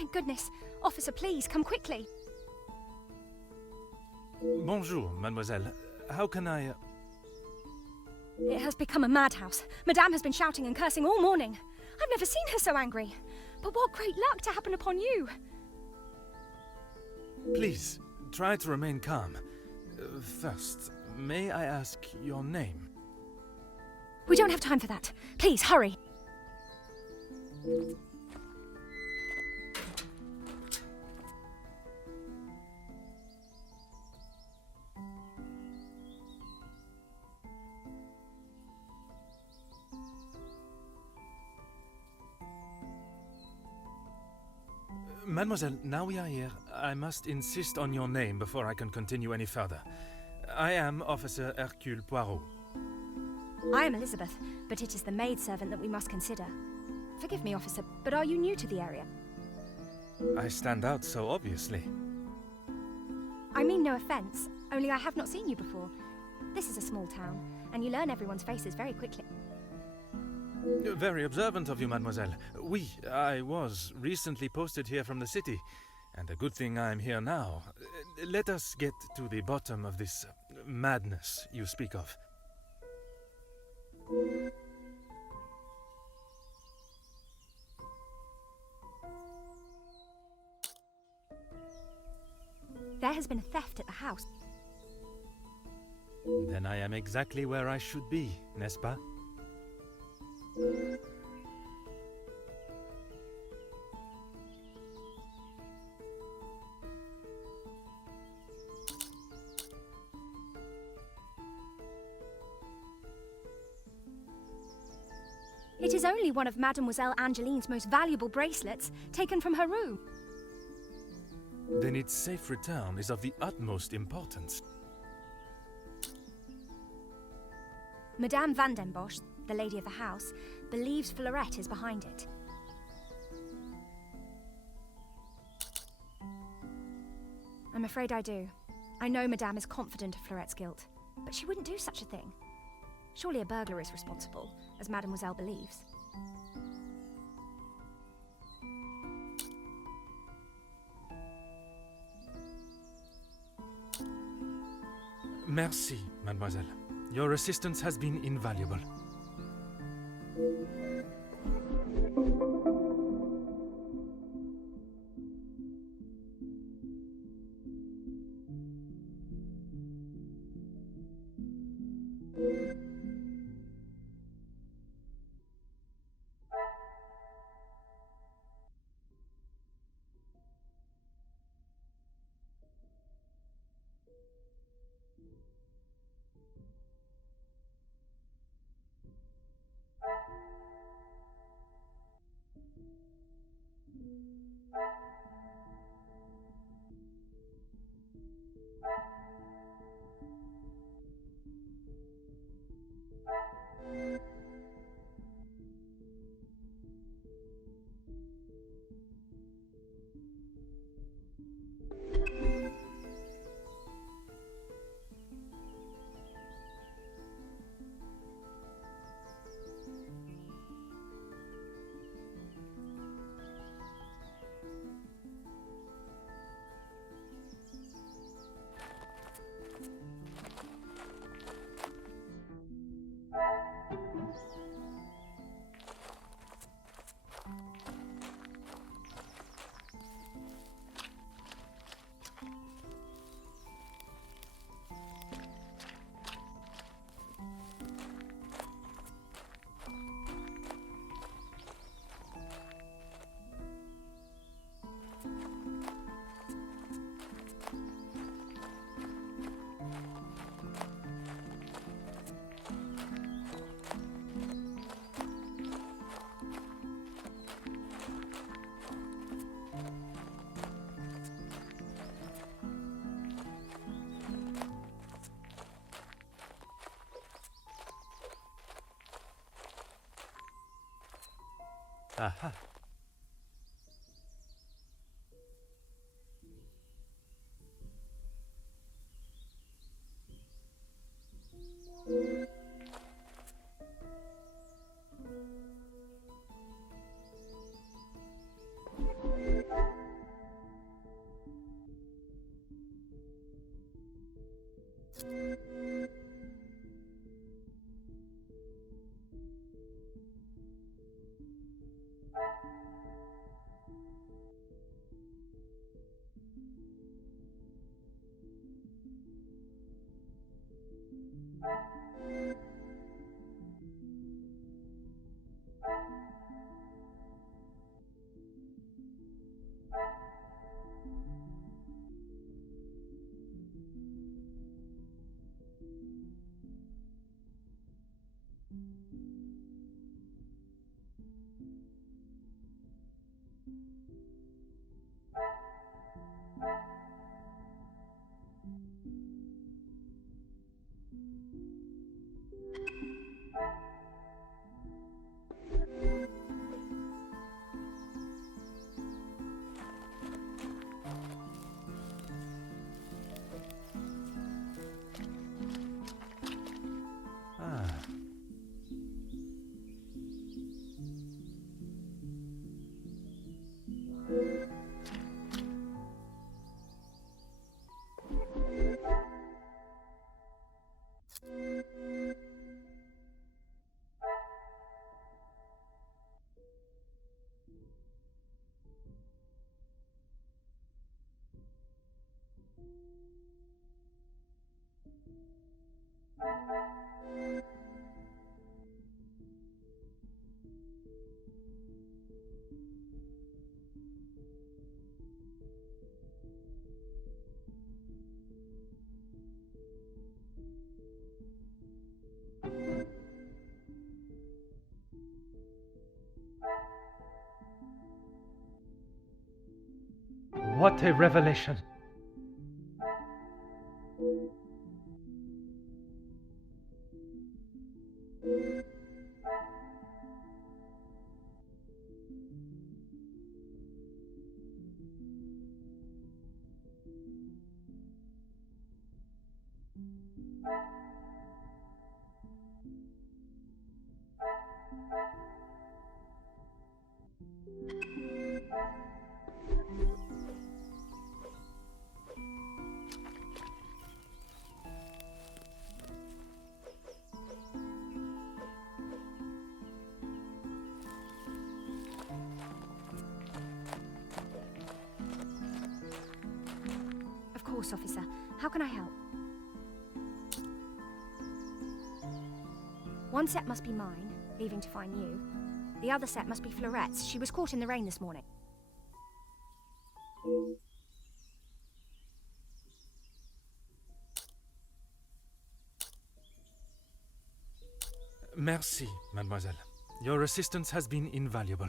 thank goodness. Officer, please, come quickly. Bonjour, mademoiselle. How can I... It has become a madhouse. Madame has been shouting and cursing all morning. I've never seen her so angry. But what great luck to happen upon you. Please, try to remain calm. First, may I ask your name? We don't have time for that. Please, hurry. Mademoiselle, now we are here, I must insist on your name before I can continue any further. I am Officer Hercule Poirot. I am Elizabeth, but it is the maidservant that we must consider. Forgive me, officer, but are you new to the area? I stand out so obviously. I mean no offense, only I have not seen you before. This is a small town, and you learn everyone's faces very quickly. Very observant of you, mademoiselle. I was recently posted here from the city, and a good thing I am here now. Let us get to the bottom of this madness you speak of. There has been a theft at the house. Then I am exactly where I should be, n'est-ce pas? It is only one of Mademoiselle Angeline's most valuable bracelets, taken from her room. Then its safe return is of the utmost importance. Madame Van den Bosch, the lady of the house, believes Fleurette is behind it. I'm afraid I do. I know Madame is confident of Fleurette's guilt, but she wouldn't do such a thing. Surely a burglar is responsible, as Mademoiselle believes. Merci, mademoiselle. Your assistance has been invaluable. Aha. What a revelation! Of course, officer. How can I help? One set must be mine, leaving to find you. The other set must be Florette's. She was caught in the rain this morning. Merci, mademoiselle. Your assistance has been invaluable.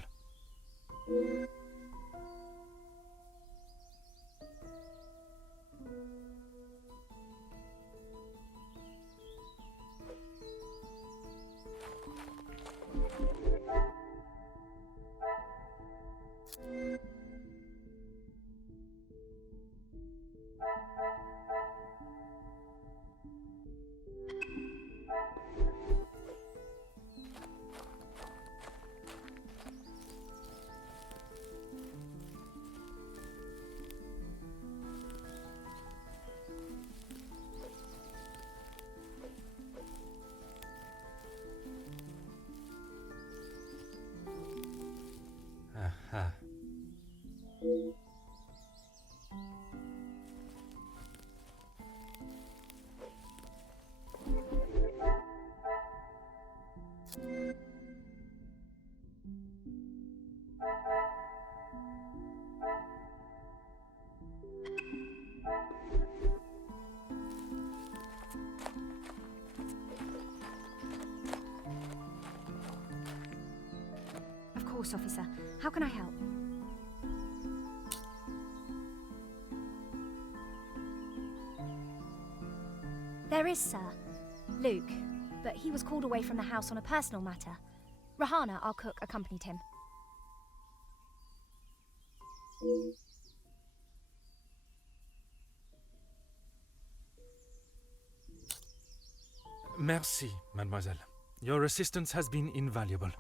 Aha. Of course, officer. How can I help? There is, sir. Luke. But he was called away from the house on a personal matter. Rahana, our cook, accompanied him. Merci, mademoiselle. Your assistance has been invaluable.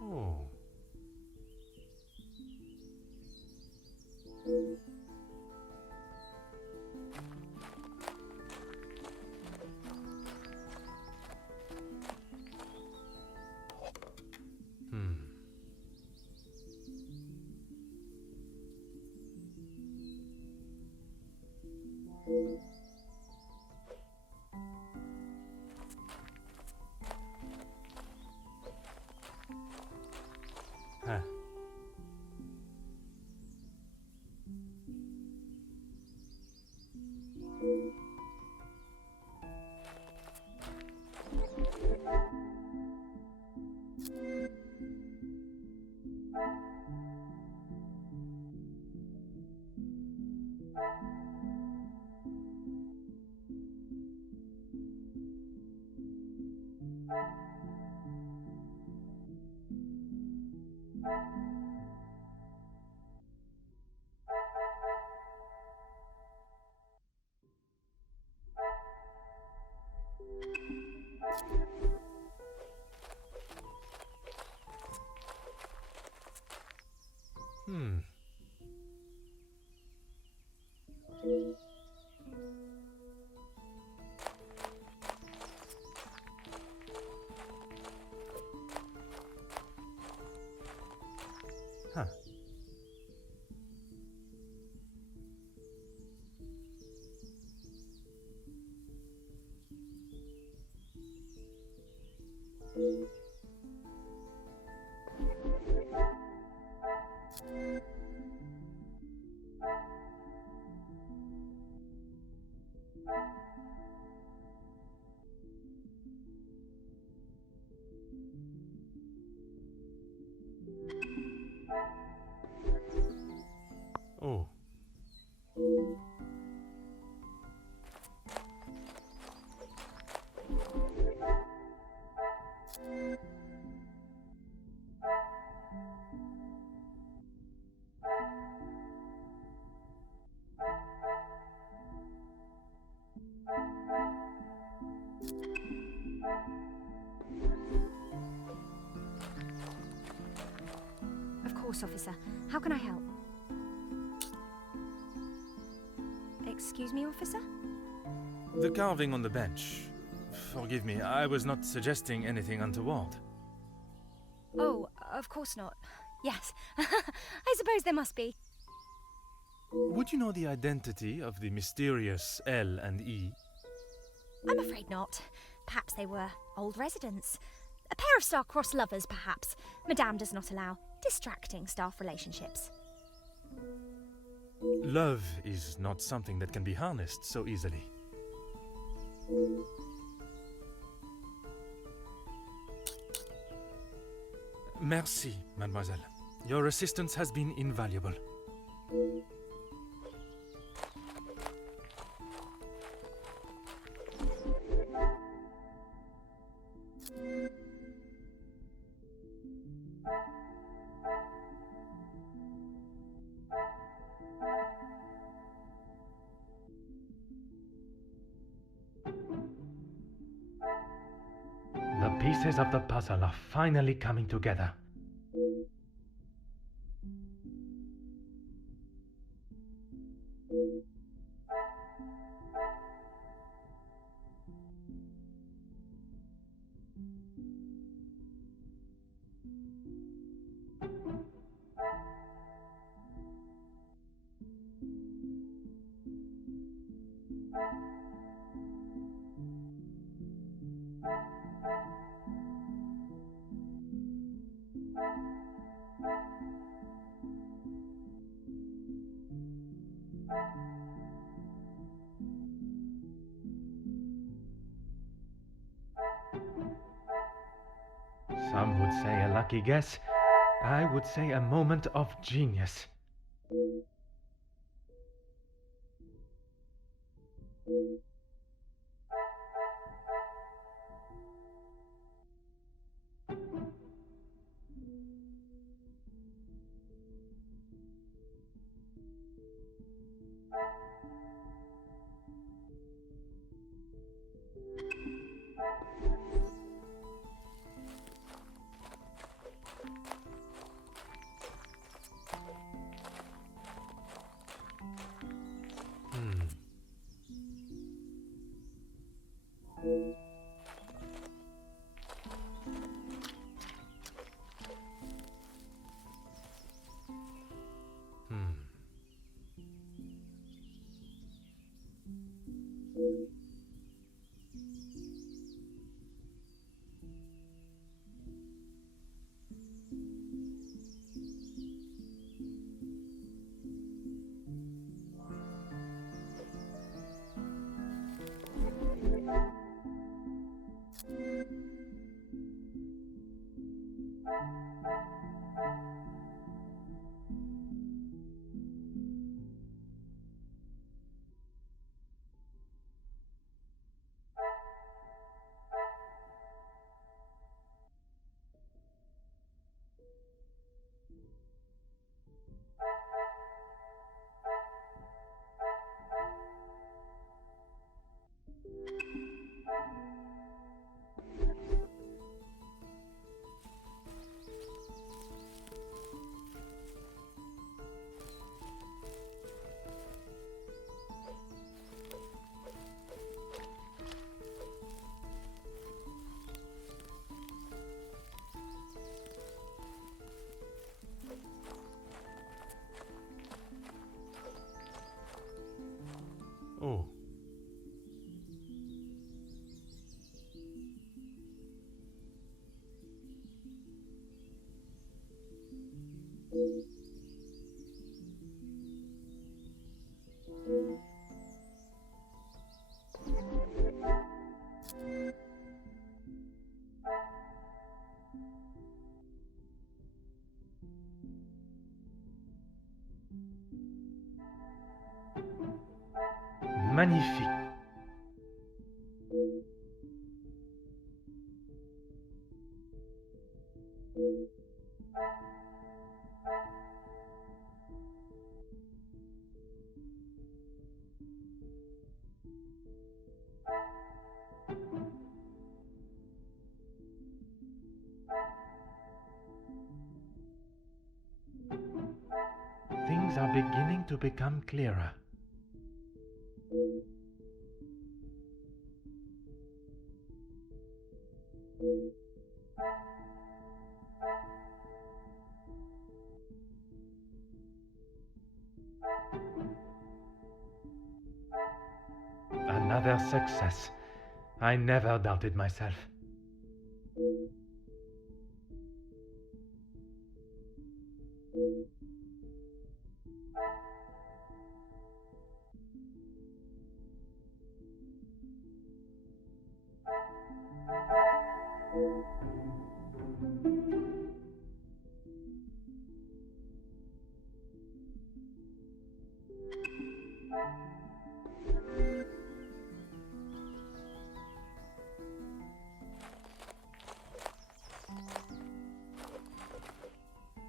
Oh. Huh. Hmm. Oh. Of course, officer. How can I help? Excuse me, officer? The carving on the bench. Forgive me, I was not suggesting anything untoward. Oh, of course not. Yes, I suppose there must be. Would you know the identity of the mysterious L and E? I'm afraid not. Perhaps they were old residents. A pair of star-crossed lovers, perhaps. Madame does not allow distracting staff relationships. Love is not something that can be harnessed so easily. Merci, mademoiselle. Your assistance has been invaluable. The pieces of the puzzle are finally coming together. Some would say a lucky guess. I would say a moment of genius. magnifique. Things are beginning to become clearer. Another success. I never doubted myself.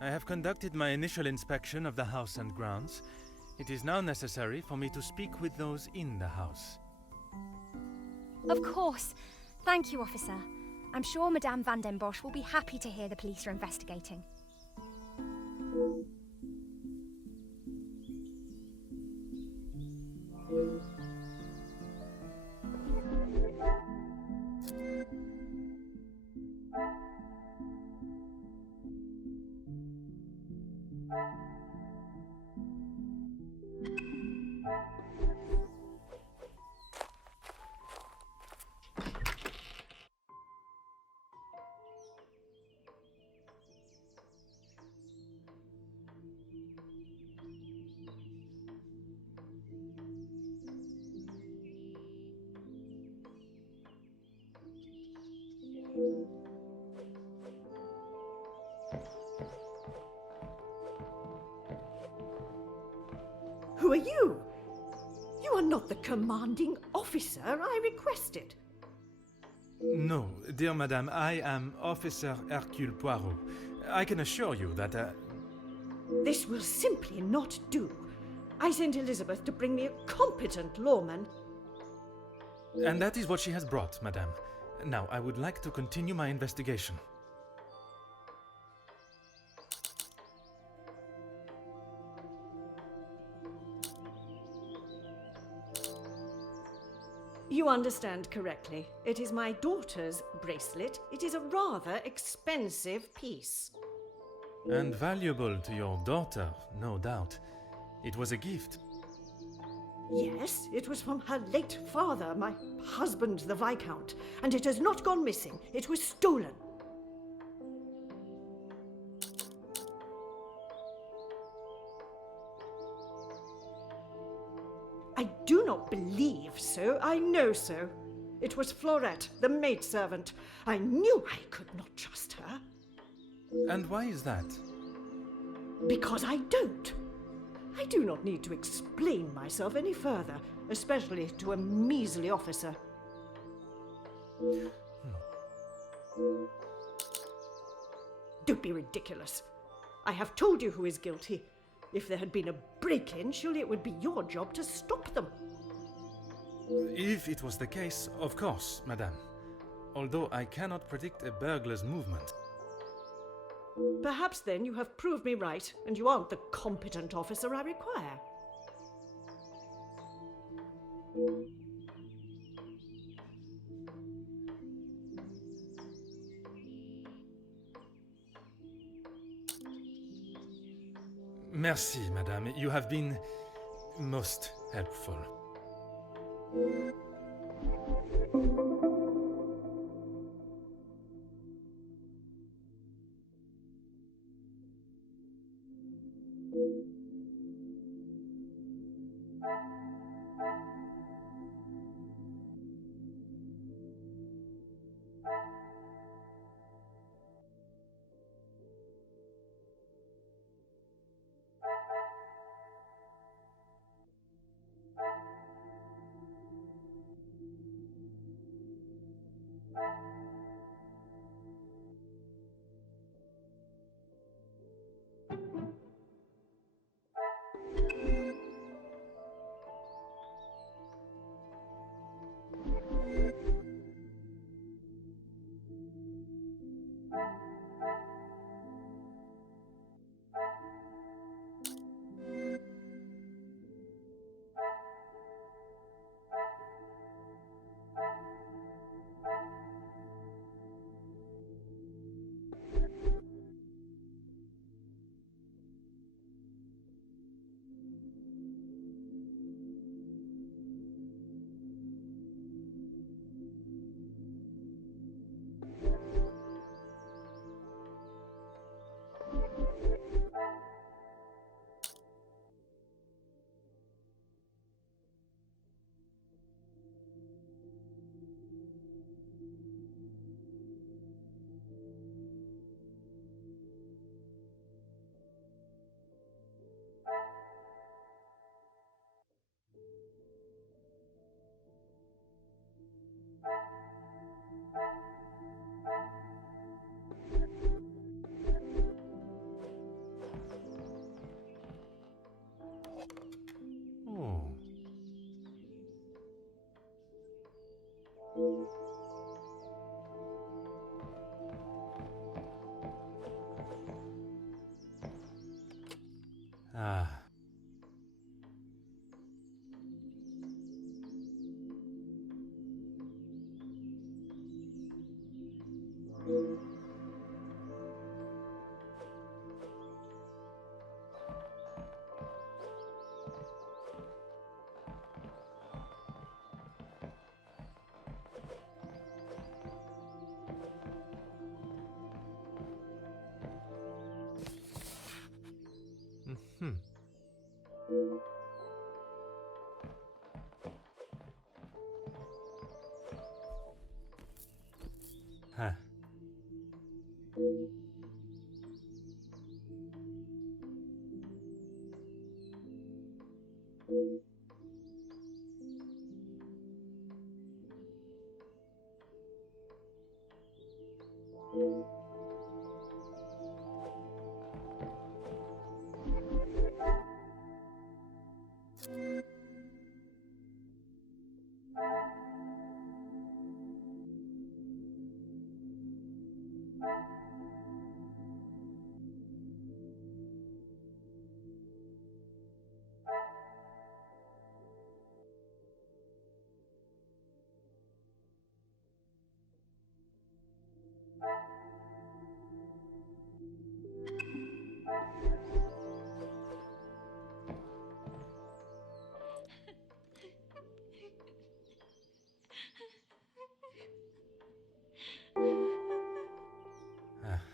I have conducted my initial inspection of the house and grounds. It is now necessary for me to speak with those in the house. Of course. Thank you, officer. I'm sure Madame Van den Bosch will be happy to hear the police are investigating. Who are you? You are not the commanding officer I requested. No, dear madame, I am Officer Hercule Poirot. I can assure you that, This will simply not do. I sent Elizabeth to bring me a competent lawman. And that is what she has brought, madame. Now, I would like to continue my investigation. You understand correctly. It is my daughter's bracelet. It is a rather expensive piece. And valuable to your daughter, no doubt. It was a gift. Yes, it was from her late father, my husband, the Viscount, and it has not gone missing. It was stolen. I do not believe so. I know so. It was Florette, the maidservant. I knew I could not trust her. And why is that? Because I don't. I do not need to explain myself any further, especially to a measly officer. Don't be ridiculous. I have told you who is guilty. If there had been a break-in, surely it would be your job to stop them. If it was the case, of course, madame. Although I cannot predict a burglar's movement. Perhaps then you have proved me right, and you aren't the competent officer I require. Merci, madame. You have been most helpful. Oh. Ah. Hmm. Huh.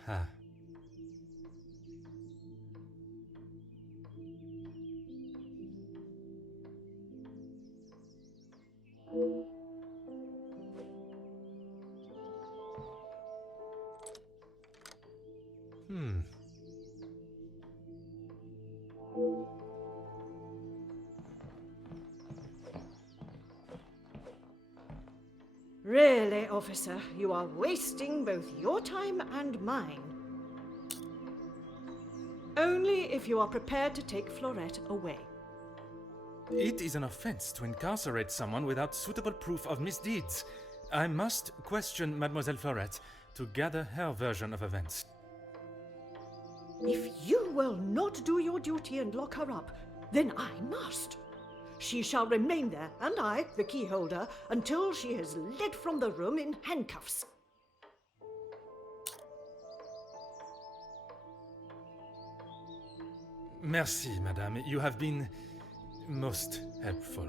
Aha. Hmm. Really, officer, you are wasting both your time and mine. Only if you are prepared to take Florette away. It is an offense to incarcerate someone without suitable proof of misdeeds. I must question Mademoiselle Florette to gather her version of events. If you will not do your duty and lock her up, then I must. She shall remain there, and I, the key holder, until she is led from the room in handcuffs. Merci, madame. You have been most helpful.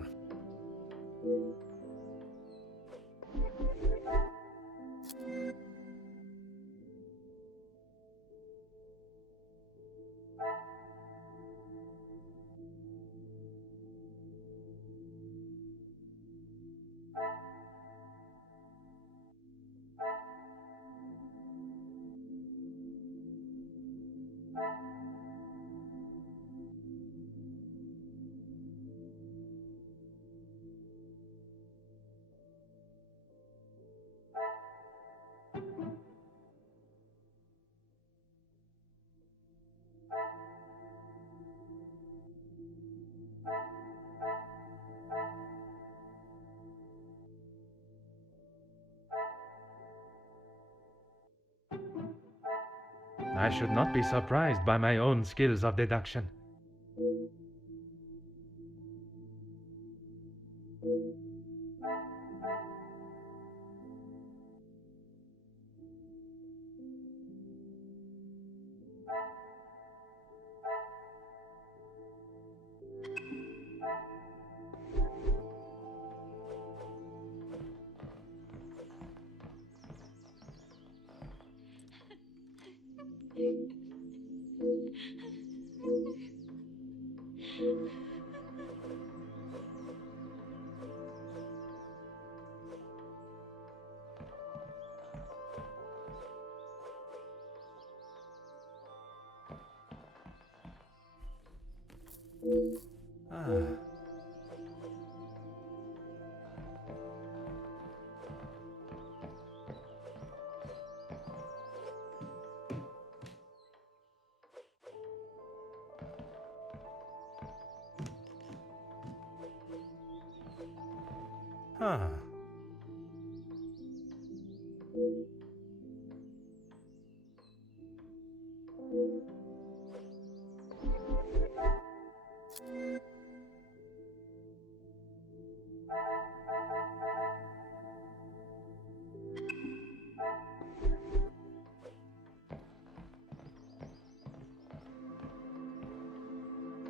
I should not be surprised by my own skills of deduction. Ah. Ah.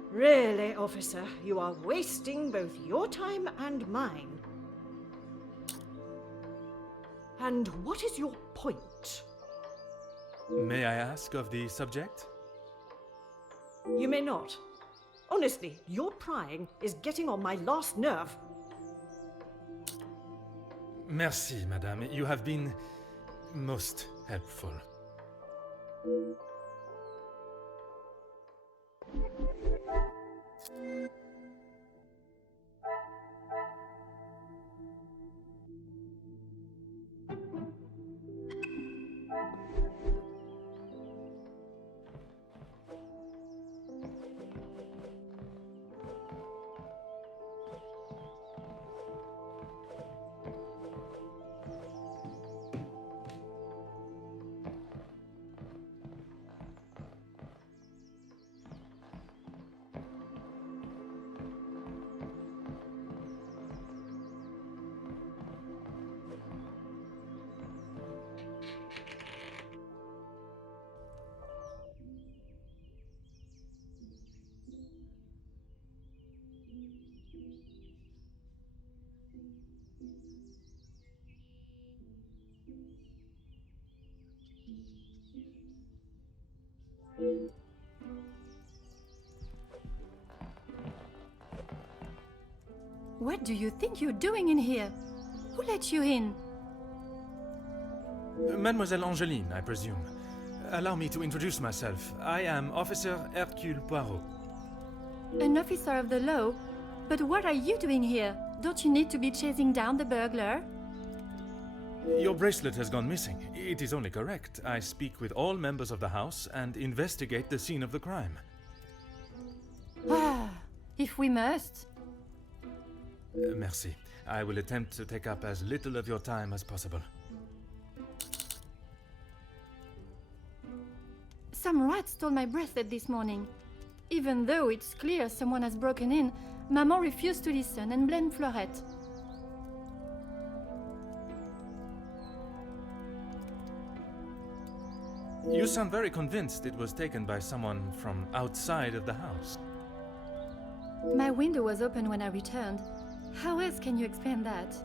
Really, officer, you are wasting both your time and mine. And what is your point? May I ask of the subject? You may not. Honestly, your prying is getting on my last nerve. Merci, madame. You have been most helpful. What do you think you're doing in here? Who let you in? Mademoiselle Angeline, I presume. Allow me to introduce myself. I am Officer Hercule Poirot. An officer of the law? But what are you doing here? Don't you need to be chasing down the burglar? Your bracelet has gone missing. It is only correct. I speak with all members of the house and investigate the scene of the crime. Ah, if we must. Merci. I will attempt to take up as little of your time as possible. Some rat stole my bracelet this morning. Even though it's clear someone has broken in, Maman refused to listen and blamed Florette. You sound very convinced it was taken by someone from outside of the house. My window was open when I returned. How else can you explain that?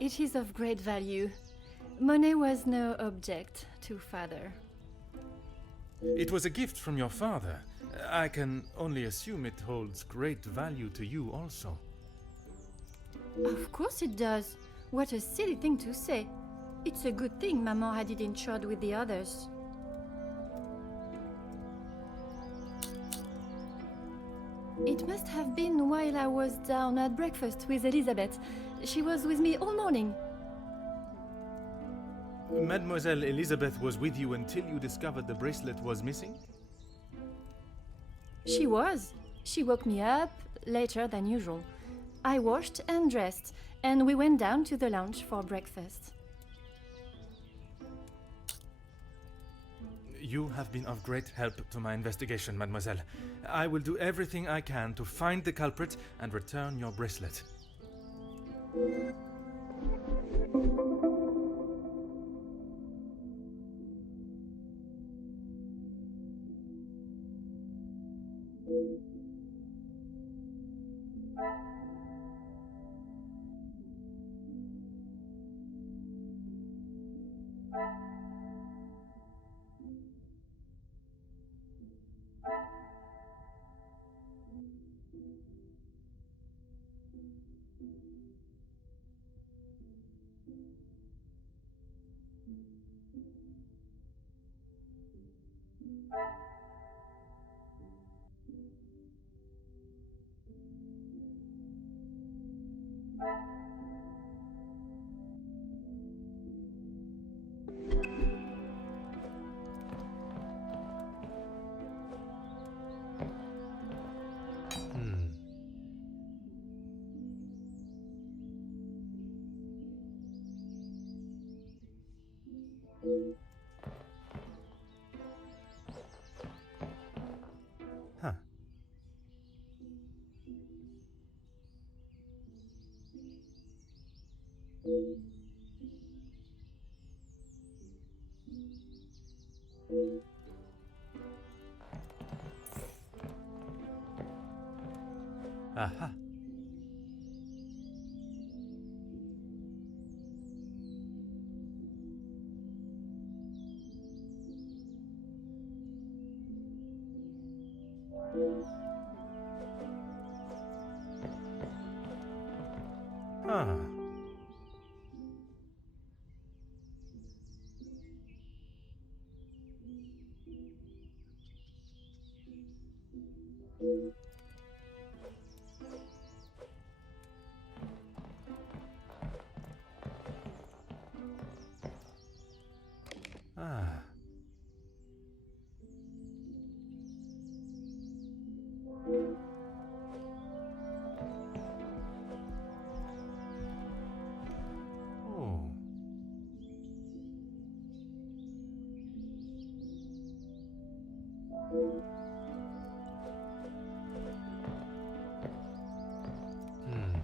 It is of great value. Money was no object to father. It was a gift from your father. I can only assume it holds great value to you also. Of course it does. What a silly thing to say. It's a good thing Maman had it insured with the others. It must have been while I was down at breakfast with Elizabeth. She was with me all morning. Mademoiselle Elizabeth was with you until you discovered the bracelet was missing? She was. She woke me up later than usual. I washed and dressed, and we went down to the lounge for breakfast. You have been of great help to my investigation, mademoiselle. I will do everything I can to find the culprit and return your bracelet. Huh. Aha. Ah. Ah. Oh. Hmm.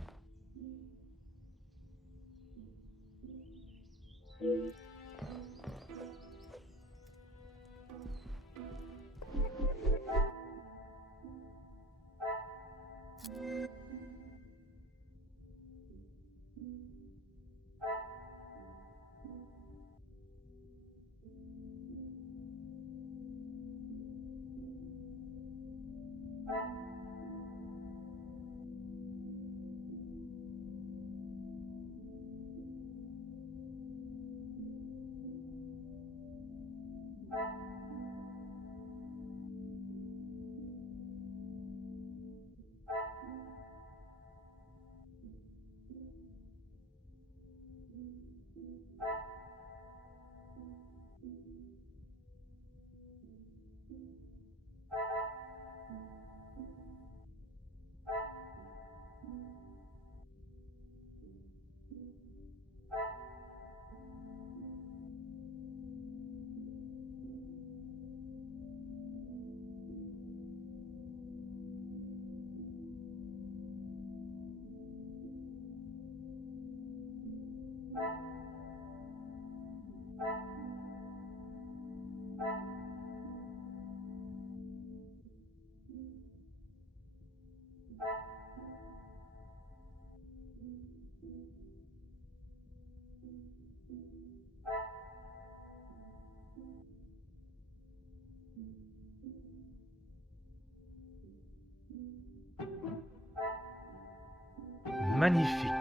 Magnifique.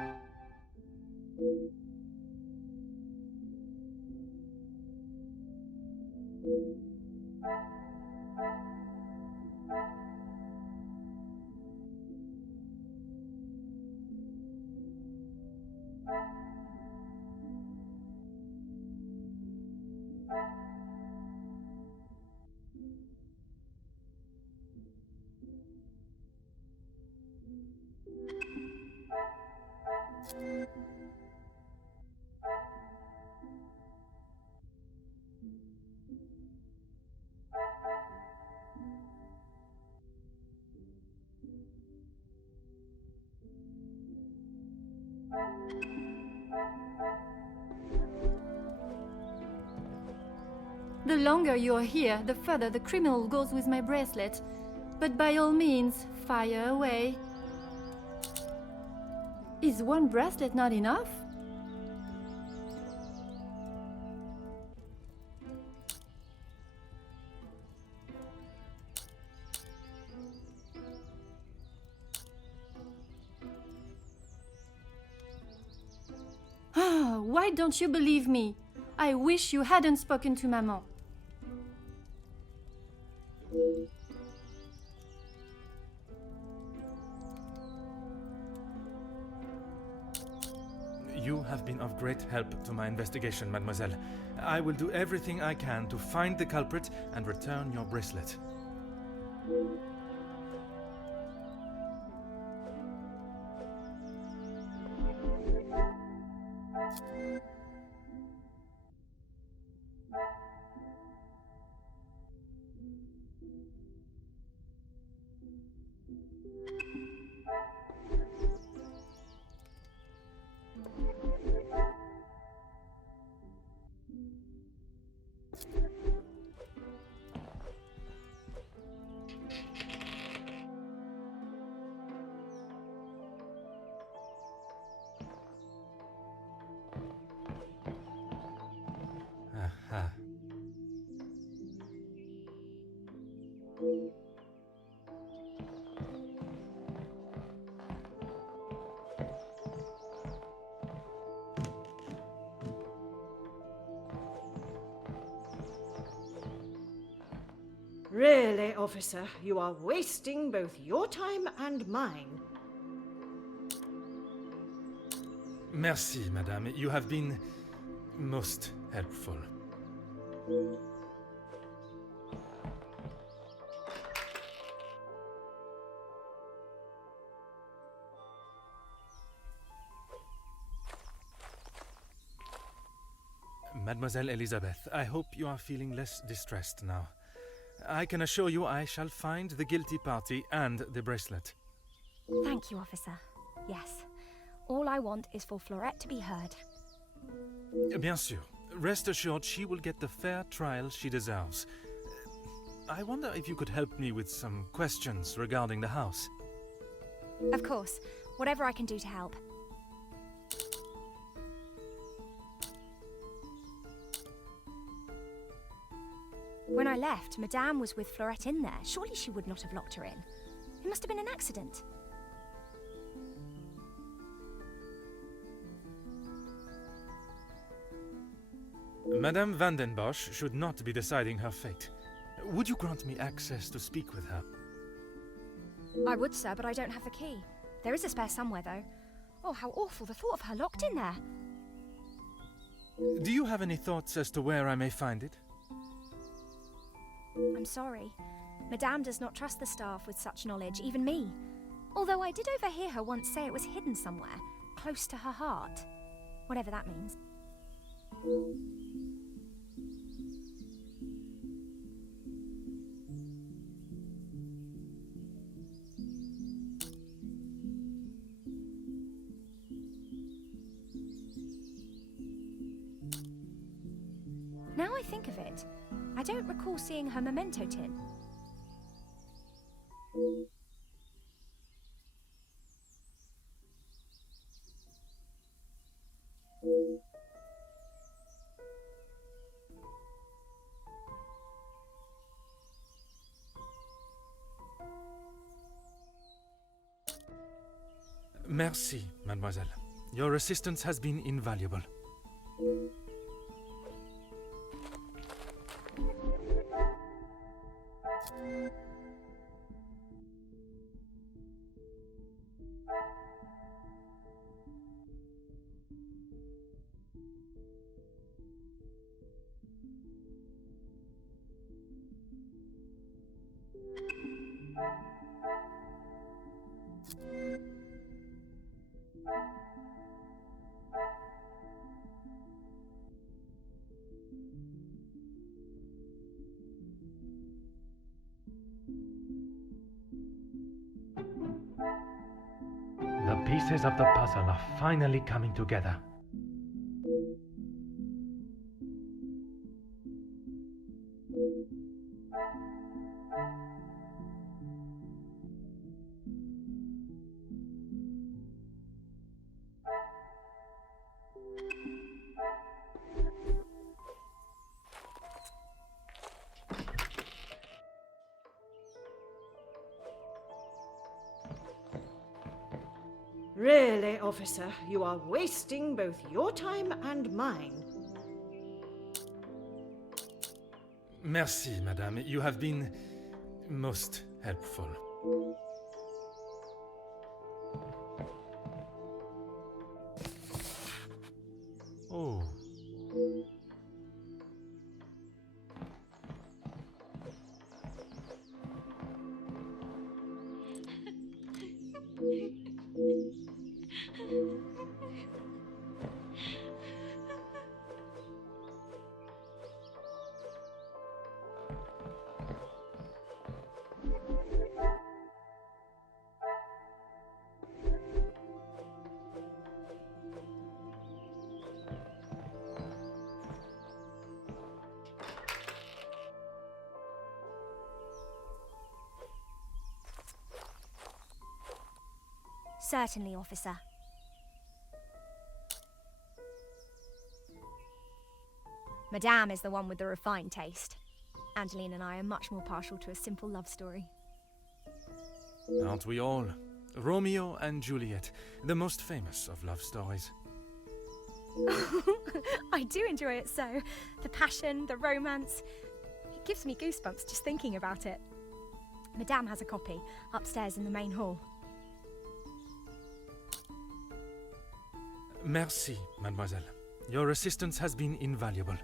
The longer you're here, the further the criminal goes with my bracelet. But by all means, fire away. Is one bracelet not enough? Why don't you believe me? I wish you hadn't spoken to Maman. You have been of great help to my investigation, mademoiselle. I will do everything I can to find the culprit and return your bracelet. Aha. Really, officer, you are wasting both your time and mine. Merci, madame. You have been most helpful. Mademoiselle Elizabeth, I hope you are feeling less distressed now. I can assure you I shall find the guilty party and the bracelet. Thank you, officer. Yes. All I want is for Florette to be heard. Bien sûr. Rest assured she will get the fair trial she deserves. I wonder if you could help me with some questions regarding the house. Of course. Whatever I can do to help. When I left, Madame was with Florette in there. Surely she would not have locked her in. It must have been an accident. Madame Van den Bosch should not be deciding her fate. Would you grant me access to speak with her? I would, sir, but I don't have the key. There is a spare somewhere, though. Oh, how awful, the thought of her locked in there. Do you have any thoughts as to where I may find it? I'm sorry. Madame does not trust the staff with such knowledge, even me. Although I did overhear her once say it was hidden somewhere, close to her heart. Whatever that means. Now I think of it, I don't recall seeing her memento tin. Merci, mademoiselle. Your assistance has been invaluable. pieces of the puzzle are finally coming together. Really, officer, you are wasting both your time and mine. Merci, madame. You have been most helpful. Oh. Certainly, officer. Madame is the one with the refined taste. Angeline and I are much more partial to a simple love story. Aren't we all? Romeo and Juliet, the most famous of love stories. I do enjoy it so. The passion, the romance. It gives me goosebumps just thinking about it. Madame has a copy upstairs in the main hall. Merci, mademoiselle. Your assistance has been invaluable.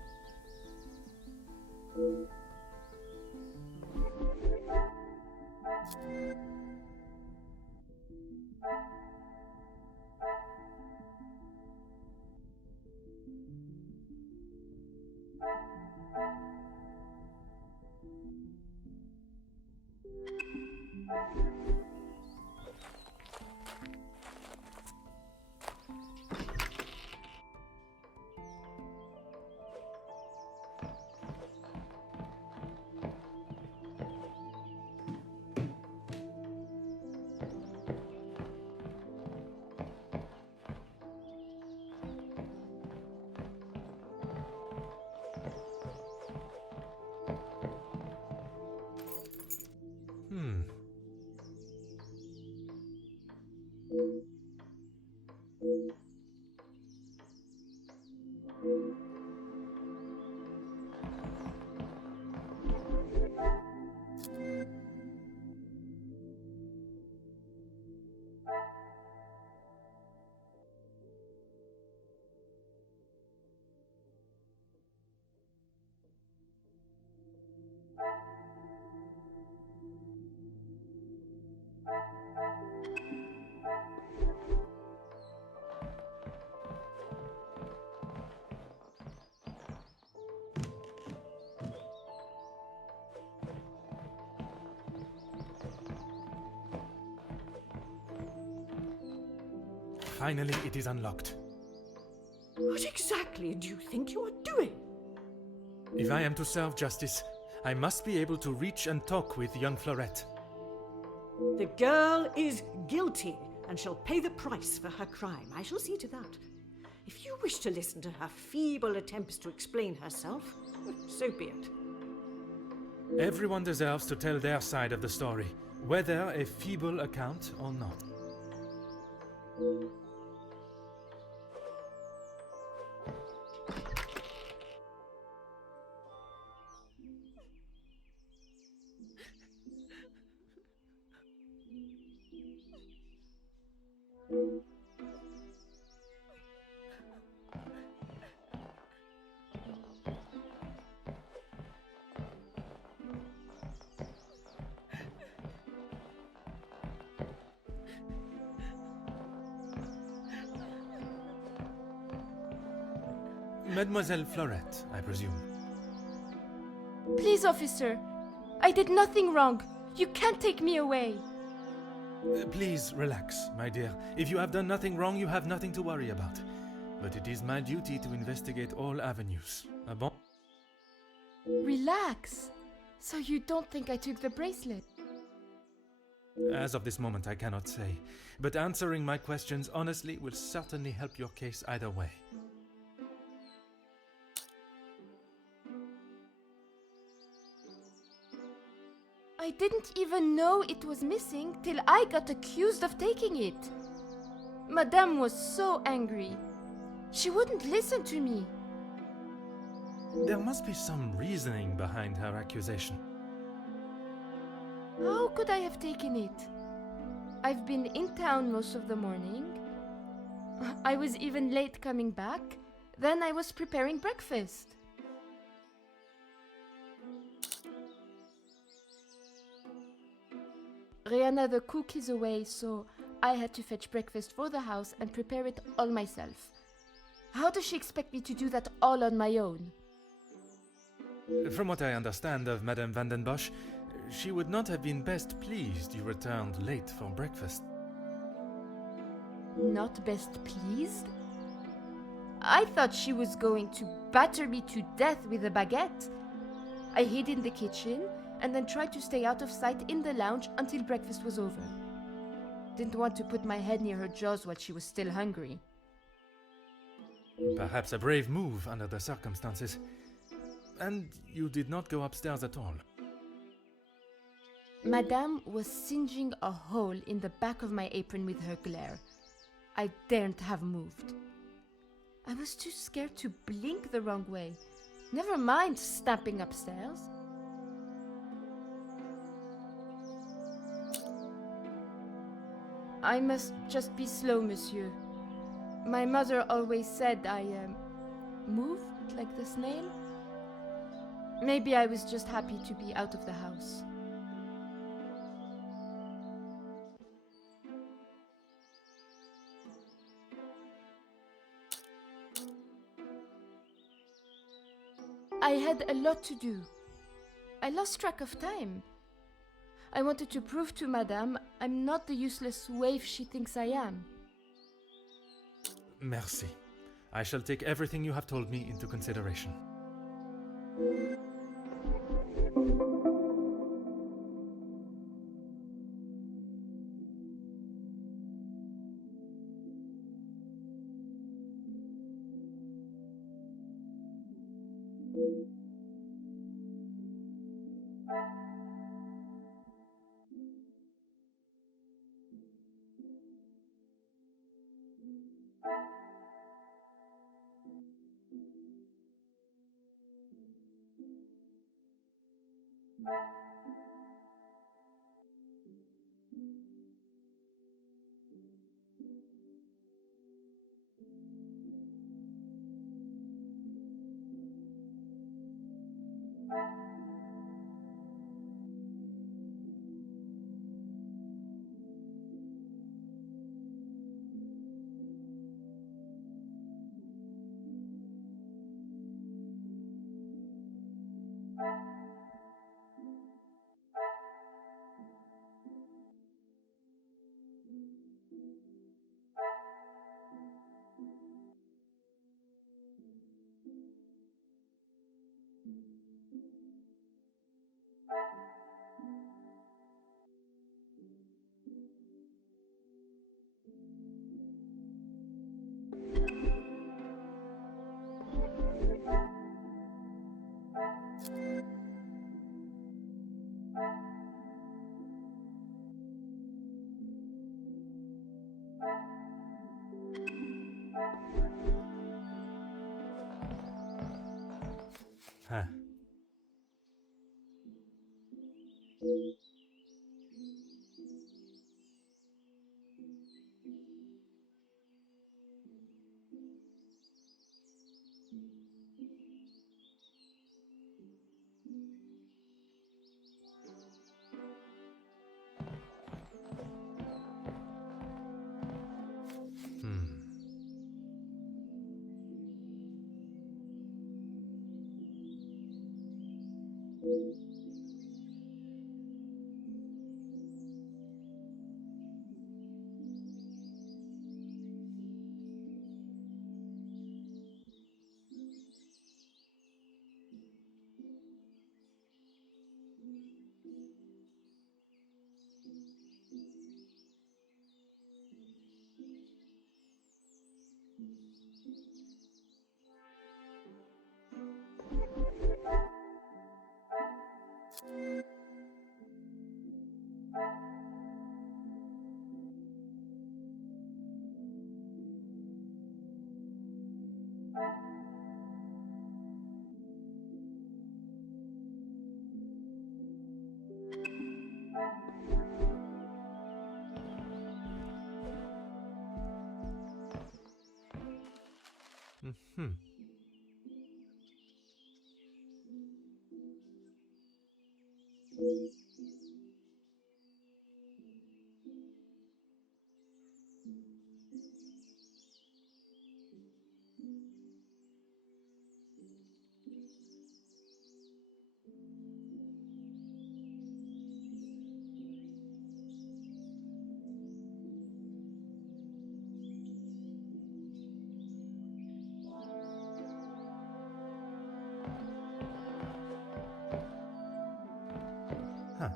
Finally, it is unlocked. What exactly do you think you are doing? If I am to serve justice, I must be able to reach and talk with young Fleurette. The girl is guilty and shall pay the price for her crime. I shall see to that. If you wish to listen to her feeble attempts to explain herself, so be it. Everyone deserves to tell their side of the story, whether a feeble account or not. Mademoiselle Fleurette, I presume. Please, officer. I did nothing wrong. You can't take me away. Please relax, my dear. If you have done nothing wrong, you have nothing to worry about. But it is my duty to investigate all avenues. Ah bon? Relax. So you don't think I took the bracelet? As of this moment, I cannot say. But answering my questions honestly will certainly help your case either way. I didn't even know it was missing till I got accused of taking it. Madame was so angry. She wouldn't listen to me. There must be some reasoning behind her accusation. How could I have taken it? I've been in town most of the morning. I was even late coming back. Then I was preparing breakfast. Rihanna the cook is away, so I had to fetch breakfast for the house and prepare it all myself. How does she expect me to do that all on my own? From what I understand of Madame van den Bosch, she would not have been best pleased you returned late for breakfast. Not best pleased? I thought she was going to batter me to death with a baguette. I hid in the kitchen and then tried to stay out of sight in the lounge until breakfast was over. Didn't want to put my head near her jaws while she was still hungry. Perhaps a brave move under the circumstances. And you did not go upstairs at all. Madame was singeing a hole in the back of my apron with her glare. I daren't have moved. I was too scared to blink the wrong way. Never mind stamping upstairs. I must just be slow, monsieur. My mother always said I moved like the snail. Maybe I was just happy to be out of the house. I had a lot to do. I lost track of time. I wanted to prove to Madame I'm not the useless waif she thinks I am. Merci. I shall take everything you have told me into consideration. Huh. Hmm. Huh.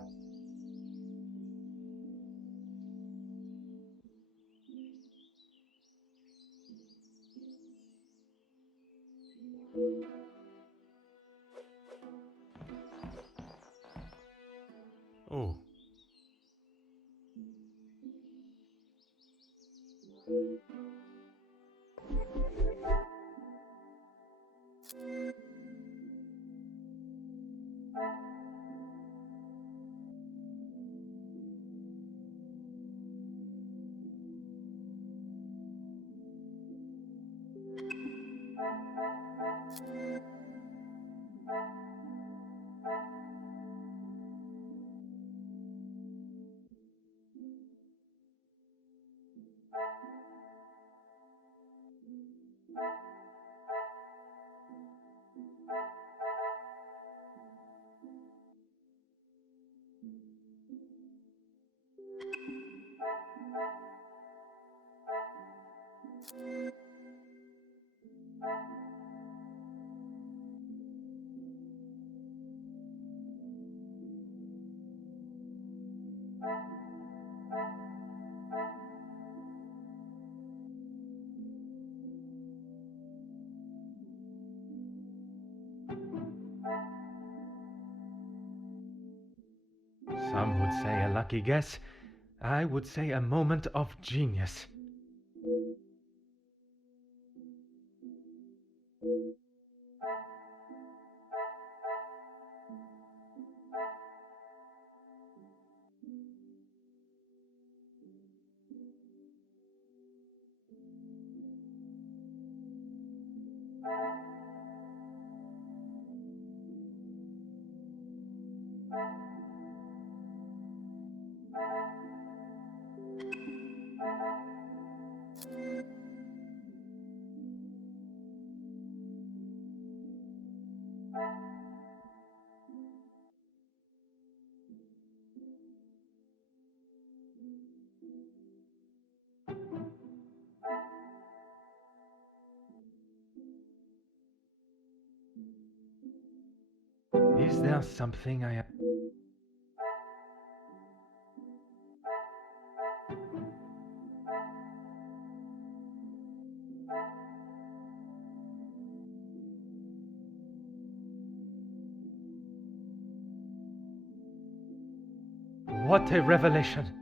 Oh. Some would say a lucky guess. I would say a moment of genius. Is there something I... What a revelation!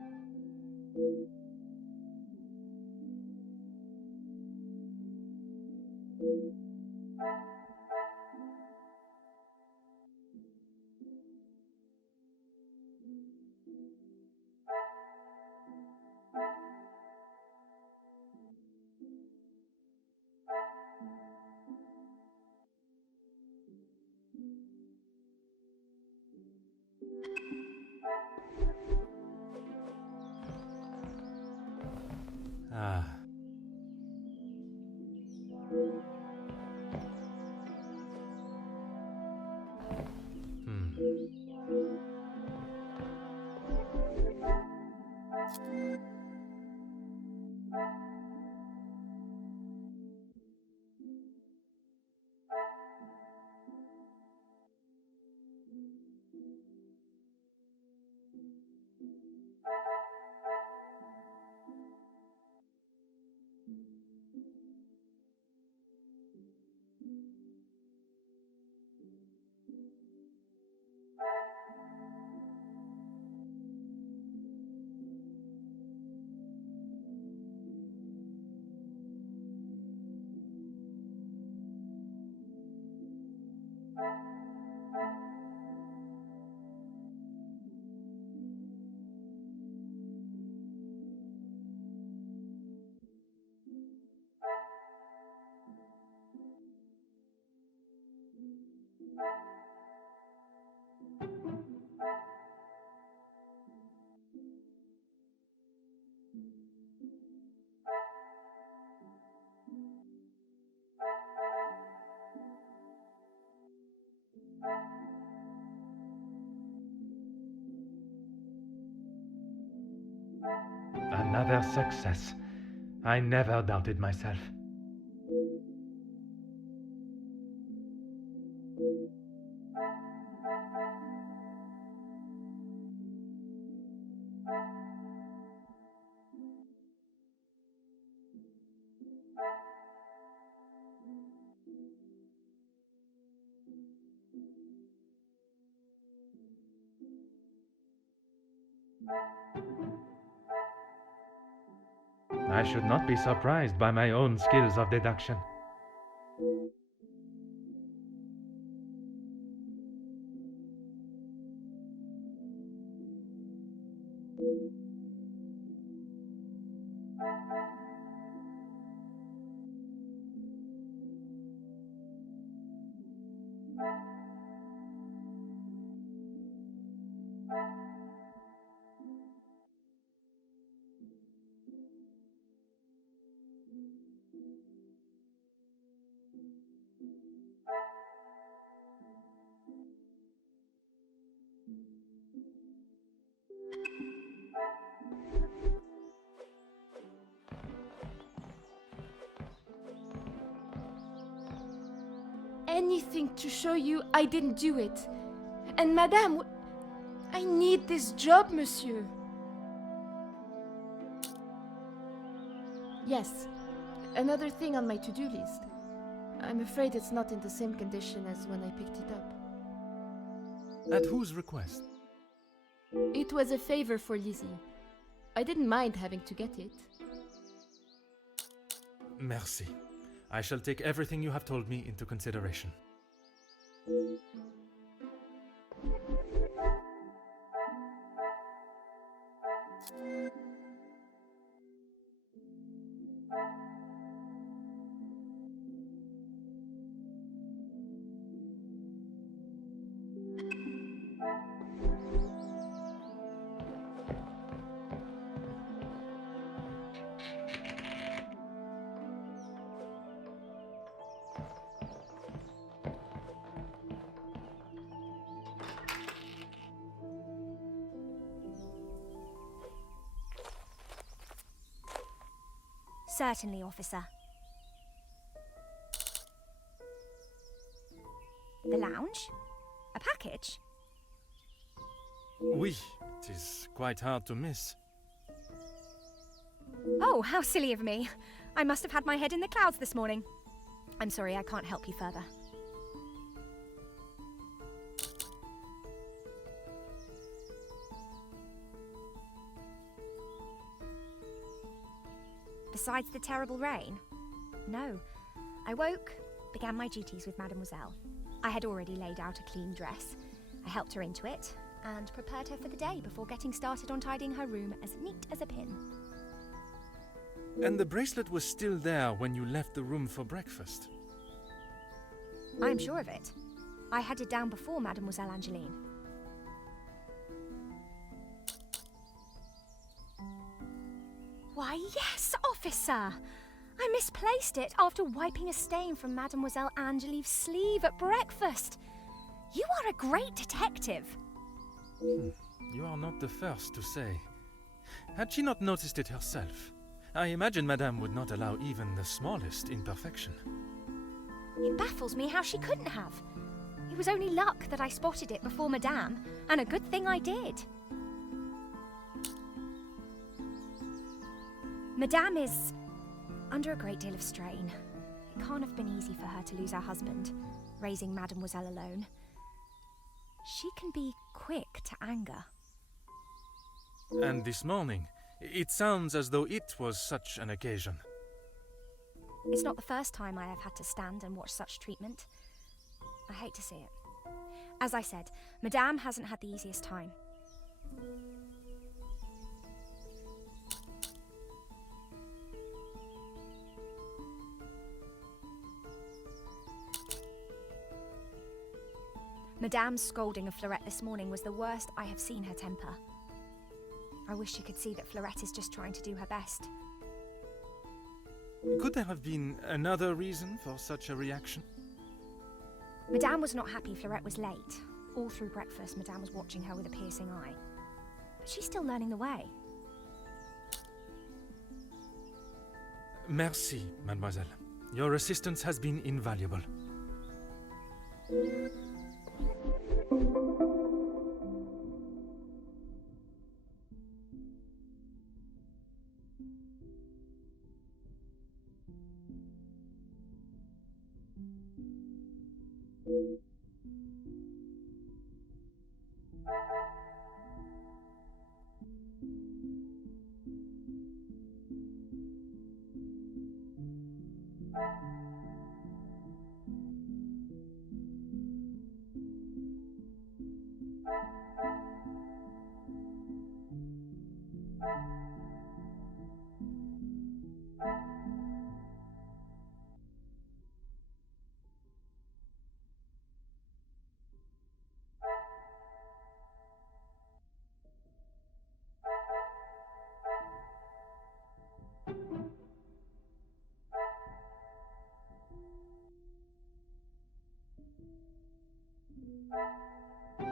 Ah. Another success. I never doubted myself. I should not be surprised by my own skills of deduction. Anything to show you I didn't do it. And Madame, I need this job, monsieur. Yes, another thing on my to-do list. I'm afraid it's not in the same condition as when I picked it up. At whose request? It was a favor for Lizzie. I didn't mind having to get it. Merci. I shall take everything you have told me into consideration. Certainly, officer. The lounge? A package? Oui, it is quite hard to miss. Oh, how silly of me. I must have had my head in the clouds this morning. I'm sorry, I can't help you further. Besides the terrible rain? No. I woke, began my duties with Mademoiselle. I had already laid out a clean dress. I helped her into it, and prepared her for the day before getting started on tidying her room as neat as a pin. And the bracelet was still there when you left the room for breakfast? I'm sure of it. I had it down before Mademoiselle Angeline. Why, yes, officer! I misplaced it after wiping a stain from Mademoiselle Angeline's sleeve at breakfast. You are a great detective. You are not the first to say. Had she not noticed it herself? I imagine Madame would not allow even the smallest imperfection. It baffles me how she couldn't have. It was only luck that I spotted it before Madame, and a good thing I did. Madame is under a great deal of strain. It can't have been easy for her to lose her husband, raising Mademoiselle alone. She can be quick to anger. And this morning, it sounds as though it was such an occasion. It's not the first time I have had to stand and watch such treatment. I hate to see it. As I said, Madame hasn't had the easiest time. Madame's scolding of Fleurette this morning was the worst I have seen her temper. I wish you could see that Fleurette is just trying to do her best. Could there have been another reason for such a reaction? Madame was not happy Fleurette was late. All through breakfast, Madame was watching her with a piercing eye. But she's still learning the way. Merci, mademoiselle. Your assistance has been invaluable.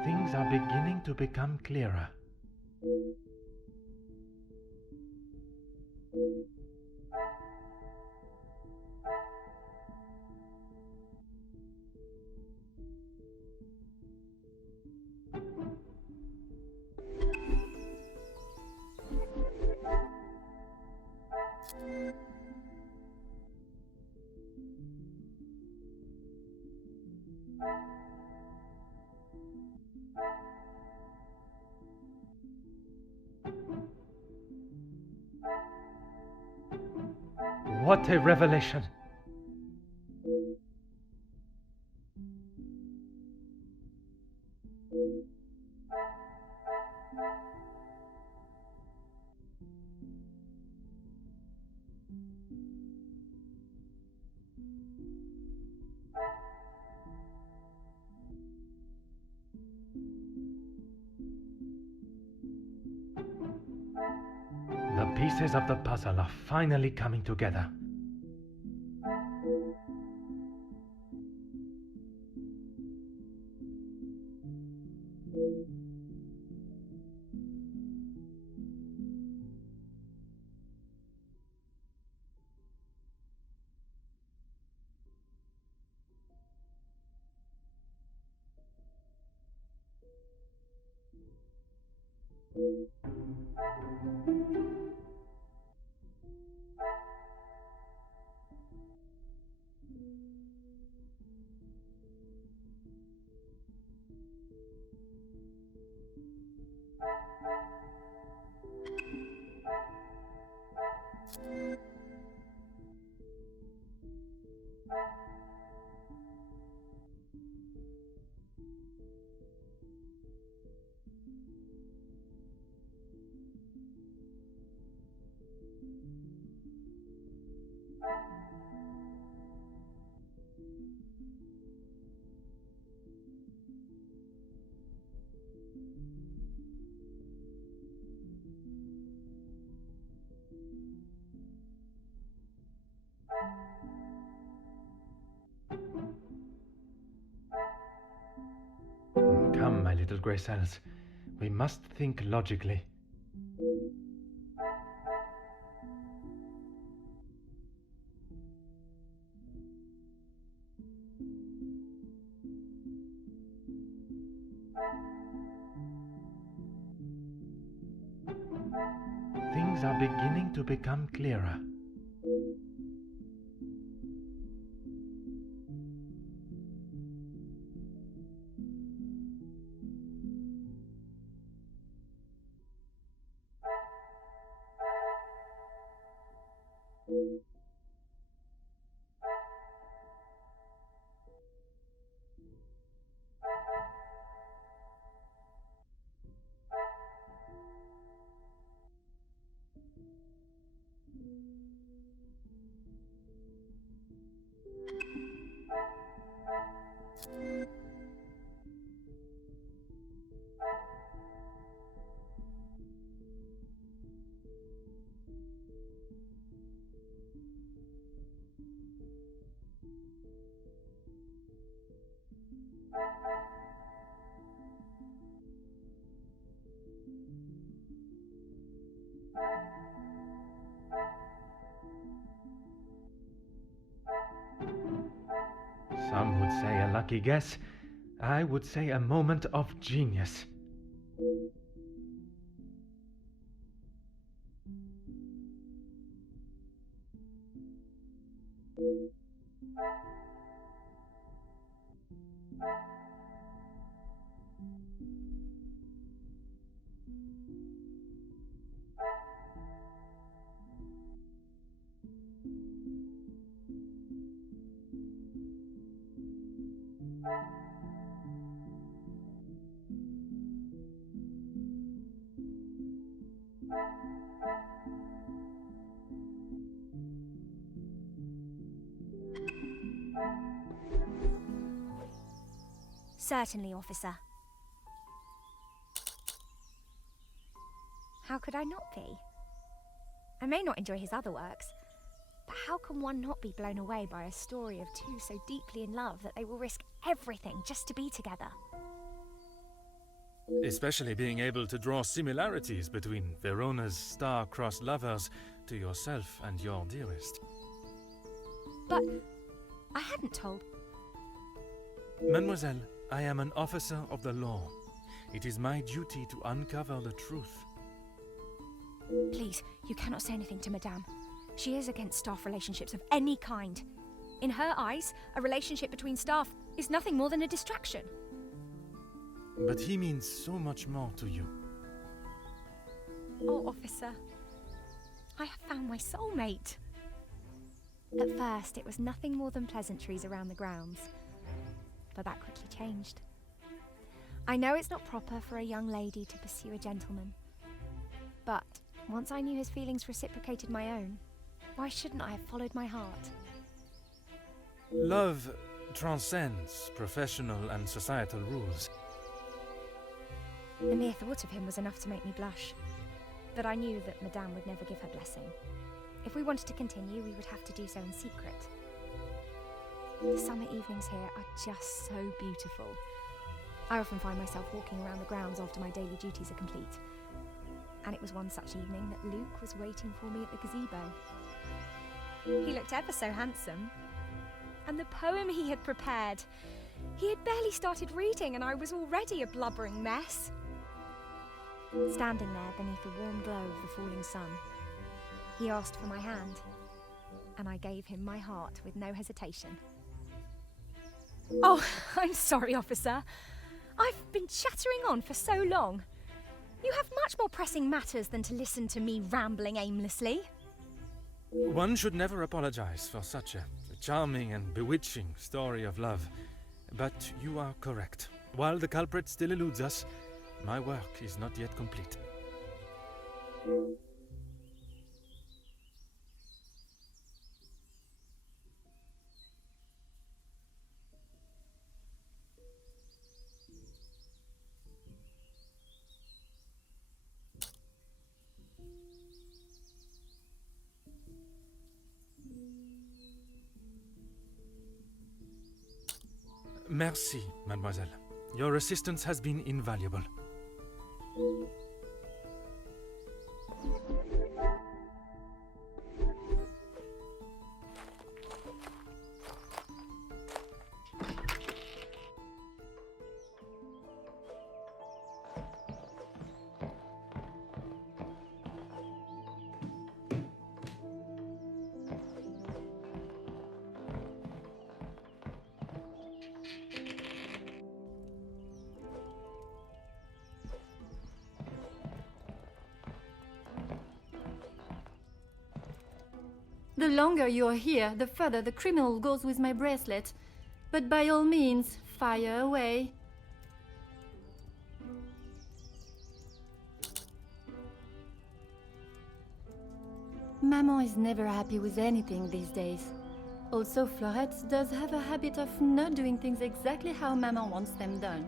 Things are beginning to become clearer. What a revelation! The pieces of the puzzle are finally coming together. Come, my little grey cells. We must think logically. Things are beginning to become clearer. say a lucky guess. I would say a moment of genius. Certainly, officer. How could I not be? I may not enjoy his other works, but how can one not be blown away by a story of two so deeply in love that they will risk everything just to be together? Especially being able to draw similarities between Verona's star-crossed lovers to yourself and your dearest. But I hadn't told. Mademoiselle, I am an officer of the law. It is my duty to uncover the truth. Please, you cannot say anything to Madame. She is against staff relationships of any kind. In her eyes, a relationship between staff is nothing more than a distraction. But he means so much more to you. Oh, officer, I have found my soulmate. At first, it was nothing more than pleasantries around the grounds, but that quickly changed. I know it's not proper for a young lady to pursue a gentleman, but once I knew his feelings reciprocated my own, why shouldn't I have followed my heart? Love transcends professional and societal rules. The mere thought of him was enough to make me blush, but I knew that Madame would never give her blessing. If we wanted to continue, we would have to do so in secret. The summer evenings here are just so beautiful. I often find myself walking around the grounds after my daily duties are complete. And it was one such evening that Luke was waiting for me at the gazebo. He looked ever so handsome. And the poem he had prepared, he had barely started reading and I was already a blubbering mess. Standing there beneath the warm glow of the falling sun, he asked for my hand, and I gave him my heart with no hesitation. Oh, I'm sorry, officer. I've been chattering on for so long. You have much more pressing matters than to listen to me rambling aimlessly. One should never apologize for such a charming and bewitching story of love. But you are correct. While the culprit still eludes us, my work is not yet complete. Merci, mademoiselle. Your assistance has been invaluable. The longer you're here, the further the criminal goes with my bracelet. But by all means, fire away. Maman is never happy with anything these days. Also, Florette does have a habit of not doing things exactly how Maman wants them done.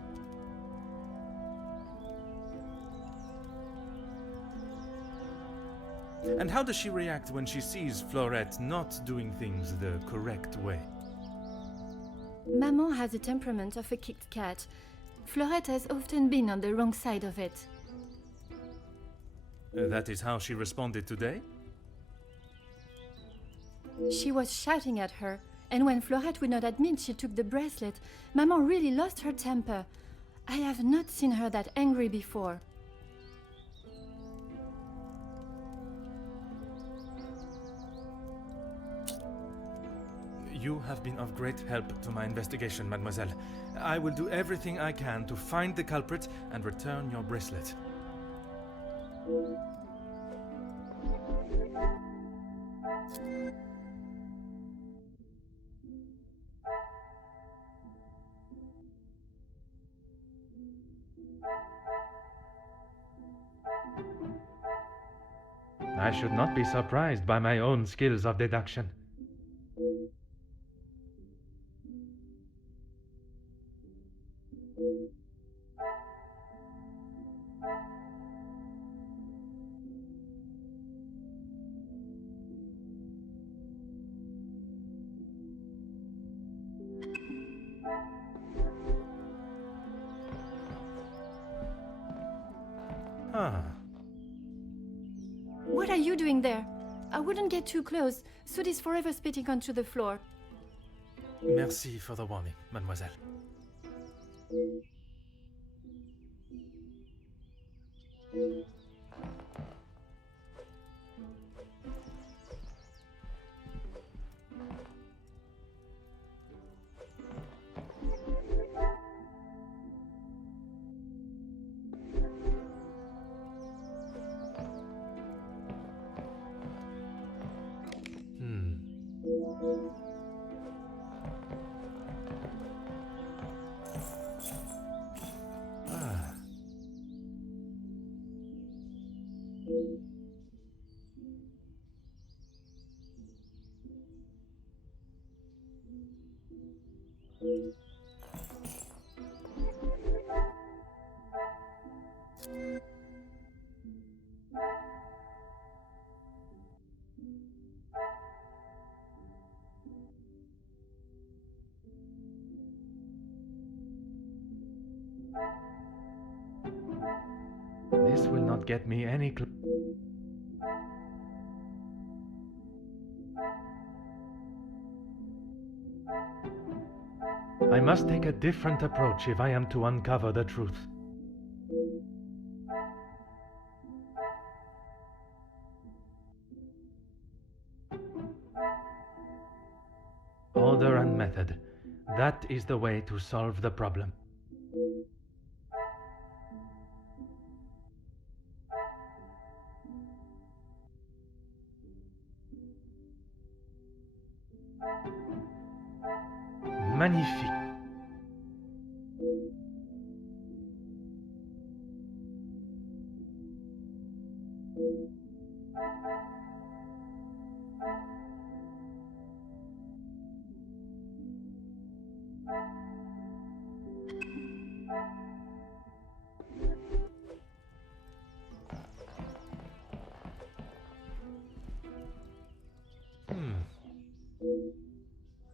And how does she react when she sees Florette not doing things the correct way? Maman has the temperament of a kicked cat. Florette has often been on the wrong side of it. That is how she responded today? She was shouting at her, And when Florette would not admit she took the bracelet, Maman really lost her temper. I have not seen her that angry before. You have been of great help to my investigation, mademoiselle. I will do everything I can to find the culprit and return your bracelet. I should not be surprised by my own skills of deduction. What are you doing there? I wouldn't get too close. Soot is forever spitting onto the floor. Merci for the warning, mademoiselle. This will not get me any I must take a different approach if I am to uncover the truth. Order and method. That is the way to solve the problem. Magnifique.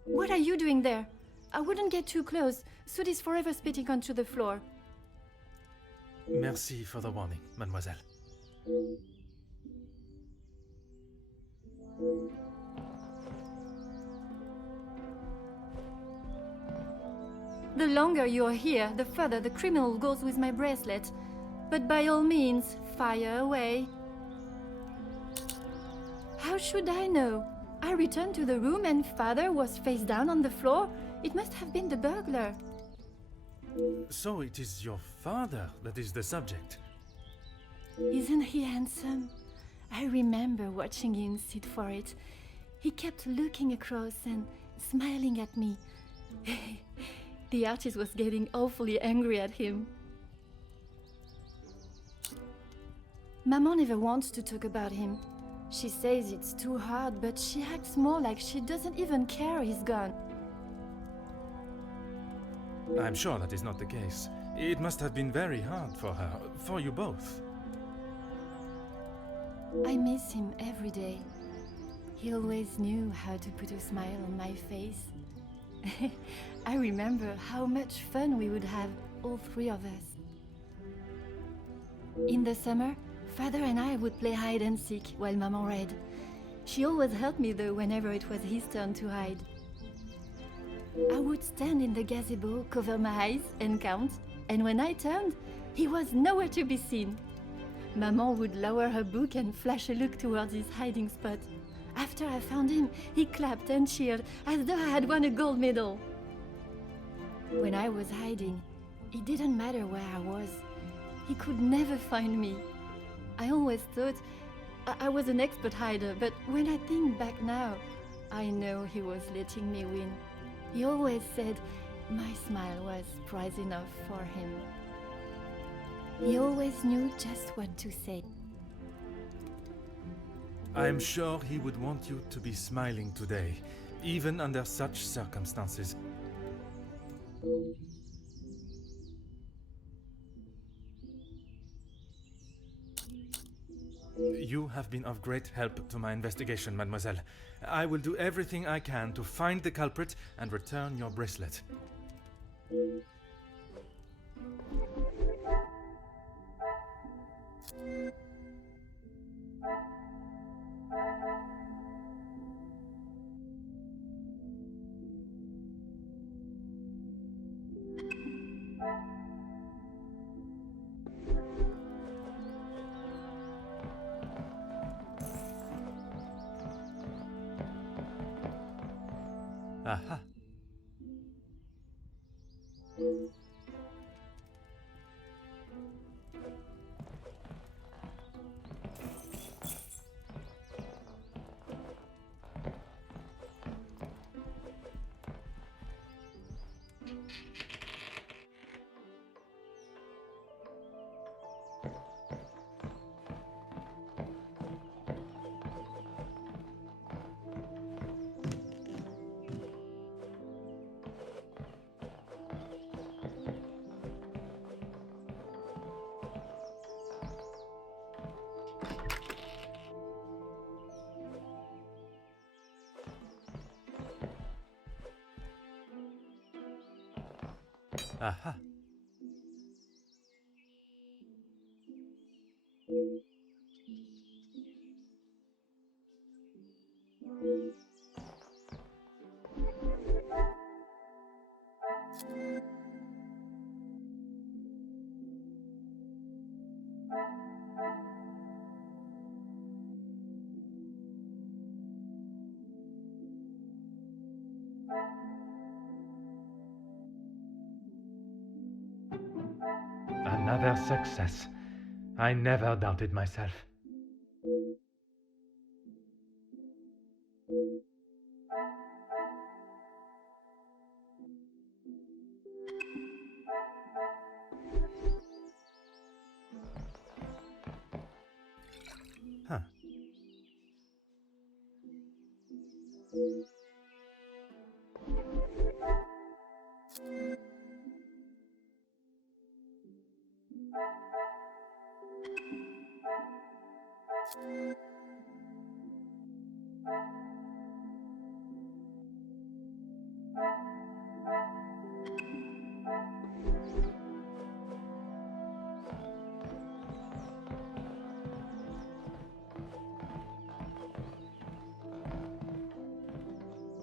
What are you doing there? I wouldn't get too close. Soot is forever spitting onto the floor. Merci for the warning, mademoiselle. The longer you're here, the further the criminal goes with my bracelet. But by all means, fire away. How should I know? I returned to the room and Father was face down on the floor. It must have been the burglar. So it is your father that is the subject. Isn't he handsome? I remember watching him sit for it. He kept looking across and smiling at me. The artist was getting awfully angry at him. Maman never wants to talk about him. She says it's too hard, but she acts more like she doesn't even care he's gone. I'm sure that is not the case. It must have been very hard for her, for you both. I miss him every day. He always knew how to put a smile on my face. I remember how much fun we would have, all three of us. In the summer, Father and I would play hide and seek while Maman read. She always helped me though whenever it was his turn to hide. I would stand in the gazebo, cover my eyes and count, and when I turned, he was nowhere to be seen. Maman would lower her book and flash a look towards his hiding spot. After I found him, he clapped and cheered as though I had won a gold medal. When I was hiding, it didn't matter where I was. He could never find me. I always thought I was an expert hider, but when I think back now, I know he was letting me win. He always said my smile was prize enough for him. He always knew just what to say. I am sure he would want you to be smiling today, even under such circumstances. You have been of great help to my investigation, mademoiselle. I will do everything I can to find the culprit and return your bracelet. Aha. Aha. Another success. I never doubted myself. Huh.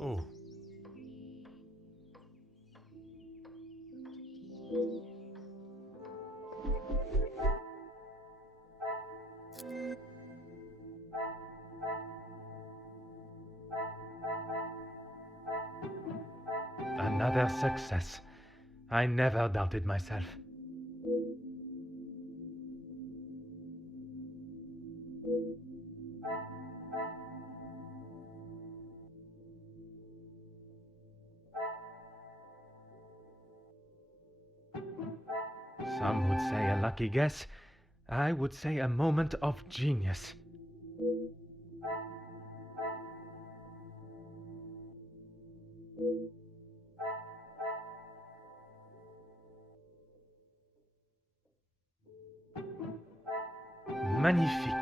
Oh. Another success. I never doubted myself. Some would say a lucky guess. I would say a moment of genius. Magnifique.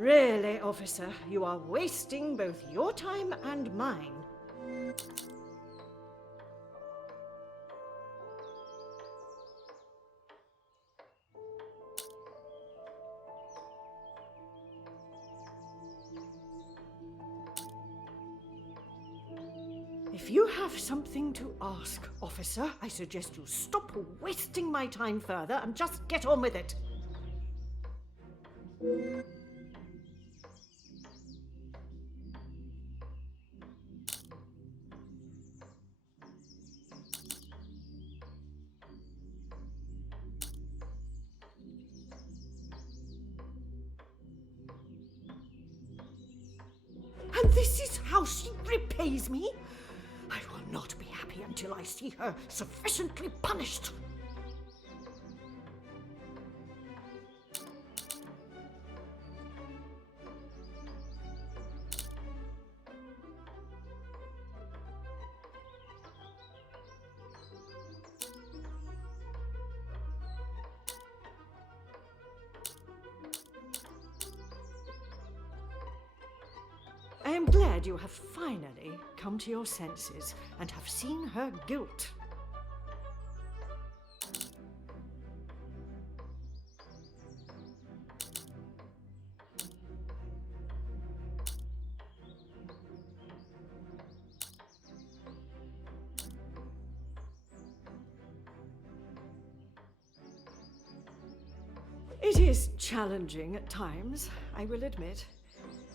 Really, officer, you are wasting both your time and mine. If you have something to ask, officer, I suggest you stop wasting my time further and just get on with it. And this is how she repays me? I will not be happy until I see her sufficiently punished. I am glad you have finally come to your senses and have seen her guilt. It is challenging at times, I will admit.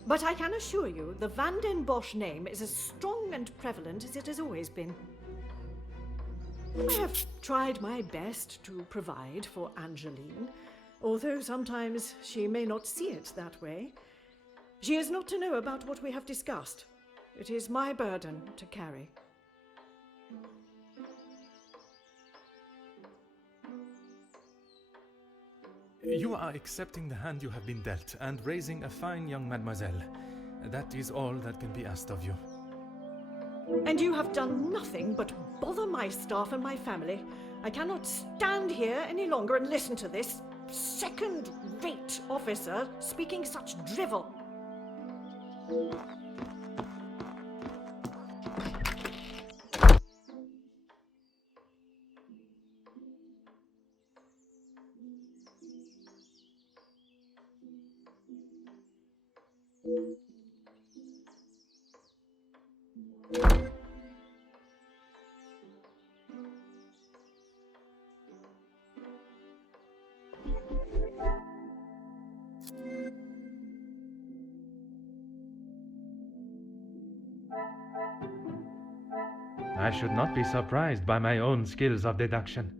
But I can assure you the Van den Bosch name is as strong and prevalent as it has always been. I have tried my best to provide for Angeline, although sometimes she may not see it that way. She is not to know about what we have discussed. It is my burden to carry. You are accepting the hand you have been dealt and raising a fine young mademoiselle. That is all that can be asked of you. And you have done nothing but bother my staff and my family. I cannot stand here any longer and listen to this second-rate officer speaking such drivel. I should not be surprised by my own skills of deduction.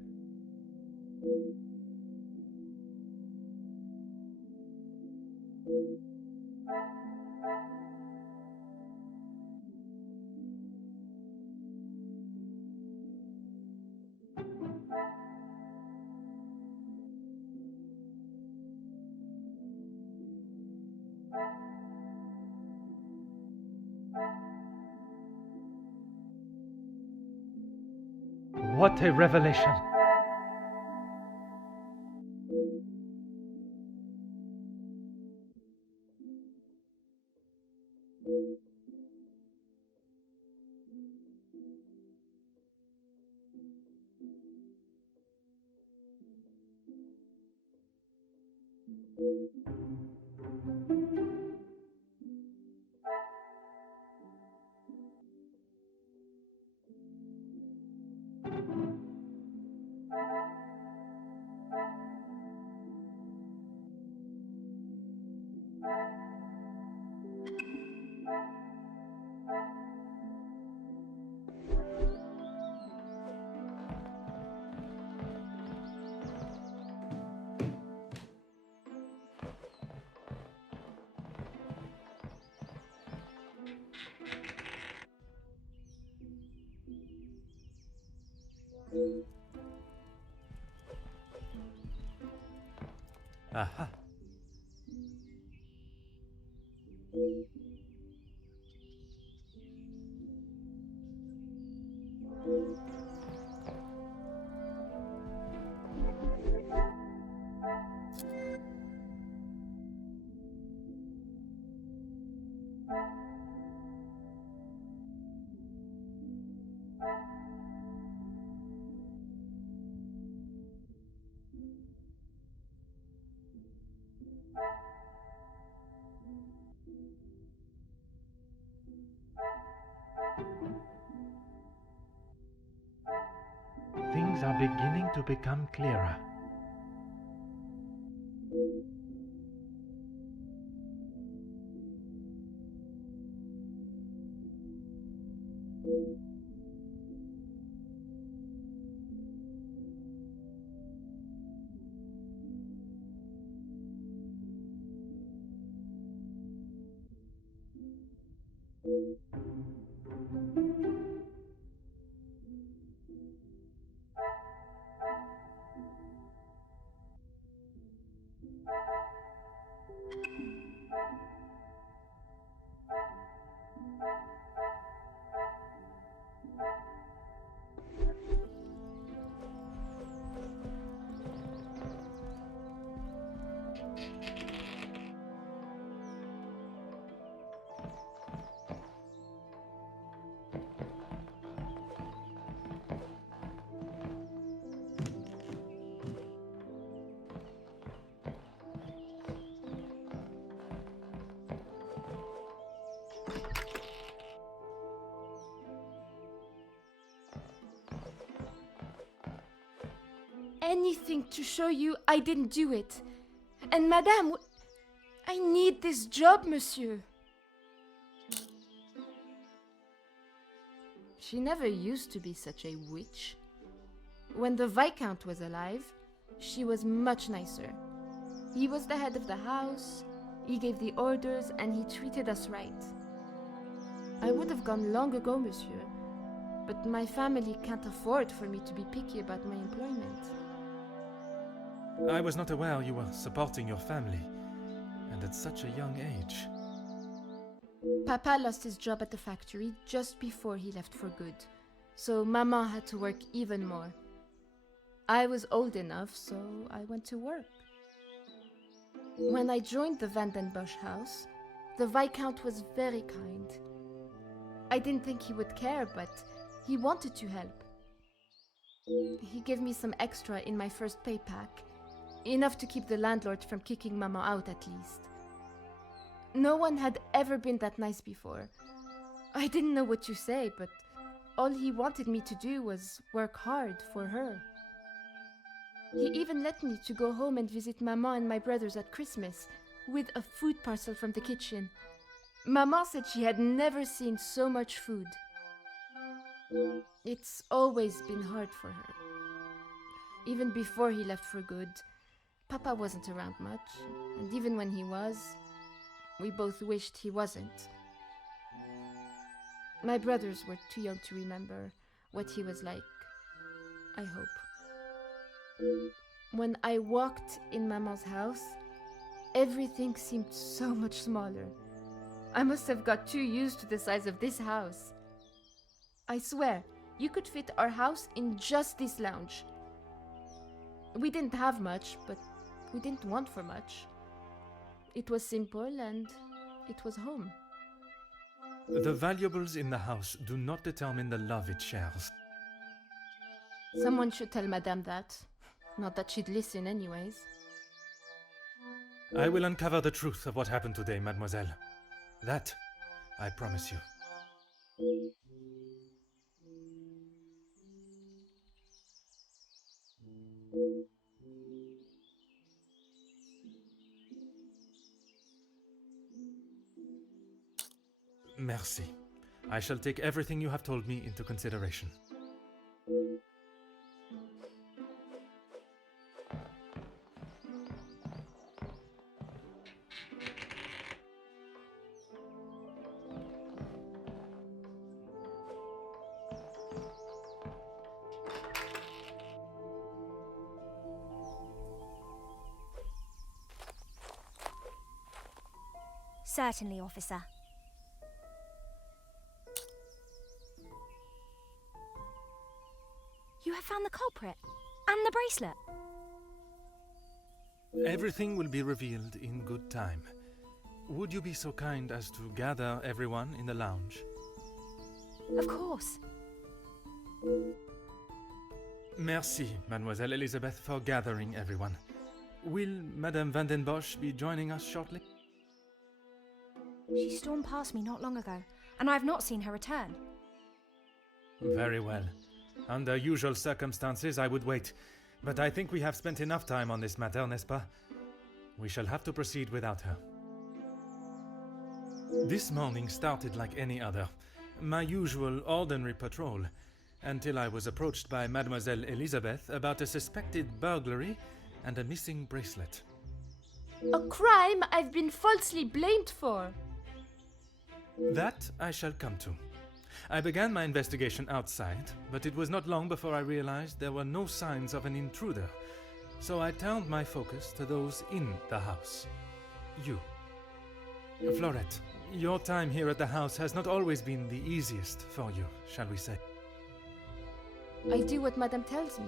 What a revelation! Aha. things are beginning to become clearer. Anything to show you I didn't do it. And Madame, I need this job, monsieur. She never used to be such a witch. When the Viscount was alive, she was much nicer. He was the head of the house, he gave the orders, and he treated us right. I would have gone long ago, monsieur, but my family can't afford for me to be picky about my employment. I was not aware you were supporting your family, and at such a young age. Papa lost his job at the factory just before he left for good, so Mama had to work even more. I was old enough, so I went to work. When I joined the Van den Bosch house, the Viscount was very kind. I didn't think he would care, but he wanted to help. He gave me some extra in my first pay pack, enough to keep the landlord from kicking Mama out at least. No one had ever been that nice before. I didn't know what to say, but all he wanted me to do was work hard for her. He even let me to go home and visit Mama and my brothers at Christmas, with a food parcel from the kitchen. Mama said she had never seen so much food. It's always been hard for her. Even before he left for good, Papa wasn't around much, and even when he was, we both wished he wasn't. My brothers were too young to remember what he was like, I hope. When I walked in Mama's house, everything seemed so much smaller. I must have got too used to the size of this house. I swear, you could fit our house in just this lounge. We didn't have much, but we didn't want for much. It was simple and it was home. The valuables in the house do not determine the love it shares. Someone should tell Madame that. Not that she'd listen anyways. I will uncover the truth of what happened today, mademoiselle. That, I promise you. Merci. I shall take everything you have told me into consideration. Certainly, officer. You have found the culprit and the bracelet. Everything will be revealed in good time. Would you be so kind as to gather everyone in the lounge? Of course. Merci, Mademoiselle Elizabeth, for gathering everyone. Will Madame Van den Bosch be joining us shortly? She stormed past me not long ago, and I have not seen her return. Very well. Under usual circumstances, I would wait, but I think we have spent enough time on this matter, n'est-ce pas? We shall have to proceed without her. This morning started like any other, my usual ordinary patrol, until I was approached by Mademoiselle Elizabeth about a suspected burglary and a missing bracelet. A crime I've been falsely blamed for. That I shall come to. I began my investigation outside, but it was not long before I realized there were no signs of an intruder, so I turned my focus to those in the house. You. Florette, your time here at the house has not always been the easiest for you, shall we say. I do what Madame tells me.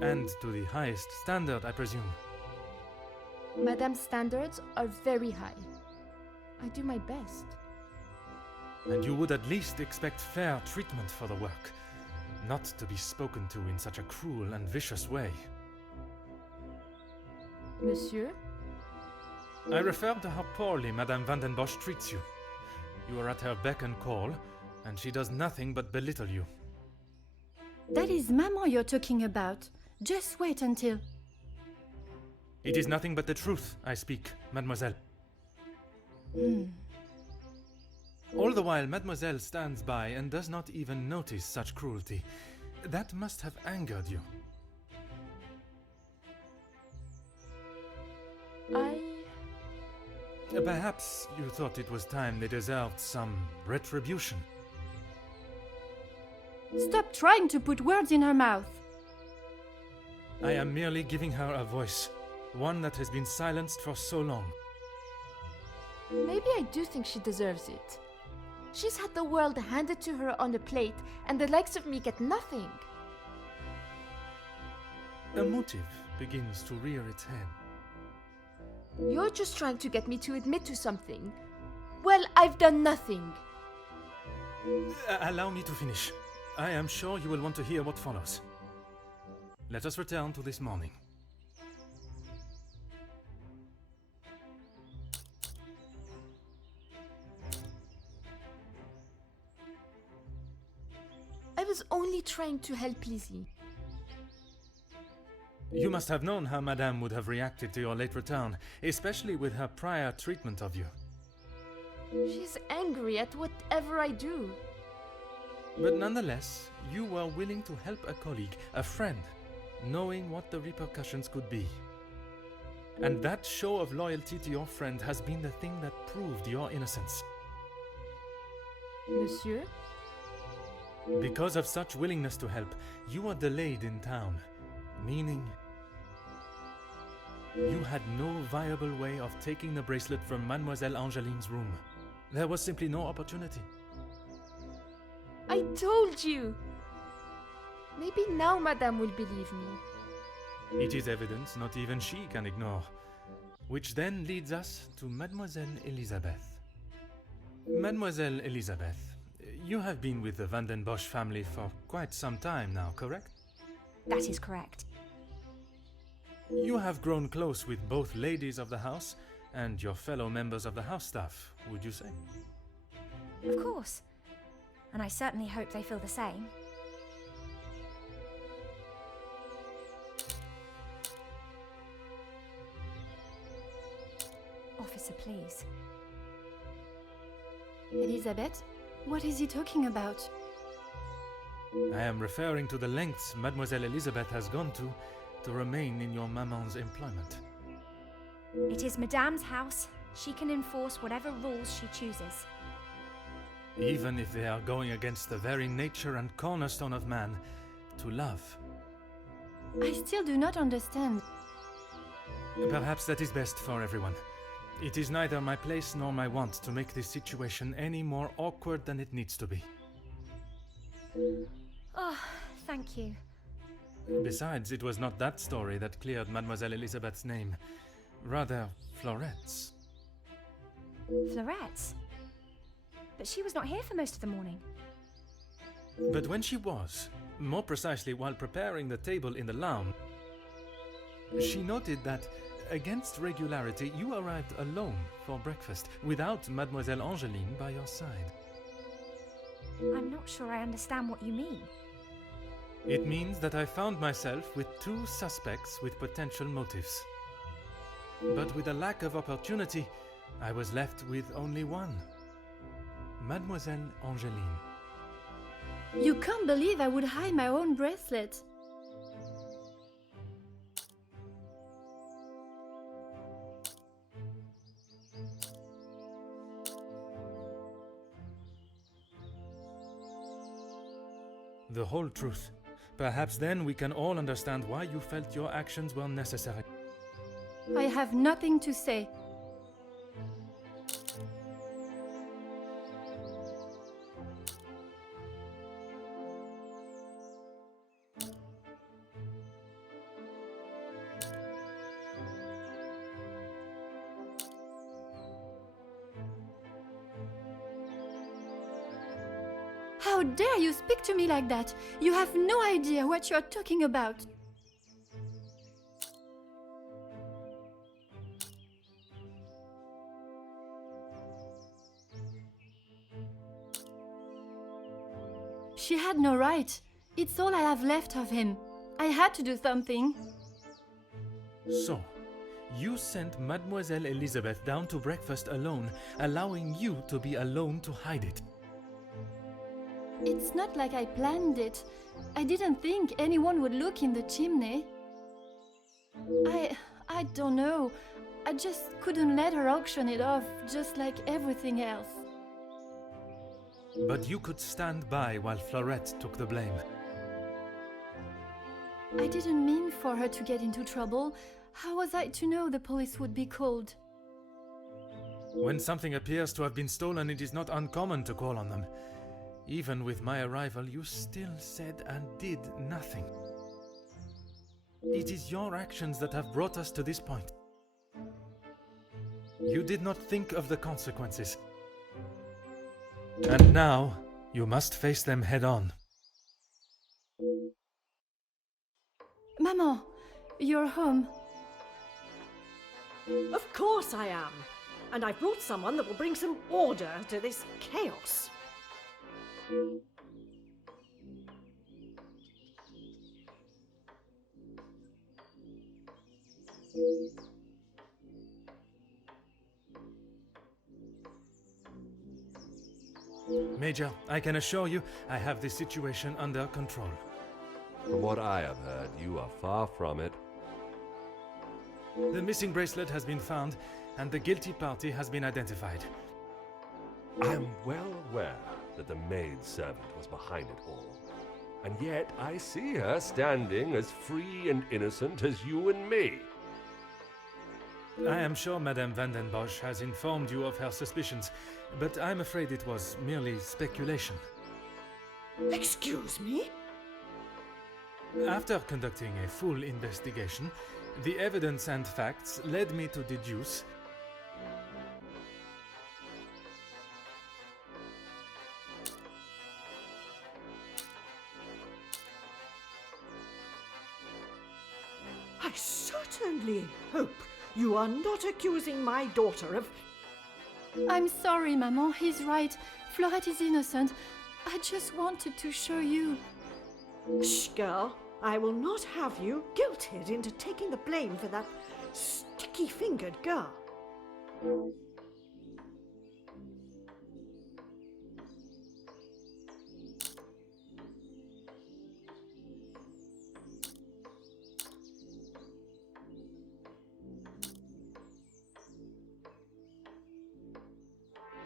And to the highest standard, I presume. Madame's standards are very high. I do my best. And you would at least expect fair treatment for the work, not to be spoken to in such a cruel and vicious way. Monsieur? I refer to how poorly Madame van den Bosch treats you. You are at her beck and call, and she does nothing but belittle you. That is Maman you're talking about. Just wait until... It is nothing but the truth I speak, mademoiselle. All the while, mademoiselle stands by and does not even notice such cruelty. That must have angered you. Perhaps you thought it was time they deserved some retribution. Stop trying to put words in her mouth. I am merely giving her a voice, one that has been silenced for so long. Maybe I do think she deserves it. She's had the world handed to her on a plate, and the likes of me get nothing. A motive begins to rear its head. You're just trying to get me to admit to something. Well, I've done nothing. Allow me to finish. I am sure you will want to hear what follows. Let us return to this morning. I was only trying to help Lizzie. You must have known how Madame would have reacted to your late return, especially with her prior treatment of you. She's angry at whatever I do. But nonetheless, you were willing to help a colleague, a friend, knowing what the repercussions could be. And that show of loyalty to your friend has been the thing that proved your innocence. Monsieur? Because of such willingness to help, you were delayed in town, meaning you had no viable way of taking the bracelet from Mademoiselle Angeline's room. There was simply no opportunity. I told you! Maybe now Madame will believe me. It is evidence not even she can ignore. Which then leads us to Mademoiselle Elizabeth. Mademoiselle Elizabeth, you have been with the Van den Bosch family for quite some time now, correct? That is correct. You have grown close with both ladies of the house and your fellow members of the house staff, would you say? Of course. And I certainly hope they feel the same. Officer, please. Elizabeth, what is he talking about? I am referring to the lengths Mademoiselle Elizabeth has gone to remain in your maman's employment. It is Madame's house. She can enforce whatever rules she chooses. Even if they are going against the very nature and cornerstone of man, to love. I still do not understand. Perhaps that is best for everyone. It is neither my place nor my want to make this situation any more awkward than it needs to be. Oh, thank you. Besides, it was not that story that cleared Mademoiselle Elizabeth's name. Rather, Florette's. Florette's? But she was not here for most of the morning. But when she was, more precisely while preparing the table in the lounge, she noted that, against regularity, you arrived alone for breakfast, without Mademoiselle Angeline by your side. I'm not sure I understand what you mean. It means that I found myself with two suspects with potential motives. But with a lack of opportunity, I was left with only one. Mademoiselle Angeline. You can't believe I would hide my own bracelet. The whole truth. Perhaps then we can all understand why you felt your actions were necessary. I have nothing to say. How dare you speak to me like that? You have no idea what you're talking about. She had no right. It's all I have left of him. I had to do something. So, you sent Mademoiselle Elizabeth down to breakfast alone, allowing you to be alone to hide it. It's not like I planned it. I didn't think anyone would look in the chimney. I don't know. I just couldn't let her auction it off, just like everything else. But you could stand by while Florette took the blame. I didn't mean for her to get into trouble. How was I to know the police would be called? When something appears to have been stolen, it is not uncommon to call on them. Even with my arrival, you still said and did nothing. It is your actions that have brought us to this point. You did not think of the consequences. And now, you must face them head on. Maman, you're home. Of course I am. And I've brought someone that will bring some order to this chaos. Major, I can assure you, I have the situation under control. From what I have heard, you are far from it. The missing bracelet has been found, and the guilty party has been identified. I am well aware that the maidservant was behind it all. And yet I see her standing as free and innocent as you and me. I am sure Madame van den Bosch has informed you of her suspicions, but I'm afraid it was merely speculation. Excuse me? After conducting a full investigation, the evidence and facts led me to deduce I certainly hope you are not accusing my daughter of... I'm sorry, Maman, he's right. Florette is innocent. I just wanted to show you. Shh, girl. I will not have you guilted into taking the blame for that sticky-fingered girl.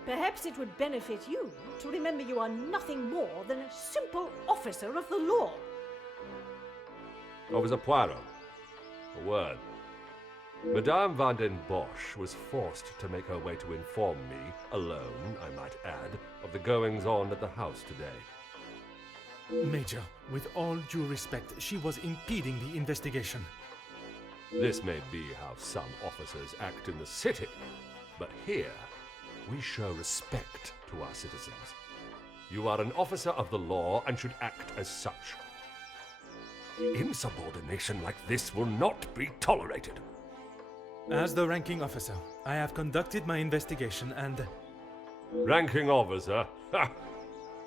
Perhaps it would benefit you to remember you are nothing more than a simple officer of the law. Officer Poirot, a word. Madame van den Bosch was forced to make her way to inform me, alone, I might add, of the goings-on at the house today. Major, with all due respect, she was impeding the investigation. This may be how some officers act in the city, but here we show respect to our citizens. You are an officer of the law and should act as such. Insubordination like this will not be tolerated. As the ranking officer, I have conducted my investigation and... Ranking officer? Ha!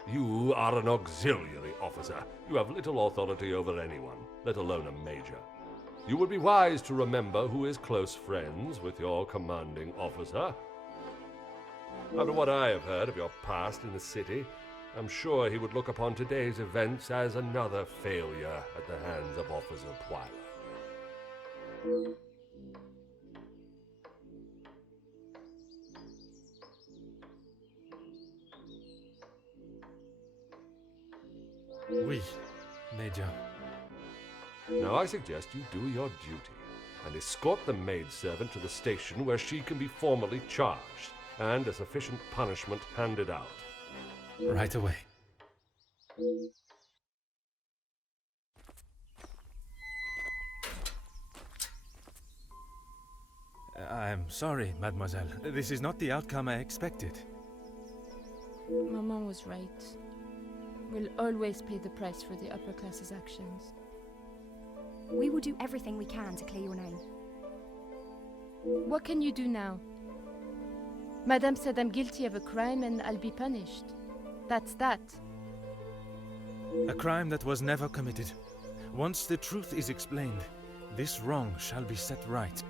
You are an auxiliary officer. You have little authority over anyone, let alone a major. You would be wise to remember who is close friends with your commanding officer. After what I have heard of your past in the city, I'm sure he would look upon today's events as another failure at the hands of Officer Poirot. Oui, Major. Now I suggest you do your duty and escort the maidservant to the station where she can be formally charged and a sufficient punishment handed out. Right away. I'm sorry, mademoiselle. This is not the outcome I expected. Maman was right. We'll always pay the price for the upper class's actions. We will do everything we can to clear your name. What can you do now? Madame said I'm guilty of a crime and I'll be punished. That's that. A crime that was never committed. Once the truth is explained, this wrong shall be set right.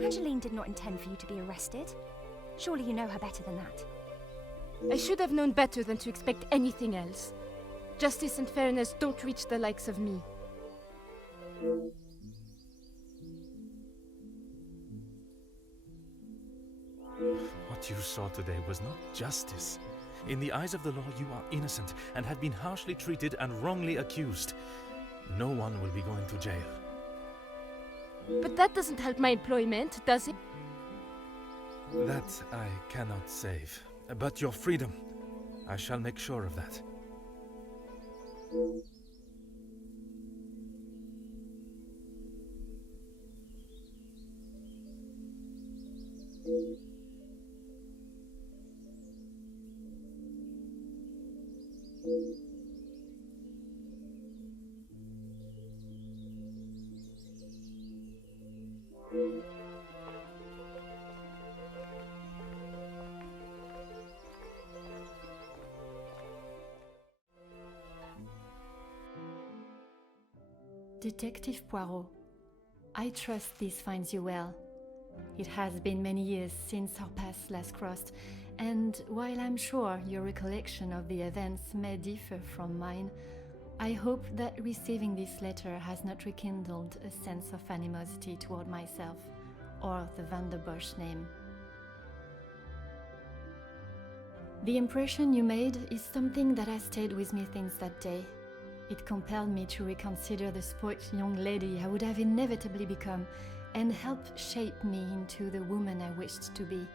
Angeline did not intend for you to be arrested. Surely you know her better than that. I should have known better than to expect anything else. Justice and fairness don't reach the likes of me. What you saw today was not justice. In the eyes of the law, you are innocent and have been harshly treated and wrongly accused. No one will be going to jail. But that doesn't help my employment, does it? That I cannot save. But your freedom, I shall make sure of that. Detective Poirot, I trust this finds you well. It has been many years since our paths last crossed, and while I'm sure your recollection of the events may differ from mine, I hope that receiving this letter has not rekindled a sense of animosity toward myself or the Van der Bosch name. The impression you made is something that has stayed with me since that day. It compelled me to reconsider the spoilt young lady I would have inevitably become and helped shape me into the woman I wished to be.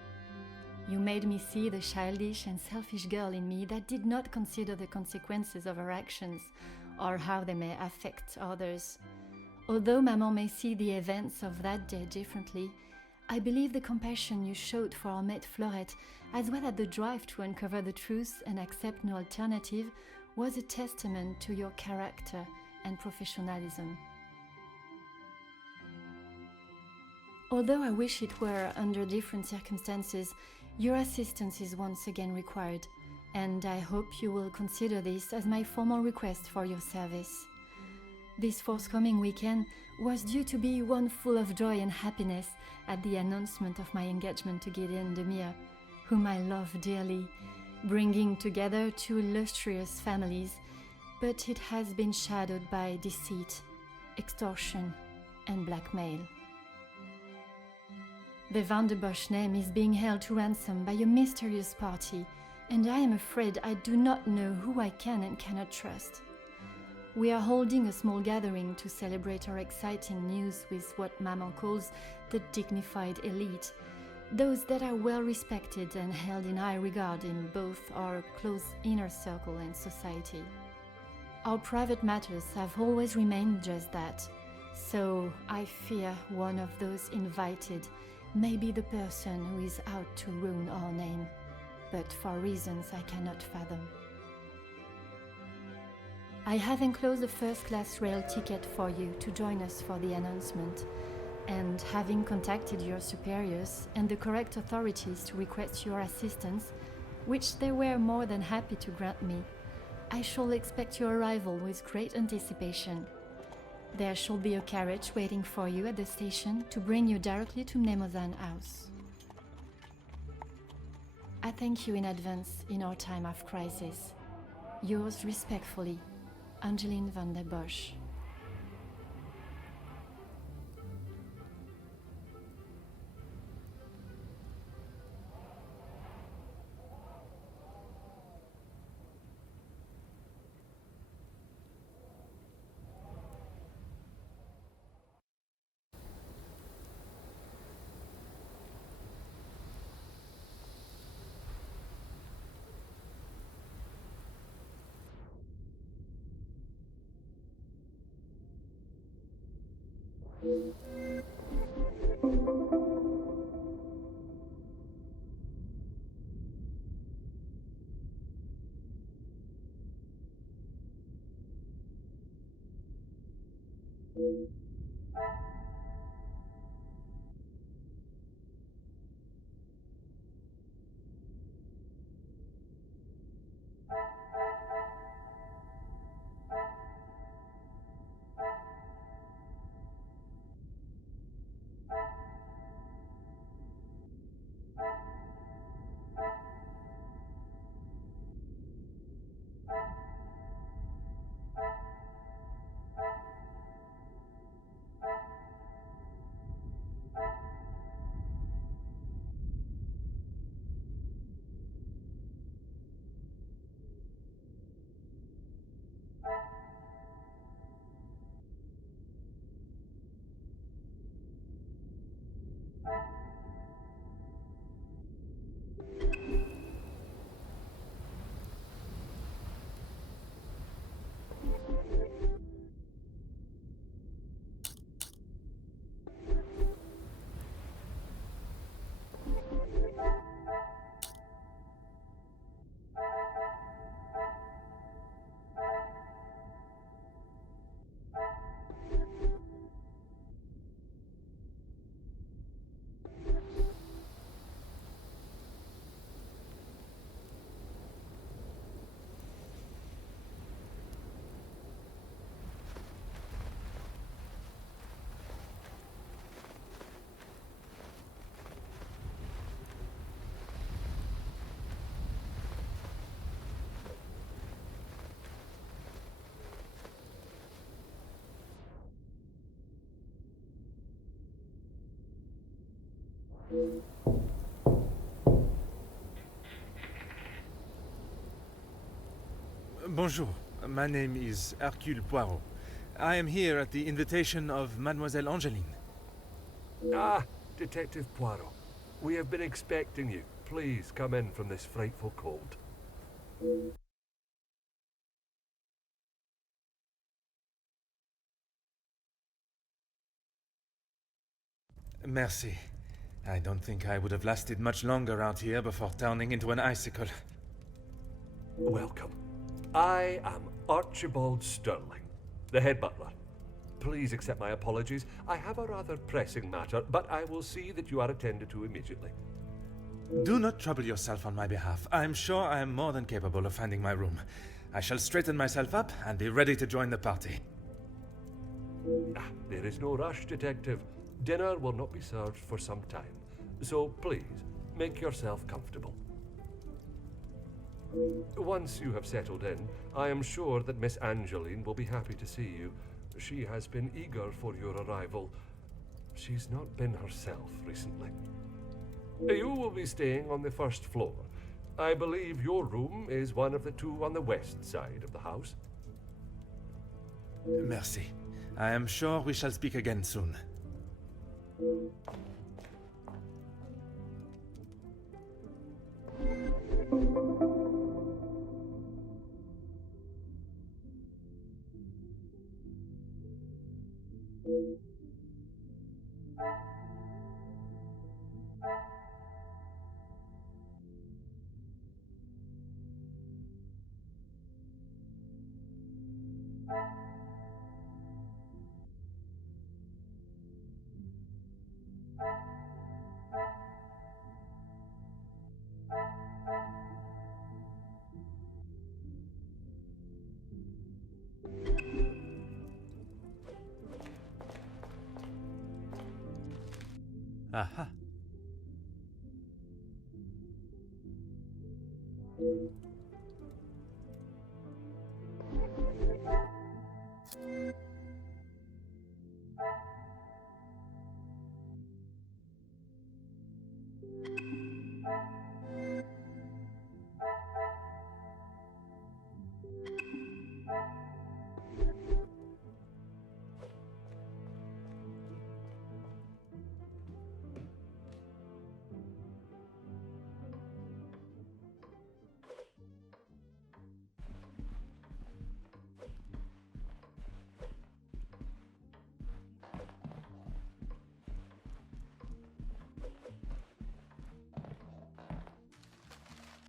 You made me see the childish and selfish girl in me that did not consider the consequences of her actions or how they may affect others. Although Maman may see the events of that day differently, I believe the compassion you showed for our mate Florette, as well as the drive to uncover the truth and accept no alternative, was a testament to your character and professionalism. Although I wish it were under different circumstances, your assistance is once again required, and I hope you will consider this as my formal request for your service. This forthcoming weekend was due to be one full of joy and happiness at the announcement of my engagement to Gideon Demir, whom I love dearly, bringing together two illustrious families, but it has been shadowed by deceit, extortion, and blackmail. The Van der Bosch name is being held to ransom by a mysterious party, and I am afraid I do not know who I can and cannot trust. We are holding a small gathering to celebrate our exciting news with what Maman calls the dignified elite, those that are well respected and held in high regard in both our close inner circle and society. Our private matters have always remained just that, so I fear one of those invited may be the person who is out to ruin our name, but for reasons I cannot fathom. I have enclosed a first-class rail ticket for you to join us for the announcement, and having contacted your superiors and the correct authorities to request your assistance, which they were more than happy to grant me. I shall expect your arrival with great anticipation. There shall be a carriage waiting for you at the station to bring you directly to Mnemosyne House. I thank you in advance in our time of crisis. Yours respectfully, Angeline van der Bosch. Bonjour, my name is Hercule Poirot. I am here at the invitation of Mademoiselle Angeline. Ah, Detective Poirot. We have been expecting you. Please come in from this frightful cold. Merci. I don't think I would have lasted much longer out here before turning into an icicle. Welcome. I am Archibald Sterling, the head butler. Please accept my apologies. I have a rather pressing matter, but I will see that you are attended to immediately. Do not trouble yourself on my behalf. I am sure I am more than capable of finding my room. I shall straighten myself up and be ready to join the party. There is no rush, Detective. Dinner will not be served for some time, so please, make yourself comfortable. Once you have settled in, I am sure that Miss Angeline will be happy to see you. She has been eager for your arrival. She's not been herself recently. You will be staying on the first floor. I believe your room is one of the two on the west side of the house. Merci. I am sure we shall speak again soon. Aha.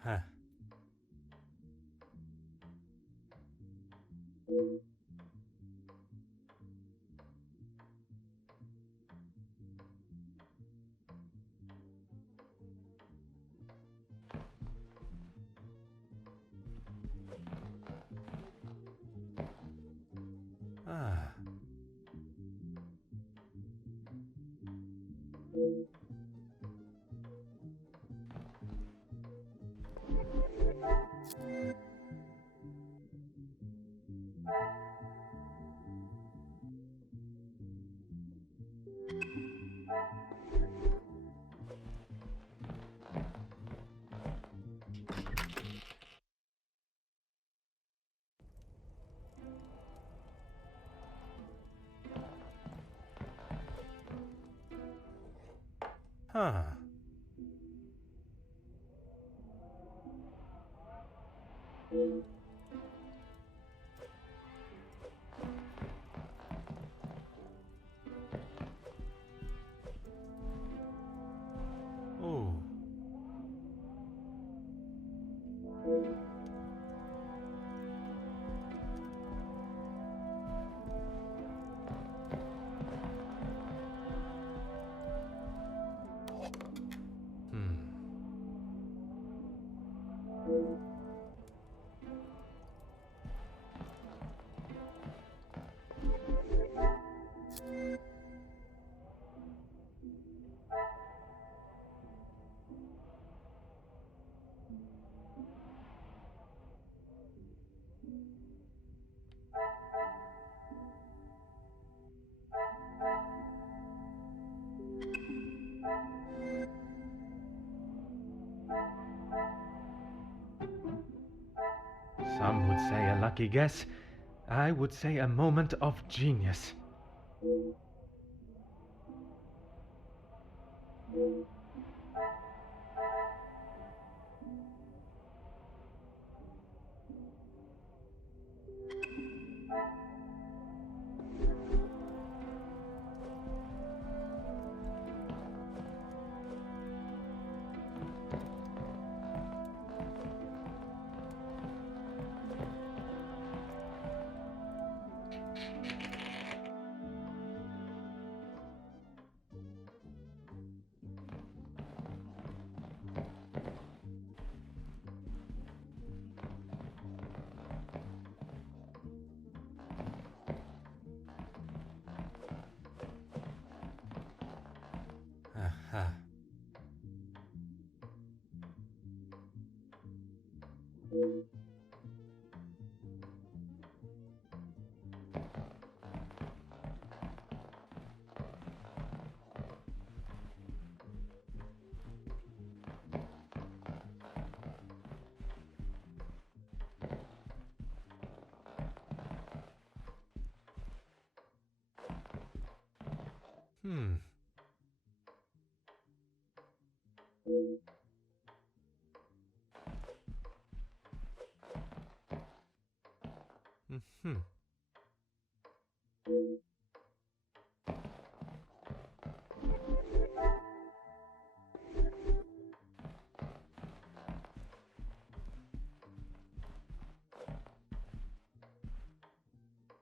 Huh. Ah. Huh. Oh. Hmm. Some would say a lucky guess. I would say a moment of genius. Aha. Hmm. Hmm.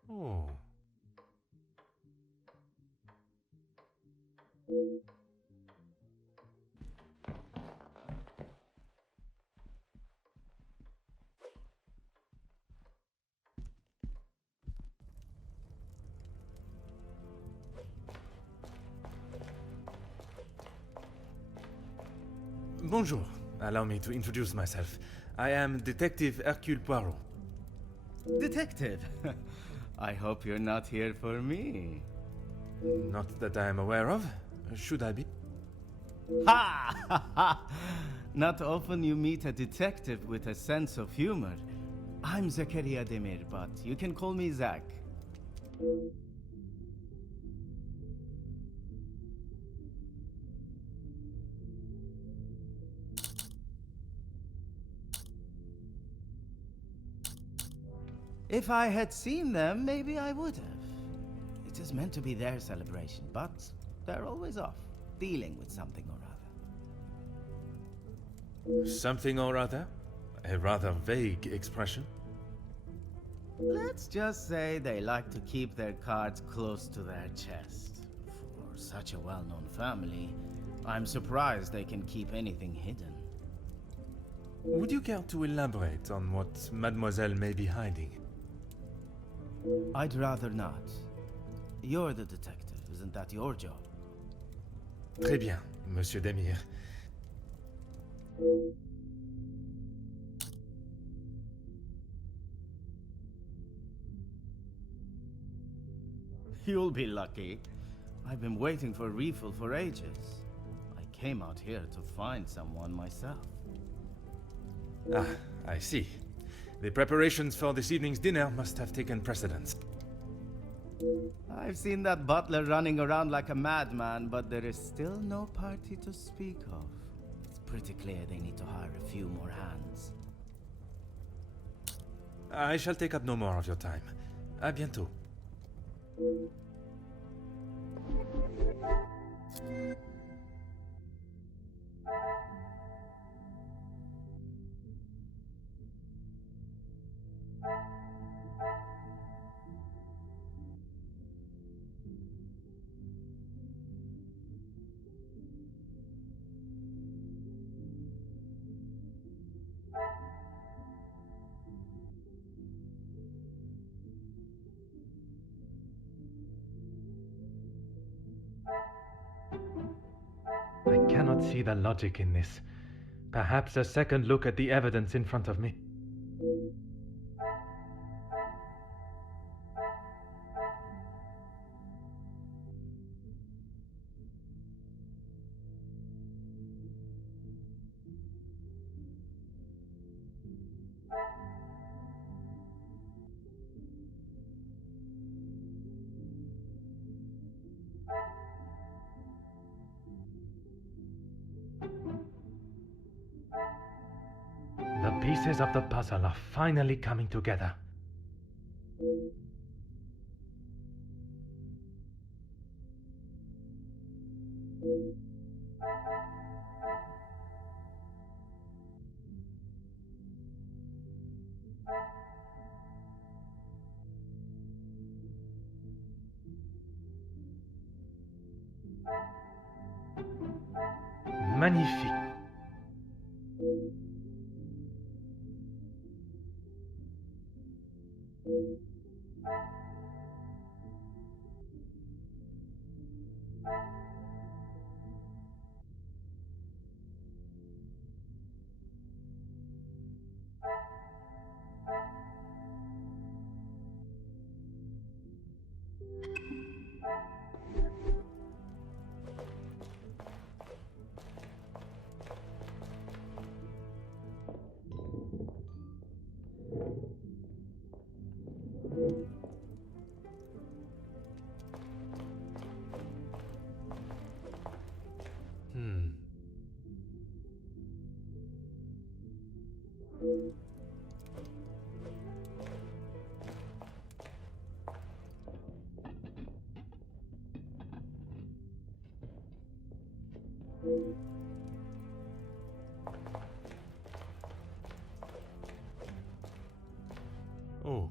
Oh. Bonjour. Allow me to introduce myself. I am Detective Hercule Poirot. Detective, I hope you're not here for me. Not that I am aware of. Should I be? Ha! Not often you meet a detective with a sense of humor. I'm Zakaria Demir, but you can call me Zach. If I had seen them, maybe I would have. It is meant to be their celebration, but they're always off, dealing with something or other. Something or other? A rather vague expression. Let's just say they like to keep their cards close to their chest. For such a well-known family, I'm surprised they can keep anything hidden. Would you care to elaborate on what Mademoiselle may be hiding? I'd rather not. You're the detective, isn't that your job? Très bien, Monsieur Demir. You'll be lucky. I've been waiting for a refill for ages. I came out here to find someone myself. Ah, I see. The preparations for this evening's dinner must have taken precedence. I've seen that butler running around like a madman, but there is still no party to speak of. It's pretty clear they need to hire a few more hands. I shall take up no more of your time. À bientôt. I cannot see the logic in this. Perhaps a second look at the evidence in front of me. The pieces of the puzzle are finally coming together. Magnifique. Oh.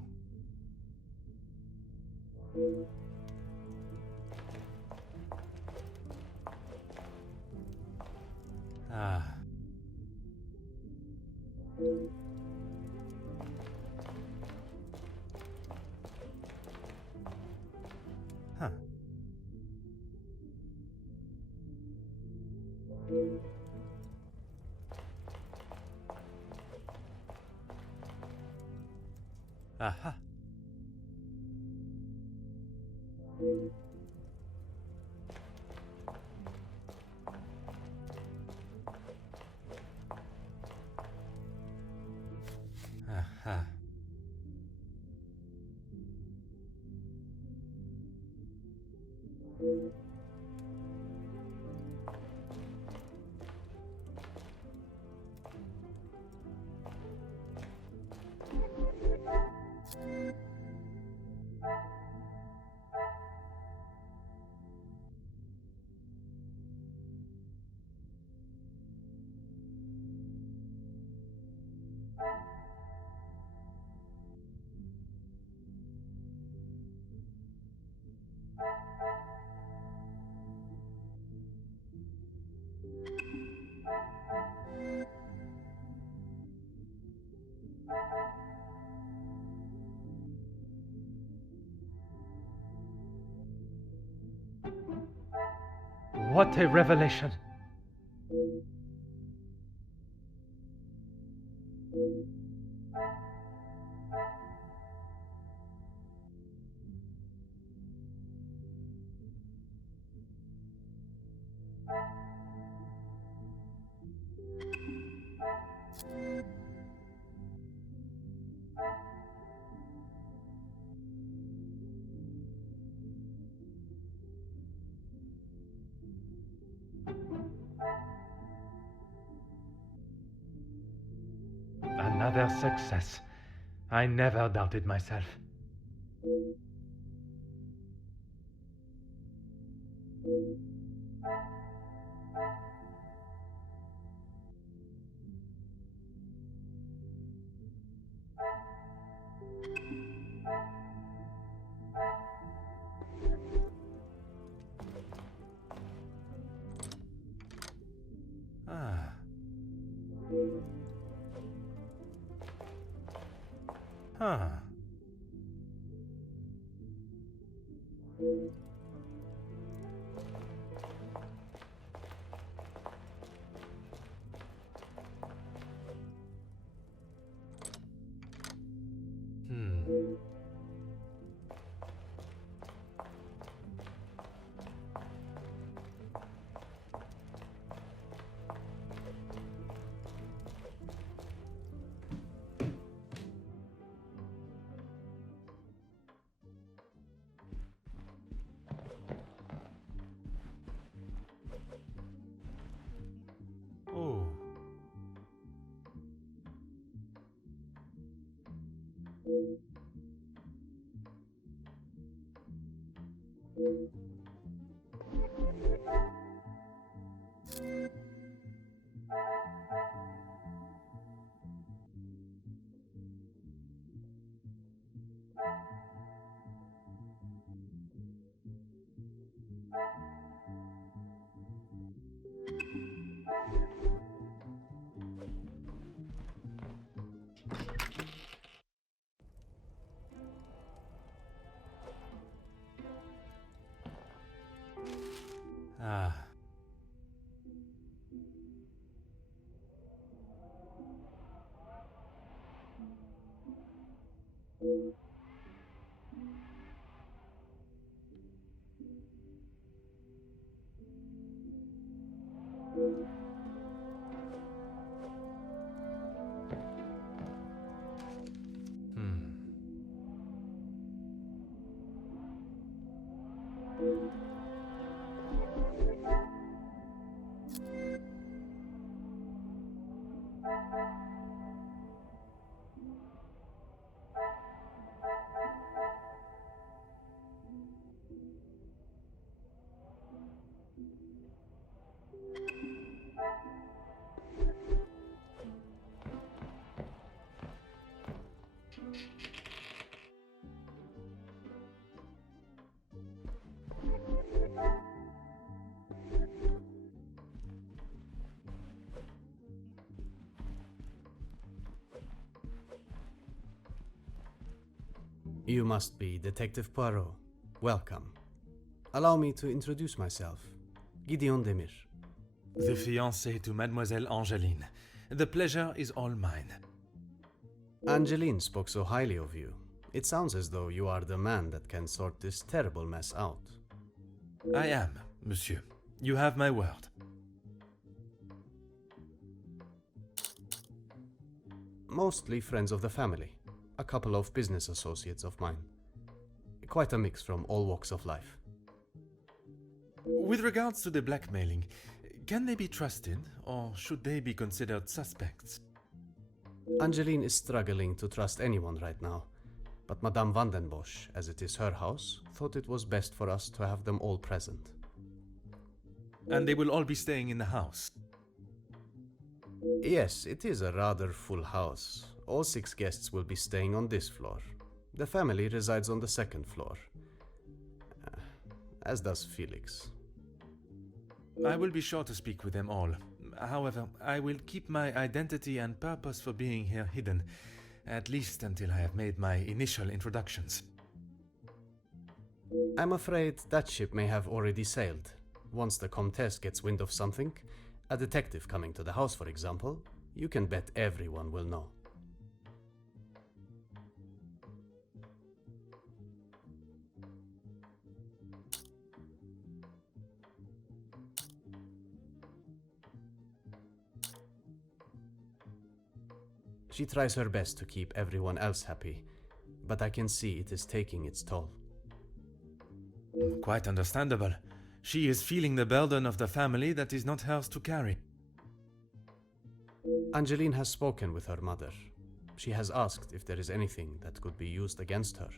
Ah. Huh. Aha. Aha. What a revelation! Another success. I never doubted myself. Ah. Huh. Oh. Ah. You must be Detective Poirot. Welcome. Allow me to introduce myself. Gideon Demir. The fiancé to Mademoiselle Angeline. The pleasure is all mine. Angeline spoke so highly of you. It sounds as though you are the man that can sort this terrible mess out. I am, monsieur. You have my word. Mostly friends of the family. A couple of business associates of mine. Quite a mix from all walks of life. With regards to the blackmailing, can they be trusted, or should they be considered suspects? Angeline is struggling to trust anyone right now, but Madame van den Bosch, as it is her house, thought it was best for us to have them all present. And they will all be staying in the house? Yes, it is a rather full house. All 6 guests will be staying on this floor. The family resides on the 2nd floor. As does Felix. I will be sure to speak with them all. However, I will keep my identity and purpose for being here hidden, at least until I have made my initial introductions. I'm afraid that ship may have already sailed. Once the Comtesse gets wind of something, a detective coming to the house, for example, you can bet everyone will know. She tries her best to keep everyone else happy, but I can see it is taking its toll. Quite understandable. She is feeling the burden of the family that is not hers to carry. Angeline has spoken with her mother. She has asked if there is anything that could be used against her,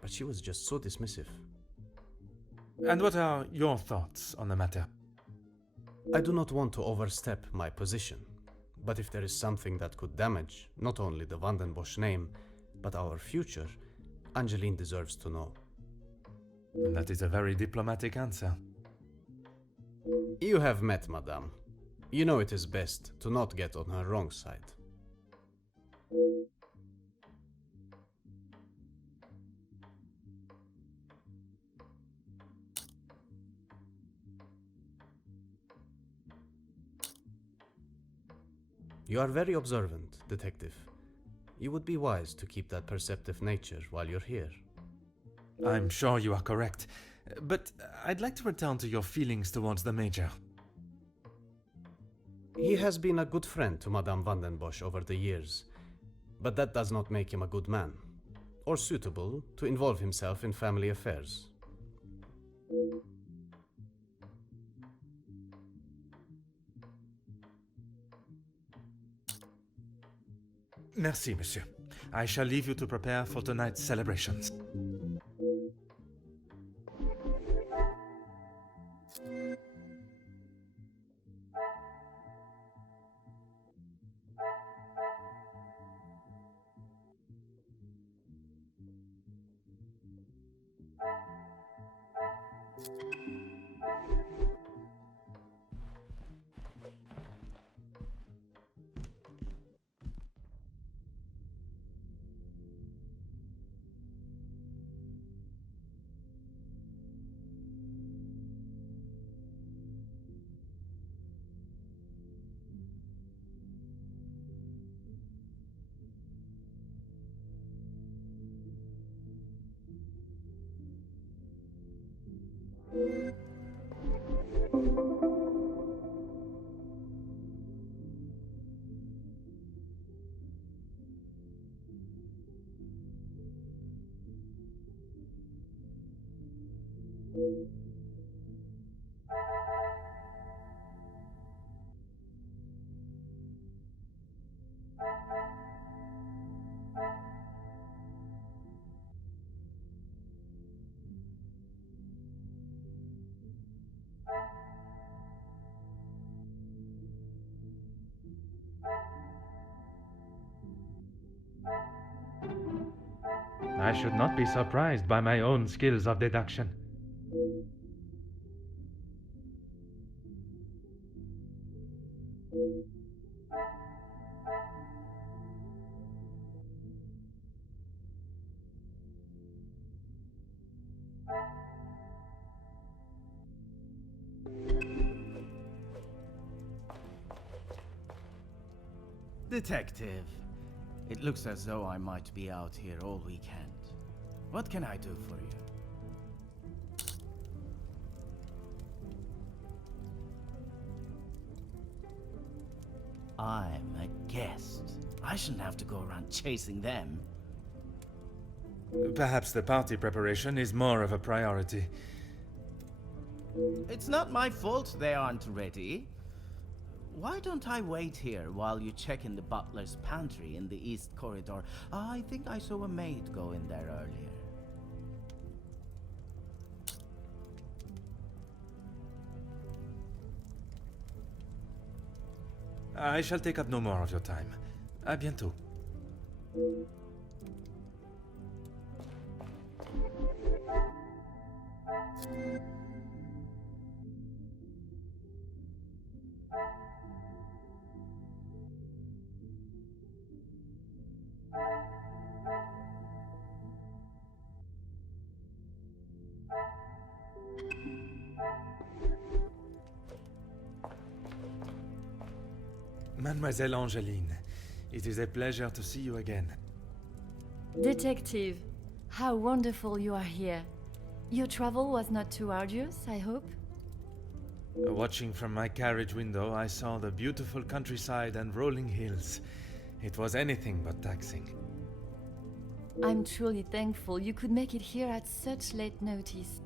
but she was just so dismissive. And what are your thoughts on the matter? I do not want to overstep my position, but if there is something that could damage not only the Van den Bosch name, but our future, Angeline deserves to know. That is a very diplomatic answer. You have met Madame. You know it is best to not get on her wrong side. You are very observant, detective. You would be wise to keep that perceptive nature while you're here. I'm sure you are correct, but I'd like to return to your feelings towards the Major. He has been a good friend to Madame van den Bosch over the years, but that does not make him a good man, or suitable to involve himself in family affairs. Merci, monsieur. I shall leave you to prepare for tonight's celebrations. I should not be surprised by my own skills of deduction. Detective, It looks as though I might be out here all weekend. What can I do for you? I'm a guest. I shouldn't have to go around chasing them. Perhaps the party preparation is more of a priority. It's not my fault they aren't ready. Why don't I wait here while you check in the butler's pantry in the east corridor? I think I saw a maid go in there earlier. I shall take up no more of your time. À bientôt. Mademoiselle Angeline, it is a pleasure to see you again. Detective, how wonderful you are here. Your travel was not too arduous, I hope? Watching from my carriage window, I saw the beautiful countryside and rolling hills. It was anything but taxing. I'm truly thankful you could make it here at such late notice.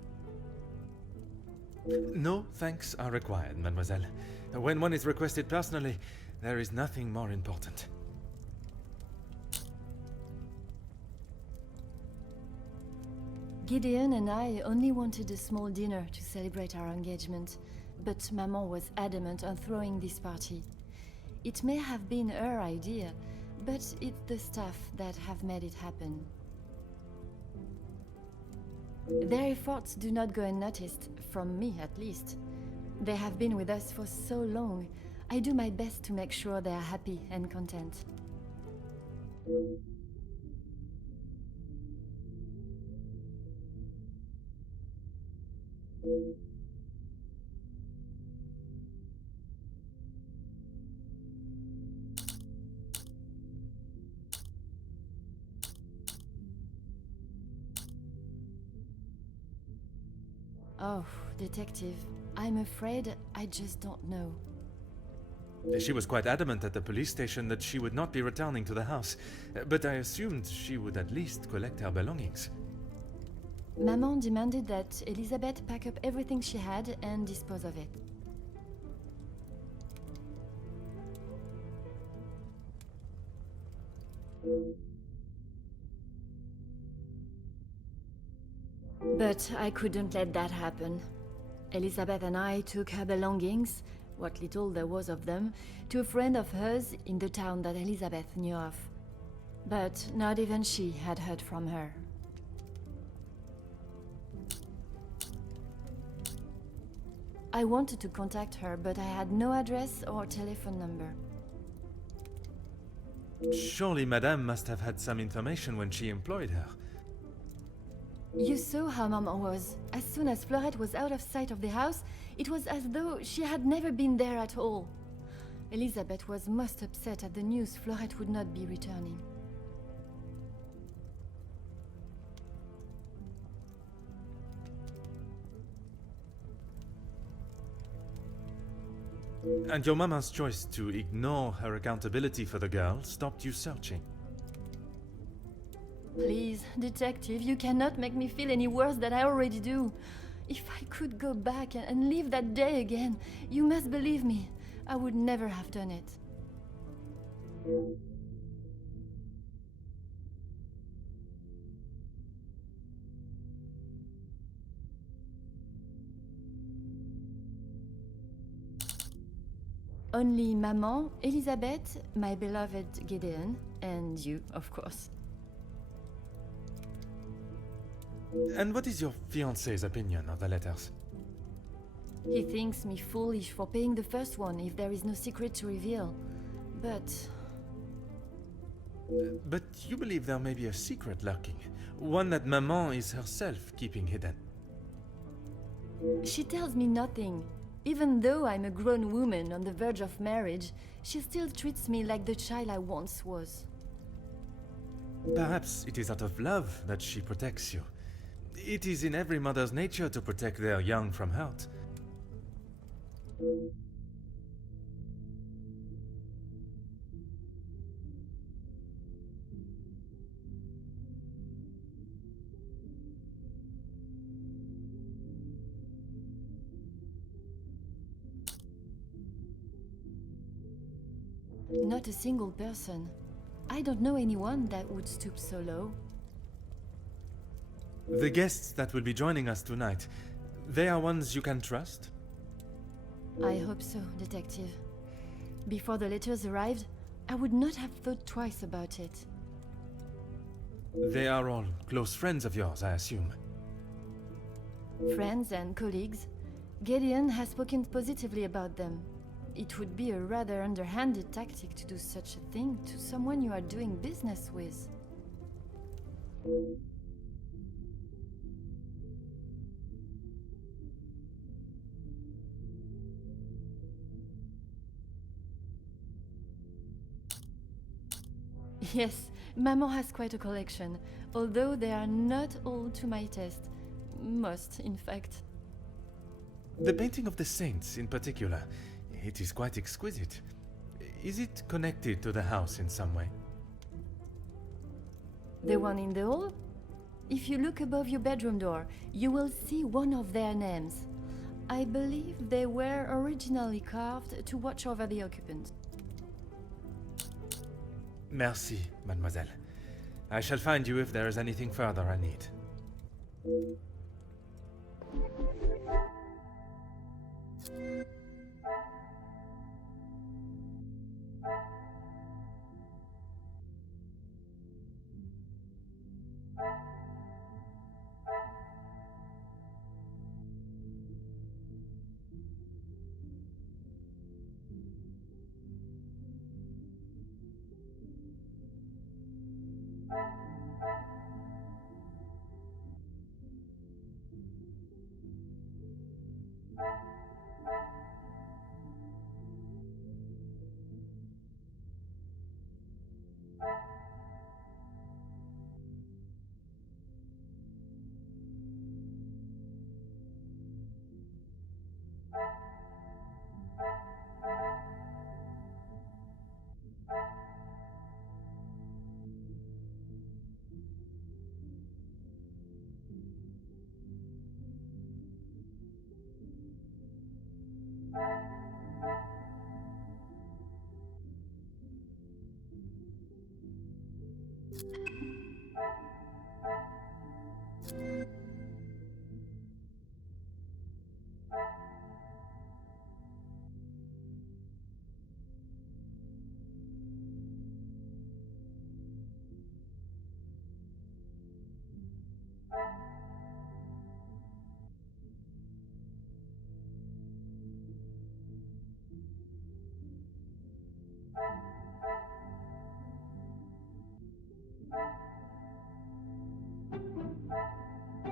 No thanks are required, mademoiselle. When one is requested personally, there is nothing more important. Gideon and I only wanted a small dinner to celebrate our engagement, but Maman was adamant on throwing this party. It may have been her idea, but it's the staff that have made it happen. Their efforts do not go unnoticed, from me at least. They have been with us for so long. I do my best to make sure they are happy and content. Oh, detective, I'm afraid I just don't know. She was quite adamant at the police station that she would not be returning to the house, but I assumed she would at least collect her belongings. Maman demanded that Elizabeth pack up everything she had and dispose of it. But I couldn't let that happen. Elizabeth and I took her belongings, what little there was of them, to a friend of hers in the town that Elizabeth knew of. But not even she had heard from her. I wanted to contact her, but I had no address or telephone number. Surely Madame must have had some information when she employed her. You saw how Maman was. As soon as Fleurette was out of sight of the house, it was as though she had never been there at all. Elizabeth was most upset at the news Fleurette would not be returning. And your mama's choice to ignore her accountability for the girl stopped you searching. Please, detective, you cannot make me feel any worse than I already do. If I could go back and live that day again, you must believe me, I would never have done it. Only Maman, Elizabeth, my beloved Gideon, and you, of course. And what is your fiancé's opinion of the letters? He thinks me foolish for paying the first one if there is no secret to reveal. But you believe there may be a secret lurking, one that Maman is herself keeping hidden. she tells me nothing. Even though I'm a grown woman on the verge of marriage, she still treats me like the child I once was. Perhaps it is out of love that she protects you. It is in every mother's nature to protect their young from hurt. Not a single person. I don't know anyone that would stoop so low. The guests that will be joining us tonight, they are ones you can trust? I hope so, Detective. Before the letters arrived, I would not have thought twice about it. They are all close friends of yours, I assume. Friends and colleagues, Gideon has spoken positively about them. It would be a rather underhanded tactic to do such a thing to someone you are doing business with. Yes, Maman has quite a collection, although they are not all to my taste. Most, in fact. The painting of the saints, in particular, it is quite exquisite. Is it connected to the house in some way? The one in the hall? If you look above your bedroom door, you will see one of their names. I believe they were originally carved to watch over the occupants. Merci, mademoiselle. I shall find you if there is anything further I need.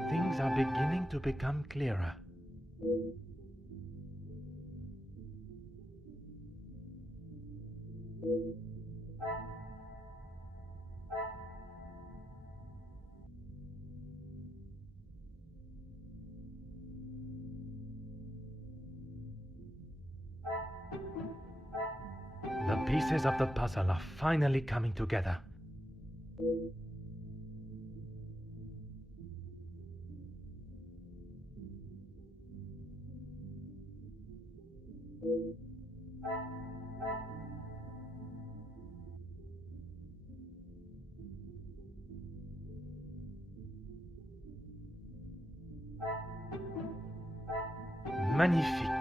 Things are beginning to become clearer. The pieces of the puzzle are finally coming together. Magnifique.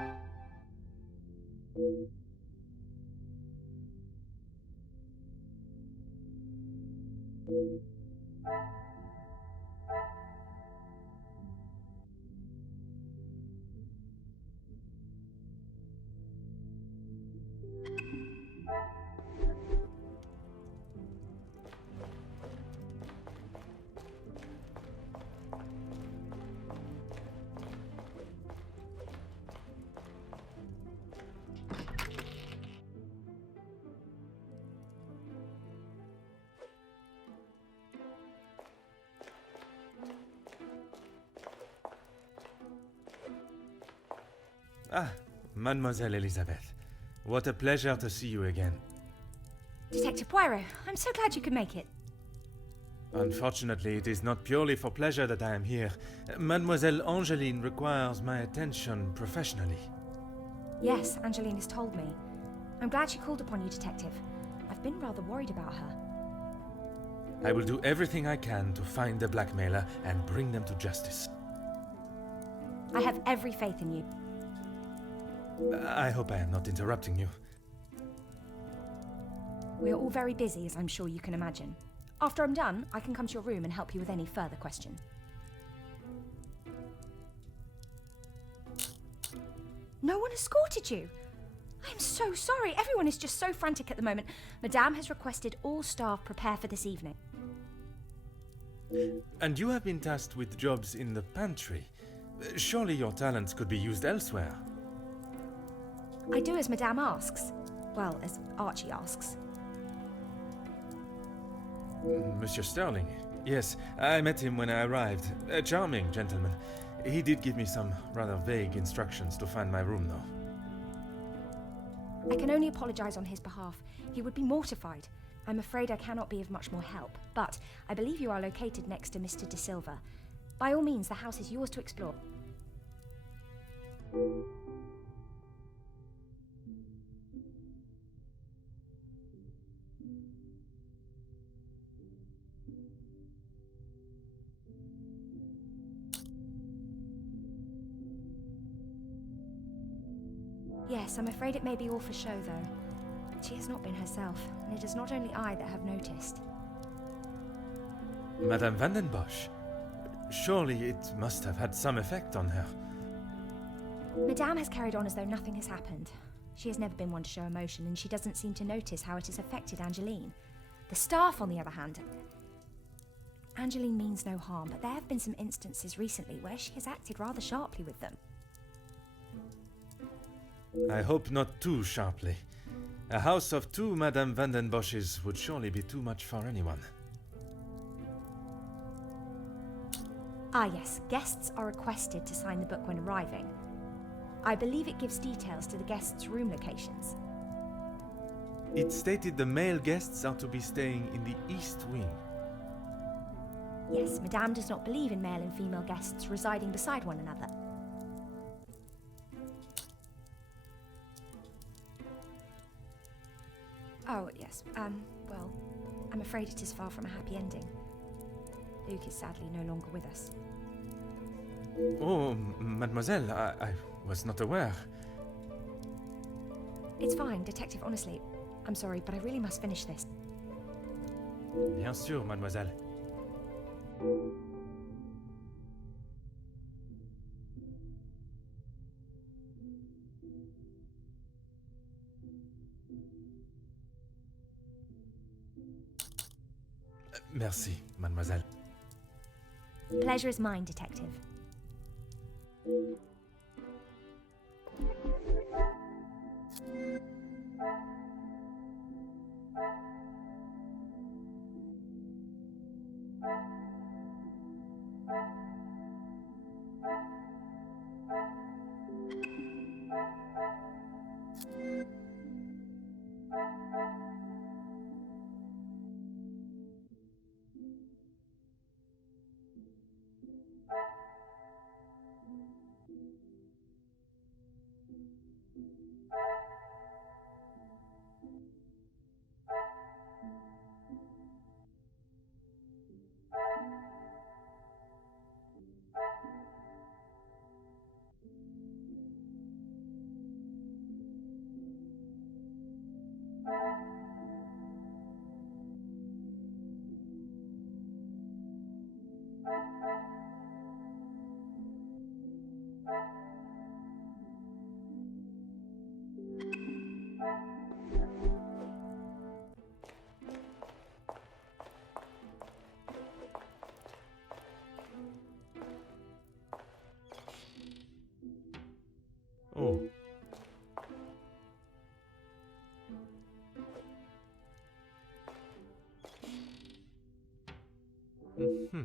Ah, Mademoiselle Elizabeth. What a pleasure to see you again. Detective Poirot, I'm so glad you could make it. Unfortunately, it is not purely for pleasure that I am here. Mademoiselle Angeline requires my attention professionally. Yes, Angeline has told me. I'm glad she called upon you, Detective. I've been rather worried about her. I will do everything I can to find the blackmailer and bring them to justice. I have every faith in you. I hope I am not interrupting you. We're all very busy, as I'm sure you can imagine. After I'm done, I can come to your room and help you with any further question. No one escorted you? I'm so sorry. Everyone is just so frantic at the moment. Madame has requested all staff prepare for this evening. And you have been tasked with jobs in the pantry. Surely your talents could be used elsewhere. I do as Madame asks. Well, as Archie asks. Monsieur Sterling. Yes, I met him when I arrived. A charming gentleman. He did give me some rather vague instructions to find my room, though. I can only apologise on his behalf. He would be mortified. I'm afraid I cannot be of much more help, but I believe you are located next to Mr. De Silva. By all means, the house is yours to explore. Yes, I'm afraid it may be all for show, though. She has not been herself, and it is not only I that have noticed. Madame van den Bosch. Surely it must have had some effect on her. Madame has carried on as though nothing has happened. She has never been one to show emotion, and she doesn't seem to notice how it has affected Angeline. The staff, on the other hand... Angeline means no harm, but there have been some instances recently where she has acted rather sharply with them. I hope not too sharply. A house of two Madame van den Bosches would surely be too much for anyone. Ah yes, guests are requested to sign the book when arriving. I believe it gives details to the guests' room locations. It stated the male guests are to be staying in the East Wing. Yes, Madame does not believe in male and female guests residing beside one another. Oh, yes. Well, I'm afraid it is far from a happy ending. Luke is sadly no longer with us. Oh, mademoiselle, I was not aware. It's fine, Detective, honestly. I'm sorry, but I really must finish this. Bien sûr, mademoiselle. Merci, mademoiselle. Pleasure is mine, Detective. Oh. Mm-hmm.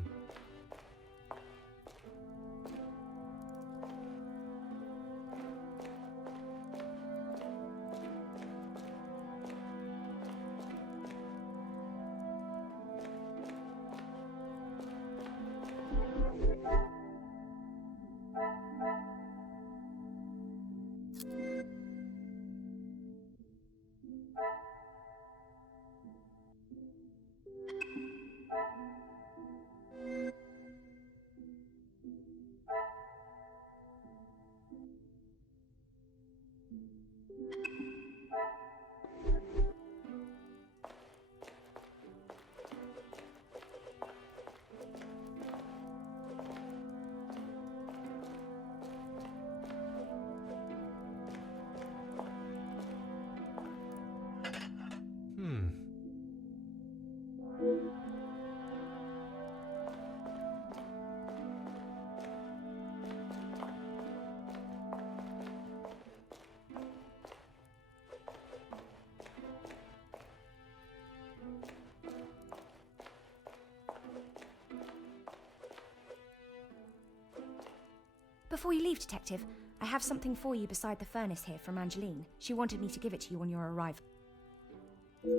Before you leave, Detective, I have something for you beside the furnace here from Angeline. She wanted me to give it to you on your arrival.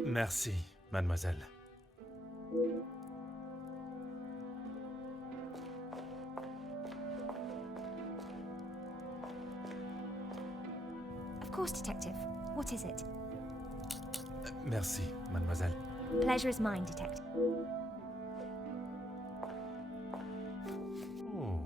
Merci, mademoiselle. Of course, Detective. What is it? Merci, mademoiselle. Pleasure is mine, Detective. Oh.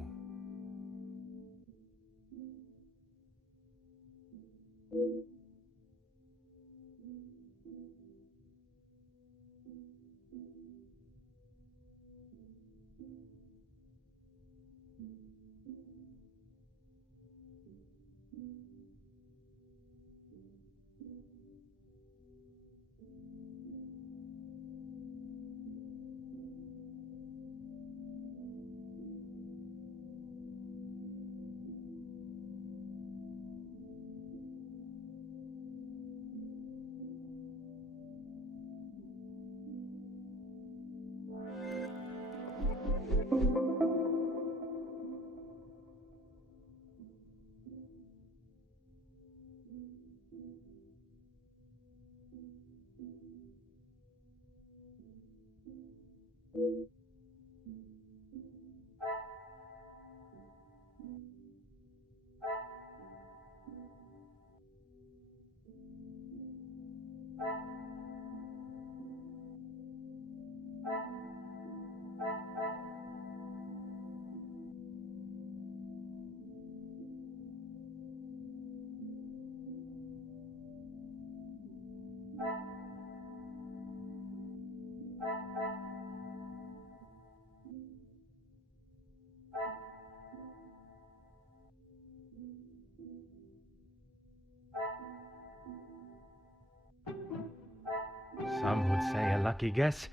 Some would say a lucky guess.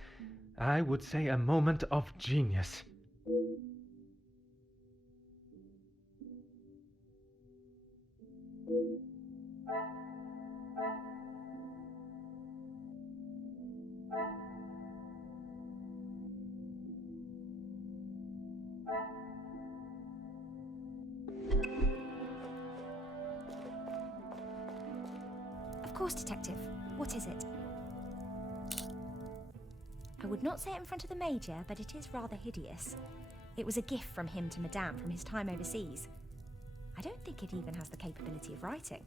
I would say a moment of genius. Of course, Detective. What is it? I would not say it in front of the Major, but it is rather hideous. It was a gift from him to Madame from his time overseas. I don't think it even has the capability of writing.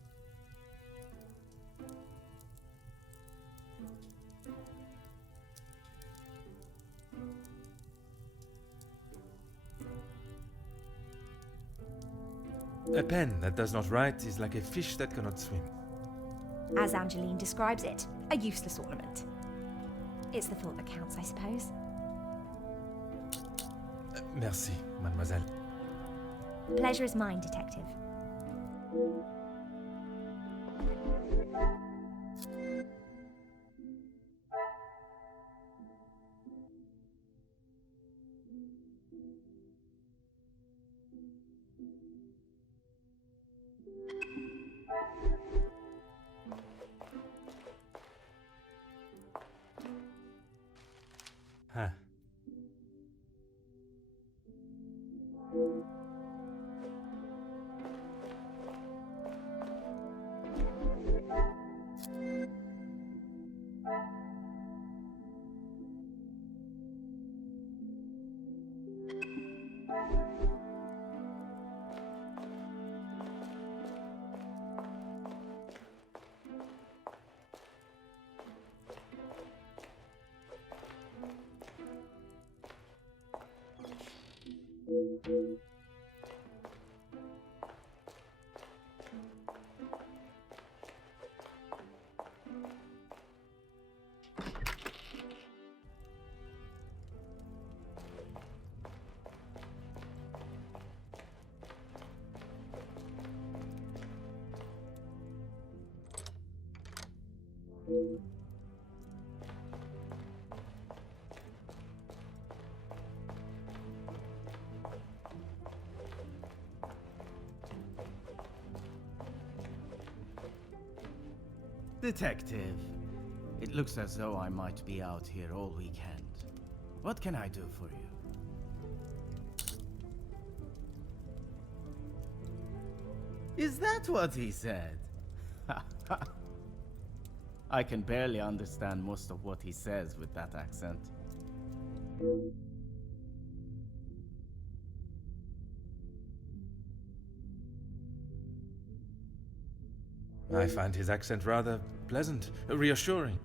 A pen that does not write is like a fish that cannot swim. As Angeline describes it, a useless ornament. It's the thought that counts, I suppose. Merci, mademoiselle. Pleasure is mine, Detective. Huh. Detective, it looks as though I might be out here all weekend. What can I do for you? Is that what he said? I can barely understand most of what he says with that accent. I find his accent rather pleasant, reassuring.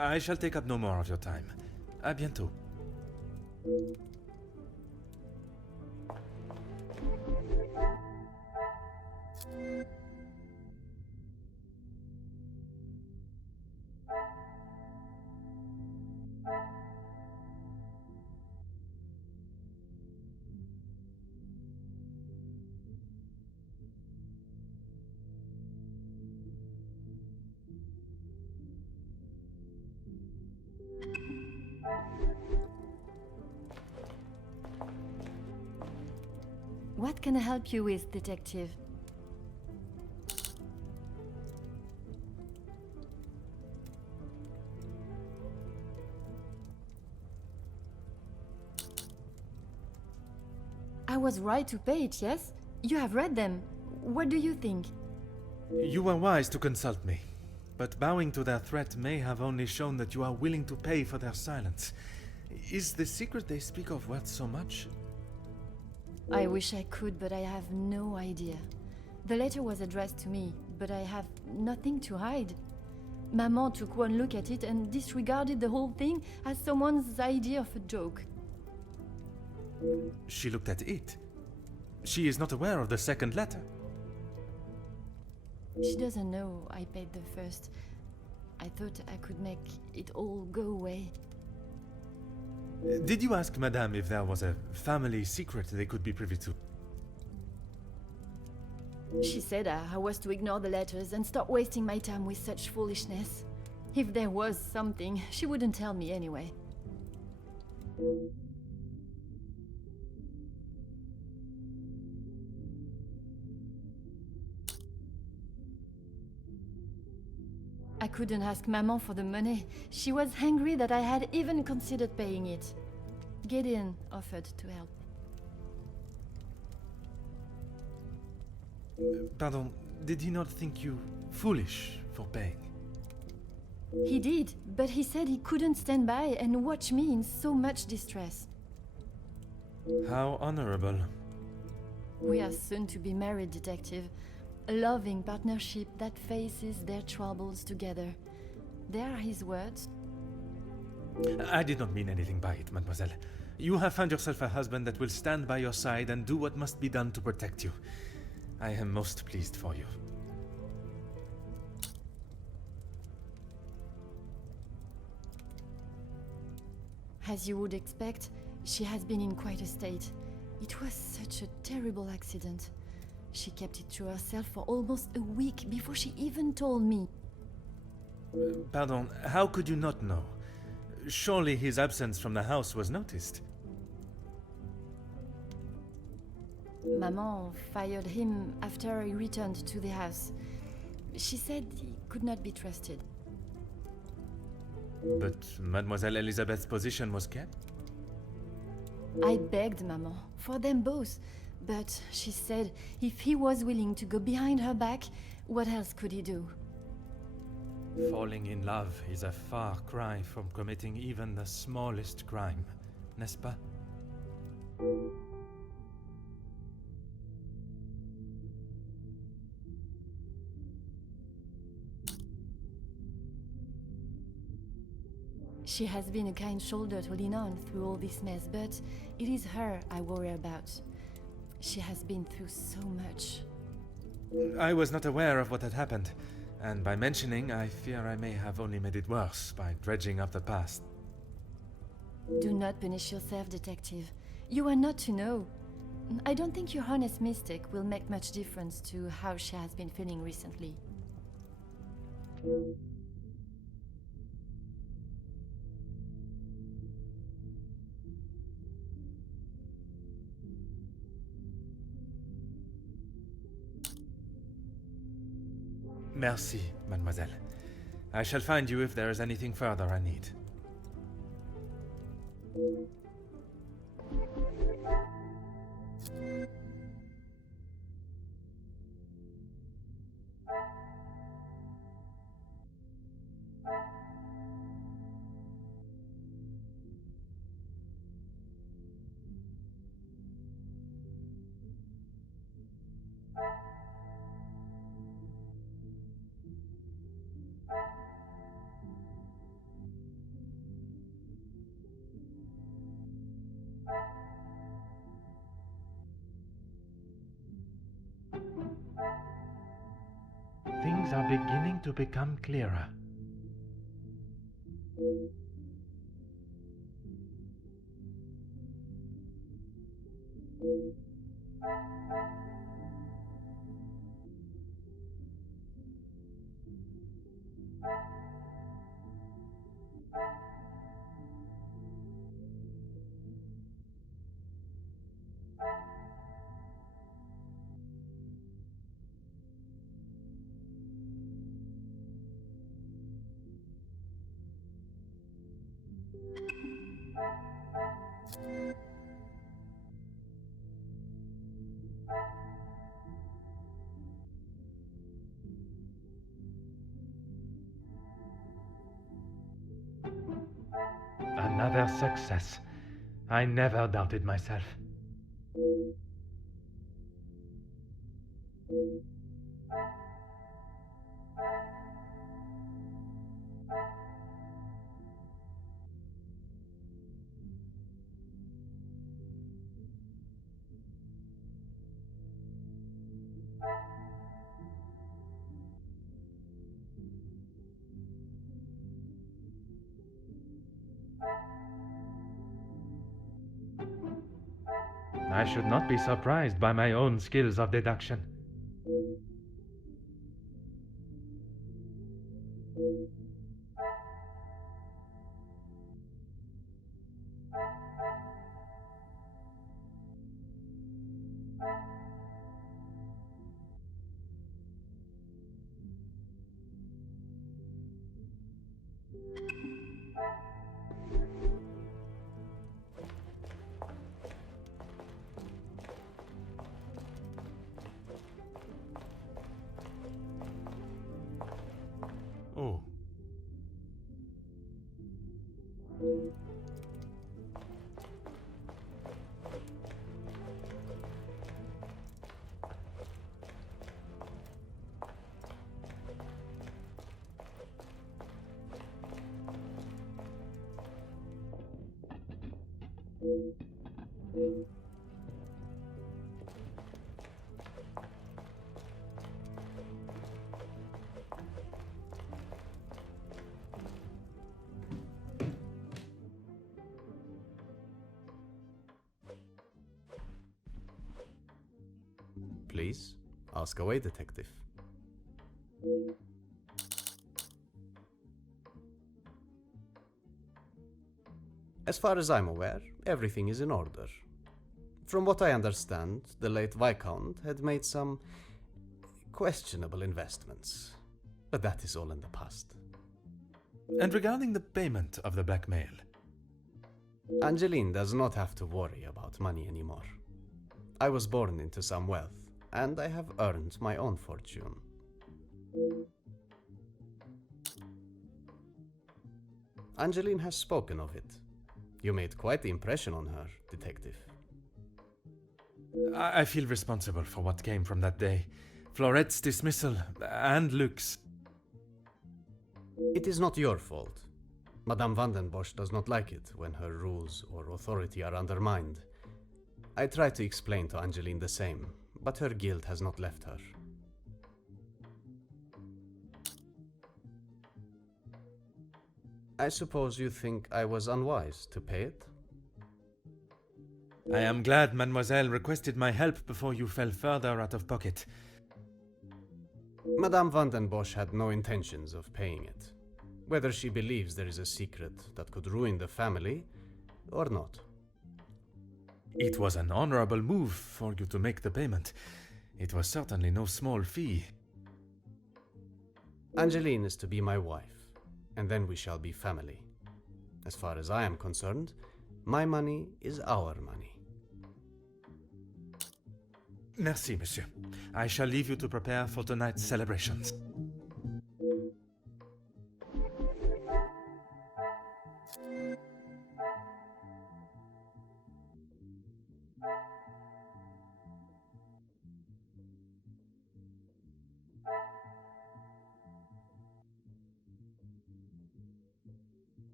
I shall take up no more of your time. À bientôt. What can I help you with, detective? I was right to pay it, yes? You have read them. What do you think? You were wise to consult me, but bowing to their threat may have only shown that you are willing to pay for their silence. Is the secret they speak of worth so much? I wish I could, but I have no idea. The letter was addressed to me, but I have nothing to hide. Maman took one look at it and disregarded the whole thing as someone's idea of a joke. She looked at it. She is not aware of the second letter. She doesn't know I paid the first. I thought I could make it all go away. Did you ask Madame if there was a family secret they could be privy to? She said I was to ignore the letters and stop wasting my time with such foolishness. If there was something, she wouldn't tell me anyway. I couldn't ask Maman for the money. She was angry that I had even considered paying it. Gideon offered to help. Pardon, did he not think you foolish for paying? He did, but he said he couldn't stand by and watch me in so much distress. How honorable. We are soon to be married, detective. A loving partnership that faces their troubles together. They are his words. I did not mean anything by it, mademoiselle. You have found yourself a husband that will stand by your side and do what must be done to protect you. I am most pleased for you. As you would expect, she has been in quite a state. It was such a terrible accident. She kept it to herself for almost a week before she even told me. Pardon, how could you not know? Surely his absence from the house was noticed. Maman fired him after he returned to the house. She said he could not be trusted. But Mademoiselle Elizabeth's position was kept? I begged Maman for them both, but she said if he was willing to go behind her back, what else could he do? Falling in love is a far cry from committing even the smallest crime, n'est-ce pas? She has been a kind shoulder to lean on through all this mess, but it is her I worry about. She has been through so much. I was not aware of what had happened, and by mentioning, I fear I may have only made it worse by dredging up the past. Do not punish yourself, detective. You are not to know. I don't think your honest mistake will make much difference to how she has been feeling recently. Merci, mademoiselle. I shall find you if there is anything further I need. Things are beginning to become clearer. Another success. I never doubted myself. I should not be surprised by my own skills of deduction. Oh. Please, ask away, detective. As far as I'm aware, everything is in order. From what I understand, the late Viscount had made some questionable investments. But that is all in the past. And regarding the payment of the blackmail? Angeline does not have to worry about money anymore. I was born into some wealth, and I have earned my own fortune. Angeline has spoken of it. You made quite the impression on her, detective. I feel responsible for what came from that day. Florette's dismissal and Luke's. It is not your fault. Madame van den Bosch does not like it when her rules or authority are undermined. I try to explain to Angeline the same, but her guilt has not left her. I suppose you think I was unwise to pay it? I am glad Mademoiselle requested my help before you fell further out of pocket. Madame van den Bosch had no intentions of paying it, whether she believes there is a secret that could ruin the family or not. It was an honorable move for you to make the payment. It was certainly no small fee. Angeline is to be my wife, and then we shall be family. As far as I am concerned, my money is our money. Merci, monsieur. I shall leave you to prepare for tonight's celebrations.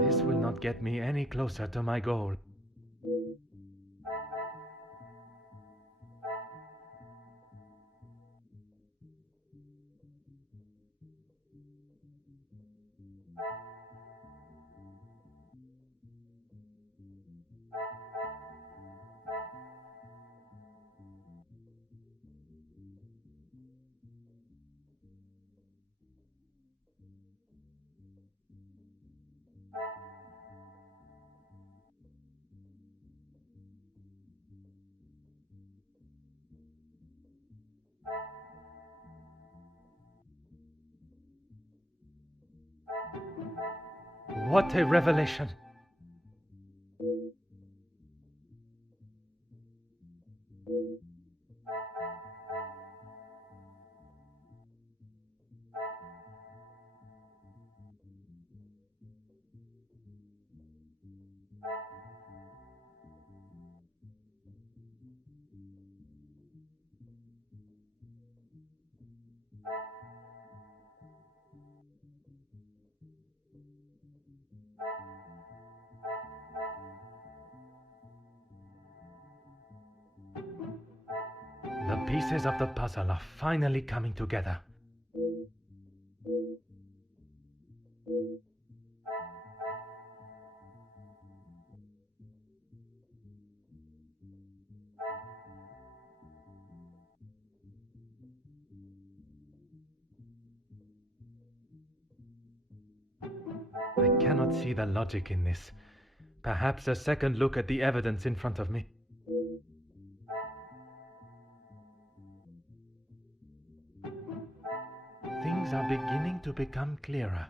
This will not get me any closer to my goal. What a revelation! The pieces of the puzzle are finally coming together. I cannot see the logic in this. Perhaps a second look at the evidence in front of me. Things are beginning to become clearer.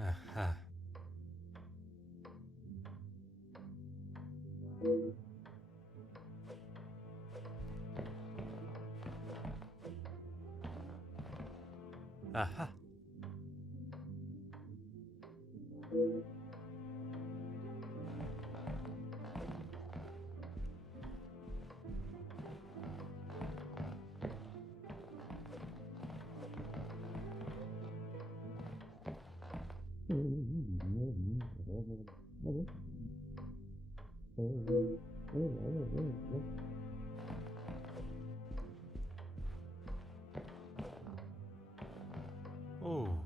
Aha. Aha. Oh.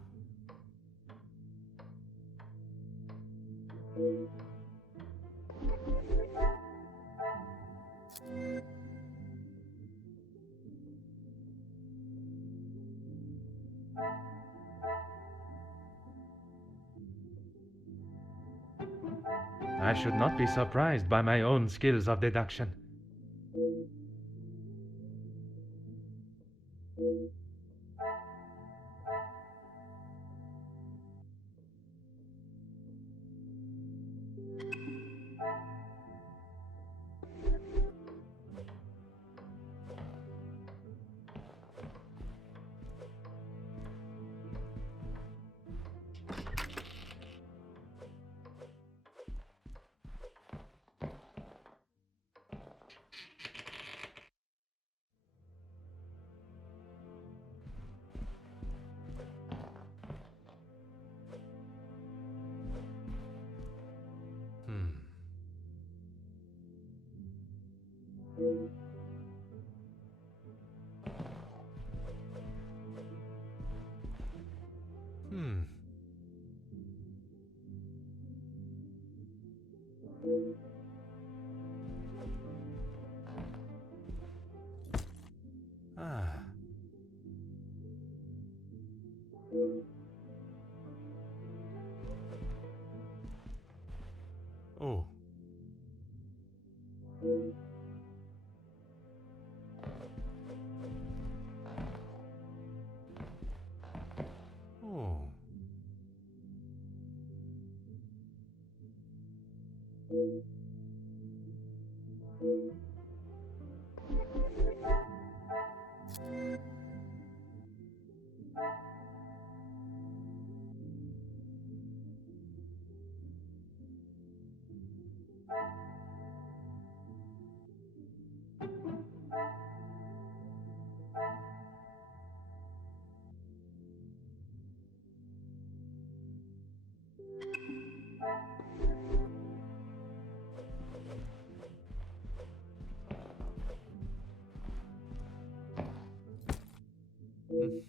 I should not be surprised by my own skills of deduction. Ah. Oh. Oh.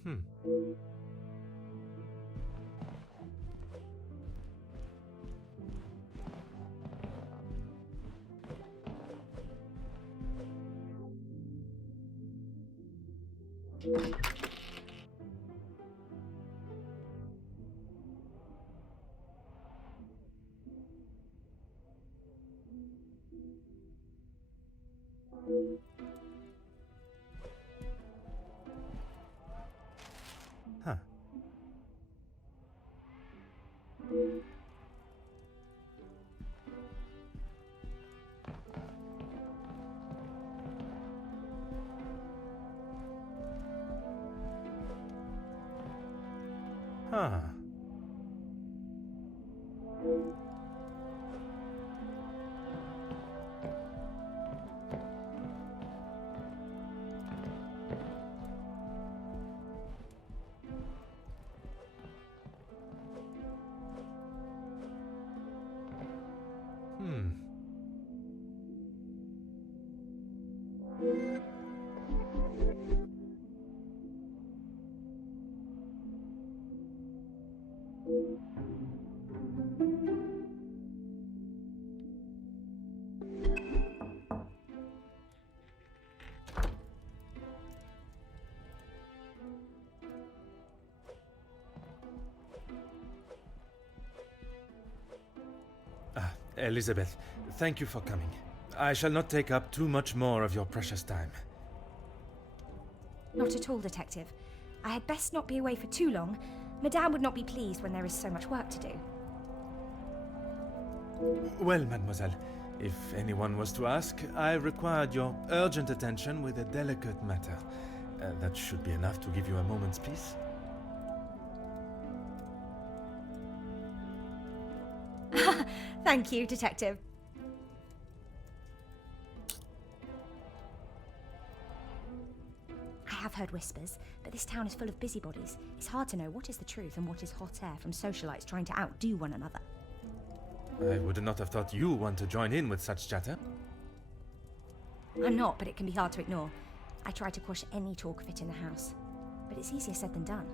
Hmm. Huh. Huh. Hmm. Elizabeth, thank you for coming. I shall not take up too much more of your precious time. Not at all, Detective. I had best not be away for too long. Madame would not be pleased when there is so much work to do. Well, mademoiselle, if anyone was to ask, I required your urgent attention with a delicate matter. That should be enough to give you a moment's peace. Thank you, Detective. I have heard whispers, but this town is full of busybodies. It's hard to know what is the truth and what is hot air from socialites trying to outdo one another. I would not have thought you want to join in with such chatter. I'm not, but it can be hard to ignore. I try to quash any talk of it in the house, but it's easier said than done.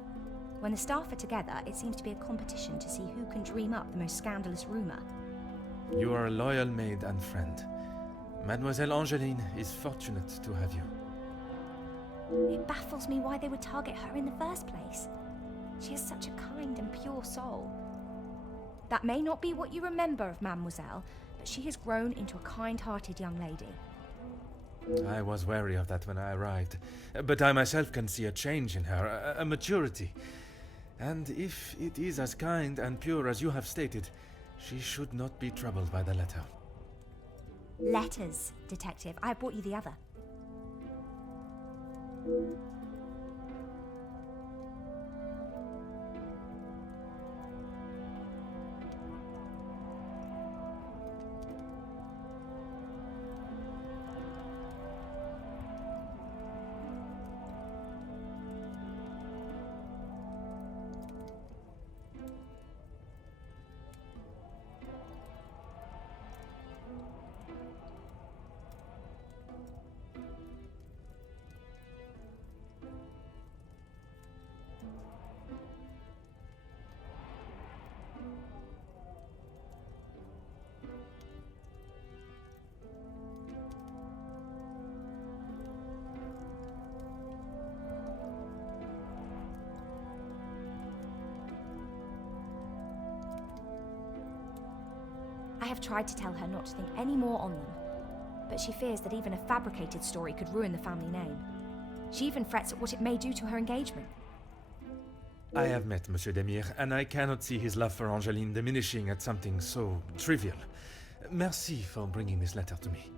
When the staff are together, it seems to be a competition to see who can dream up the most scandalous rumour. You are a loyal maid and friend. Mademoiselle Angeline is fortunate to have you. It baffles me why they would target her in the first place. She has such a kind and pure soul. That may not be what you remember of Mademoiselle, but she has grown into a kind-hearted young lady. I was wary of that when I arrived, but I myself can see a change in her, a maturity. And if it is as kind and pure as you have stated, she should not be troubled by the letter. Letters, Detective. I brought you the other. I have tried to tell her not to think any more on them, but she fears that even a fabricated story could ruin the family name. She even frets at what it may do to her engagement. I have met Monsieur Demire, and I cannot see his love for Angeline diminishing at something so trivial. Merci for bringing this letter to me.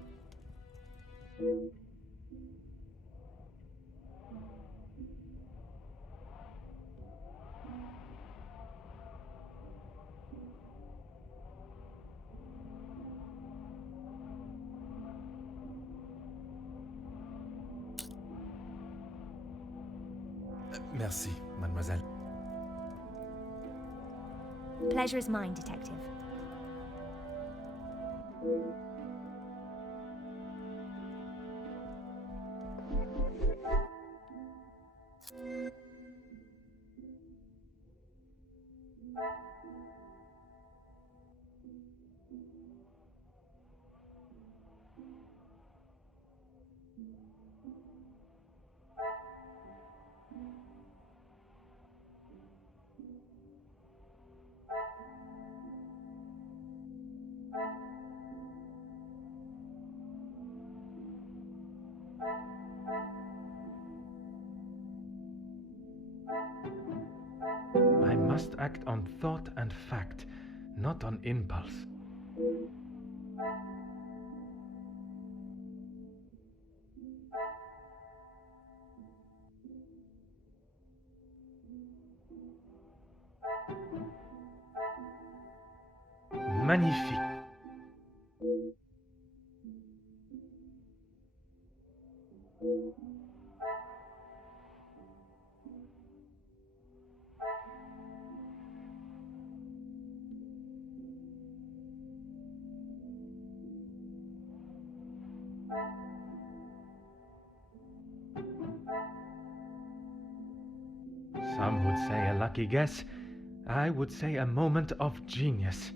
Merci, mademoiselle. Pleasure is mine, detective. I must act on thought and fact, not on impulse. Magnifique. Some would say a lucky guess. I would say a moment of genius.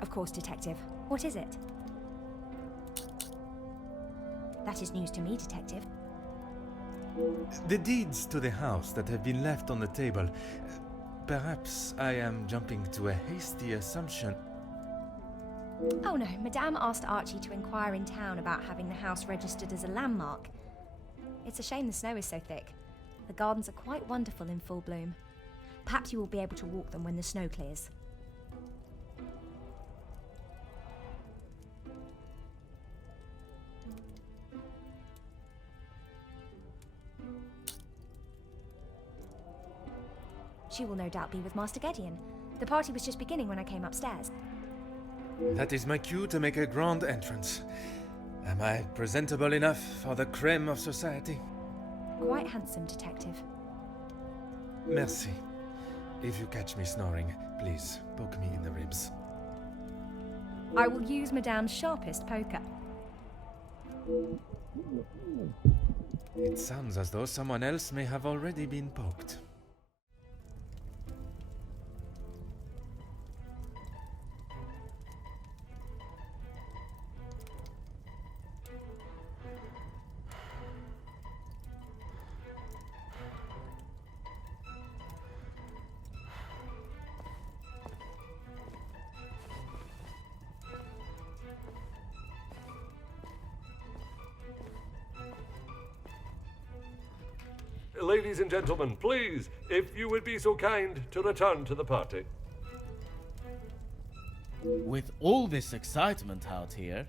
Of course, detective. What is it? That is news to me, detective. The deeds to the house that have been left on the table. Perhaps I am jumping to a hasty assumption. Oh no, Madame asked Archie to inquire in town about having the house registered as a landmark. It's a shame the snow is so thick. The gardens are quite wonderful in full bloom. Perhaps you will be able to walk them when the snow clears. She will no doubt be with Master Gideon. The party was just beginning when I came upstairs. That is my cue to make a grand entrance. Am I presentable enough for the creme of society? Quite handsome, detective. Merci. If you catch me snoring, please poke me in the ribs. I will use Madame's sharpest poker. It sounds as though someone else may have already been poked. Ladies and gentlemen, please, if you would be so kind to return to the party. With all this excitement out here,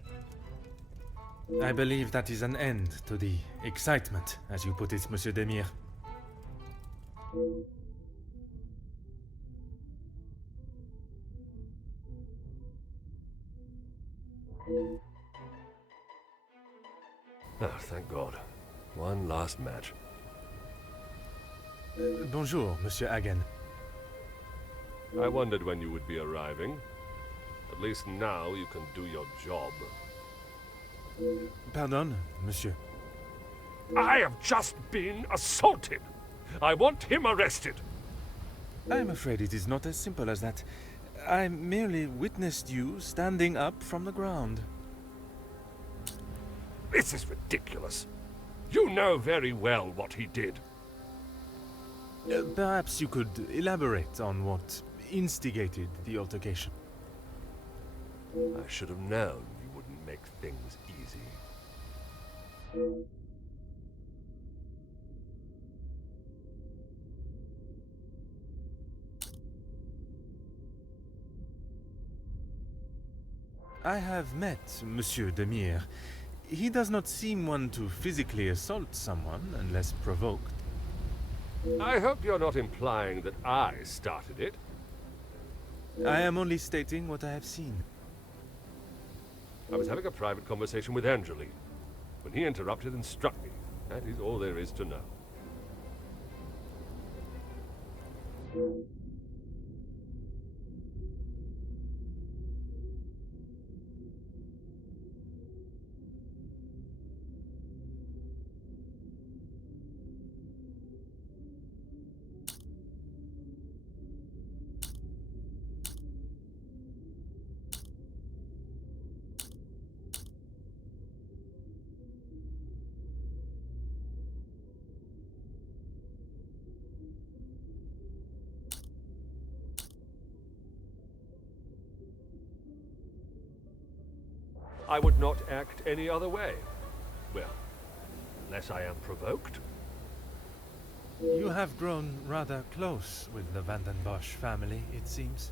I believe that is an end to the excitement, as you put it, Monsieur Demire. Oh, thank God. One last match. Bonjour, Monsieur Hagen. I wondered when you would be arriving. At least now you can do your job. Pardon, Monsieur. I have just been assaulted. I want him arrested. I'm afraid it is not as simple as that. I merely witnessed you standing up from the ground. This is ridiculous. You know very well what he did. Perhaps you could elaborate on what instigated the altercation. I should have known you wouldn't make things easy. I have met Monsieur Demire. He does not seem one to physically assault someone unless provoked. I hope you're not implying that I started it. I am only stating what I have seen. I was having a private conversation with Angeline when he interrupted and struck me. That is all there is to know. I would not act any other way. Well, unless I am provoked. You have grown rather close with the Vanden Bosch family, it seems.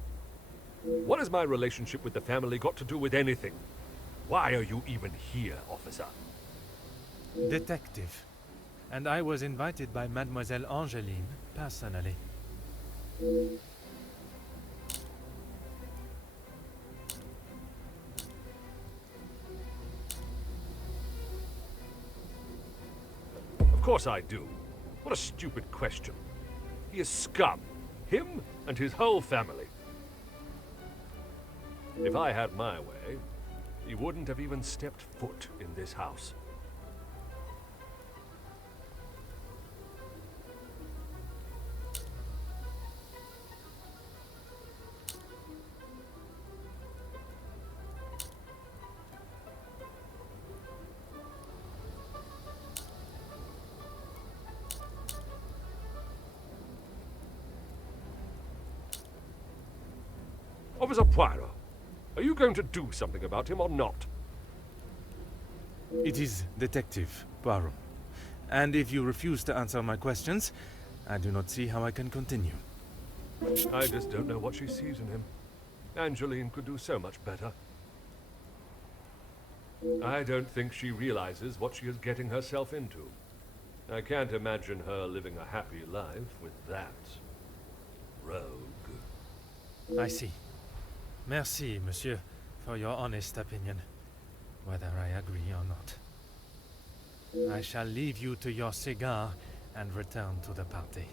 What has my relationship with the family got to do with anything? Why are you even here, officer? Detective. And I was invited by Mademoiselle Angeline personally. Of course I do. What a stupid question. He is scum. Him and his whole family. If I had my way, he wouldn't have even stepped foot in this house. Officer Poirot, are you going to do something about him or not? It is Detective Poirot. And if you refuse to answer my questions, I do not see how I can continue. I just don't know what she sees in him. Angeline could do so much better. I don't think she realizes what she is getting herself into. I can't imagine her living a happy life with that rogue. I see. Merci, monsieur, for your honest opinion, whether I agree or not. I shall leave you to your cigar and return to the party.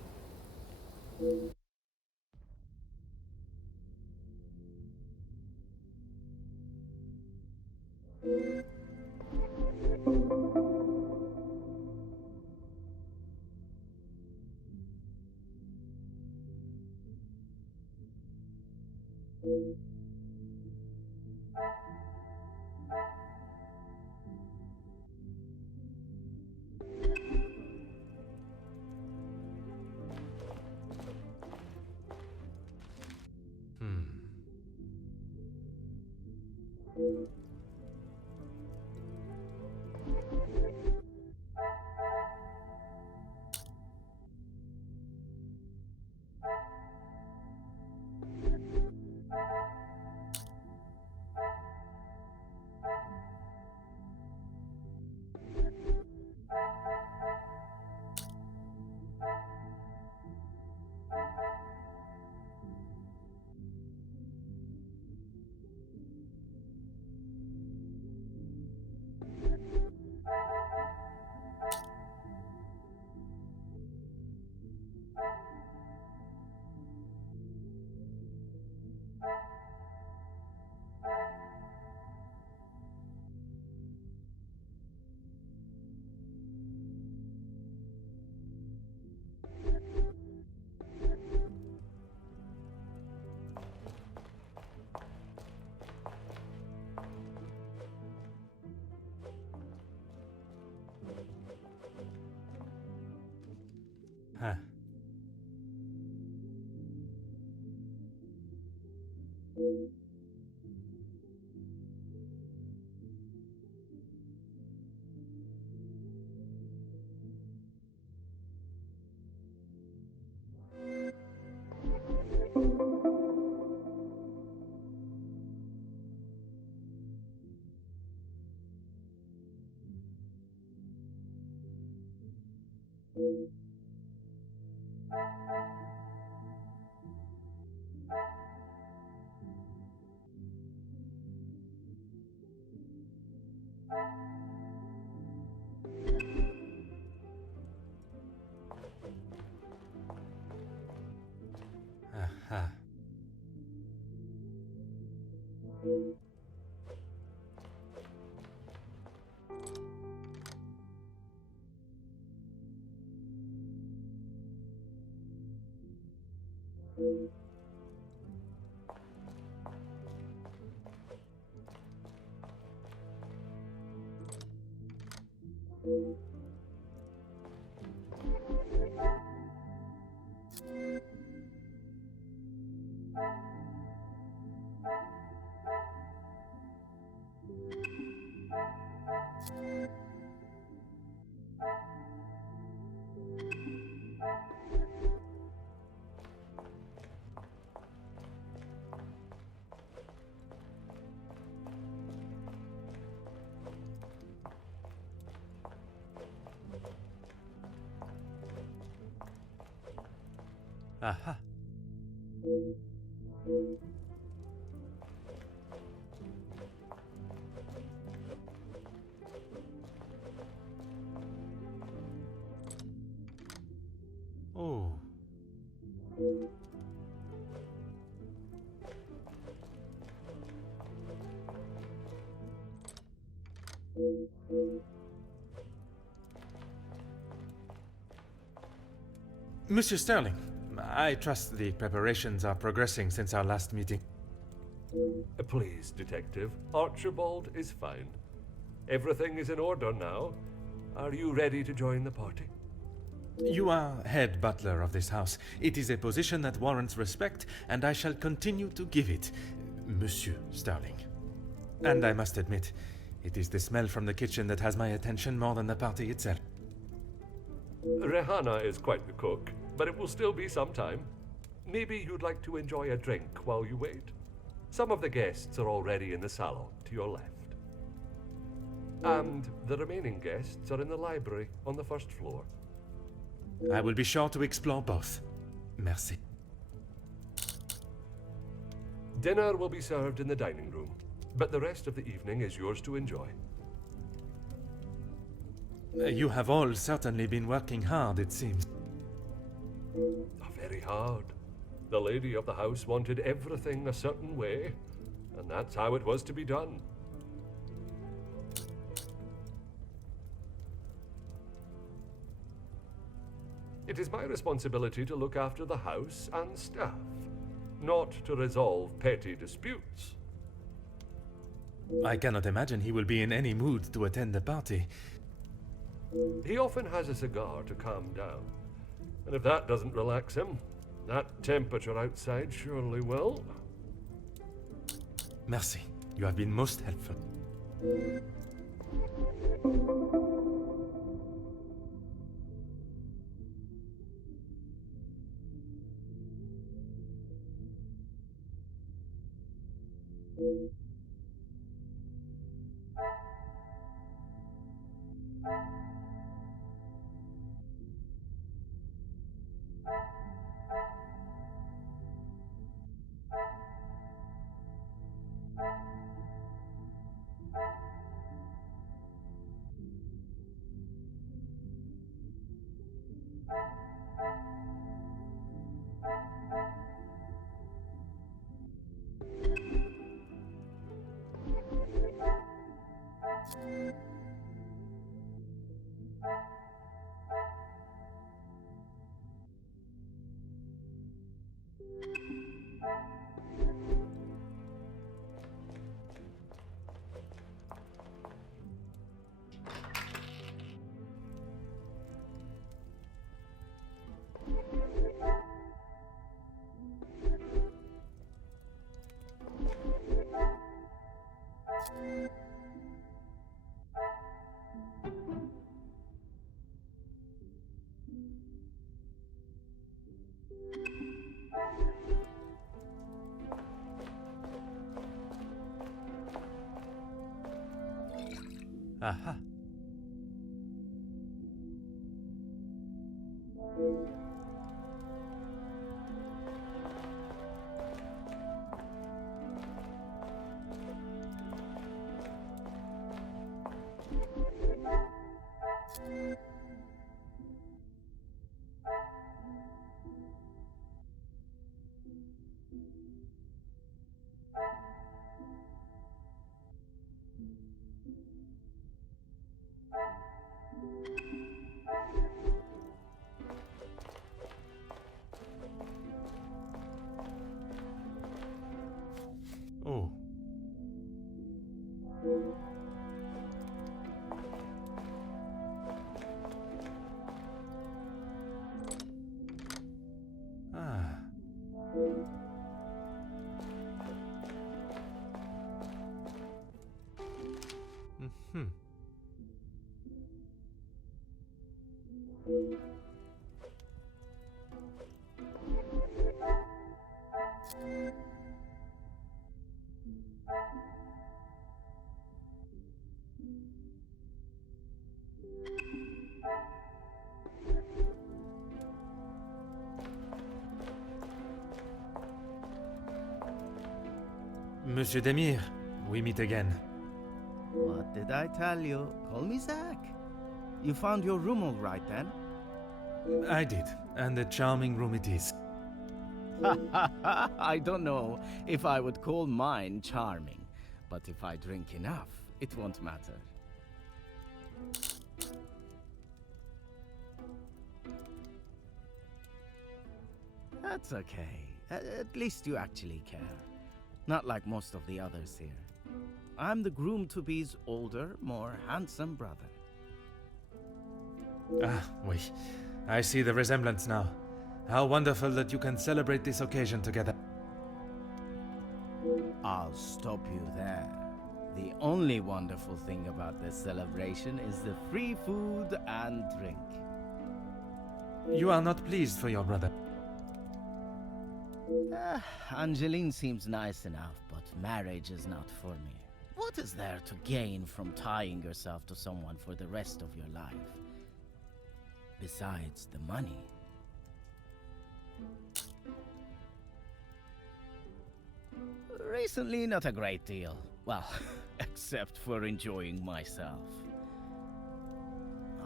Aha. Aha. Oh. Monsieur Sterling, I trust the preparations are progressing since our last meeting. Please, Detective. Archibald is fine. Everything is in order now. Are you ready to join the party? You are head butler of this house. It is a position that warrants respect, and I shall continue to give it, Monsieur Sterling. And I must admit, it is the smell from the kitchen that has my attention more than the party itself. Rehanna is quite the cook, but it will still be some time. Maybe you'd like to enjoy a drink while you wait. Some of the guests are already in the salon to your left. And the remaining guests are in the library on the first floor. I will be sure to explore both. Merci. Dinner will be served in the dining room, but the rest of the evening is yours to enjoy. You have all certainly been working hard, it seems. Very hard. The lady of the house wanted everything a certain way, and that's how it was to be done. It is my responsibility to look after the house and staff, not to resolve petty disputes. I cannot imagine he will be in any mood to attend the party. He often has a cigar to calm down, and if that doesn't relax him, that temperature outside surely will. Merci. You have been most helpful. Aha. Oh. Ah. Mm-hmm. Monsieur Demir, we meet again. What did I tell you? Call me Zach. You found your room all right then? I did, and a charming room it is. I don't know if I would call mine charming, but if I drink enough, it won't matter. That's okay. At least you actually care. Not like most of the others here. I'm the groom-to-be's older, more handsome brother. Ah, oui. I see the resemblance now. How wonderful that you can celebrate this occasion together. I'll stop you there. The only wonderful thing about this celebration is the free food and drink. You are not pleased for your brother. Angeline seems nice enough, but marriage is not for me. What is there to gain from tying yourself to someone for the rest of your life? Besides the money. Recently, not a great deal. Well, except for enjoying myself.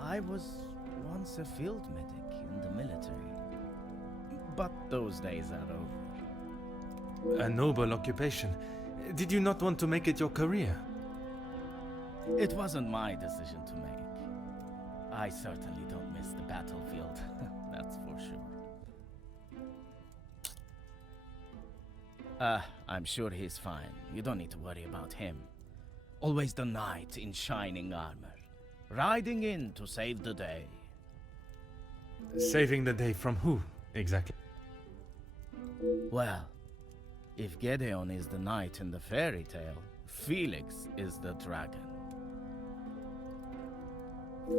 I was once a field medic in the military. But those days are over. A noble occupation. Did you not want to make it your career? It wasn't my decision to make. I certainly don't miss the battlefield, that's for sure. I'm sure he's fine. You don't need to worry about him. Always the knight in shining armor, riding in to save the day. Saving the day from who, exactly? Well, if Gedeon is the knight in the fairy tale, Felix is the dragon.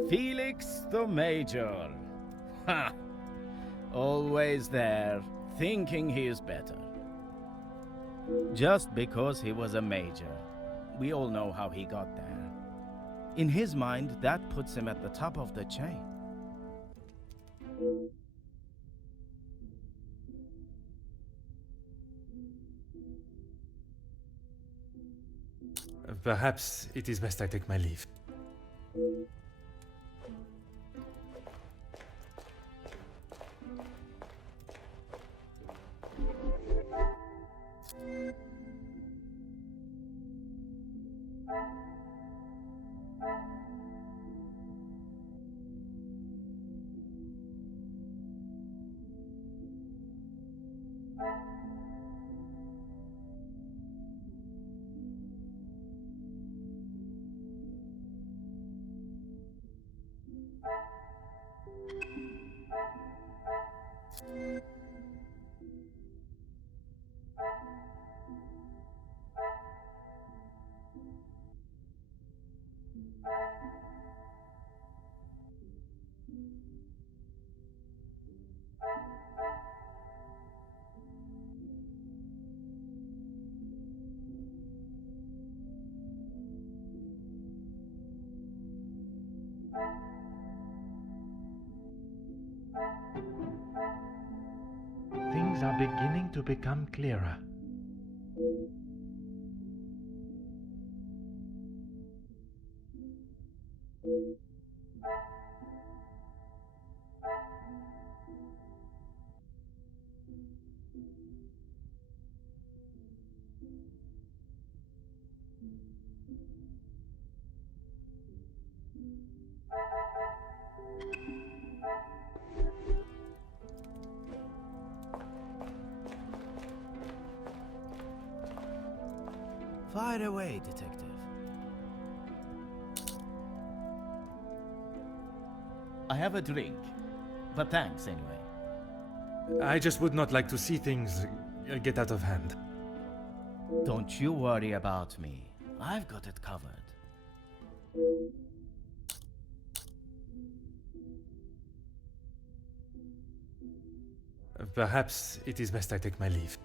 Felix the Major. Ha! Always there, thinking he is better. Just because he was a major. We all know how he got there. In his mind, that puts him at the top of the chain. Perhaps it is best I take my leave. things are beginning to become clearer. Fire away, detective. I have a drink, but thanks anyway. I just would not like to see things get out of hand. Don't you worry about me. I've got it covered. Perhaps it is best I take my leave.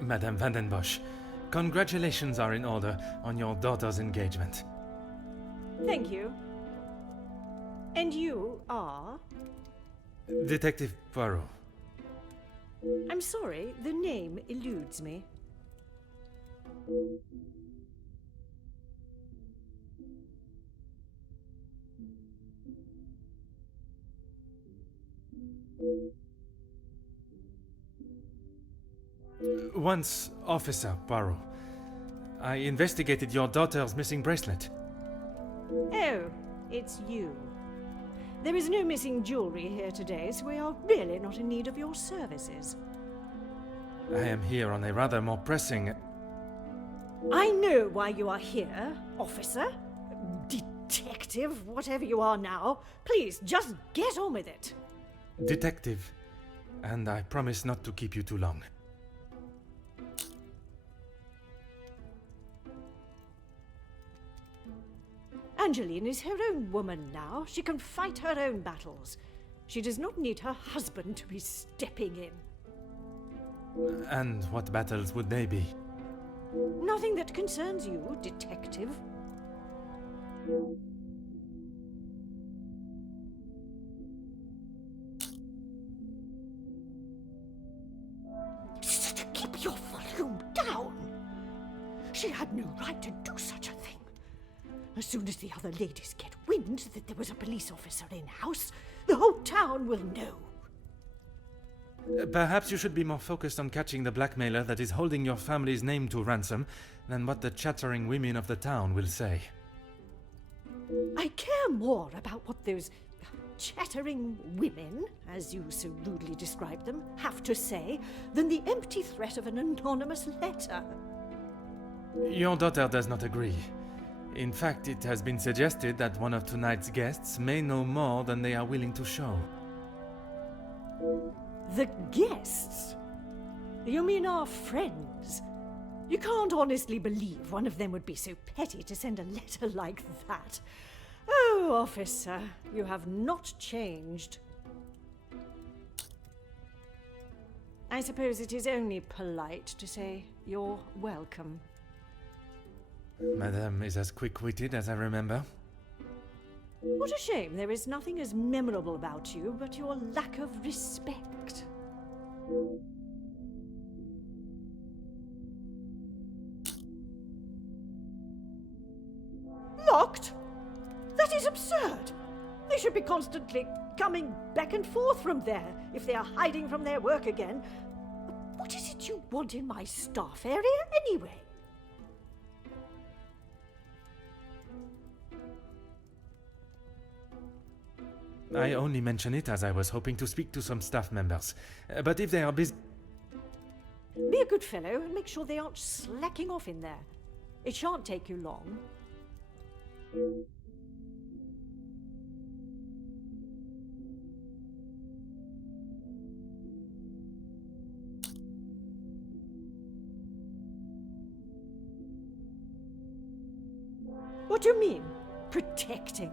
Madame Vandenbosch, congratulations are in order on your daughter's engagement. Thank you. And you are? Detective Poirot. I'm sorry, the name eludes me. Once Officer Poirot, I investigated your daughter's missing bracelet. Oh, it's you. There is no missing jewelry here today, so we are really not in need of your services. I am here on a rather more pressing... I know why you are here, officer, detective, whatever you are now. Please, just get on with it. Detective, and I promise not to keep you too long. Angeline is her own woman now. She can fight her own battles. She does not need her husband to be stepping in. And what battles would they be? Nothing that concerns you, detective. Keep your volume down. She had no right to do such a thing. As soon as the other ladies get wind that there was a police officer in-house, the whole town will know. Perhaps you should be more focused on catching the blackmailer that is holding your family's name to ransom than what the chattering women of the town will say. I care more about what those chattering women, as you so rudely describe them, have to say than the empty threat of an anonymous letter. Your daughter does not agree. In fact, it has been suggested that one of tonight's guests may know more than they are willing to show. The guests? You mean our friends? You can't honestly believe one of them would be so petty to send a letter like that. Oh, officer, you have not changed. I suppose it is only polite to say you're welcome. Madame is as quick-witted as I remember. What a shame there is nothing as memorable about you but your lack of respect. Locked? That is absurd! They should be constantly coming back and forth from there if they are hiding from their work again. What is it you want in my staff area anyway? I only mention it as I was hoping to speak to some staff members. But if they are busy... Be a good fellow and make sure they aren't slacking off in there. It shan't take you long. What do you mean, protecting?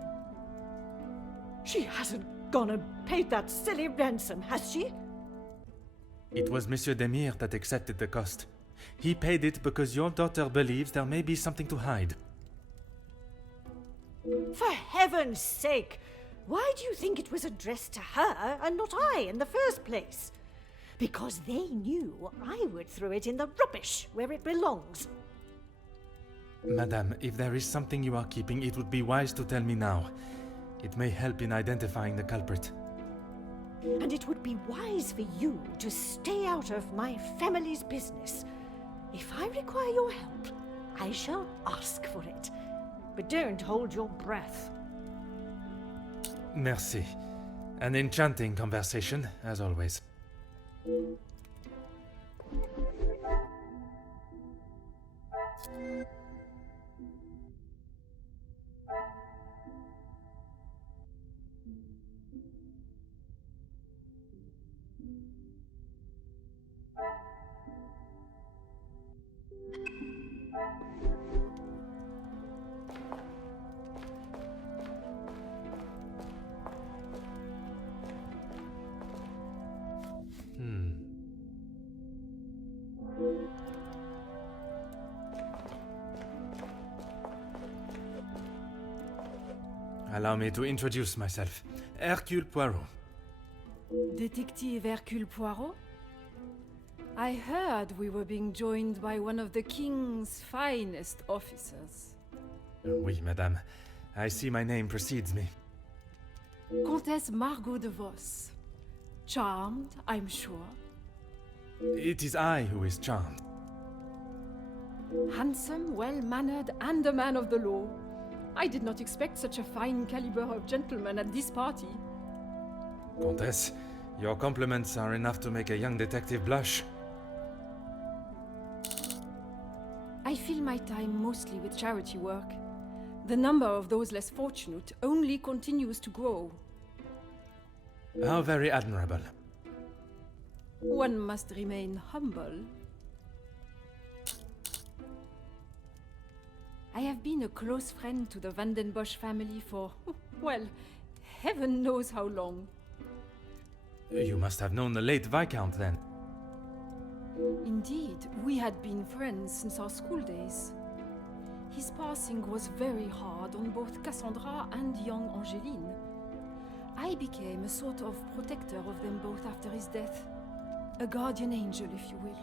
She hasn't gone and paid that silly ransom, has she? It was Monsieur Demire that accepted the cost. He paid it because your daughter believes there may be something to hide. For heaven's sake! Why do you think it was addressed to her and not I in the first place? Because they knew I would throw it in the rubbish where it belongs. Madame, if there is something you are keeping, it would be wise to tell me now. It may help in identifying the culprit. And it would be wise for you to stay out of my family's business. If I require your help, I shall ask for it. But don't hold your breath. Merci. An enchanting conversation, as always. Allow me to introduce myself. Hercule Poirot. Detective Hercule Poirot? I heard we were being joined by one of the King's finest officers. Oui, madame. I see my name precedes me. Comtesse Margot de Vos. Charmed, I'm sure. It is I who is charmed. Handsome, well-mannered, and a man of the law. I did not expect such a fine caliber of gentleman at this party. Comtesse, your compliments are enough to make a young detective blush. I fill my time mostly with charity work. The number of those less fortunate only continues to grow. How very admirable. One must remain humble. I have been a close friend to the Van den Bosch family for, well, heaven knows how long. You must have known the late Viscount then. Indeed, we had been friends since our school days. His passing was very hard on both Cassandra and young Angeline. I became a sort of protector of them both after his death. A guardian angel, if you will.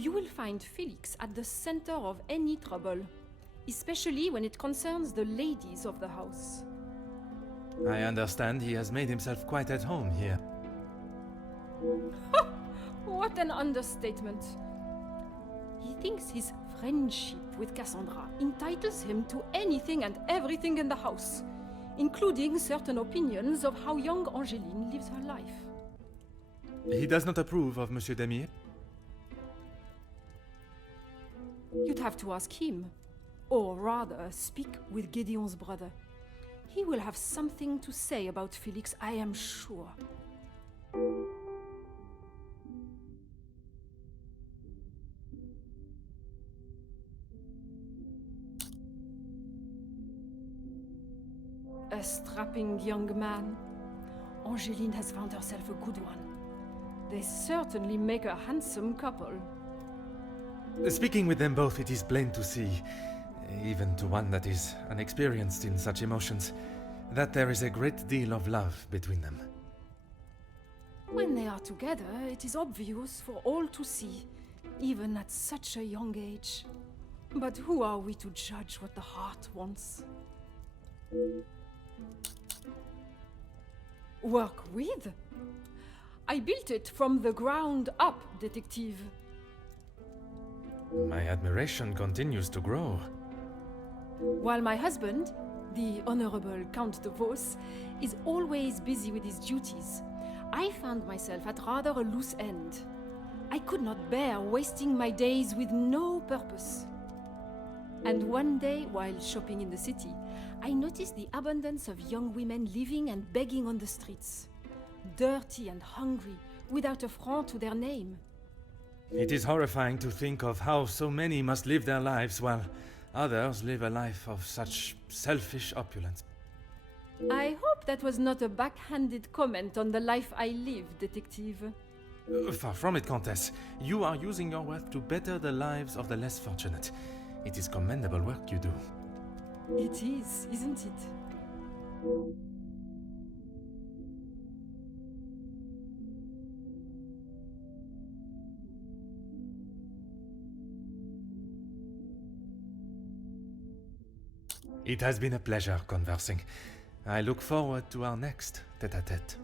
You will find Felix at the center of any trouble, especially when it concerns the ladies of the house. I understand he has made himself quite at home here. What an understatement. He thinks his friendship with Cassandra entitles him to anything and everything in the house, including certain opinions of how young Angeline lives her life. He does not approve of Monsieur Demire? You'd have to ask him, or rather speak with Gideon's brother. He will have something to say about Felix, I am sure. A strapping young man. Angeline has found herself a good one. They certainly make a handsome couple. Speaking with them both, it is plain to see, even to one that is unexperienced in such emotions, that there is a great deal of love between them. When they are together, it is obvious for all to see, even at such a young age. But who are we to judge what the heart wants? Work with? I built it from the ground up, detective. My admiration continues to grow. While my husband, the Honorable Count de Vos, is always busy with his duties, I found myself at rather a loose end. I could not bear wasting my days with no purpose. And one day, while shopping in the city, I noticed the abundance of young women living and begging on the streets. Dirty and hungry, without a franc to their name. It is horrifying to think of how so many must live their lives while others live a life of such selfish opulence. I hope that was not a backhanded comment on the life I live, Detective. Far from it, Countess. You are using your wealth to better the lives of the less fortunate. It is commendable work you do. It is, isn't it? It has been a pleasure conversing. I look forward to our next tête-à-tête.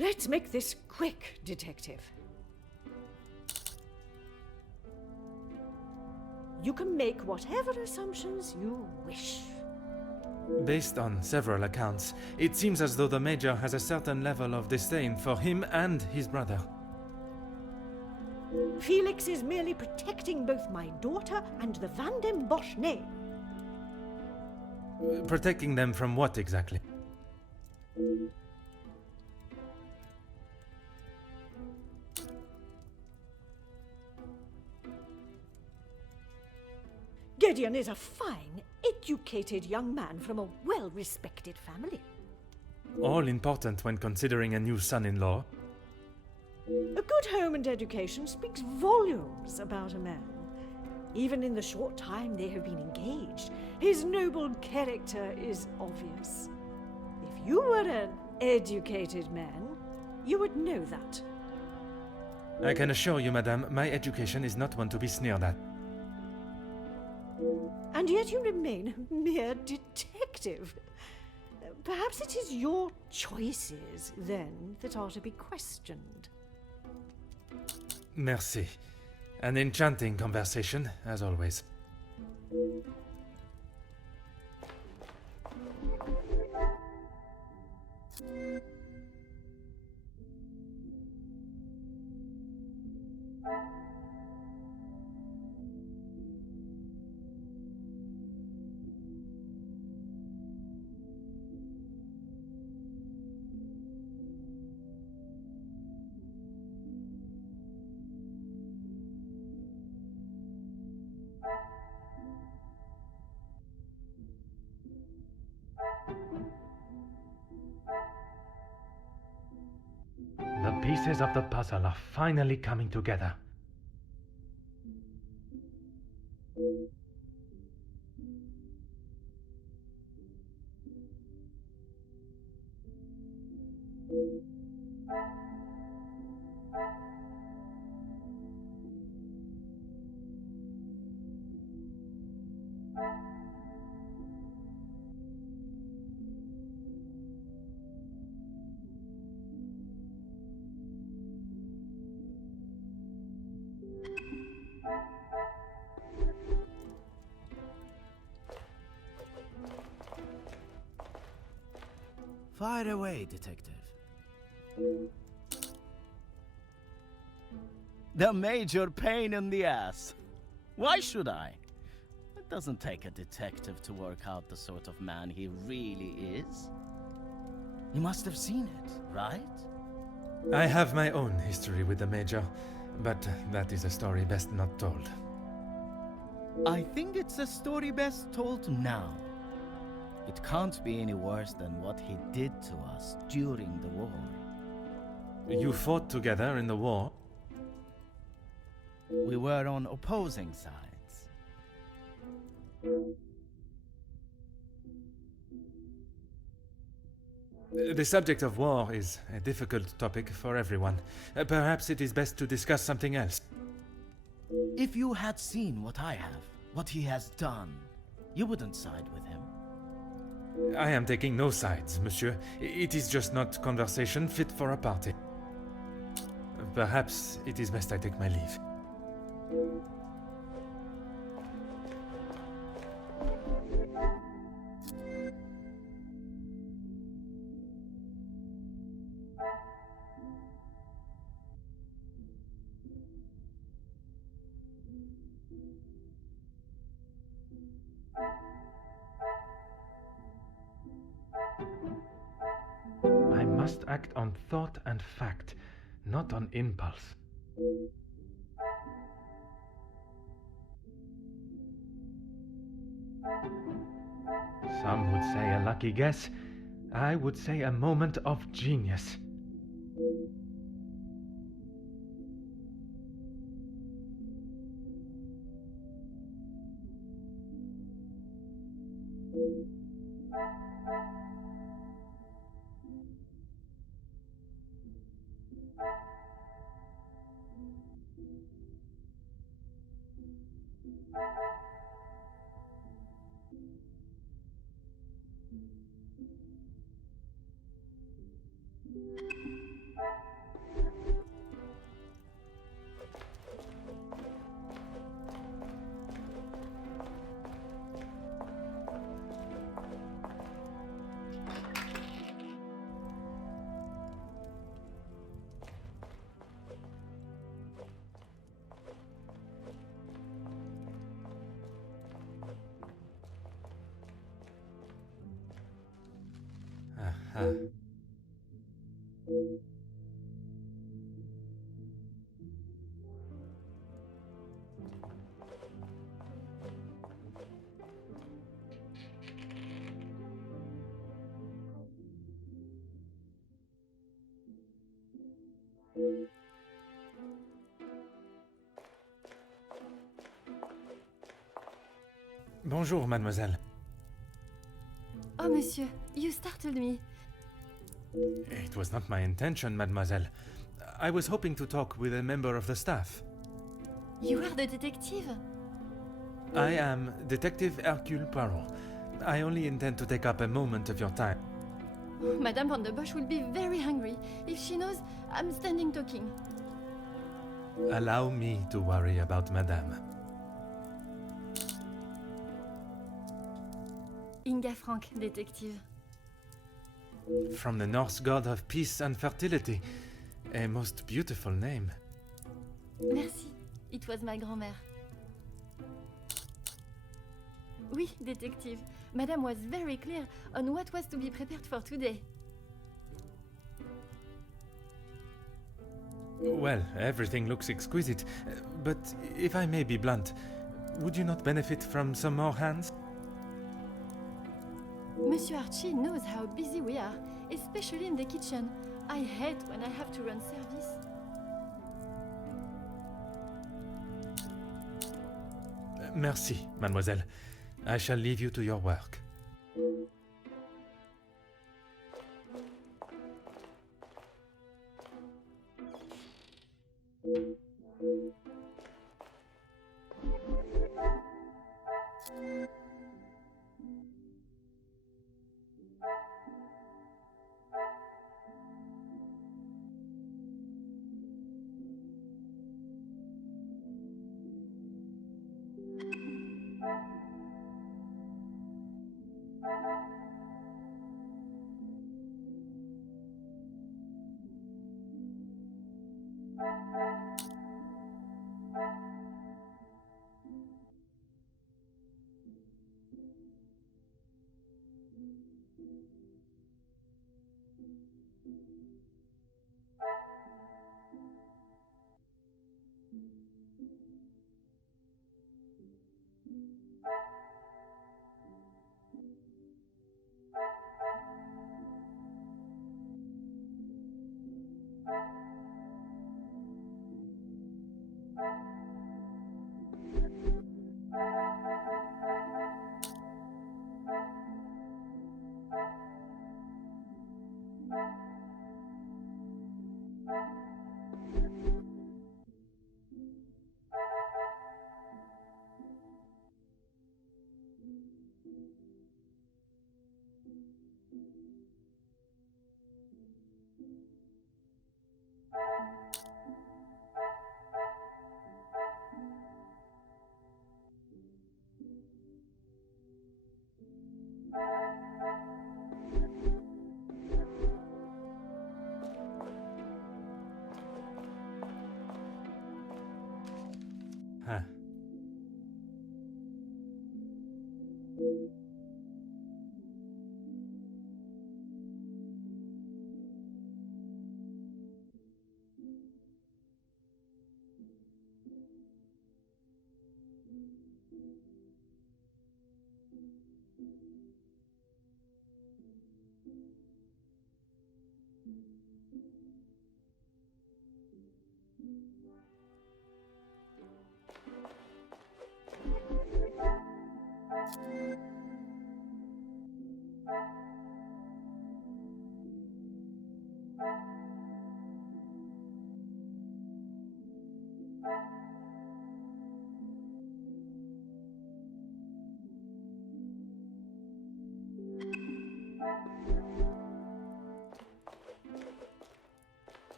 Let's make this quick, Detective. You can make whatever assumptions you wish. Based on several accounts, it seems as though the Major has a certain level of disdain for him and his brother. Felix is merely protecting both my daughter and the Van den Bosch name. Protecting them from what exactly? Gideon is a fine, educated young man from a well-respected family. All important when considering a new son-in-law. A good home and education speaks volumes about a man. Even in the short time they have been engaged, his noble character is obvious. If you were an educated man, you would know that. I can assure you, madame, my education is not one to be sneered at. And yet you remain a mere detective. Perhaps it is your choices, then, that are to be questioned. Merci. An enchanting conversation, as always. The pieces of the puzzle are finally coming together. Fire away, detective. The major pain in the ass. Why should I? It doesn't take a detective to work out the sort of man he really is. You must have seen it, right? I have my own history with the Major, but that is a story best not told. I think it's a story best told now. It can't be any worse than what he did to us during the war. You fought together in the war? We were on opposing sides. The subject of war is a difficult topic for everyone. Perhaps it is best to discuss something else. If you had seen what I have, what he has done, you wouldn't side with him. I am taking no sides, monsieur. It is just not conversation fit for a party. Perhaps it is best I take my leave. I must act on thought and fact, not on impulse. Some would say a lucky guess. I would say a moment of genius. Aha. Bonjour, mademoiselle. Oh, monsieur, you startled me. It was not my intention, mademoiselle. I was hoping to talk with a member of the staff. You are the detective? I am Detective Hercule Poirot. I only intend to take up a moment of your time. Oh, Madame Van der Bosch will be very hungry if she knows I'm standing talking. Allow me to worry about Madame. Inga Frank, detective. From the Norse god of peace and fertility. A most beautiful name. Merci. It was my grand-mère. Oui, detective. Madame was very clear on what was to be prepared for today. Well, everything looks exquisite. But if I may be blunt, would you not benefit from some more hands? Monsieur Archie knows how busy we are, especially in the kitchen. I hate when I have to run service. Merci, mademoiselle. I shall leave you to your work. Huh.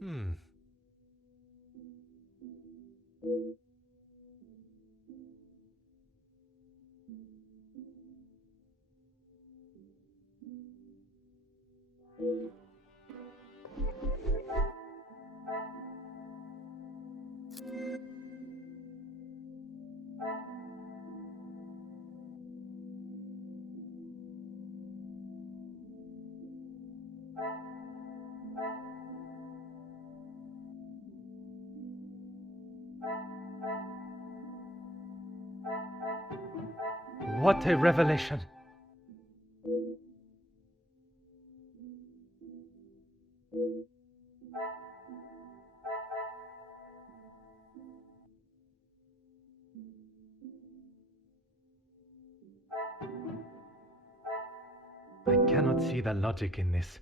Hmm. What a revelation! I cannot see the logic in this.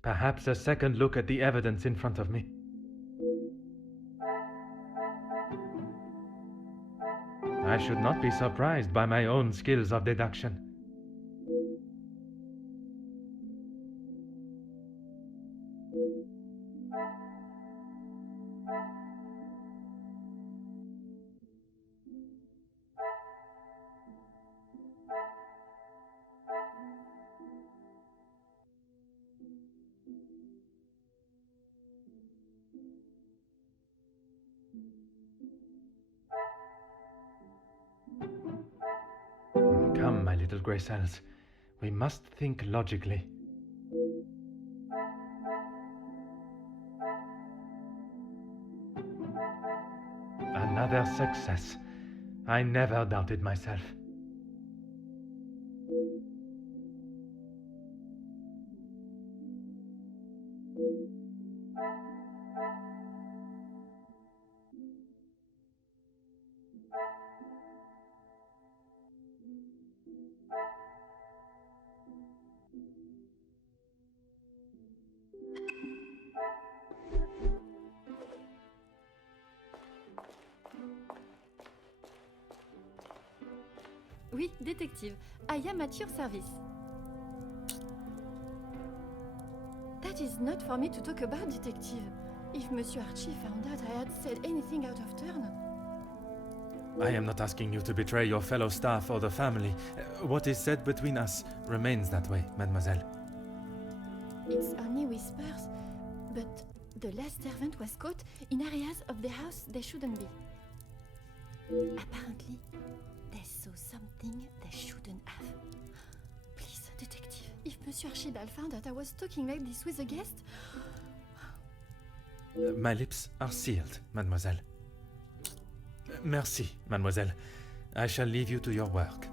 Perhaps a second look at the evidence in front of me. I should not be surprised by my own skills of deduction. Come, my little grey cells. We must think logically. Another success. I never doubted myself. Oui, détective. I am at your service. That is not for me to talk about, detective. If Monsieur Archie found out I had said anything out of turn... I am not asking you to betray your fellow staff or the family. What is said between us remains that way, mademoiselle. It's only whispers, but the last servant was caught in areas of the house they shouldn't be. Apparently, they saw something they shouldn't have. Please, detective, if Monsieur Archibald found out I was talking like this with a guest... My lips are sealed, mademoiselle. Merci, mademoiselle. I shall leave you to your work.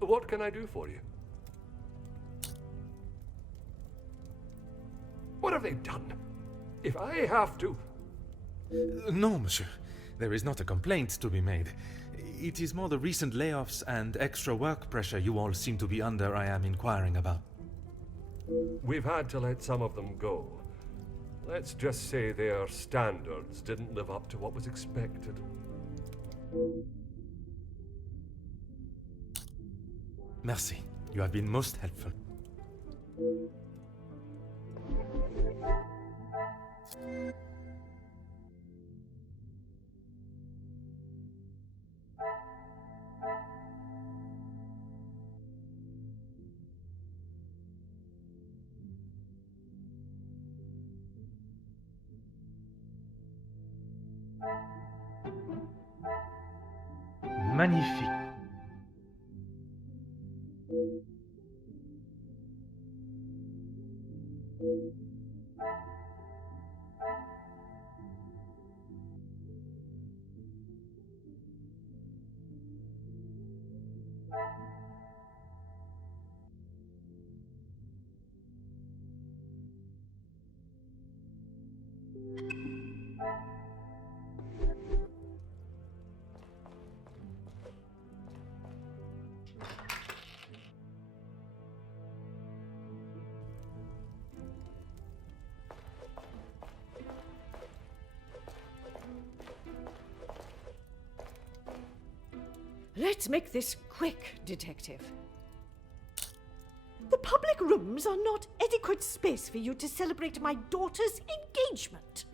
What can I do for you? What have they done? If I have to... No, monsieur. There is not a complaint to be made. It is more the recent layoffs and extra work pressure you all seem to be under I am inquiring about. We've had to let some of them go. Let's just say their standards didn't live up to what was expected. Merci. You have been most helpful. Magnifique. Let's make this quick, Detective. The public rooms are not adequate space for you to celebrate my daughter's engagement.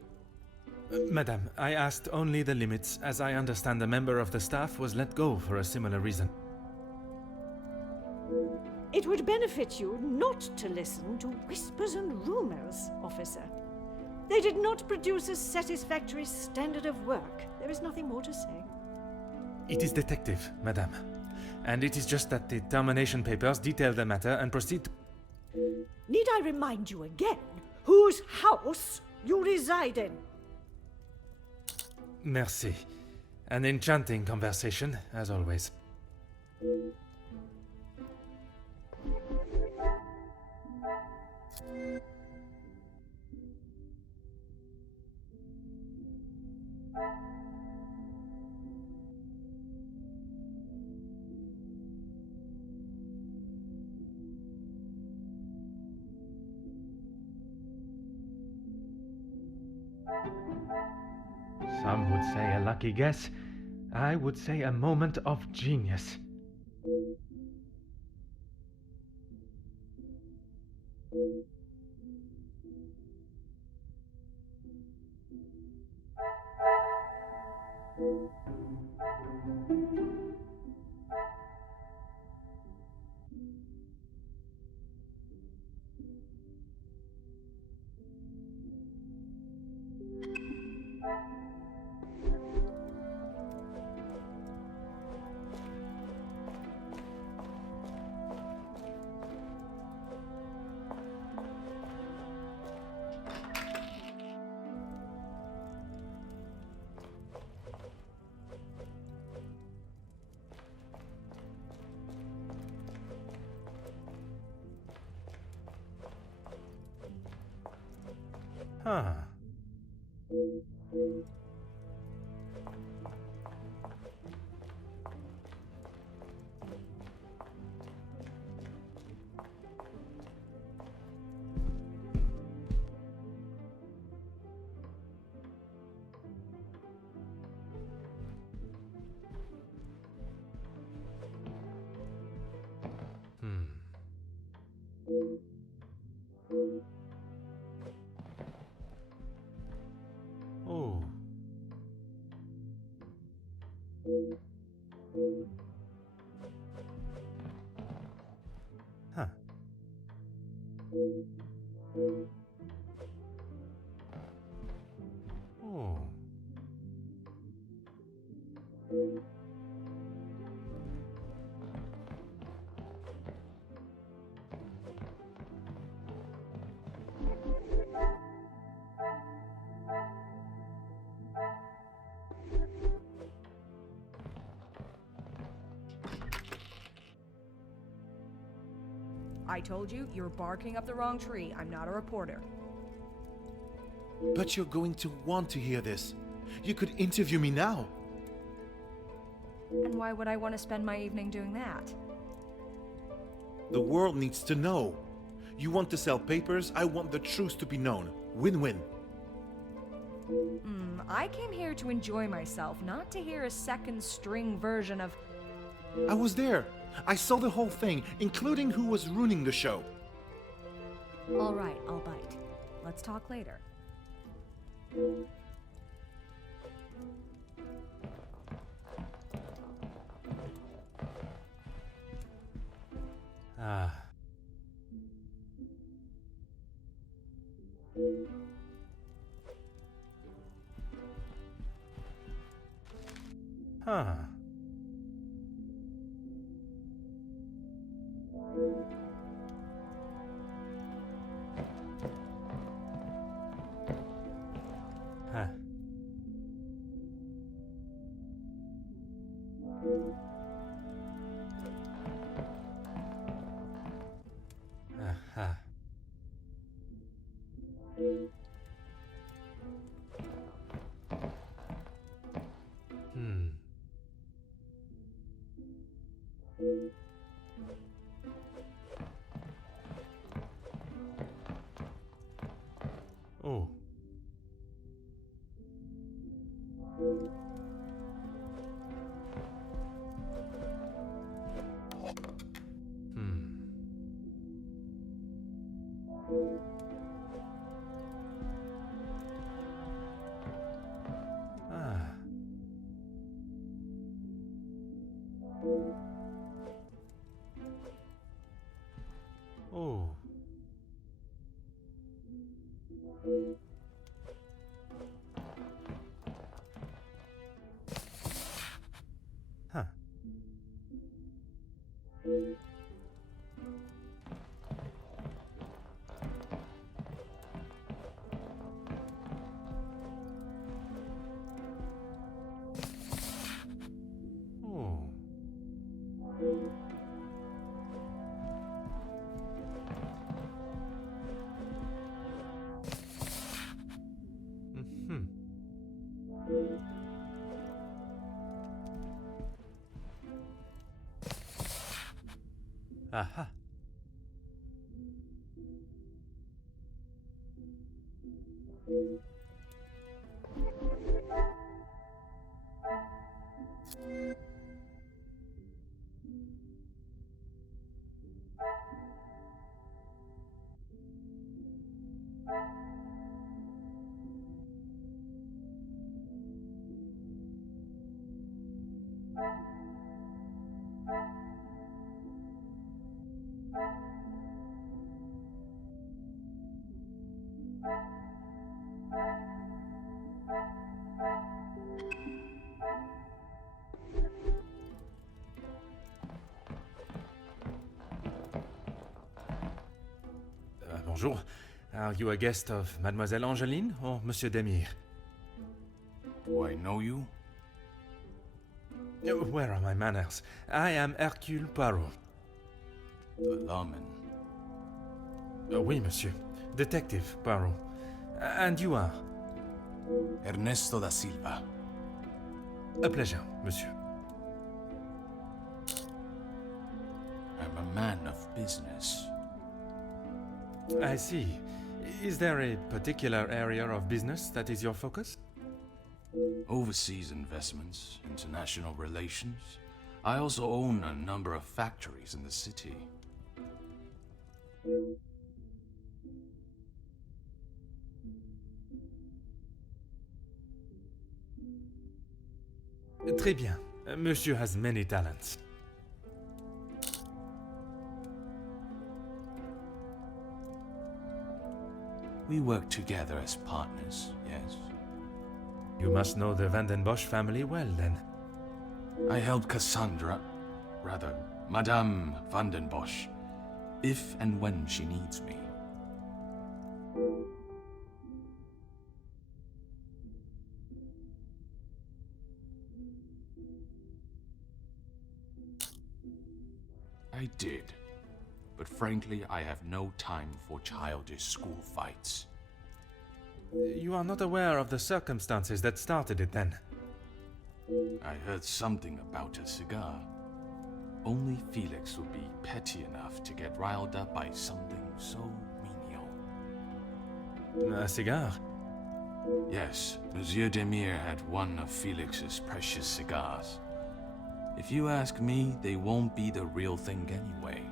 Madame, I asked only the limits, as I understand a member of the staff was let go for a similar reason. It would benefit you not to listen to whispers and rumors, officer. They did not produce a satisfactory standard of work. There is nothing more to say. It is detective, madame. And it is just that the termination papers detail the matter and proceed to... Need I remind you again whose house you reside in? Merci. An enchanting conversation, as always. Some would say a lucky guess. I would say a moment of genius. Huh. I told you, you're barking up the wrong tree. I'm not a reporter. But you're going to want to hear this. You could interview me now. And why would I want to spend my evening doing that? The world needs to know. You want to sell papers, I want the truth to be known. Win-win. I came here to enjoy myself, not to hear a second-string version of... I was there. I saw the whole thing, including who was ruining the show. All right, I'll bite. Let's talk later. Ah. Huh. Huh. Aha. Hmm. Oh. Hmm. Ah. Oh. Huh. Oh. Mhm. Aha. Bonjour. Are you a guest of Mademoiselle Angeline or Monsieur Demire? Do I know you? Where are my manners? I am Hercule Poirot. The lawman. Oui, monsieur. Detective Poirot. And you are? Ernesto da Silva. A pleasure, monsieur. I'm a man of business. I see. Is there a particular area of business that is your focus? Overseas investments, international relations. I also own a number of factories in the city. Très bien. Monsieur has many talents. We work together as partners, yes. You must know the Van den Bosch family well, then. I help Madame Van den Bosch, if and when she needs me. I did, but frankly, I have no time for childish school fights. You are not aware of the circumstances that started it then? I heard something about a cigar. Only Felix would be petty enough to get riled up by something so menial. A cigar? Yes, Monsieur Demire had one of Felix's precious cigars. If you ask me, they won't be the real thing anyway.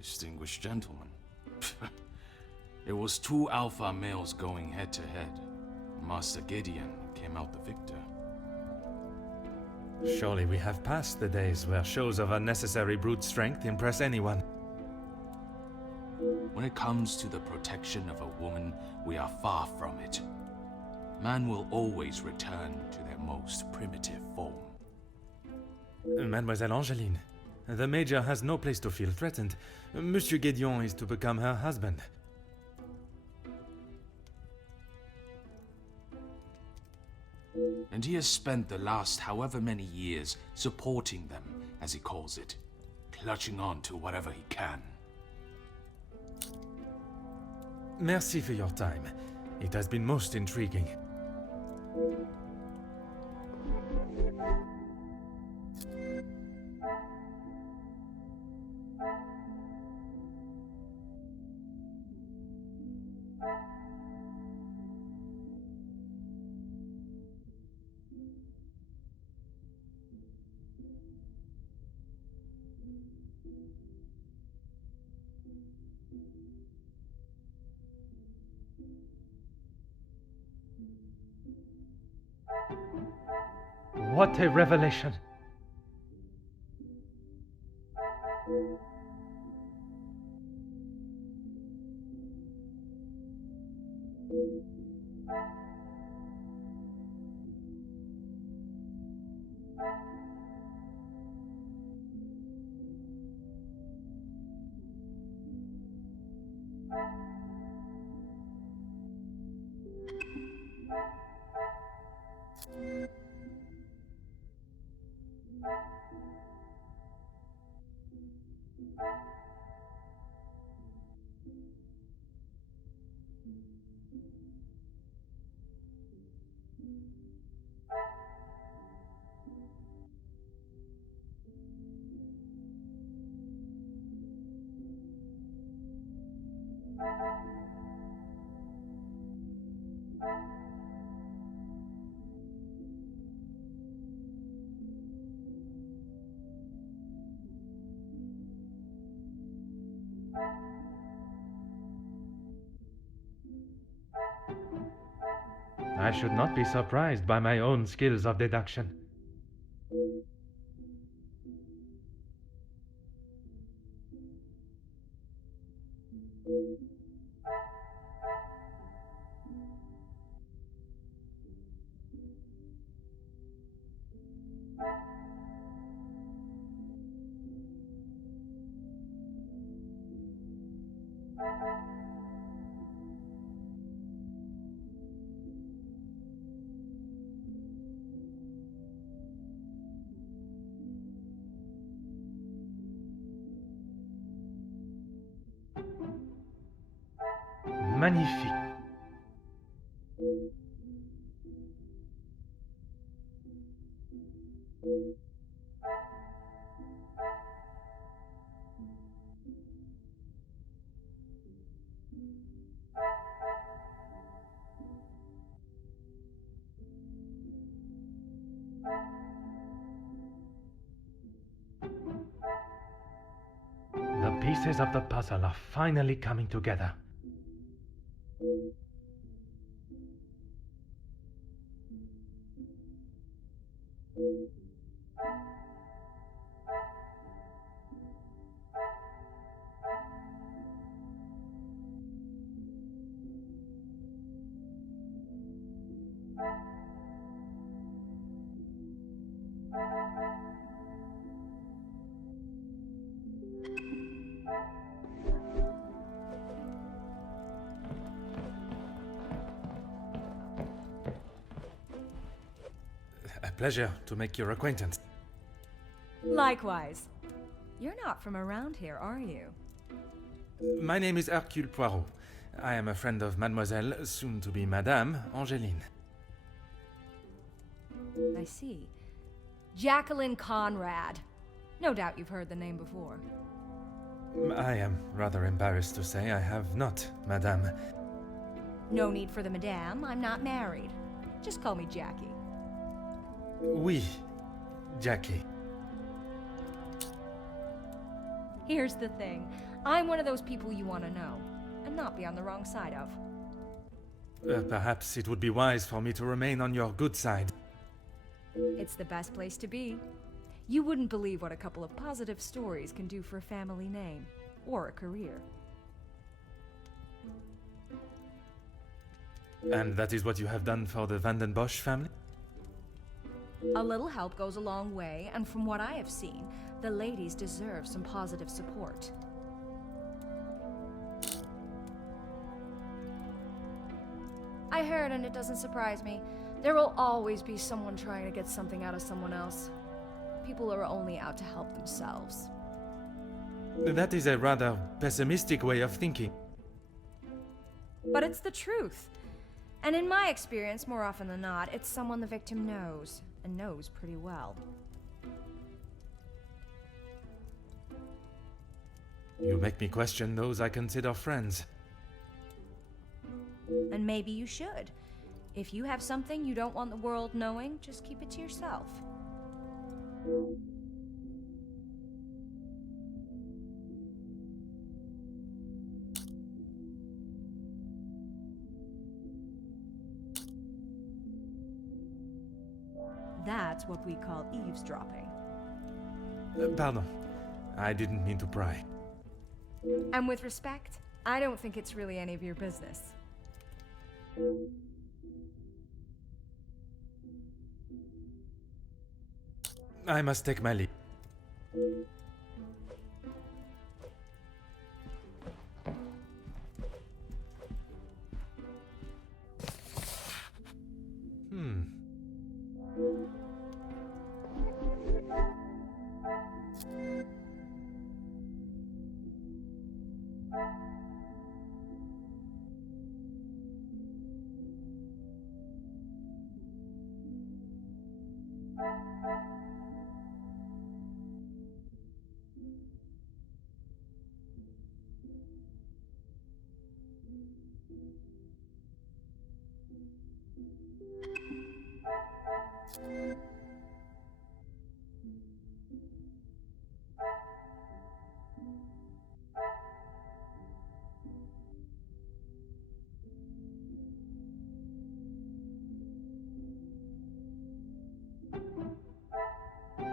Distinguished gentlemen. It was two alpha males going head to head. Master Gideon came out the victor. Surely we have passed the days where shows of unnecessary brute strength impress anyone. When it comes to the protection of a woman, we are far from it. Man will always return to their most primitive form. Mademoiselle Angeline, the Major has no place to feel threatened. Monsieur Gideon is to become her husband. And he has spent the last however many years supporting them, as he calls it, clutching on to whatever he can. Merci for your time. It has been most intriguing. What a revelation! I should not be surprised by my own skills of deduction. Magnifique. The pieces of the puzzle are finally coming together. pleasure to make your acquaintance. Likewise. You're not from around here, are you? My name is Hercule Poirot. I am a friend of Mademoiselle, soon to be Madame, Angeline. I see. Jacqueline Conrad. No doubt you've heard the name before. I am rather embarrassed to say I have not, Madame. No need for the madame, I'm not married. Just call me Jackie. Oui, Jackie. Here's the thing. I'm one of those people you want to know, and not be on the wrong side of. Perhaps it would be wise for me to remain on your good side. It's the best place to be. You wouldn't believe what a couple of positive stories can do for a family name, or a career. And that is what you have done for the Van den Bosch family? A little help goes a long way, and from what I have seen, the ladies deserve some positive support. I heard, and it doesn't surprise me, there will always be someone trying to get something out of someone else. People are only out to help themselves. That is a rather pessimistic way of thinking. But it's the truth. And in my experience, more often than not, it's someone the victim knows, and knows pretty well. You make me question those I consider friends. And maybe you should. If you have something you don't want the world knowing, just keep it to yourself. That's what we call eavesdropping. Pardon. I didn't mean to pry. And with respect, I don't think it's really any of your business. I must take my leave.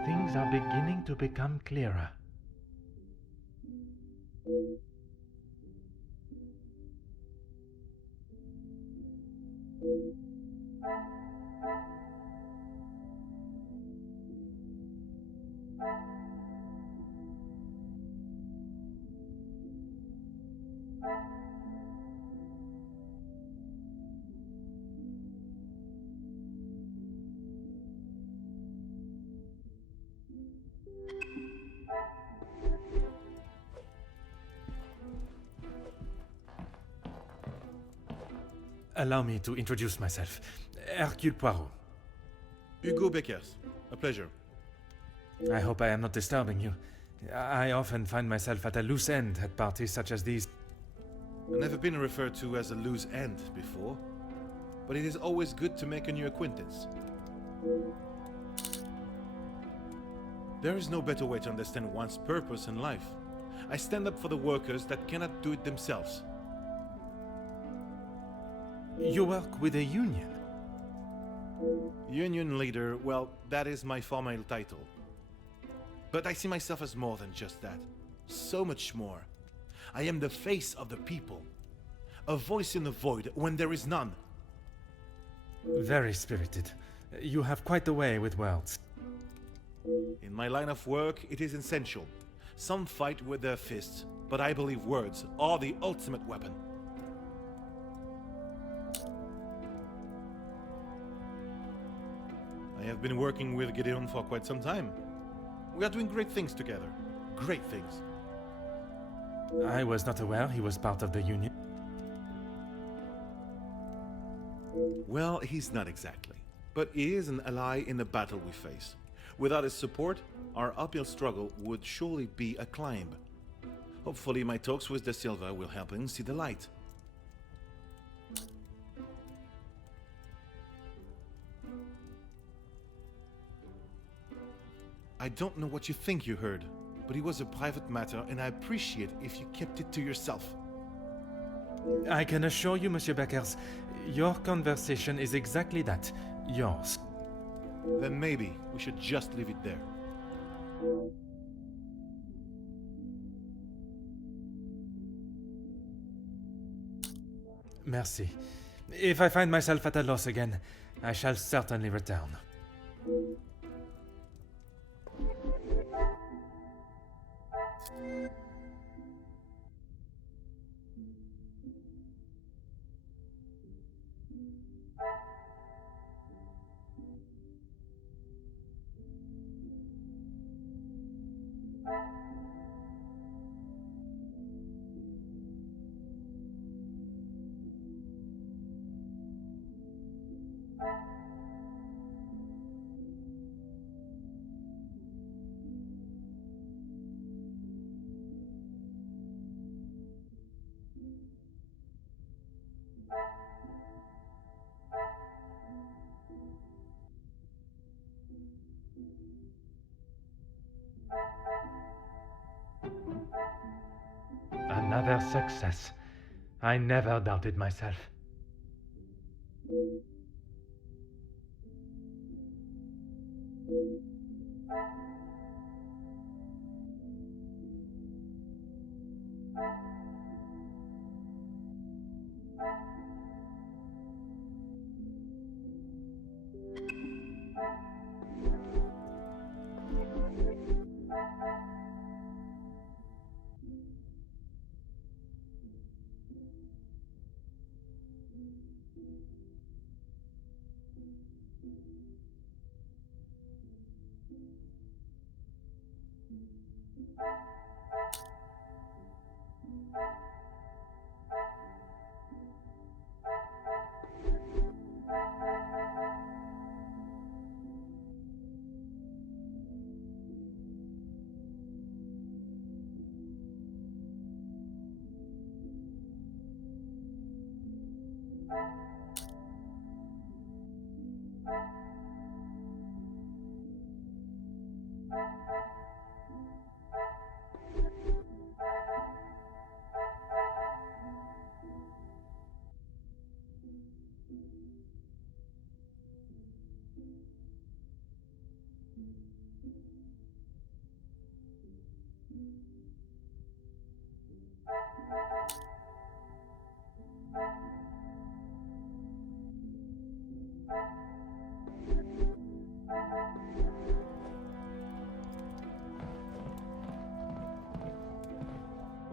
Things are beginning to become clearer. Allow me to introduce myself. Hercule Poirot. Hugo Beckers. A pleasure. I hope I am not disturbing you. I often find myself at a loose end at parties such as these. I've never been referred to as a loose end before, but it is always good to make a new acquaintance. There is no better way to understand one's purpose in life. I stand up for the workers that cannot do it themselves. You work with a union? Union leader, well, that is my formal title. But I see myself as more than just that. So much more. I am the face of the people. A voice in the void when there is none. Very spirited. You have quite the way with words. In my line of work, it is essential. Some fight with their fists, but I believe words are the ultimate weapon. I have been working with Gideon for quite some time. We are doing great things together. Great things. I was not aware he was part of the Union. Well, he's not exactly. But he is an ally in the battle we face. Without his support, our uphill struggle would surely be a climb. Hopefully my talks with De Silva will help him see the light. I don't know what you think you heard, but it was a private matter and I appreciate if you kept it to yourself. I can assure you, Monsieur Beckers, your conversation is exactly that. Yours. Then maybe we should just leave it there. Merci. If I find myself at a loss again, I shall certainly return. Another success. I never doubted myself.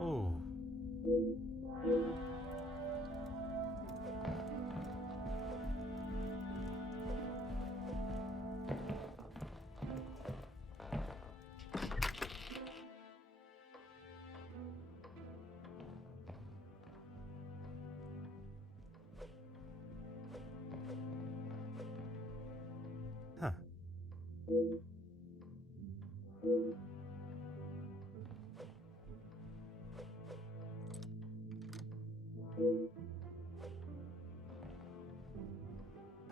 Oh. Huh.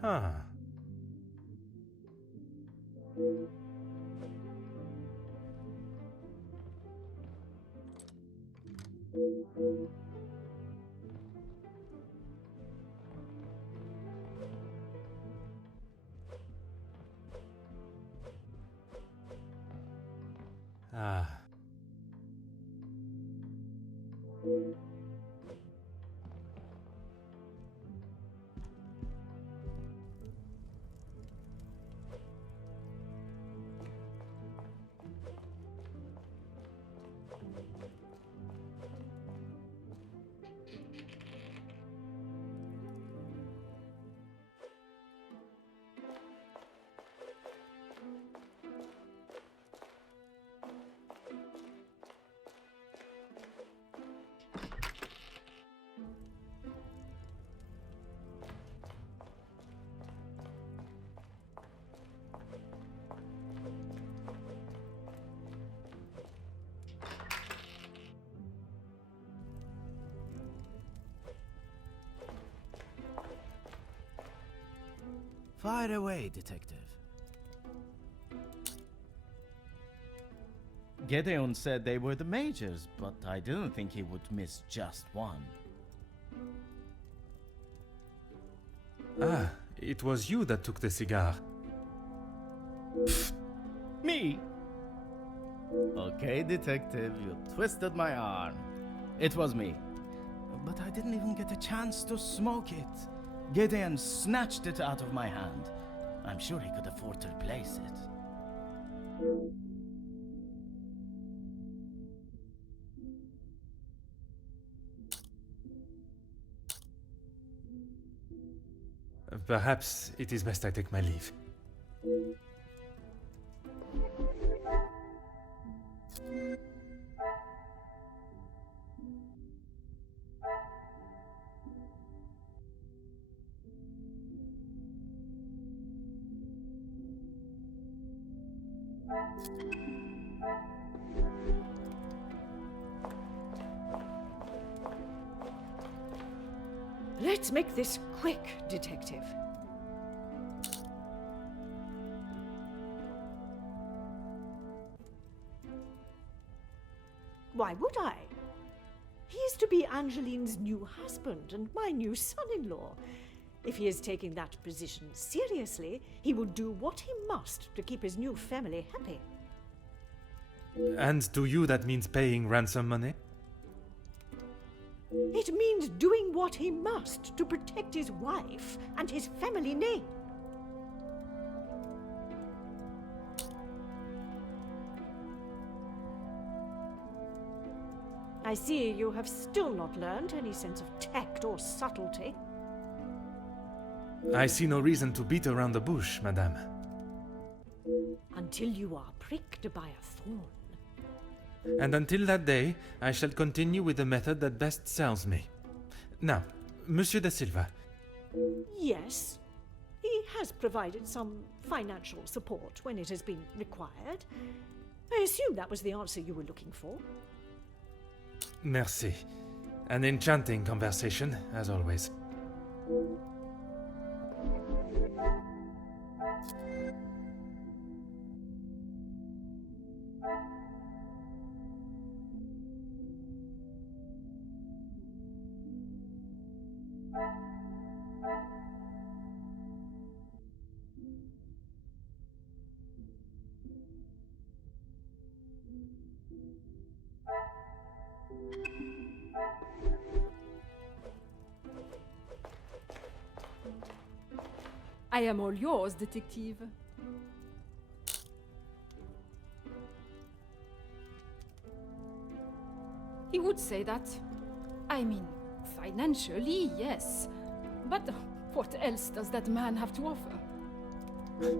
Huh. Ah. Fire away, detective. Gedeon said they were the majors, but I didn't think he would miss just one. Ah, it was you that took the cigar. Me? Okay, detective, you twisted my arm. It was me. But I didn't even get a chance to smoke it. Gideon snatched it out of my hand. I'm sure he could afford to replace it. Perhaps it is best I take my leave. Let's make this quick, detective. Why would I? He is to be Angeline's new husband and my new son-in-law. If he is taking that position seriously, he will do what he must to keep his new family happy. And to you that means paying ransom money? It means doing what he must to protect his wife and his family name. I see you have still not learned any sense of tact or subtlety. I see no reason to beat around the bush, madame. Until you are pricked by a thorn. And until that day, I shall continue with the method that best serves me. Now, Monsieur da Silva. Yes, he has provided some financial support when it has been required. I assume that was the answer you were looking for. Merci. An enchanting conversation, as always. I am all yours, detective. He would say that. I mean, financially, yes. But what else does that man have to offer?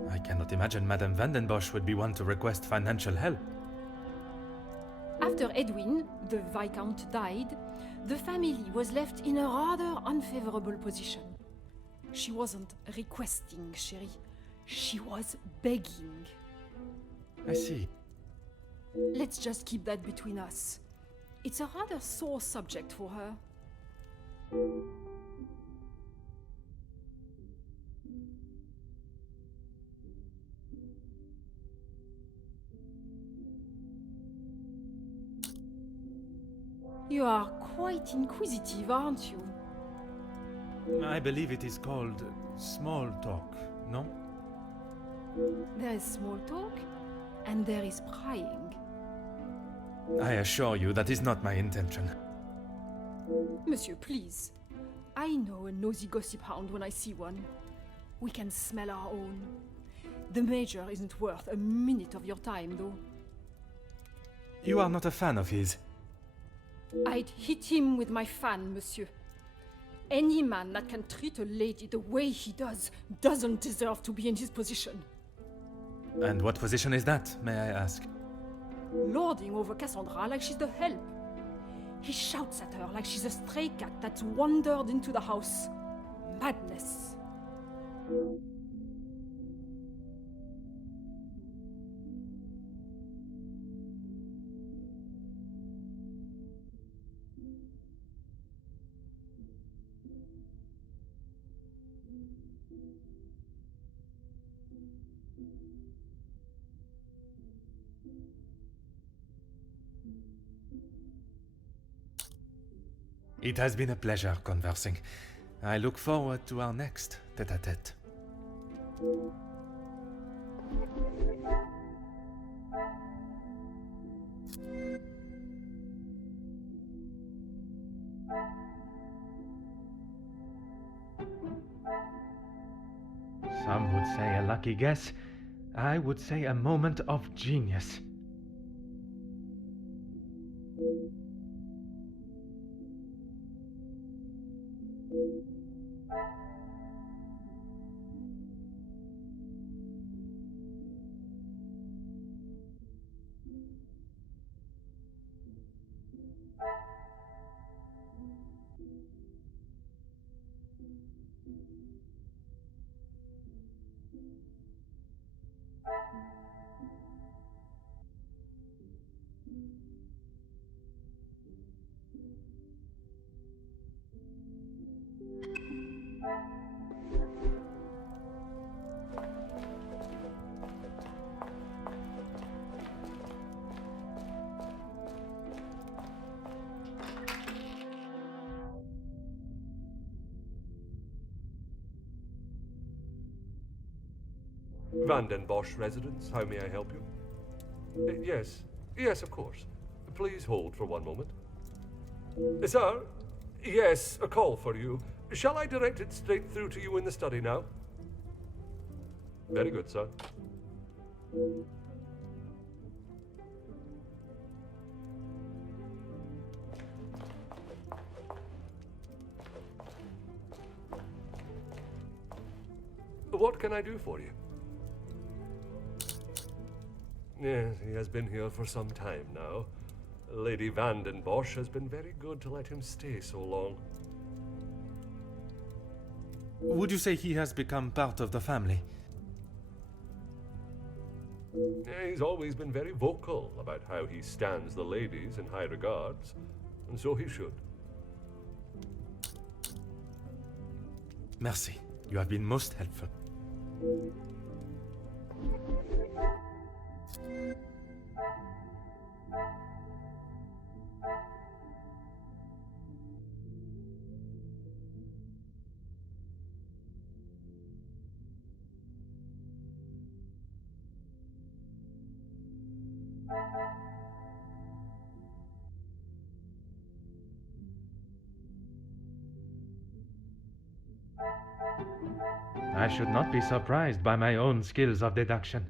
I cannot imagine Madame Vandenbosch would be one to request financial help. After Edwin, the Viscount, died, the family was left in a rather unfavorable position. She wasn't requesting, chérie. She was begging. I see. Let's just keep that between us. It's a rather sore subject for her. You are quite inquisitive, aren't you? I believe it is called small talk, no? There is small talk, and there is prying. I assure you that is not my intention. Monsieur, please. I know a nosy gossip hound when I see one. We can smell our own. The Major isn't worth a minute of your time, though. You are not a fan of his. I'd hit him with my fan, monsieur. Any man that can treat a lady the way he does doesn't deserve to be in his position. And what position is that, may I ask? Lording over Cassandra like she's the help. He shouts at her like she's a stray cat that's wandered into the house. Madness. It has been a pleasure conversing. I look forward to our next tete-a-tete. Some would say a lucky guess. I would say a moment of genius. Vanden Bosch residence, how may I help you? Yes, of course. Please hold for one moment. Sir? Yes, a call for you. Shall I direct it straight through to you in the study now? Very good, sir. What can I do for you? Yes, he has been here for some time now. Lady Vanden Bosch has been very good to let him stay so long. Would you say he has become part of the family? He's always been very vocal about how he stands the ladies in high regards, and so he should. Merci. You have been most helpful. I should not be surprised by my own skills of deduction.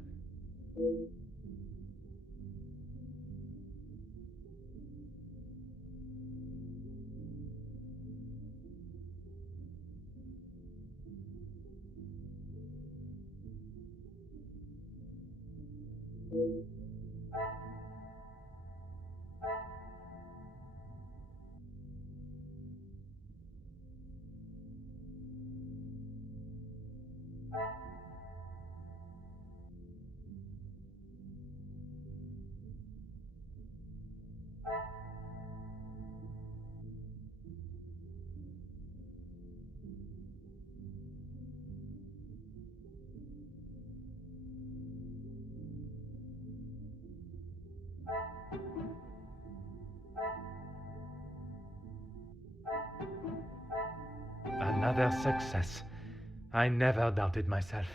Another success. I never doubted myself.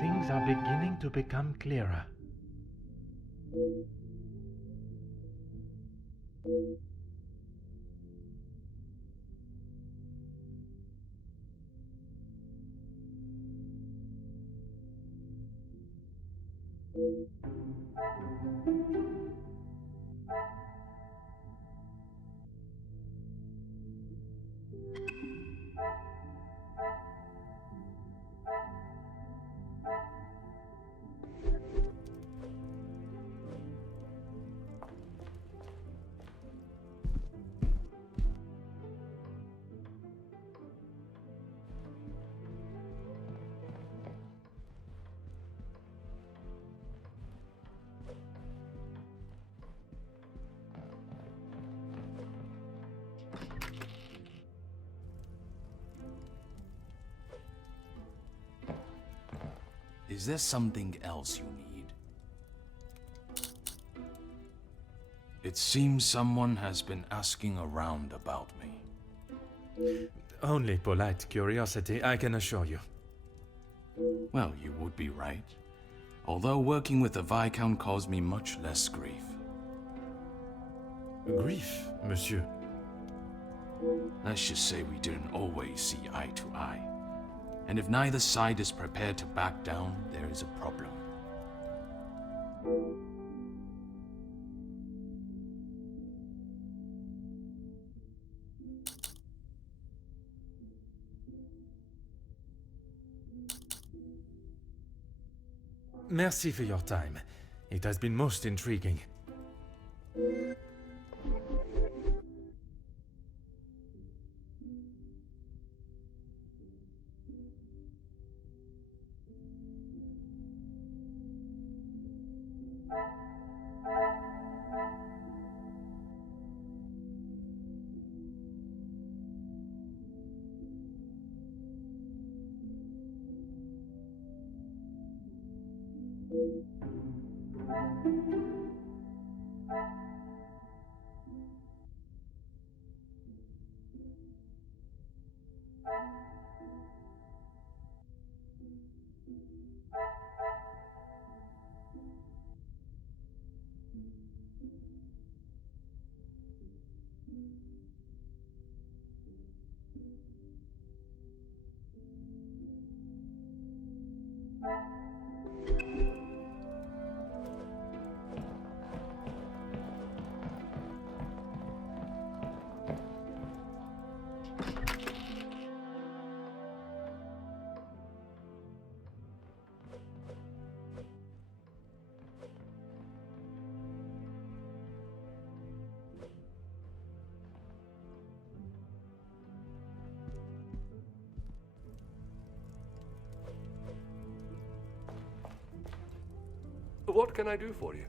Things are beginning to become clearer. Is there something else you need? It seems someone has been asking around about me. Only polite curiosity, I can assure you. Well, you would be right. Although working with the Viscount caused me much less grief. Grief, monsieur? Let's just say we didn't always see eye to eye. And if neither side is prepared to back down, there is a problem. Merci for your time. It has been most intriguing. What can I do for you?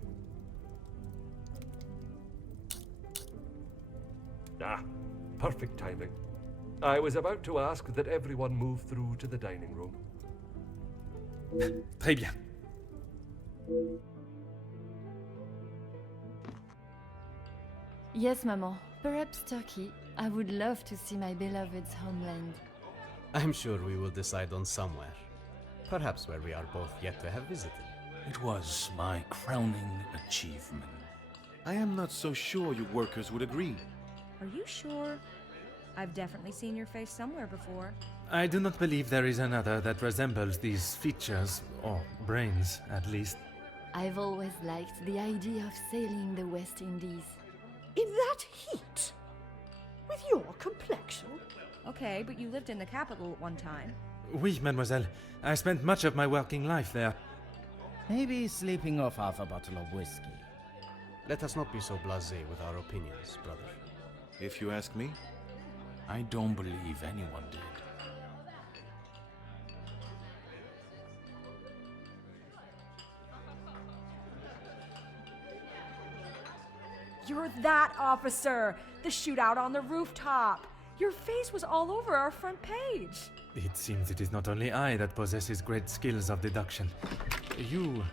Ah, perfect timing. I was about to ask that everyone move through to the dining room. Très bien. Yes, Maman. Perhaps Turkey. I would love to see my beloved's homeland. I'm sure we will decide on somewhere. Perhaps where we are both yet to have visited. It was my crowning achievement. I am not so sure you workers would agree. Are you sure? I've definitely seen your face somewhere before. I do not believe there is another that resembles these features, or brains, at least. I've always liked the idea of sailing the West Indies. In that heat? With your complexion? Okay, but you lived in the capital at one time. Oui, mademoiselle. I spent much of my working life there. Maybe sleeping off half a bottle of whiskey. Let us not be so blasé with our opinions, brother. If you ask me. I don't believe anyone did. You're that officer! The shootout on the rooftop! Your face was all over our front page! It seems it is not only I that possesses great skills of deduction. You...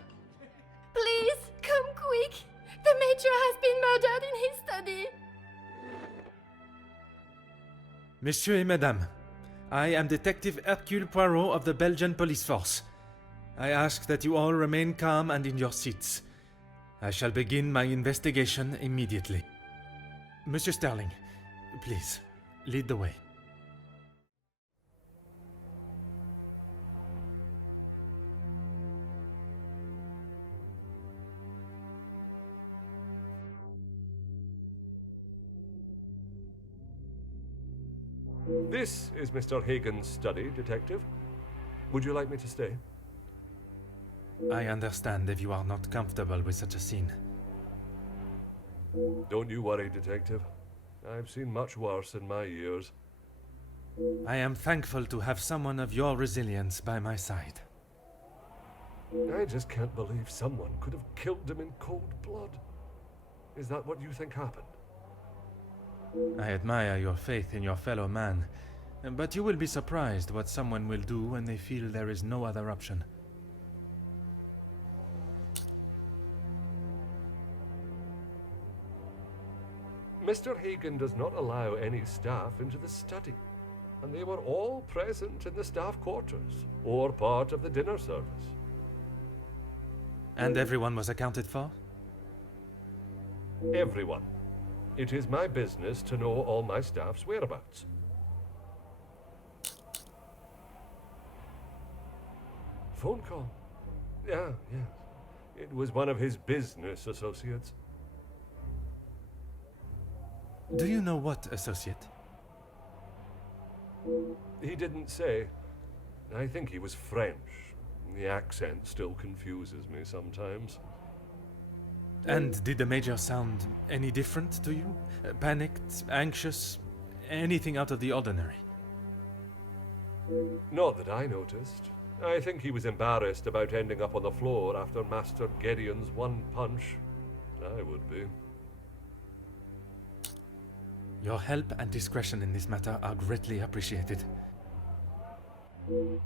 Please, come quick! The Major has been murdered in his study! Messieurs et Mesdames, I am Detective Hercule Poirot of the Belgian Police Force. I ask that you all remain calm and in your seats. I shall begin my investigation immediately. Monsieur Sterling, please, lead the way. This is Mr. Hagen's study, Detective. Would you like me to stay? I understand if you are not comfortable with such a scene. Don't you worry, Detective. I've seen much worse in my years. I am thankful to have someone of your resilience by my side. I just can't believe someone could have killed him in cold blood. Is that what you think happened? I admire your faith in your fellow man, but you will be surprised what someone will do when they feel there is no other option. Mr. Hagen does not allow any staff into the study, and they were all present in the staff quarters, or part of the dinner service. And everyone was accounted for? Everyone. It is my business to know all my staff's whereabouts. Phone call? Yeah. It was one of his business associates. Do you know what associate? He didn't say. I think he was French. The accent still confuses me sometimes. And did the Major sound any different to you? Panicked, anxious, anything out of the ordinary? Not that I noticed. I think he was embarrassed about ending up on the floor after Master Gideon's one punch. I would be. Your help and discretion in this matter are greatly appreciated. Oh.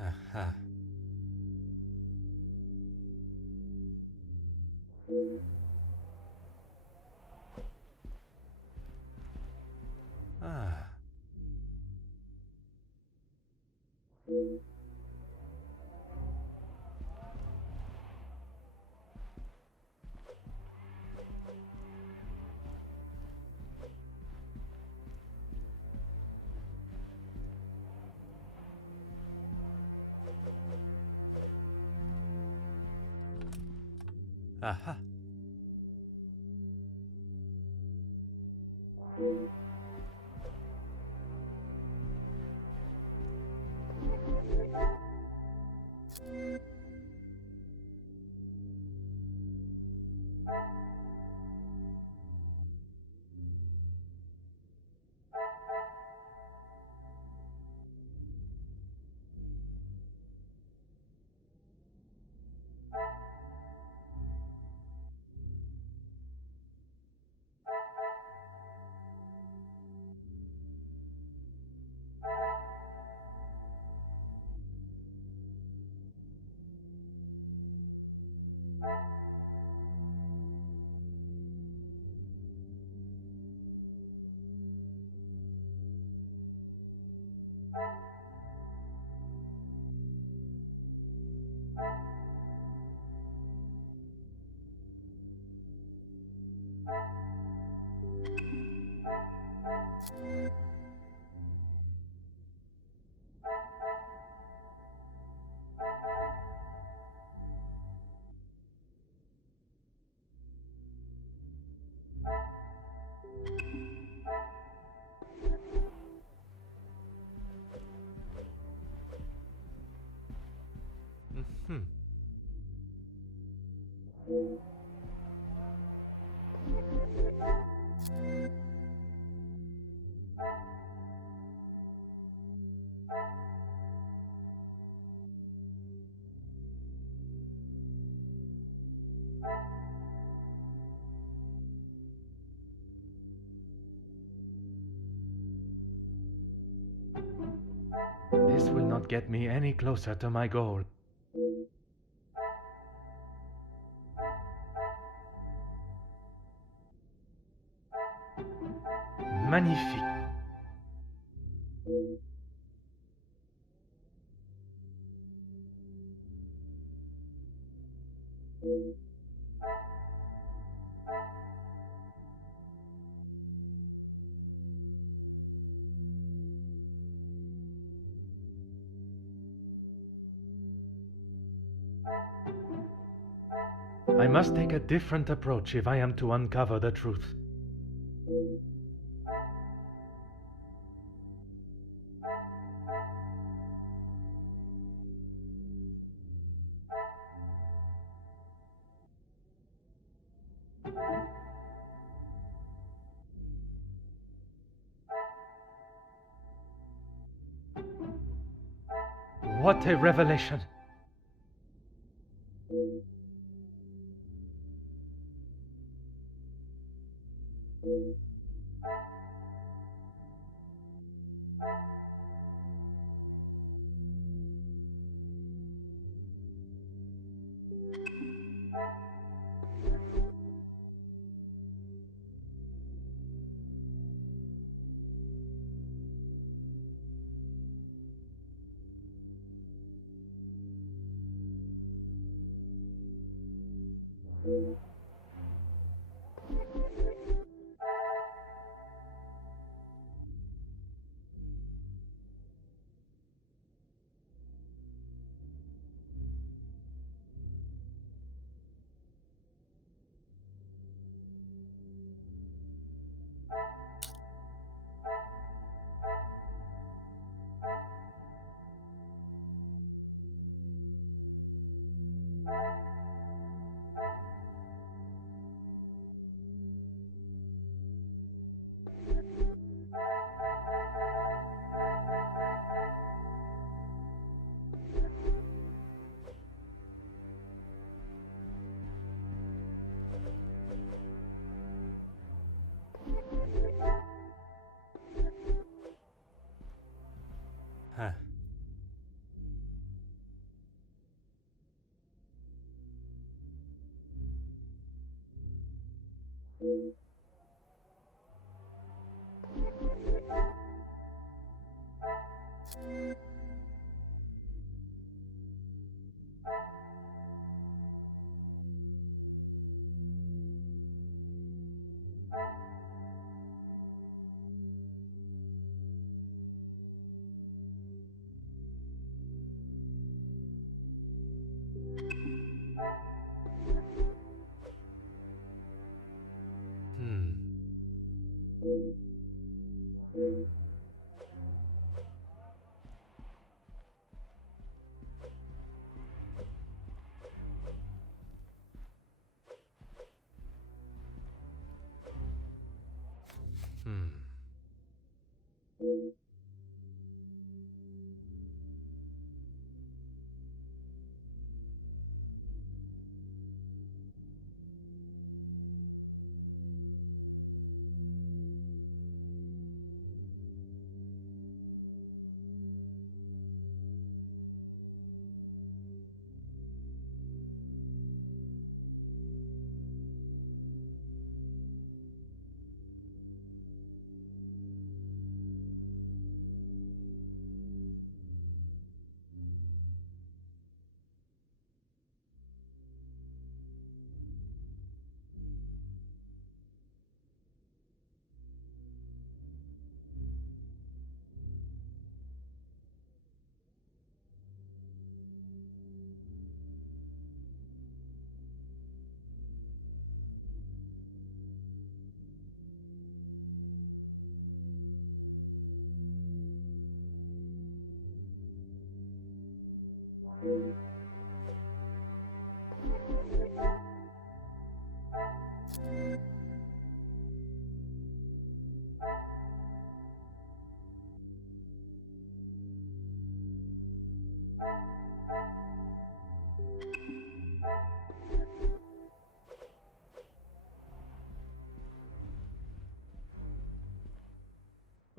Aha. Ah. Aha. Hmm. will not get me any closer to my goal. Magnifique. I must take a different approach if I am to uncover the truth. What a revelation! Huh.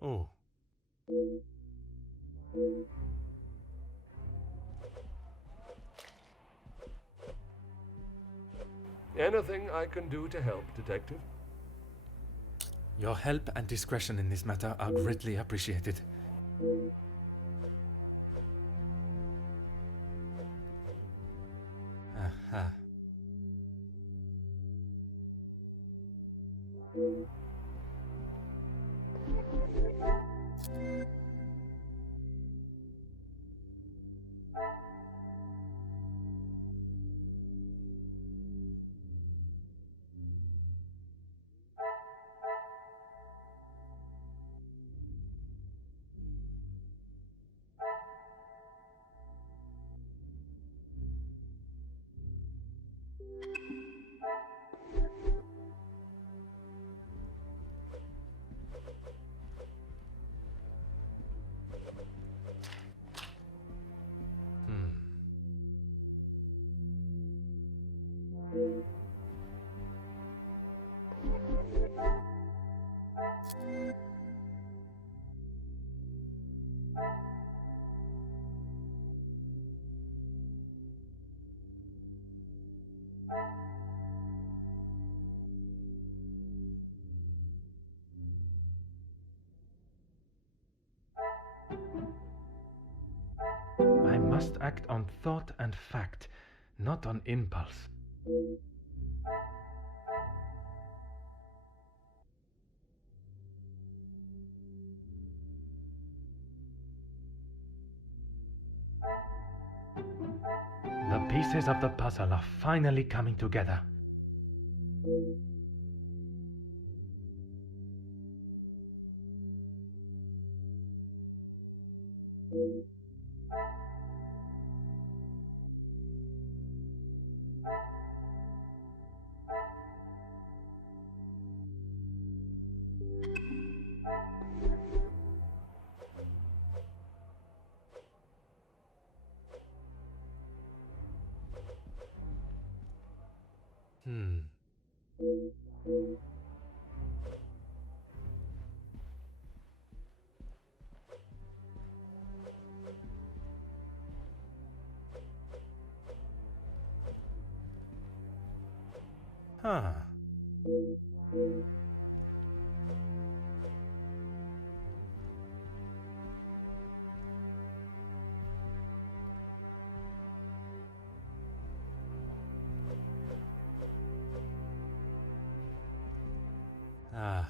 Oh. Anything I can do to help, Detective? Your help and discretion in this matter are greatly appreciated. Aha. I must act on thought and fact, not on impulse. The pieces of the puzzle are finally coming together. Huh. Ah.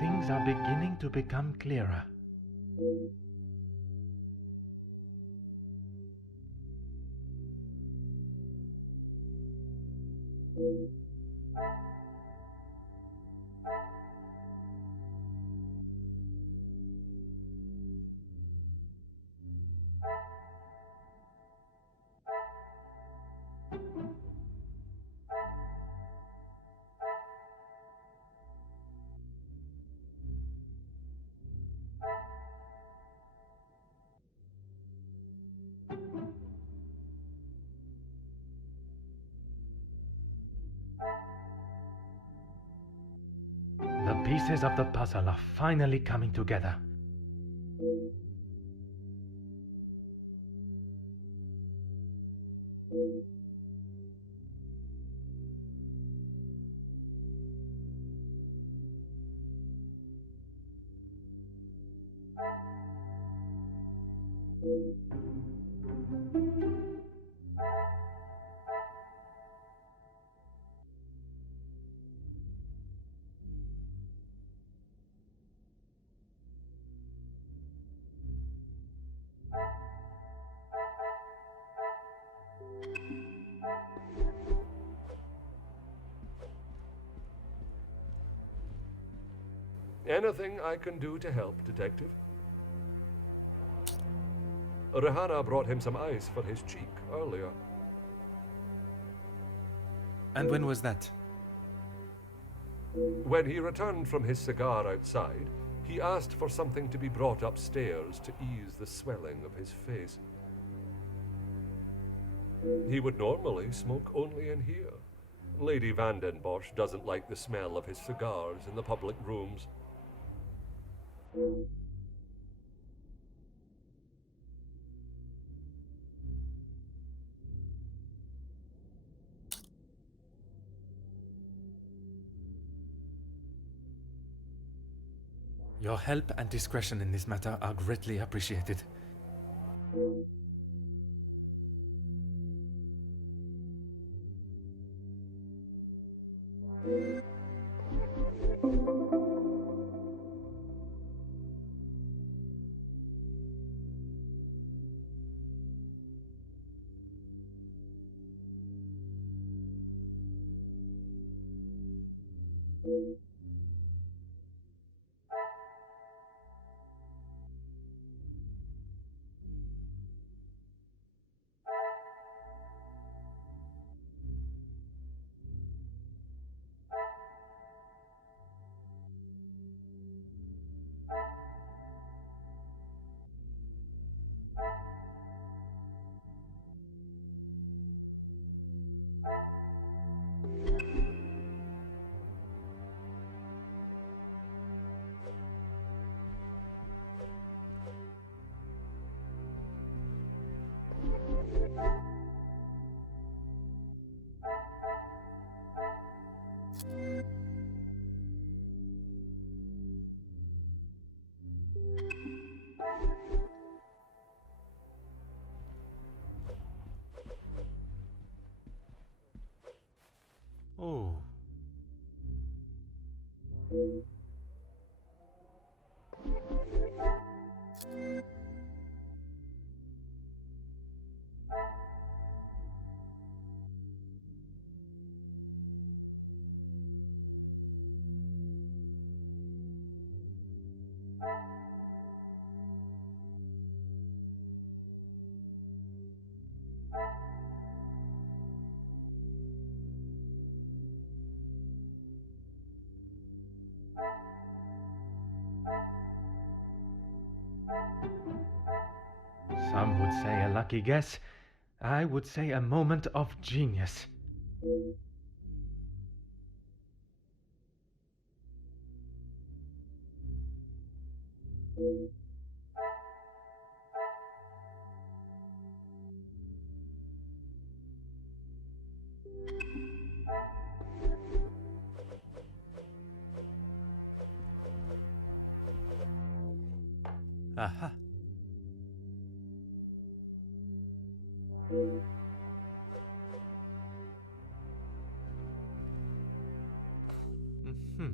Things are beginning to become clearer. The pieces of the puzzle are finally coming together. Anything I can do to help, Detective? Rihanna brought him some ice for his cheek earlier. And when was that? When he returned from his cigar outside, he asked for something to be brought upstairs to ease the swelling of his face. He would normally smoke only in here. Lady Vanden Bosch doesn't like the smell of his cigars in the public rooms. Your help and discretion in this matter are greatly appreciated. Oh. Some would say a lucky guess. I would say a moment of genius. Aha. Mm-hmm.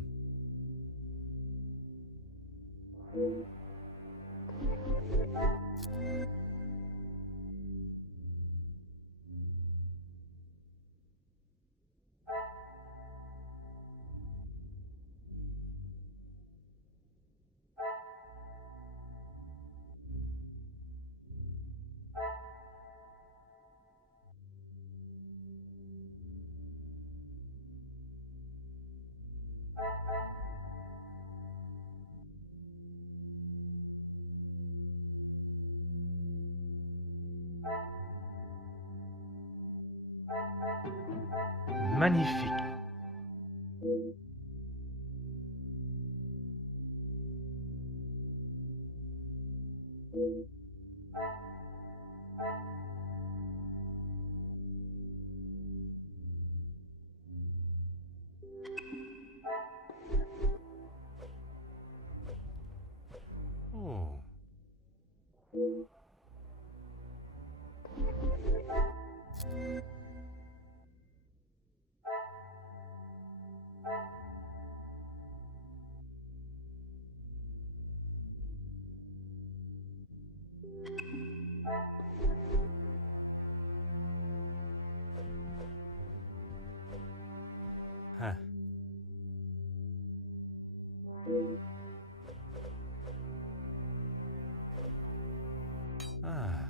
Magnifique. Oh. Huh. Ah.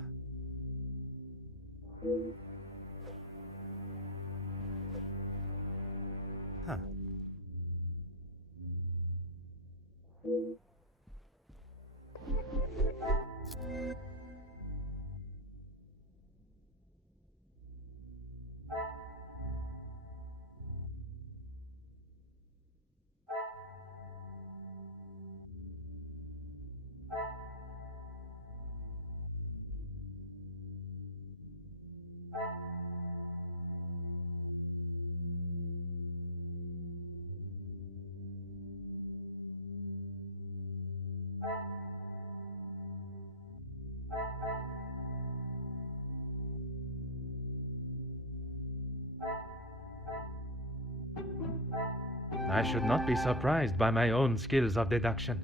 I should not be surprised by my own skills of deduction.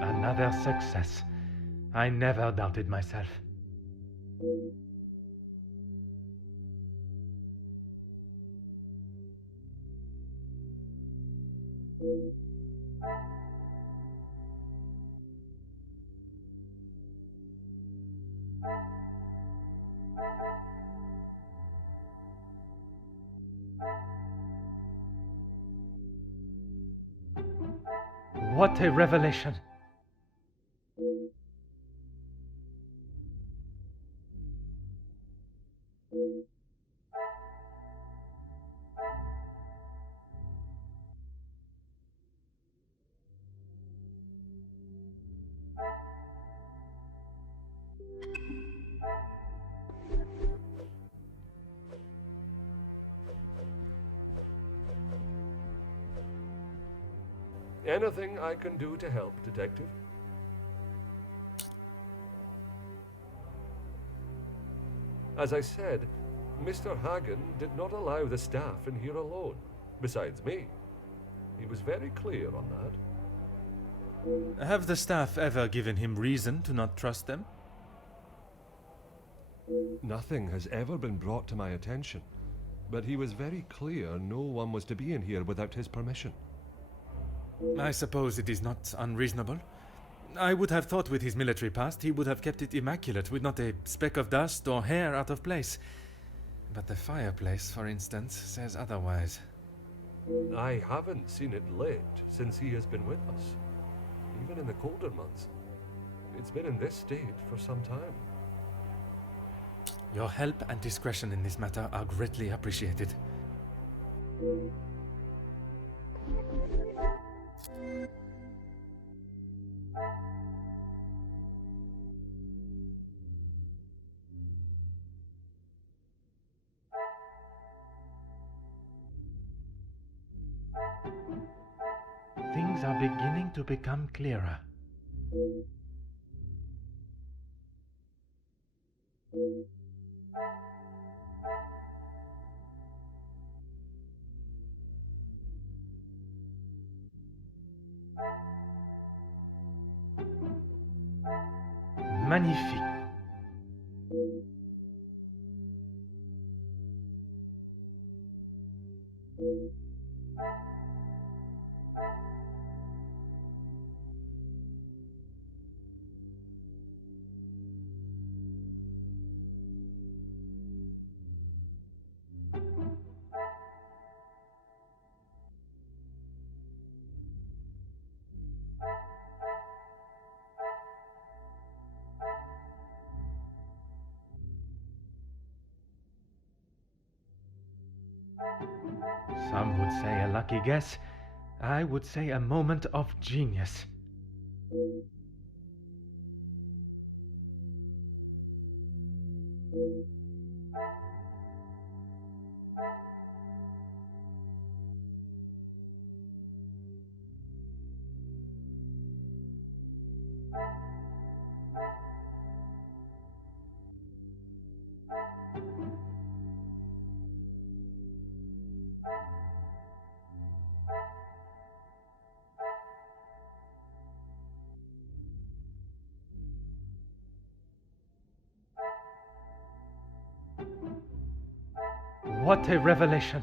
Another success. I never doubted myself. What a revelation! Anything I can do to help, Detective? As I said, Mr. Hagen did not allow the staff in here alone, besides me. He was very clear on that. Have the staff ever given him reason to not trust them? Nothing has ever been brought to my attention, but he was very clear no one was to be in here without his permission. I suppose it is not unreasonable. I would have thought with his military past he would have kept it immaculate, with not a speck of dust or hair out of place. But the fireplace, for instance, says otherwise. I haven't seen it lit since he has been with us, even in the colder months. It's been in this state for some time. Your help and discretion in this matter are greatly appreciated. Things are beginning to become clearer. Magnifique. Some would say a lucky guess. I would say a moment of genius. What a revelation!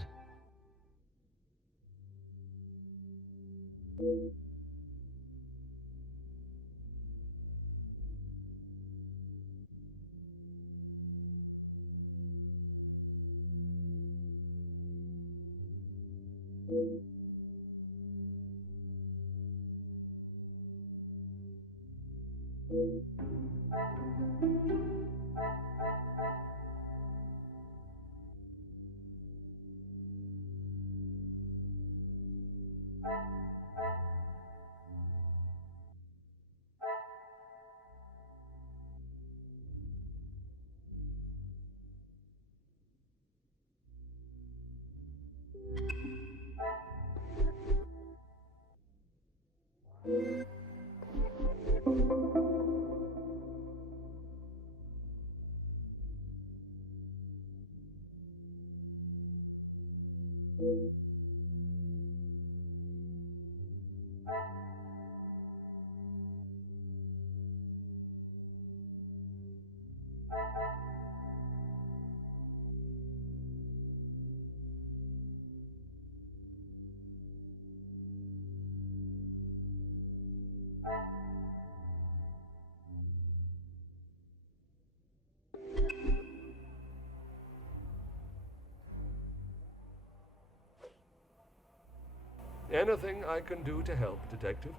Anything I can do to help, Detective?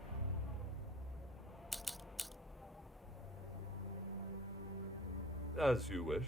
As you wish.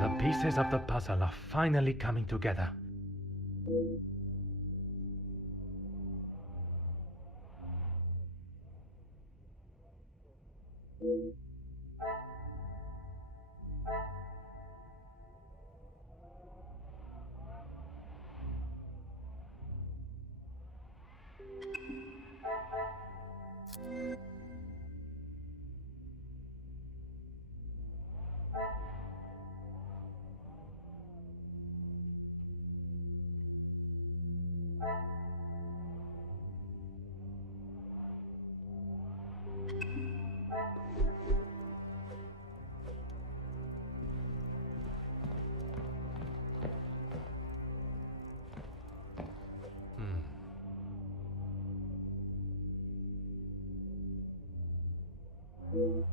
The pieces of the puzzle are finally coming together. Huh.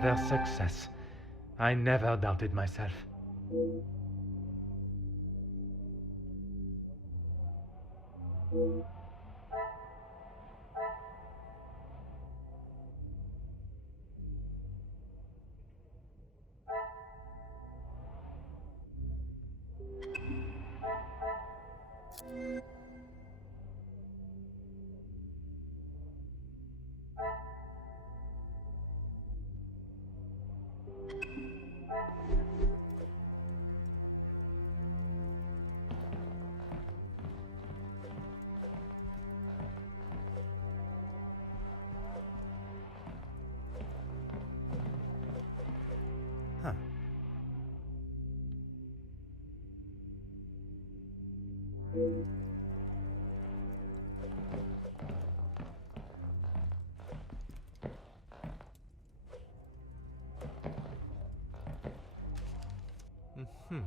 Another success. I never doubted myself. Huh. Mm-hmm.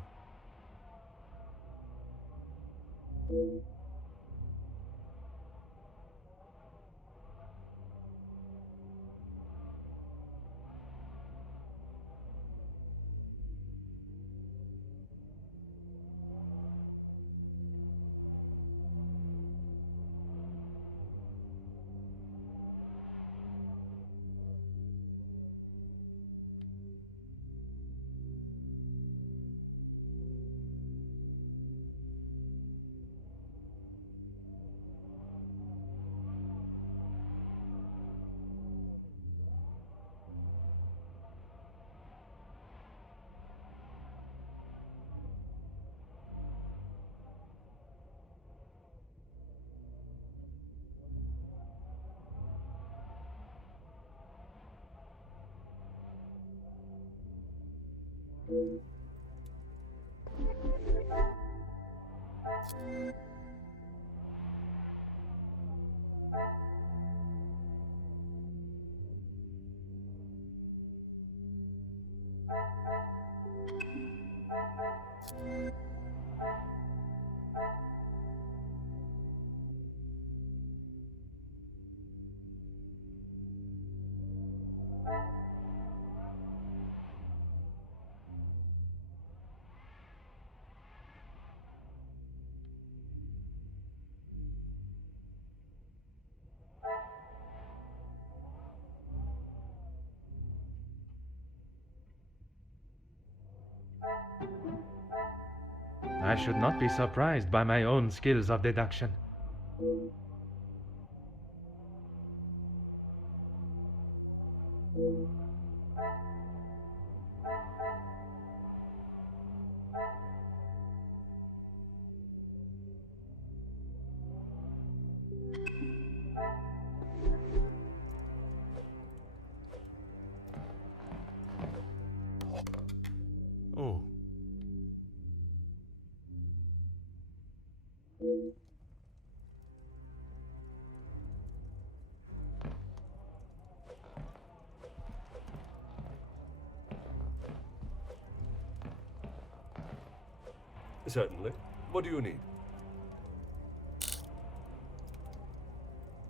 I should not be surprised by my own skills of deduction. Oh. Certainly. What do you need?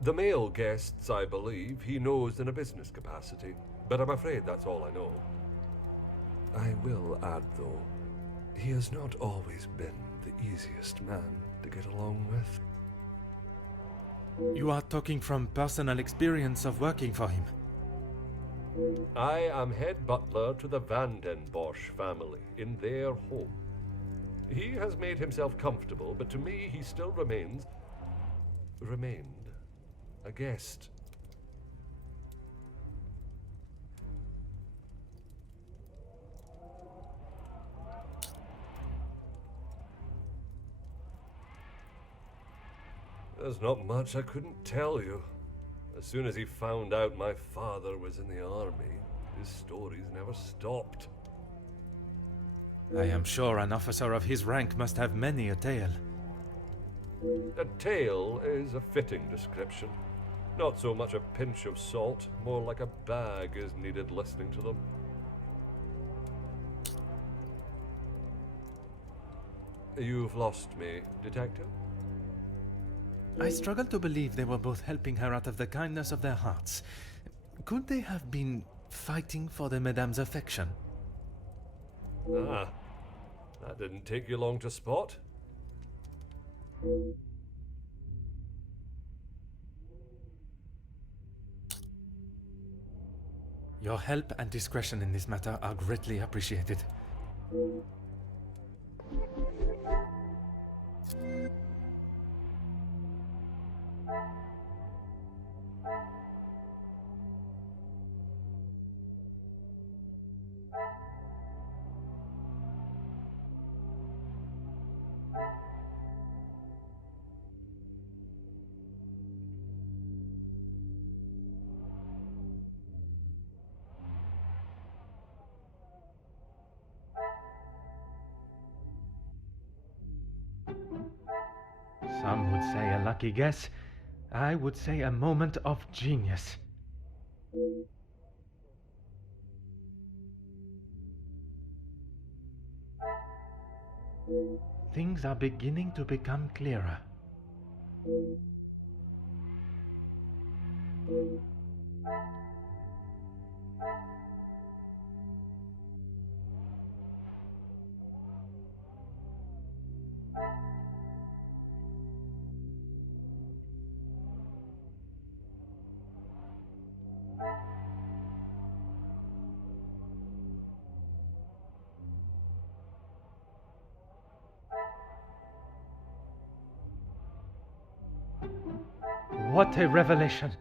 The male guests, I believe, he knows in a business capacity, but I'm afraid that's all I know. I will add, though, he has not always been the easiest man to get along with. You are talking from personal experience of working for him. I am head butler to the Van den Bosch family in their home. He has made himself comfortable, but to me he still remained a guest. There's not much I couldn't tell you. As soon as he found out my father was in the army, his stories never stopped. I am sure an officer of his rank must have many a tale. A tale is a fitting description. Not so much a pinch of salt, more like a bag is needed listening to them. You've lost me, detective? I struggle to believe they were both helping her out of the kindness of their hearts. Could they have been fighting for the Madame's affection? Ah, that didn't take you long to spot. Your help and discretion in this matter are greatly appreciated. Some would say a lucky guess. I would say a moment of genius. Things are beginning to become clearer. What a revelation!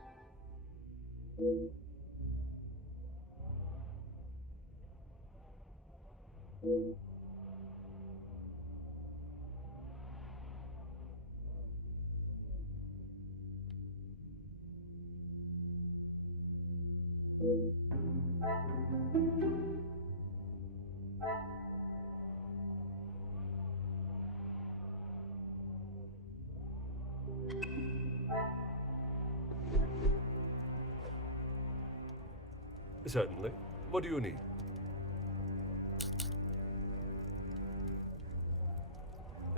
Certainly. What do you need?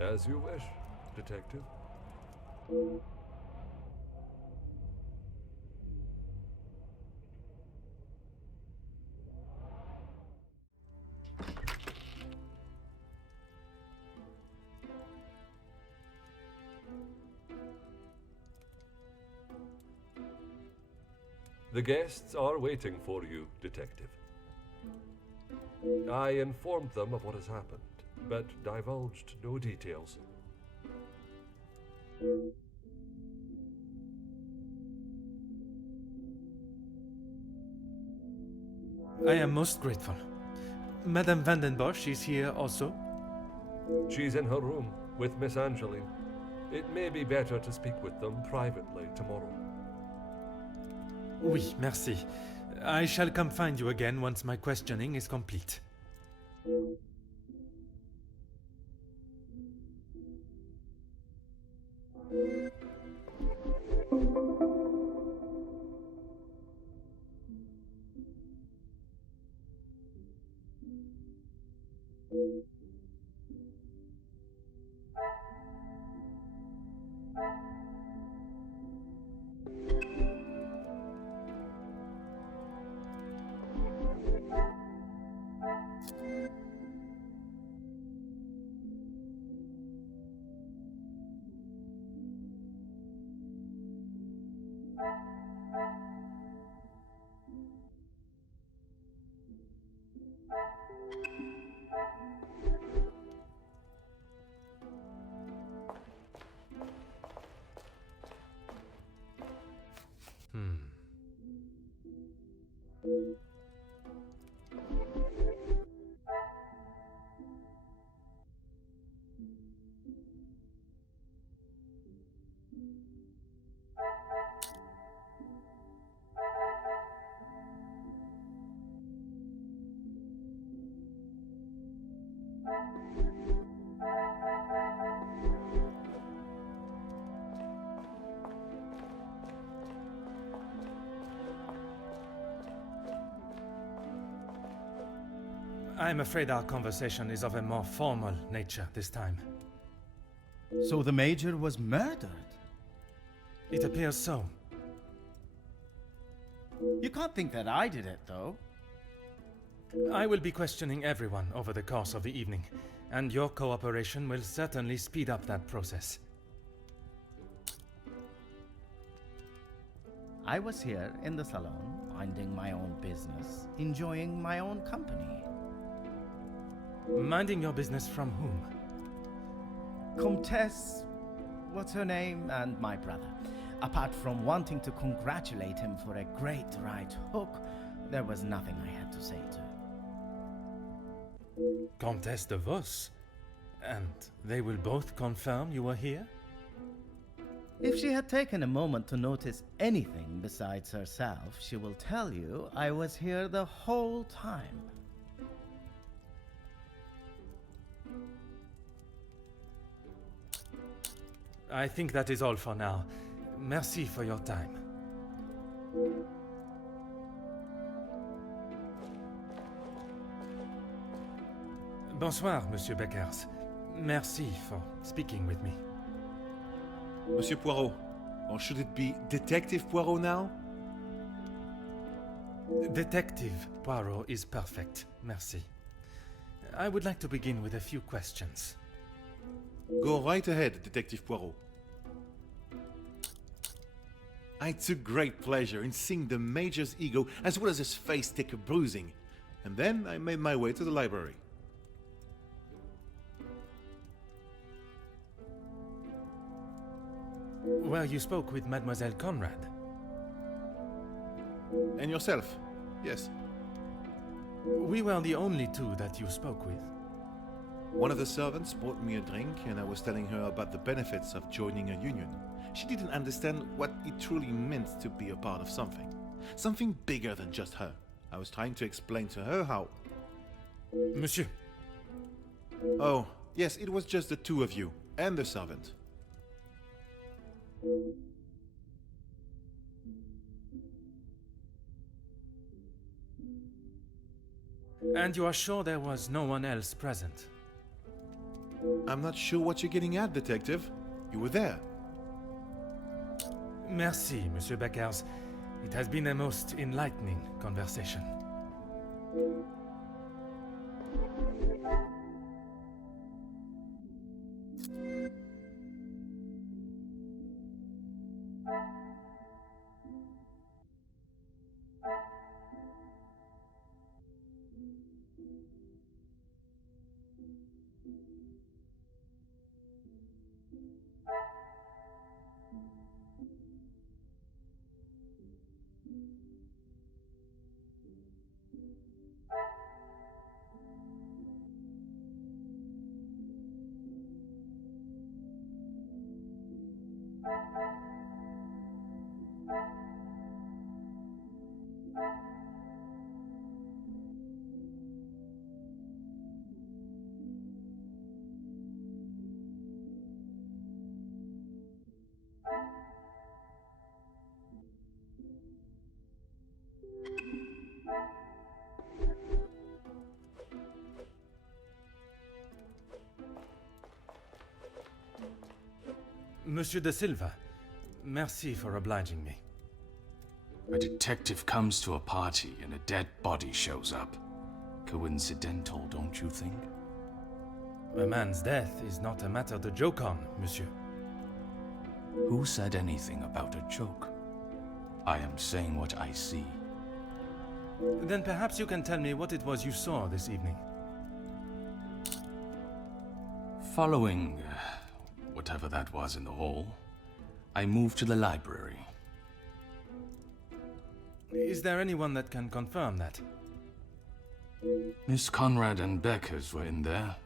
As you wish, detective. The guests are waiting for you, detective. I informed them of what has happened. but divulged no details. I am most grateful. Madame Van den Bosch is here also? She's in her room with Miss Angeline. It may be better to speak with them privately tomorrow. Oui, merci. I shall come find you again once my questioning is complete. I'm afraid our conversation is of a more formal nature this time. So the Major was murdered? It appears so. You can't think that I did it, though. I will be questioning everyone over the course of the evening, and your cooperation will certainly speed up that process. I was here in the salon, minding my own business, enjoying my own company. Minding your business from whom? Comtesse, what's her name, and my brother. Apart from wanting to congratulate him for a great right hook, there was nothing I had to say to. Comtesse de Vos? And they will both confirm you were here? If she had taken a moment to notice anything besides herself, she will tell you I was here the whole time. I think that is all for now. Merci for your time. Bonsoir, Monsieur Beckers. Merci for speaking with me. Monsieur Poirot, or should it be Detective Poirot now? Detective Poirot is perfect, merci. I would like to begin with a few questions. Go right ahead, Detective Poirot. I took great pleasure in seeing the Major's ego as well as his face take a bruising, and then I made my way to the library. Well, you spoke with Mademoiselle Conrad. And yourself? Yes. We were the only two that you spoke with. One of the servants bought me a drink, and I was telling her about the benefits of joining a union. She didn't understand what it truly meant to be a part of something. Something bigger than just her. I was trying to explain to her how... Monsieur. Oh, yes, it was just the two of you, and the servant. And you are sure there was no one else present? I'm not sure what you're getting at, Detective. You were there. Merci, Monsieur Beckers. It has been a most enlightening conversation. Monsieur de Silva, merci for obliging me. A detective comes to a party and a dead body shows up. Coincidental, don't you think? A man's death is not a matter to joke on, monsieur. Who said anything about a joke? I am saying what I see. Then perhaps you can tell me what it was you saw this evening. Following whatever that was in the hall, I moved to the library. Is there anyone that can confirm that? Miss Conrad and Beckers were in there,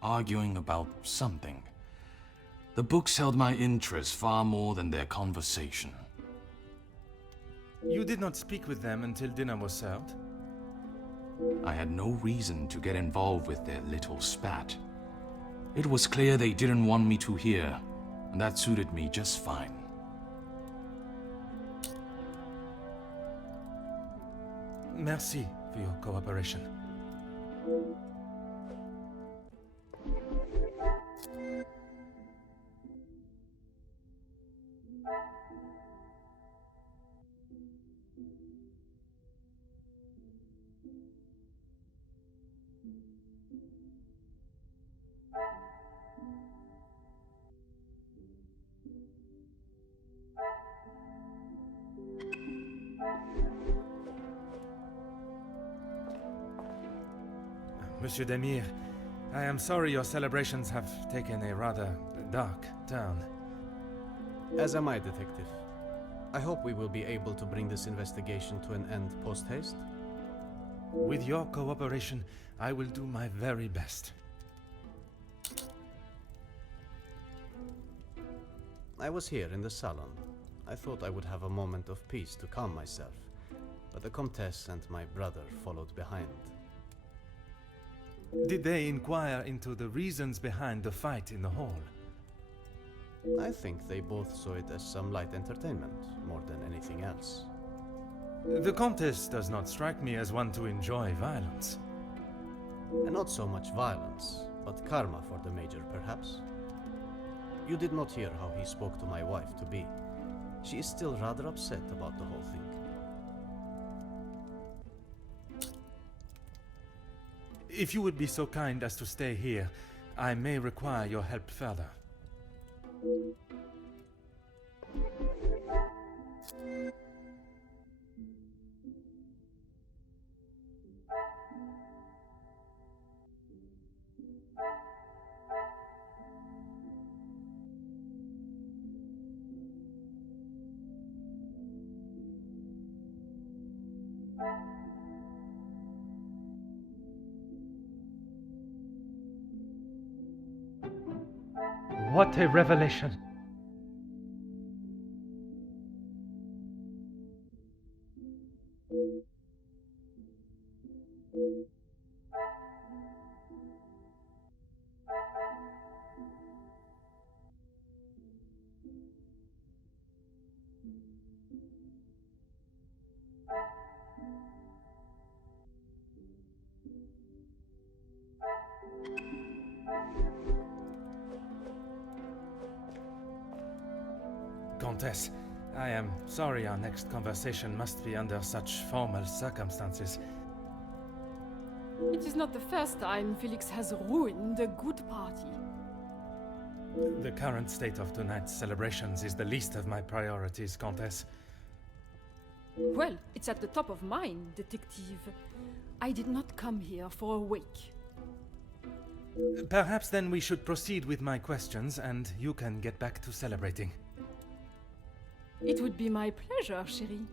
arguing about something. The books held my interest far more than their conversation. You did not speak with them until dinner was served? I had no reason to get involved with their little spat. It was clear they didn't want me to hear, and that suited me just fine. Merci for your cooperation. Monsieur Demir, I am sorry your celebrations have taken a rather dark turn. As am I, Detective. I hope we will be able to bring this investigation to an end post-haste. With your cooperation, I will do my very best. I was here in the salon. I thought I would have a moment of peace to calm myself, but the Comtesse and my brother followed behind. Did they inquire into the reasons behind the fight in the hall? I think they both saw it as some light entertainment, more than anything else. The Comtesse does not strike me as one to enjoy violence. And not so much violence, but karma for the Major, perhaps. You did not hear how he spoke to my wife-to-be. She is still rather upset about the whole thing. If you would be so kind as to stay here, I may require your help further. What a revelation! Countess, I am sorry our next conversation must be under such formal circumstances. It is not the first time Felix has ruined a good party. The current state of tonight's celebrations is the least of my priorities, Countess. Well, it's at the top of mine, Detective. I did not come here for a wake. Perhaps then we should proceed with my questions and you can get back to celebrating. It would be my pleasure, chérie.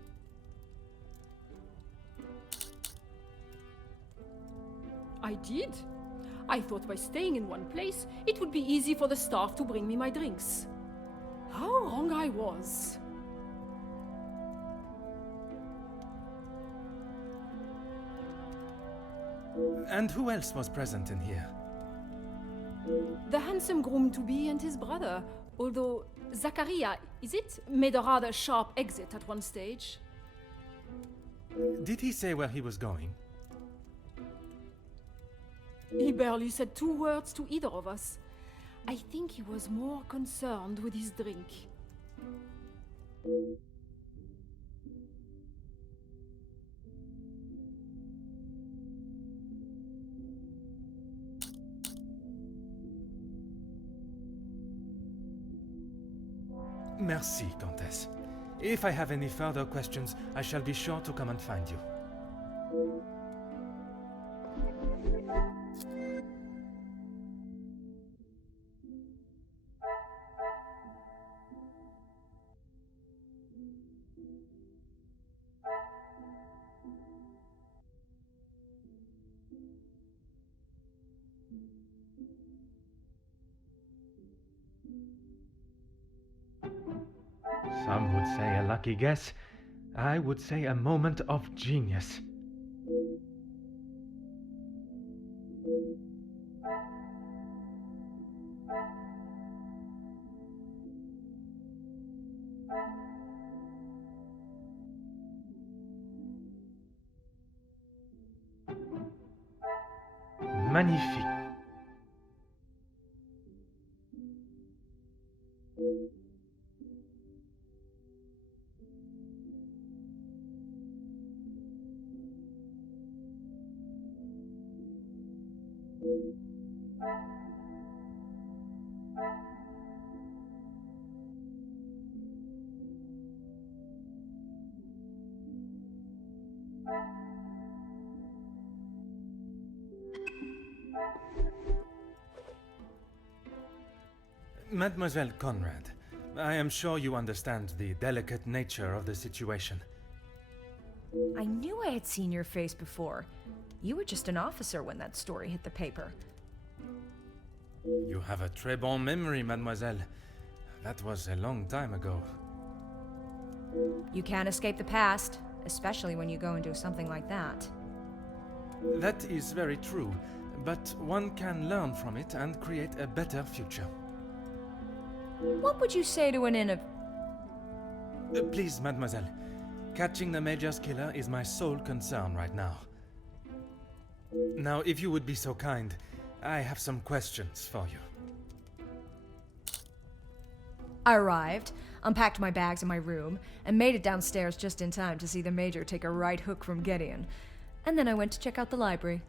I did. I thought by staying in one place, it would be easy for the staff to bring me my drinks. How wrong I was. And who else was present in here? The handsome groom-to-be and his brother, although Zachariah, is it, made a rather sharp exit at one stage. Did he say where he was going? He barely said 2 words to either of us. I think he was more concerned with his drink. Merci, Comtesse. If I have any further questions, I shall be sure to come and find you. Some would say a lucky guess. I would say a moment of genius. Magnifique. Mademoiselle Conrad, I am sure you understand the delicate nature of the situation. I knew I had seen your face before. You were just an officer when that story hit the paper. You have a très bon memory, mademoiselle. That was a long time ago. You can't escape the past, especially when you go and do something like that. That is very true, but one can learn from it and create a better future. What would you say to an Please, mademoiselle. Catching the Major's killer is my sole concern right now. Now, if you would be so kind, I have some questions for you. I arrived, unpacked my bags in my room, and made it downstairs just in time to see the Major take a right hook from Gideon. And then I went to check out the library.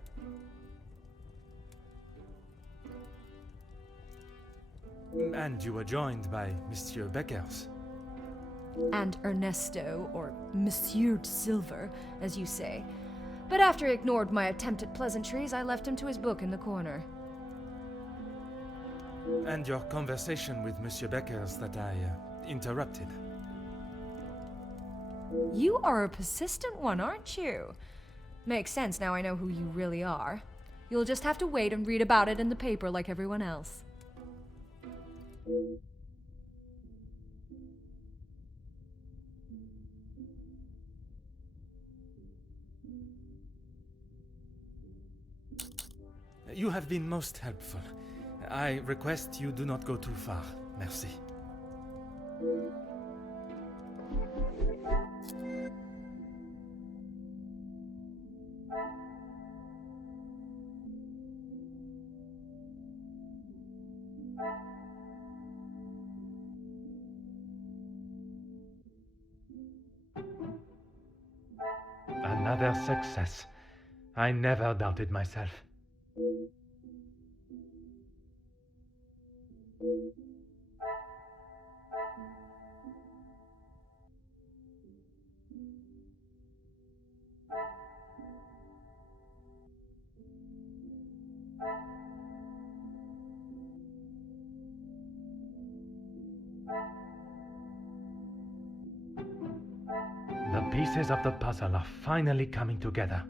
And you were joined by Monsieur Beckers. And Ernesto, or Monsieur Silver, as you say. But after he ignored my attempt at pleasantries, I left him to his book in the corner. And your conversation with Monsieur Beckers that I interrupted. You are a persistent one, aren't you? Makes sense now I know who you really are. You'll just have to wait and read about it in the paper like everyone else. You have been most helpful. I request you do not go too far. Merci. Another success. I never doubted myself. The pieces of the puzzle are finally coming together.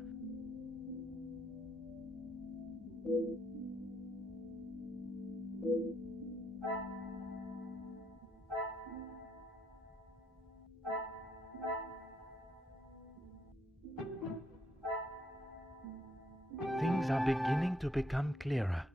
Things are beginning to become clearer.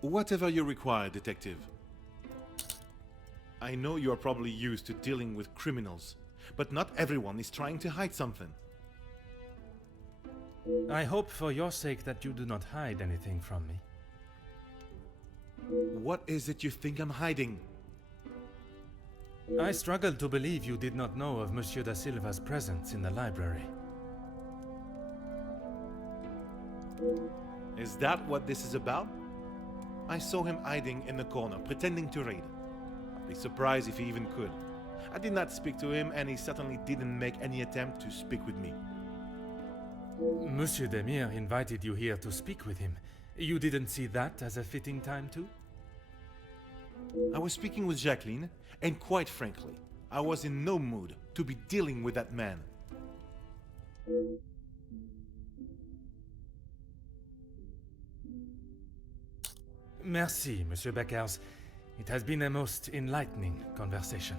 Whatever you require, Detective. I know you are probably used to dealing with criminals, but not everyone is trying to hide something. I hope for your sake that you do not hide anything from me. What is it you think I'm hiding? I struggle to believe you did not know of Monsieur da Silva's presence in the library. Is that what this is about? I saw him hiding in the corner, pretending to read. I'd be surprised if he even could. I did not speak to him, and he certainly didn't make any attempt to speak with me. Monsieur Demire invited you here to speak with him. You didn't see that as a fitting time too? I was speaking with Jacqueline, and quite frankly, I was in no mood to be dealing with that man. Merci, Monsieur Beckers. It has been a most enlightening conversation.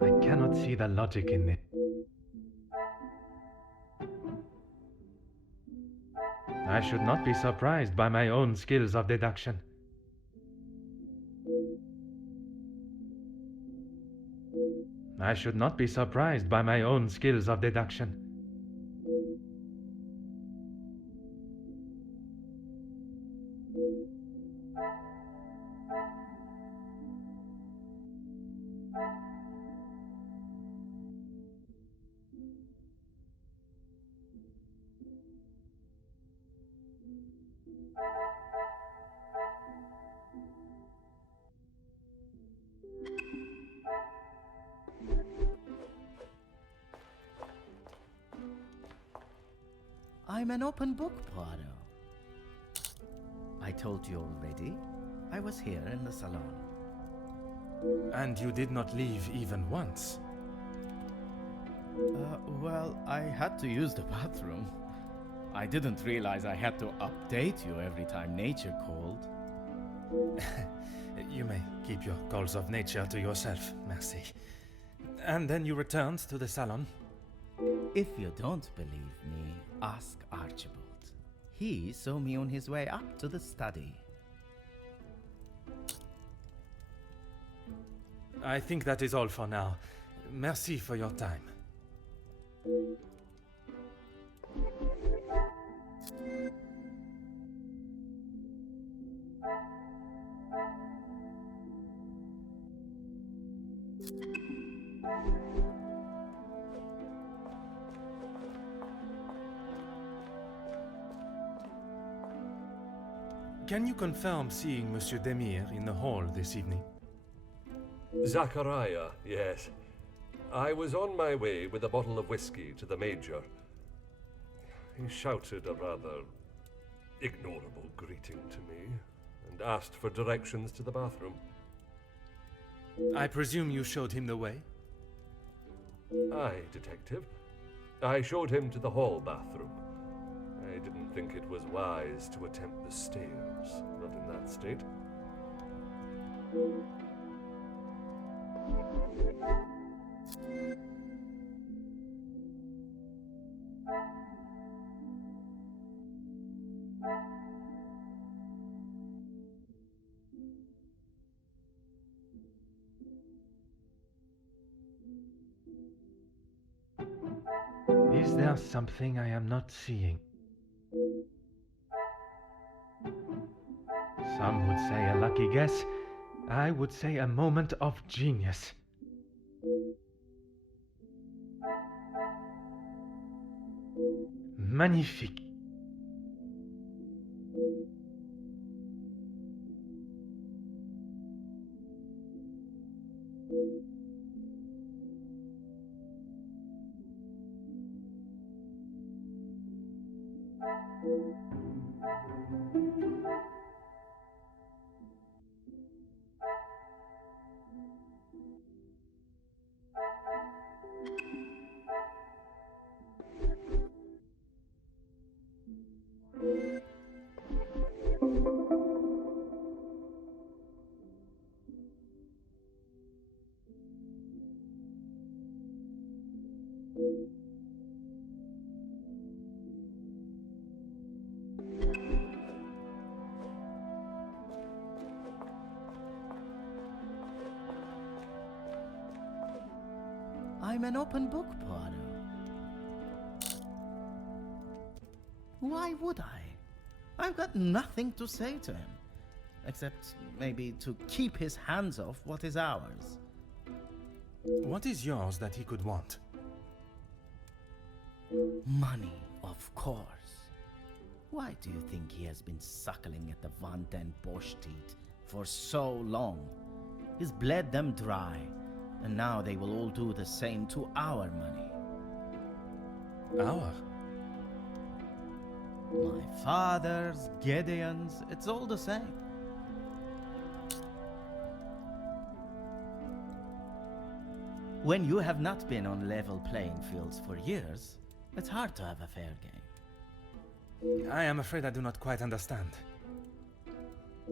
I cannot see the logic in it. I should not be surprised by my own skills of deduction. I should not be surprised by my own skills of deduction. I'm an open book, Poirot. I told you already. I was here in the salon. And you did not leave even once. Well, I had to use the bathroom. I didn't realize I had to update you every time nature called. You may keep your calls of nature to yourself, merci. And then you returned to the salon? If you don't believe me, ask Archibald. He saw me on his way up to the study. I think that is all for now. Merci for your time. Can you confirm seeing Monsieur Demire in the hall this evening? Zachariah, yes. I was on my way with a bottle of whiskey to the Major. He shouted a rather ignorable greeting to me and asked for directions to the bathroom. I presume you showed him the way? Aye, Detective. I showed him to the hall bathroom. I didn't think it was wise to attempt the stairs, not in that state. Is there something I am not seeing? Some would say a lucky guess. I would say a moment of genius. Magnifique. I'm an open book, Poirot. Why would I? I've got nothing to say to him, except maybe to keep his hands off what is ours. What is yours that he could want? Money, of course. Why do you think he has been suckling at the Van den Bosch teat for so long? He's bled them dry, and now they will all do the same to our money. Our? My father's, Gideon's, it's all the same. When you have not been on level playing fields for years, it's hard to have a fair game. I am afraid I do not quite understand.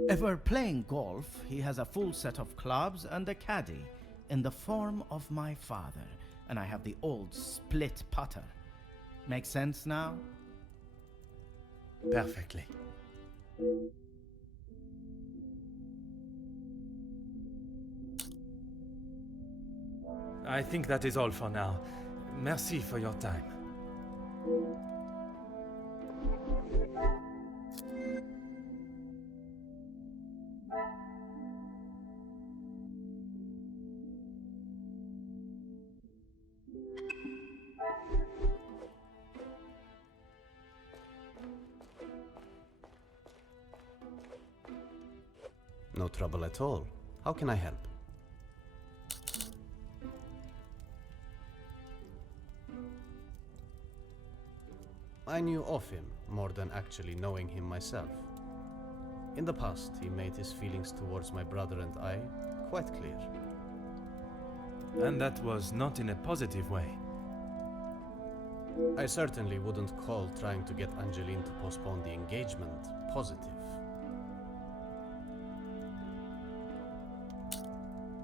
If we're playing golf, he has a full set of clubs and a caddy in the form of my father, and I have the old split putter. Make sense now? Perfectly. I think that is all for now. Merci for your time. No trouble at all. How can I help? I knew of him more than actually knowing him myself. In the past, he made his feelings towards my brother and I quite clear. And that was not in a positive way. I certainly wouldn't call trying to get Angeline to postpone the engagement positive.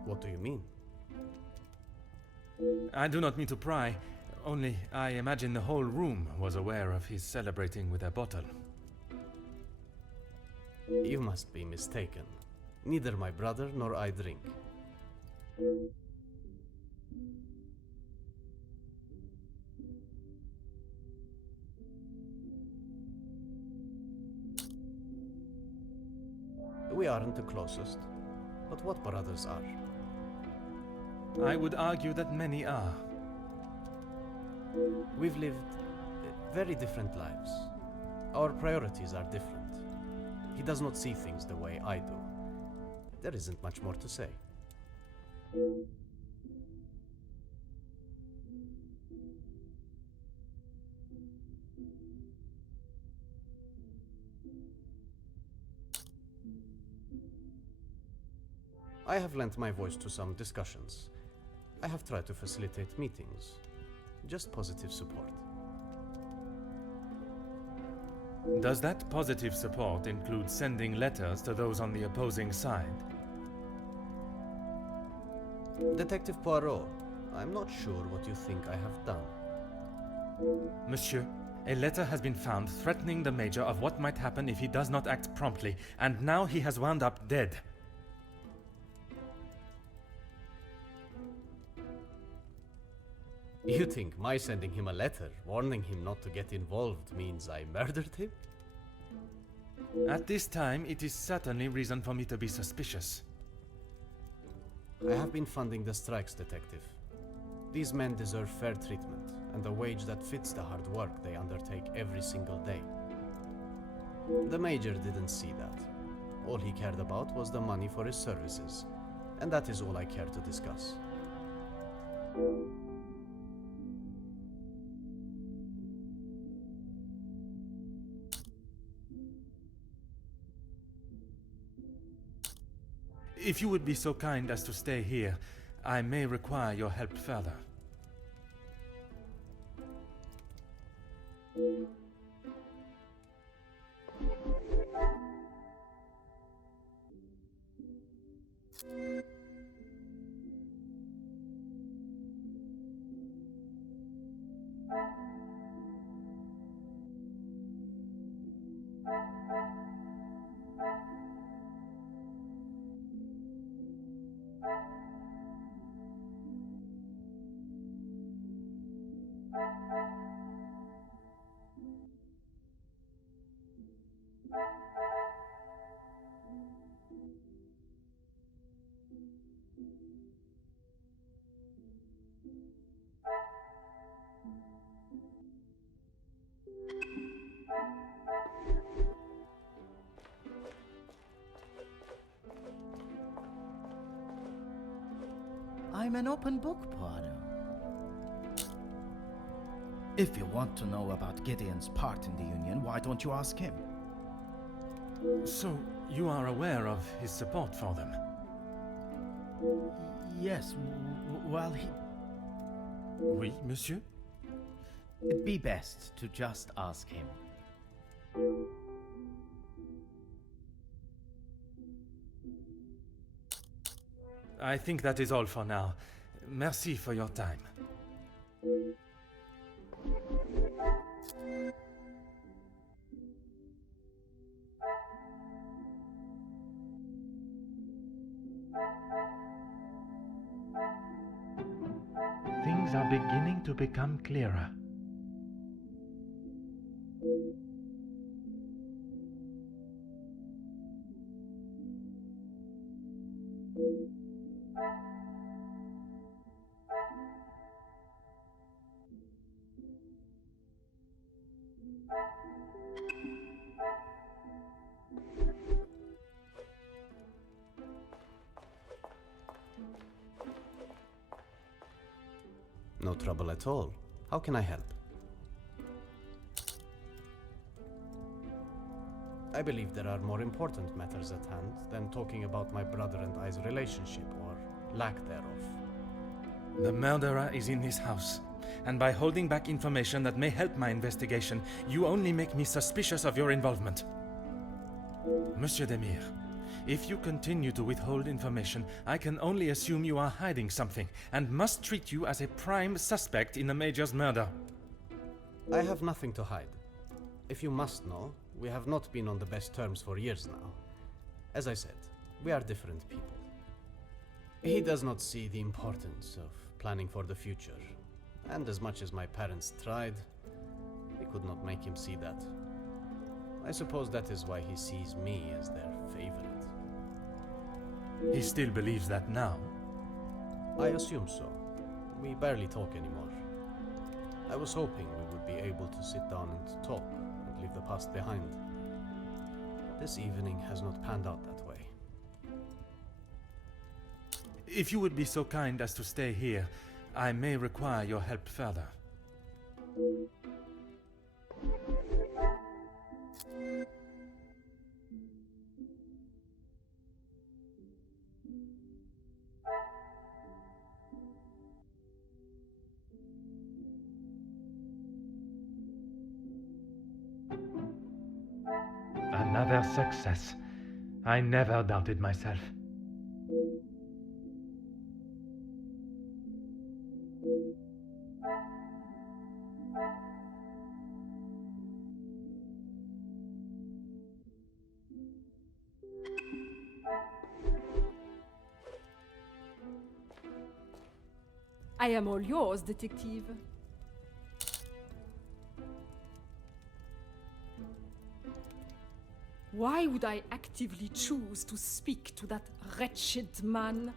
What do you mean? I do not mean to pry, only I imagine the whole room was aware of his celebrating with a bottle. You must be mistaken. Neither my brother nor I drink. We aren't the closest, but what brothers are? I would argue that many are. We've lived very different lives. Our priorities are different. He does not see things the way I do. There isn't much more to say. I have lent my voice to some discussions. I have tried to facilitate meetings. Just positive support. Does that positive support include sending letters to those on the opposing side? Detective Poirot, I'm not sure what you think I have done. Monsieur, a letter has been found threatening the Major of what might happen if he does not act promptly, and now he has wound up dead. You think my sending him a letter, warning him not to get involved, means I murdered him? At this time, it is certainly reason for me to be suspicious. I have been funding the strikes, Detective. These men deserve fair treatment, and a wage that fits the hard work they undertake every single day. The Major didn't see that. All he cared about was the money for his services, and that is all I care to discuss. If you would be so kind as to stay here, I may require your help further. I'm an open book, Poirot. If you want to know about Gideon's part in the Union, why don't you ask him? So, you are aware of his support for them? Yes, well, he... Oui, monsieur? It'd be best to just ask him. I think that is all for now. Merci for your time. Things are beginning to become clearer. No trouble at all. How can I help? I believe there are more important matters at hand than talking about my brother and I's relationship, or lack thereof. The murderer is in this house, and by holding back information that may help my investigation, you only make me suspicious of your involvement. Monsieur Demir, if you continue to withhold information, I can only assume you are hiding something, and must treat you as a prime suspect in the Major's murder. I have nothing to hide. If you must know, we have not been on the best terms for years now. As I said, we are different people. He does not see the importance of planning for the future, and as much as my parents tried, they could not make him see that. I suppose that is why he sees me as their favorite. He still believes that now? I assume so. We barely talk anymore. I was hoping we would be able to sit down and talk and leave the past behind. This evening has not panned out that way. If you would be so kind as to stay here, I may require your help further. Another success. I never doubted myself. I am all yours, detective. Why would I actively choose to speak to that wretched man?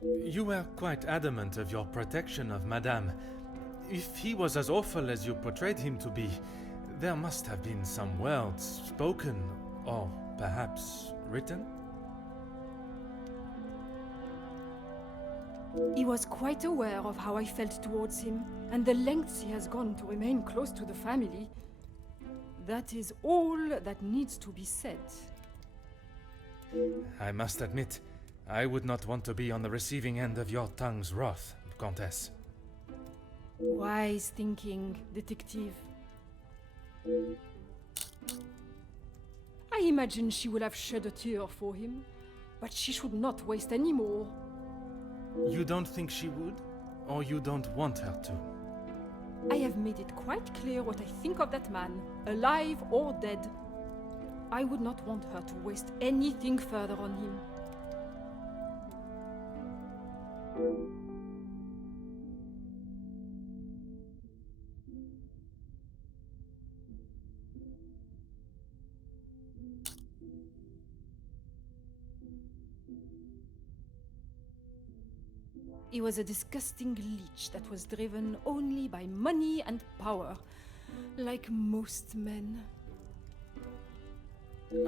You were quite adamant of your protection of Madame. If he was as awful as you portrayed him to be, there must have been some words spoken, or perhaps written? He was quite aware of how I felt towards him, and the lengths he has gone to remain close to the family. That is all that needs to be said. I must admit, I would not want to be on the receiving end of your tongue's wrath, Countess. Wise thinking, detective. I imagine she will have shed a tear for him, but she should not waste any more. You don't think she would? Or you don't want her to? I have made it quite clear what I think of that man, alive or dead. I would not want her to waste anything further on him. He was a disgusting leech that was driven only by money and power, like most men.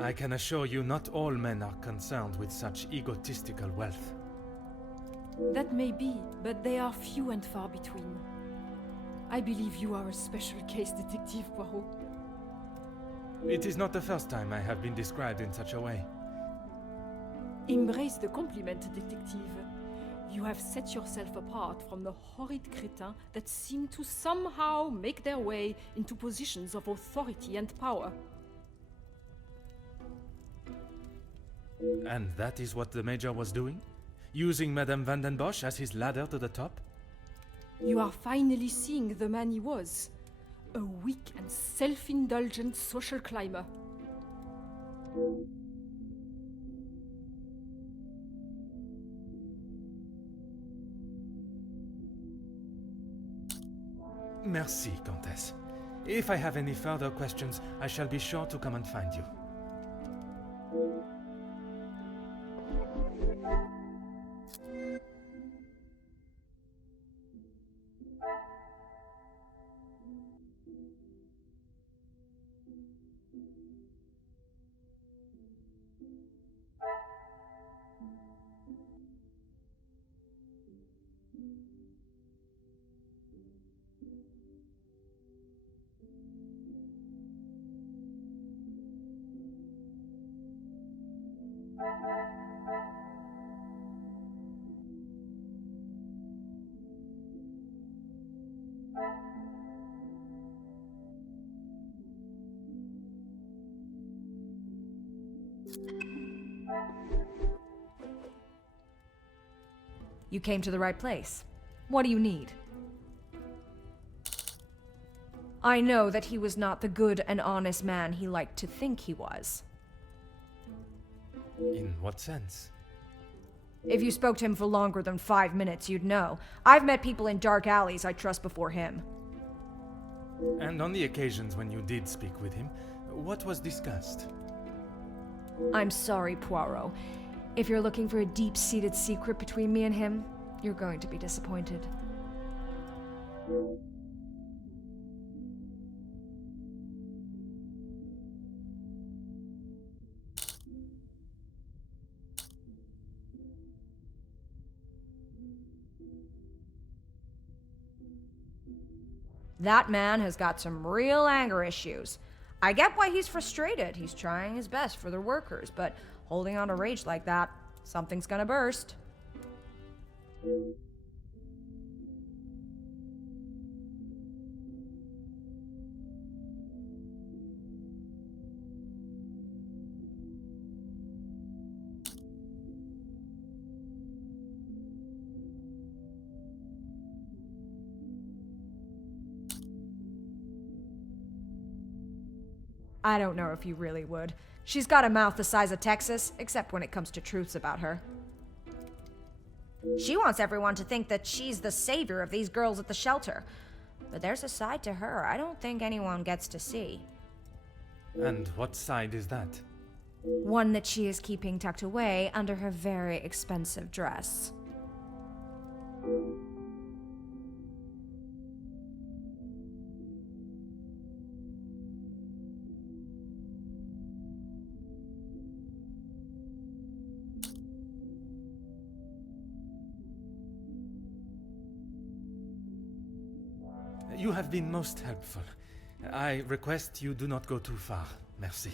I can assure you not all men are concerned with such egotistical wealth. That may be, but they are few and far between. I believe you are a special case, Detective Poirot. It is not the first time I have been described in such a way. Embrace the compliment, Detective. You have set yourself apart from the horrid crétins that seem to somehow make their way into positions of authority and power. And that is what the Major was doing? Using Madame Van den Bosch as his ladder to the top? You are finally seeing the man he was. A weak and self-indulgent social climber. Merci, Countess. If I have any further questions, I shall be sure to come and find you. You came to the right place. What do you need? I know that he was not the good and honest man he liked to think he was. In what sense? If you spoke to him for longer than 5 minutes, you'd know. I've met people in dark alleys I trust before him. And on the occasions when you did speak with him, what was discussed? I'm sorry, Poirot. If you're looking for a deep-seated secret between me and him, you're going to be disappointed. That man has got some real anger issues. I get why he's frustrated. He's trying his best for the workers, but holding on to rage like that, something's gonna burst. I don't know if you really would. She's got a mouth the size of Texas, except when it comes to truths about her. She wants everyone to think that she's the savior of these girls at the shelter. But there's a side to her I don't think anyone gets to see. And what side is that? One that she is keeping tucked away under her very expensive dress. You have been most helpful. I request you do not go too far. Merci.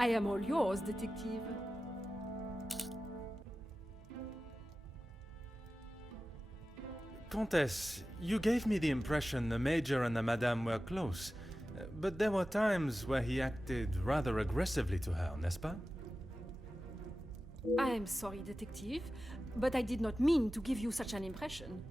I am all yours, detective. Countess, you gave me the impression the Major and the Madame were close, but there were times where he acted rather aggressively to her, n'est-ce pas? I am sorry, detective, but I did not mean to give you such an impression.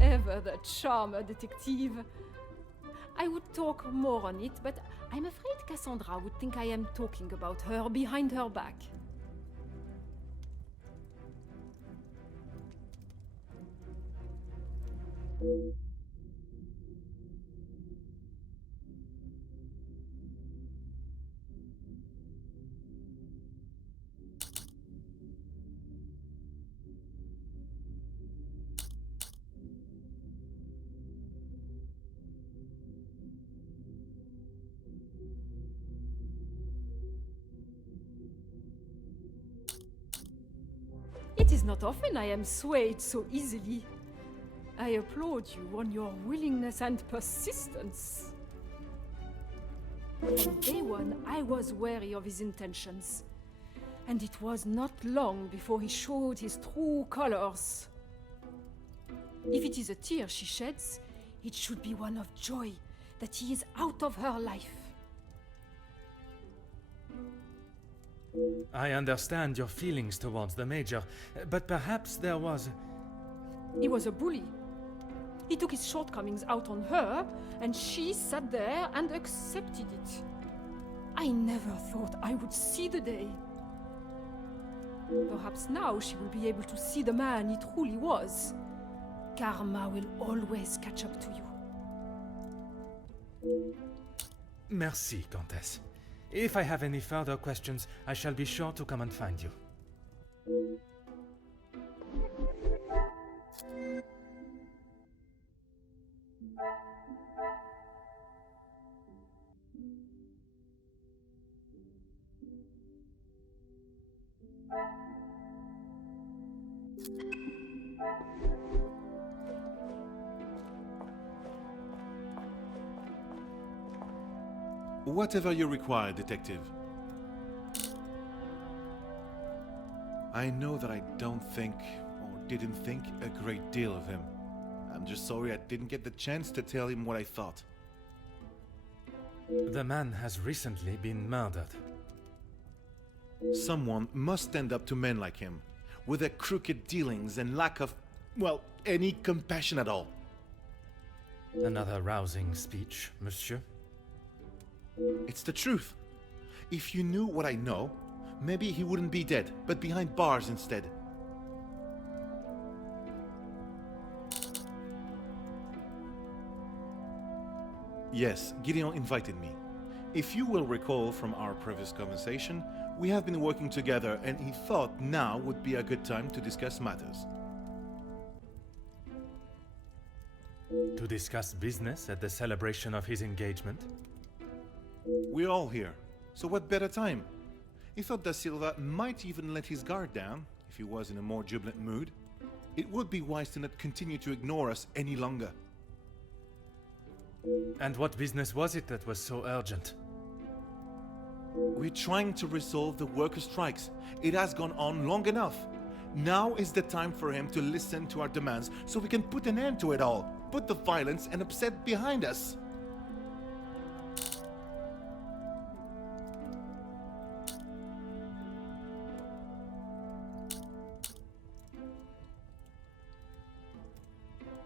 Ever the charmer, detective. I would talk more on it, but I'm afraid Cassandra would think I am talking about her behind her back. It is not often I am swayed so easily. I applaud you on your willingness and persistence. From day one, I was wary of his intentions. And it was not long before he showed his true colors. If it is a tear she sheds, it should be one of joy that he is out of her life. I understand your feelings towards the Major, but perhaps there was... He was a bully. He took his shortcomings out on her, and she sat there and accepted it. I never thought I would see the day. Perhaps now she will be able to see the man he truly was. Karma will always catch up to you. Merci, Countess. If I have any further questions, I shall be sure to come and find you. Whatever you require, detective. I know that I don't think, or didn't think, a great deal of him. I'm just sorry I didn't get the chance to tell him what I thought. The man has recently been murdered. Someone must stand up to men like him, with their crooked dealings and lack of, well, any compassion at all. Another rousing speech, monsieur. It's the truth. If you knew what I know, maybe he wouldn't be dead, but behind bars instead. Yes, Gideon invited me. If you will recall from our previous conversation, we have been working together and he thought now would be a good time to discuss matters. To discuss business at the celebration of his engagement? We're all here, so what better time? He thought Da Silva might even let his guard down, if he was in a more jubilant mood. It would be wise to not continue to ignore us any longer. And what business was it that was so urgent? We're trying to resolve the worker strikes. It has gone on long enough. Now is the time for him to listen to our demands so we can put an end to it all. Put the violence and upset behind us.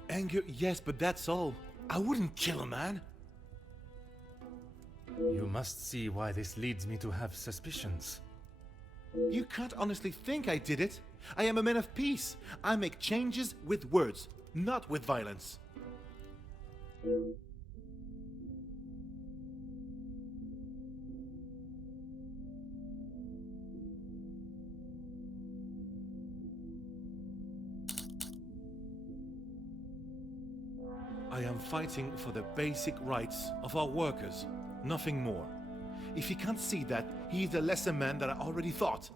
Anger, yes, but that's all. I wouldn't kill a man. You must see why this leads me to have suspicions. You can't honestly think I did it. I am a man of peace. I make changes with words, not with violence. I am fighting for the basic rights of our workers, nothing more. If he can't see that, he is a lesser man than I already thought.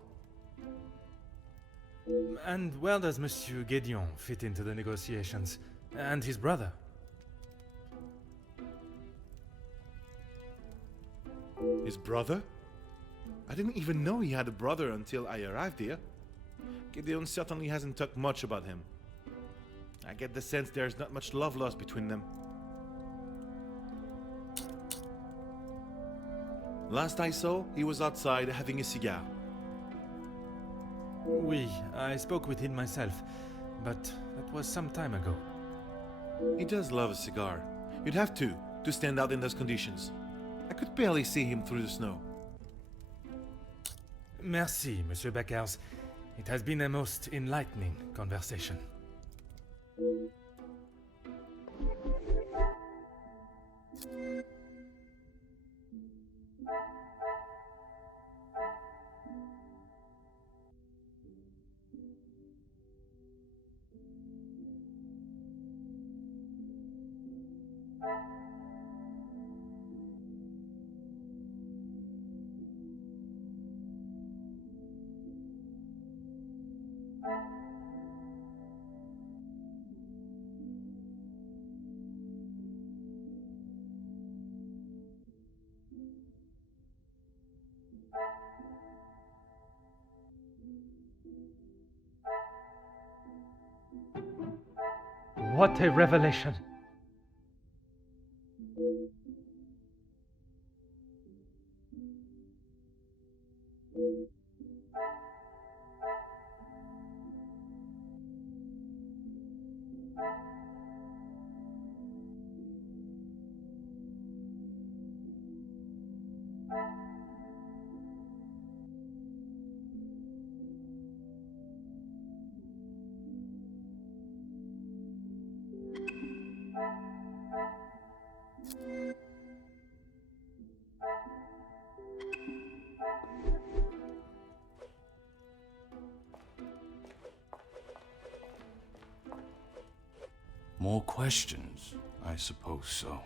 And where does Monsieur Gédéon fit into the negotiations? And his brother? His brother? I didn't even know he had a brother until I arrived here. Gédéon certainly hasn't talked much about him. I get the sense there's not much love lost between them. Last I saw, he was outside having a cigar. Oui, I spoke with him myself, but that was some time ago. He does love a cigar. You'd have to stand out in those conditions. I could barely see him through the snow. Merci, Monsieur Beckers. It has been a most enlightening conversation. What a revelation! More questions? I suppose so.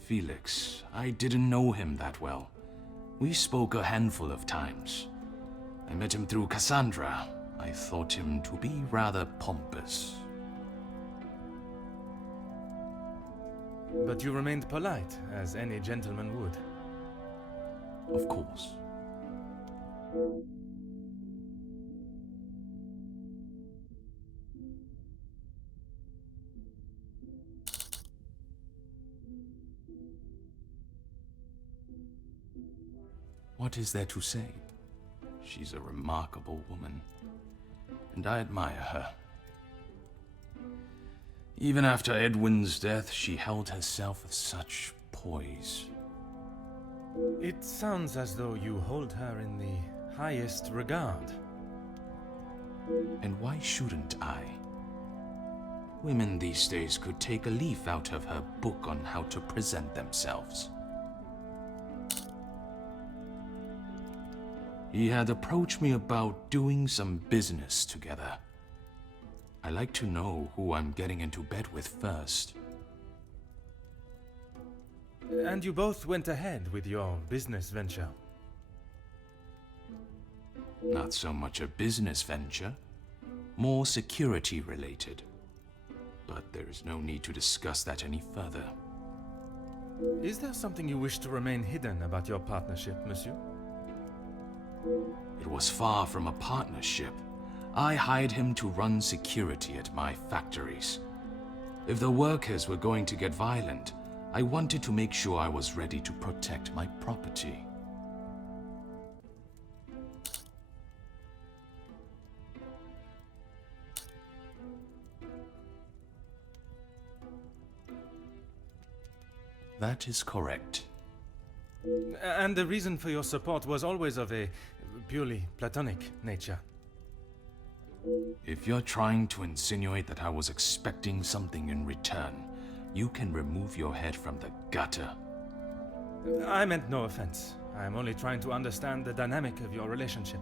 Felix, I didn't know him that well. We spoke a handful of times. I met him through Cassandra. I thought him to be rather pompous. But you remained polite, as any gentleman would. Of course. What is there to say? She's a remarkable woman, and I admire her. Even after Edwin's death, she held herself with such poise. It sounds as though you hold her in the highest regard. And why shouldn't I? Women these days could take a leaf out of her book on how to present themselves. He had approached me about doing some business together. I like to know who I'm getting into bed with first. And you both went ahead with your business venture. Not so much a business venture, more security related. But there is no need to discuss that any further. Is there something you wish to remain hidden about your partnership, monsieur? It was far from a partnership. I hired him to run security at my factories. If the workers were going to get violent, I wanted to make sure I was ready to protect my property. That is correct. And the reason for your support was always of a purely platonic nature. If you're trying to insinuate that I was expecting something in return, you can remove your head from the gutter. I meant no offense. I am only trying to understand the dynamic of your relationship.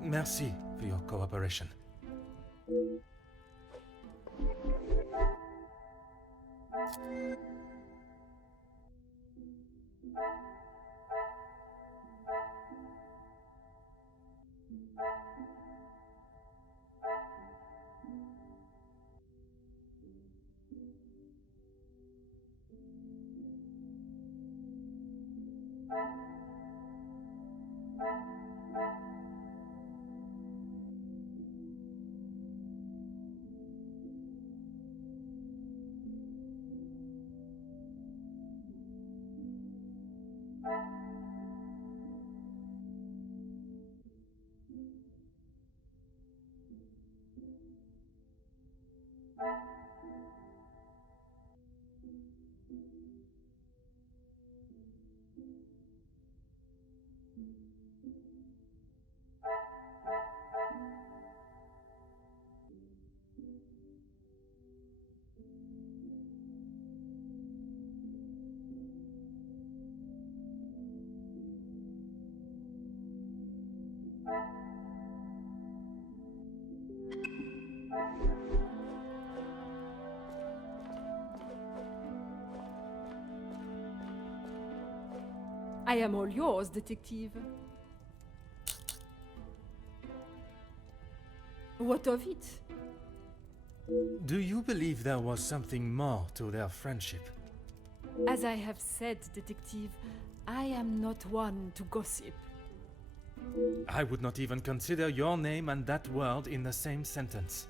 Merci for your cooperation. I am all yours, detective. What of it? Do you believe there was something more to their friendship? As I have said, detective, I am not one to gossip. I would not even consider your name and that word in the same sentence.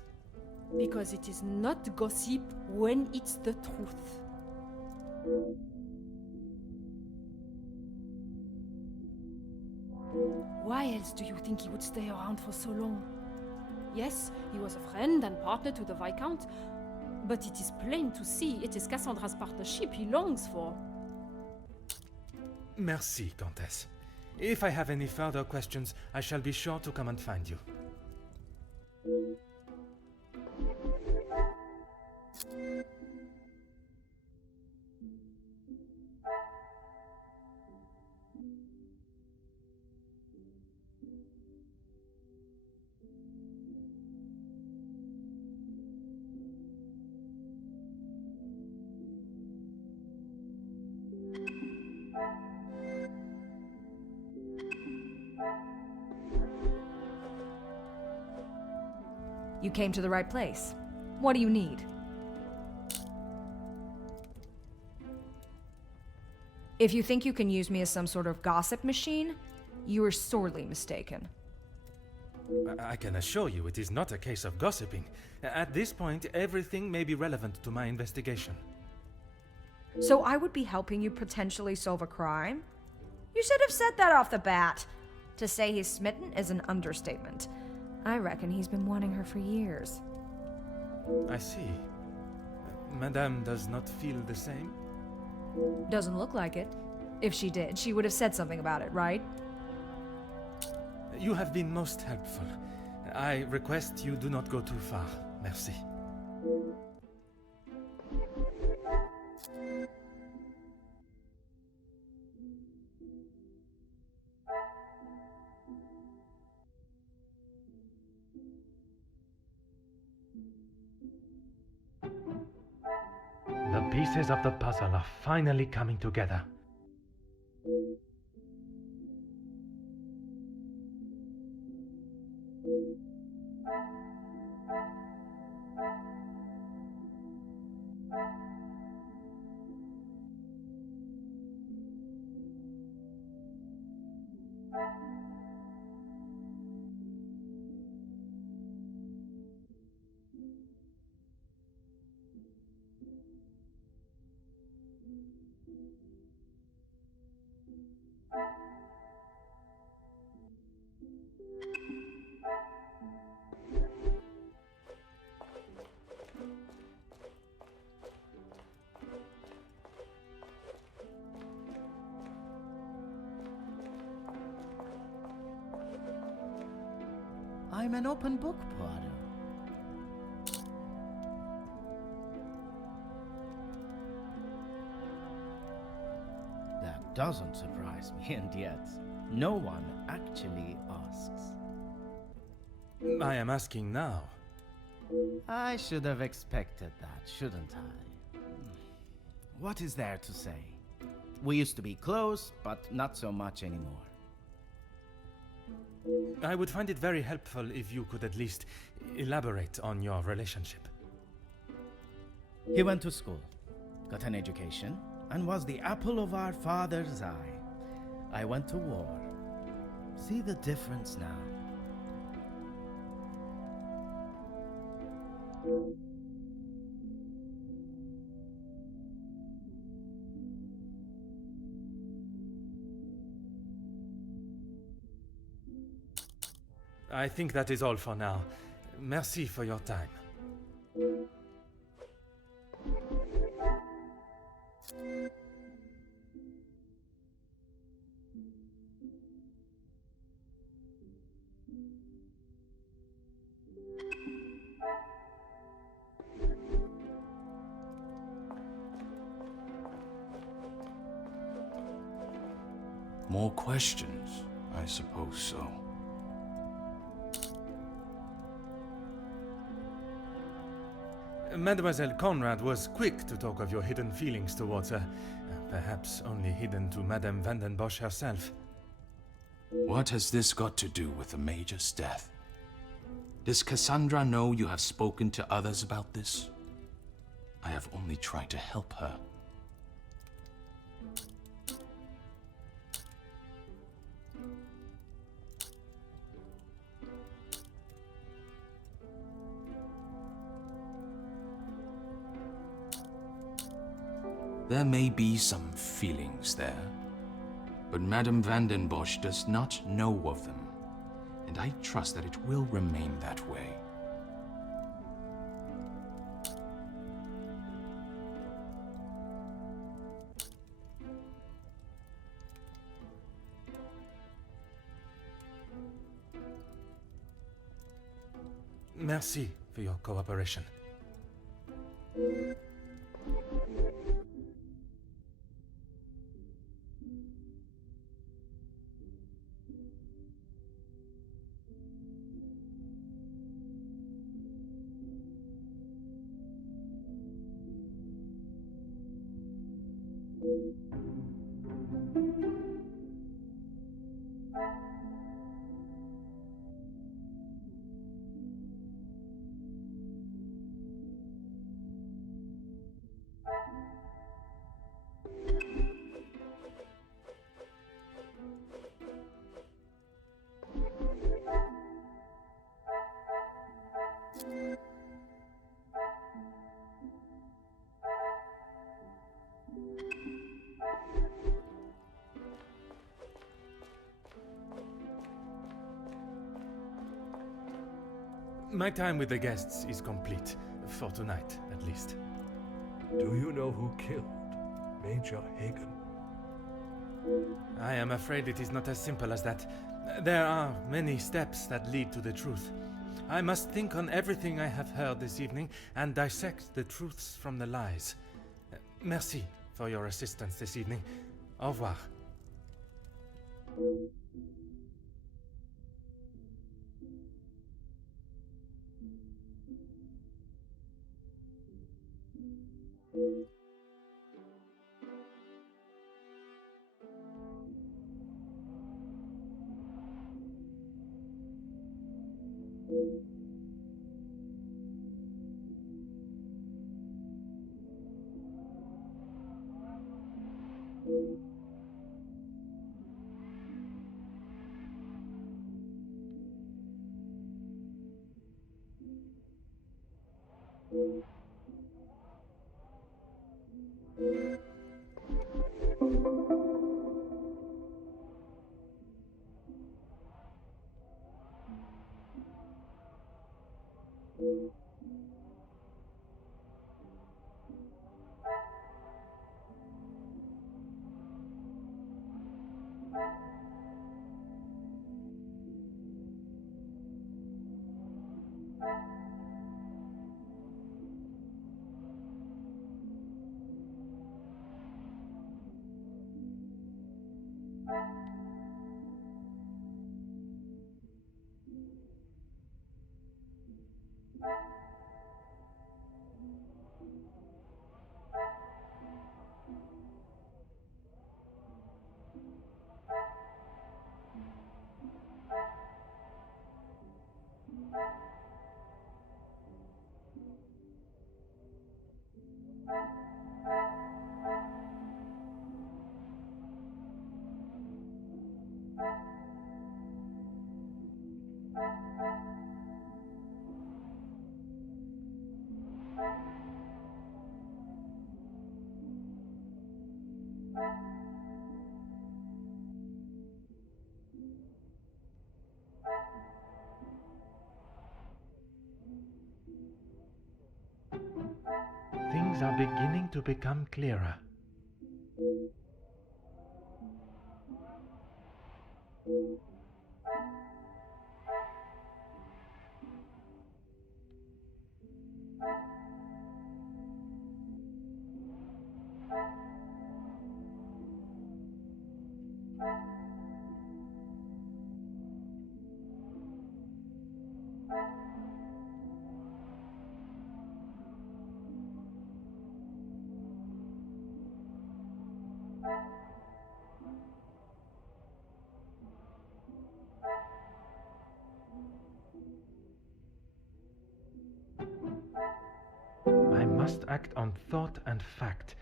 Because it is not gossip when it's the truth. Why else do you think he would stay around for so long? Yes, he was a friend and partner to the Viscount, but it is plain to see it is Cassandra's partnership he longs for. Merci, Countess. If I have any further questions, I shall be sure to come and find you. You came to the right place. What do you need? If you think you can use me as some sort of gossip machine, you are sorely mistaken. I can assure you it is not a case of gossiping. At this point, everything may be relevant to my investigation. So I would be helping you potentially solve a crime? You should have said that off the bat. To say he's smitten is an understatement. I reckon he's been wanting her for years. I see. Madame does not feel the same? Doesn't look like it. If she did, she would have said something about it, right? You have been most helpful. I request you do not go too far. Merci. The pieces of the puzzle are finally coming together. I'm an open book, Poirot. That doesn't surprise me, and yet no one actually asks. I am asking now. I should have expected that, shouldn't I? What is there to say? We used to be close, but not so much anymore. I would find it very helpful if you could at least elaborate on your relationship. He went to school, got an education, and was the apple of our father's eye. I went to war. See the difference now. I think that is all for now. Merci for your time. More questions? I suppose so. Mademoiselle Conrad was quick to talk of your hidden feelings towards her. Perhaps only hidden to Madame van den Bosch herself. What has this got to do with the Major's death? Does Cassandra know you have spoken to others about this? I have only tried to help her. There may be some feelings there, but Madame van den Bosch does not know of them, and I trust that it will remain that way. Merci for your cooperation. My time with the guests is complete, for tonight, at least. Do you know who killed Major Hagen? I am afraid it is not as simple as that. There are many steps that lead to the truth. I must think on everything I have heard this evening and dissect the truths from the lies. Merci for your assistance this evening. Au revoir. Things are beginning to become clearer. I must act on thought and fact.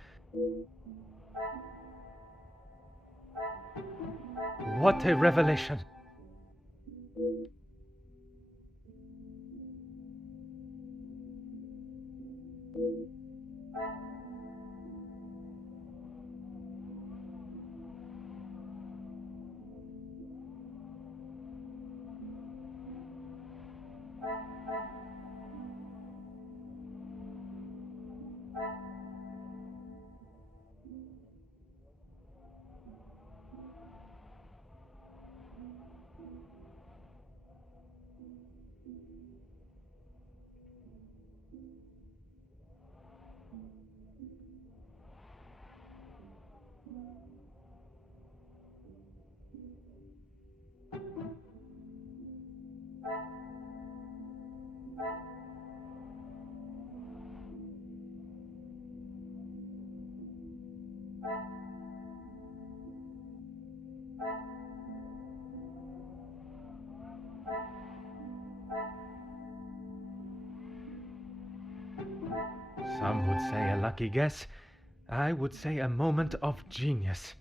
What a revelation! Some would say a lucky guess. I would say a moment of genius.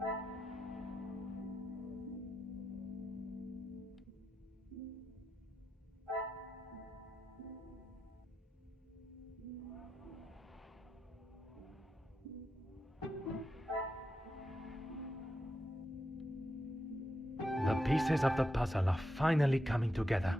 The pieces of the puzzle are finally coming together.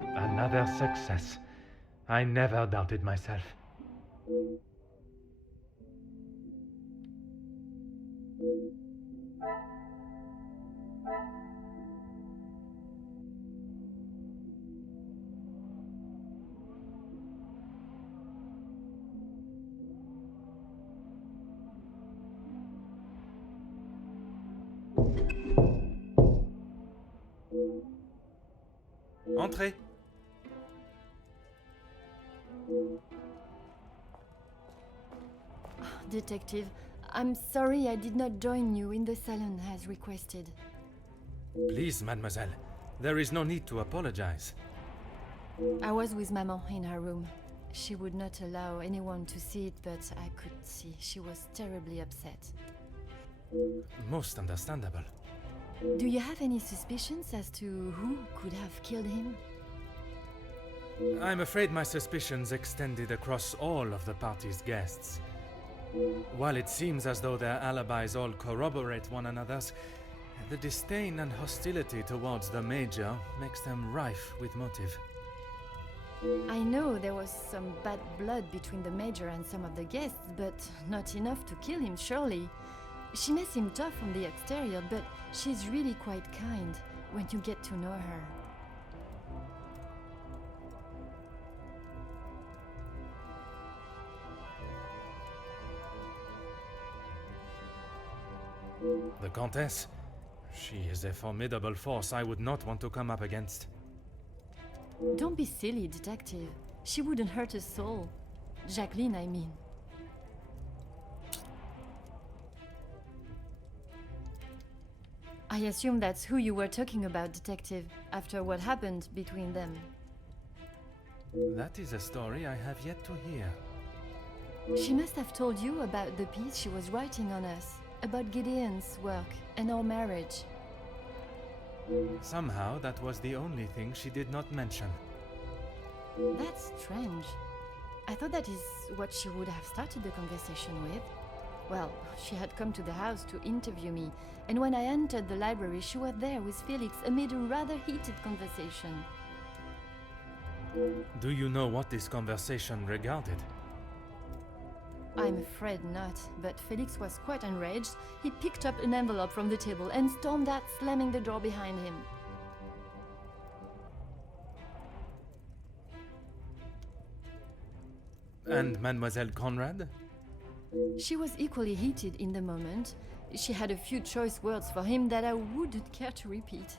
Another success. I never doubted myself. Entrez. Detective, I'm sorry I did not join you in the salon as requested. Please, mademoiselle. There is no need to apologize. I was with Maman in her room. She would not allow anyone to see it, but I could see she was terribly upset. Most understandable. Do you have any suspicions as to who could have killed him? I'm afraid my suspicions extended across all of the party's guests. While it seems as though their alibis all corroborate one another's, the disdain and hostility towards the Major makes them rife with motive. I know there was some bad blood between the Major and some of the guests, but not enough to kill him, surely. She may seem tough on the exterior, but she's really quite kind when you get to know her. The Countess? She is a formidable force I would not want to come up against. Don't be silly, Detective. She wouldn't hurt a soul. Jacqueline, I mean. I assume that's who you were talking about, Detective, after what happened between them. That is a story I have yet to hear. She must have told you about the piece she was writing on us, about Gideon's work and our marriage. Somehow that was the only thing she did not mention. That's strange. I thought that is what she would have started the conversation with. Well, she had come to the house to interview me, and when I entered the library, she was there with Felix amid a rather heated conversation. Do you know what this conversation regarded? I'm afraid not, but Felix was quite enraged. He picked up an envelope from the table and stormed out, slamming the door behind him. And Mademoiselle Conrad? She was equally heated in the moment. She had a few choice words for him that I wouldn't care to repeat.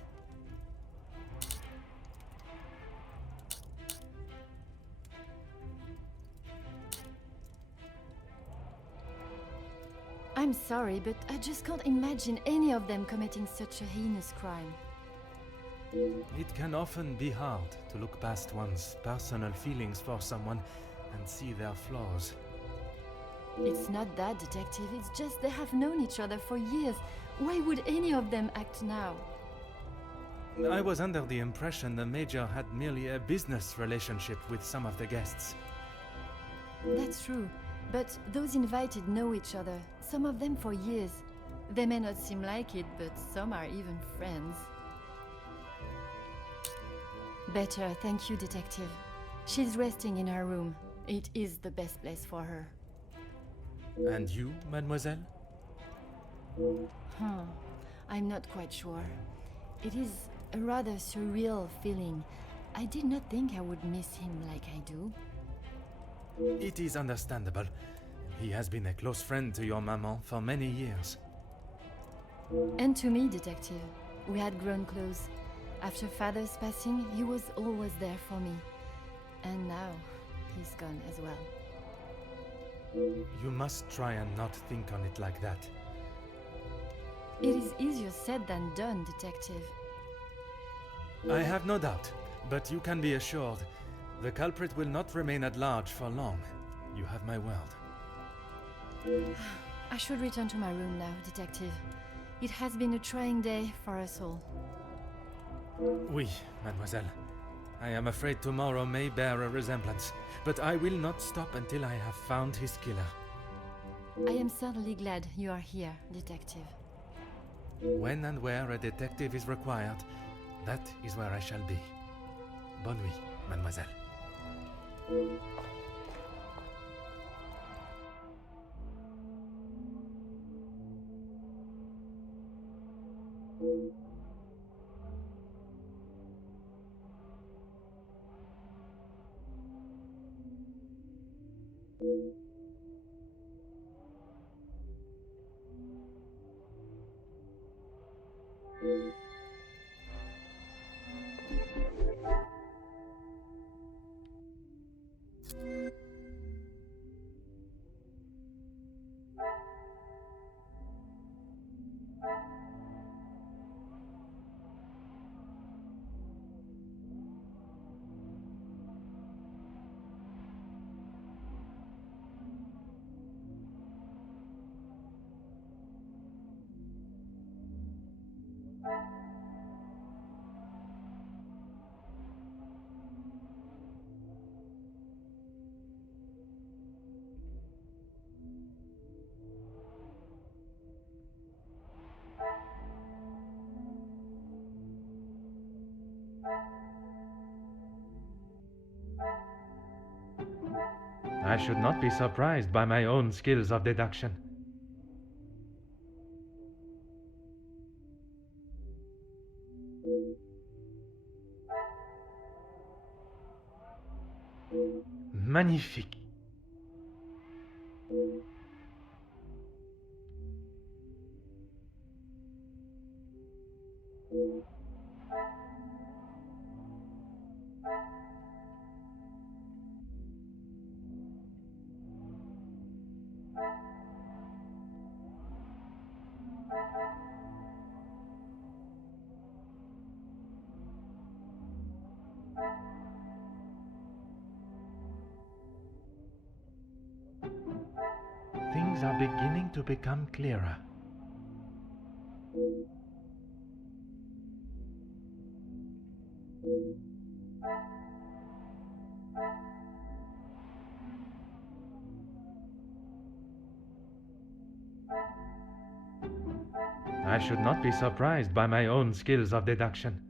I'm sorry, but I just can't imagine any of them committing such a heinous crime. It can often be hard to look past one's personal feelings for someone and see their flaws. It's not that, Detective. It's just they have known each other for years. Why would any of them act now? I was under the impression the Major had merely a business relationship with some of the guests. That's true. But those invited know each other, some of them for years. They may not seem like it, but some are even friends. Better, thank you, Detective. She's resting in her room. It is the best place for her. And you, mademoiselle? I'm not quite sure. It is a rather surreal feeling. I did not think I would miss him like I do. It is understandable. He has been a close friend to your maman for many years. And to me, Detective, we had grown close. After Father's passing, he was always there for me. And now, he's gone as well. You must try and not think on it like that. It is easier said than done, Detective. I have no doubt, but you can be assured the culprit will not remain at large for long. You have my word. I should return to my room now, Detective. It has been a trying day for us all. Oui, mademoiselle. I am afraid tomorrow may bear a resemblance, but I will not stop until I have found his killer. I am certainly glad you are here, Detective. When and where a detective is required, that is where I shall be. Bonne nuit, mademoiselle. I should not be surprised by my own skills of deduction. Magnifique. Things are beginning to become clearer. I should not be surprised by my own skills of deduction.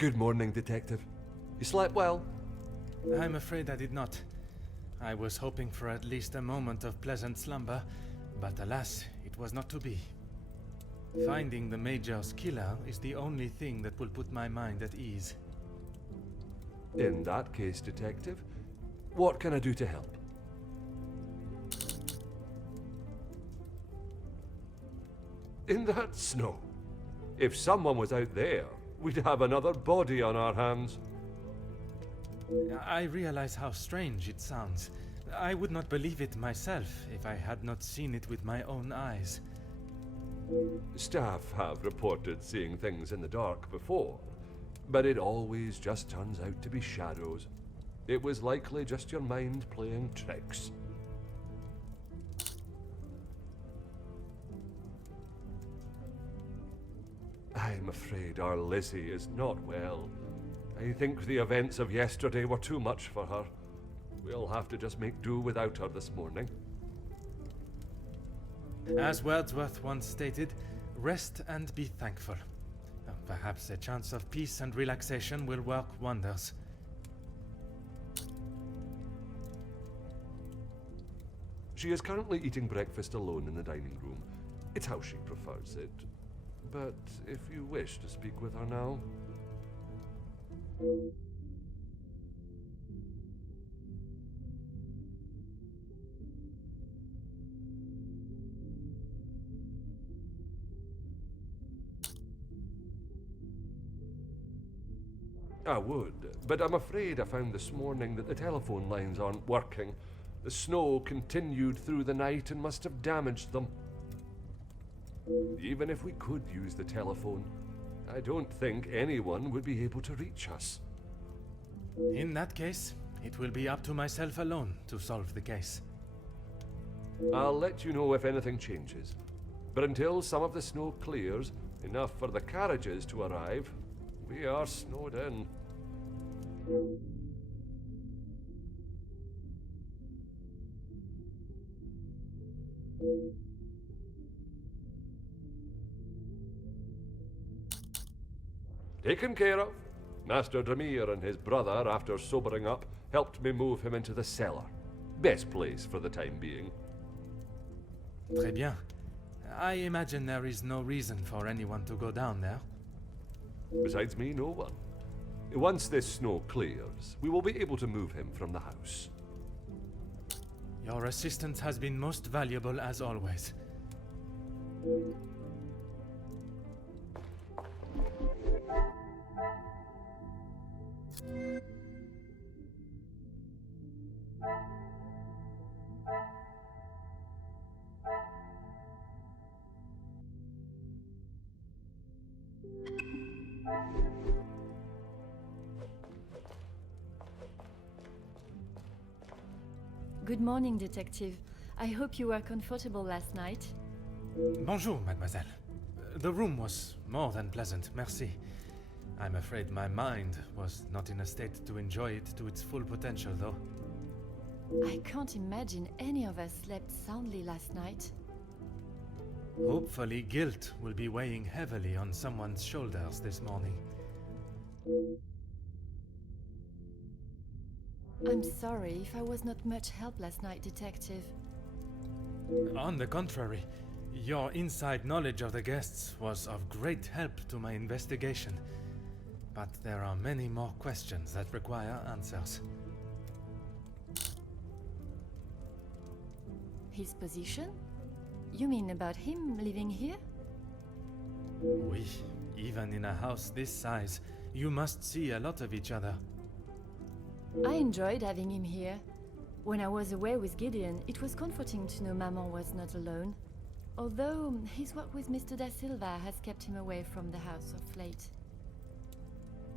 Good morning, Detective. You slept well? I'm afraid I did not. I was hoping for at least a moment of pleasant slumber, but alas, it was not to be. Finding the Major's killer is the only thing that will put my mind at ease. In that case, Detective, what can I do to help? In that snow? If someone was out there, we'd have another body on our hands. I realize how strange it sounds. I would not believe it myself if I had not seen it with my own eyes. Staff have reported seeing things in the dark before, but it always just turns out to be shadows. It was likely just your mind playing tricks. I'm afraid our Lizzie is not well. I think the events of yesterday were too much for her. We'll have to just make do without her this morning. As Wordsworth once stated, rest and be thankful. Perhaps a chance of peace and relaxation will work wonders. She is currently eating breakfast alone in the dining room. It's how she prefers it. But if you wish to speak with her now... I would, but I'm afraid I found this morning that the telephone lines aren't working. The snow continued through the night and must have damaged them. Even if we could use the telephone, I don't think anyone would be able to reach us. In that case, it will be up to myself alone to solve the case. I'll let you know if anything changes. But until some of the snow clears, enough for the carriages to arrive, we are snowed in. Taken care of. Master Dremir and his brother, after sobering up, helped me move him into the cellar. best place for the time being. Très bien. I imagine there is no reason for anyone to go down there. Besides me, no one. Once this snow clears, we will be able to move him from the house. Your assistance has been most valuable as always. Good morning, Detective. I hope you were comfortable last night. Bonjour, mademoiselle. The room was more than pleasant, merci. I'm afraid my mind was not in a state to enjoy it to its full potential, though. I can't imagine any of us slept soundly last night. Hopefully, guilt will be weighing heavily on someone's shoulders this morning. I'm sorry if I was not much help last night, Detective. On the contrary, your inside knowledge of the guests was of great help to my investigation. But there are many more questions that require answers. His position? You mean about him living here? Oui, even in a house this size, you must see a lot of each other. I enjoyed having him here. When I was away with Gideon, it was comforting to know Maman was not alone. Although his work with Mr. Da Silva has kept him away from the house of late.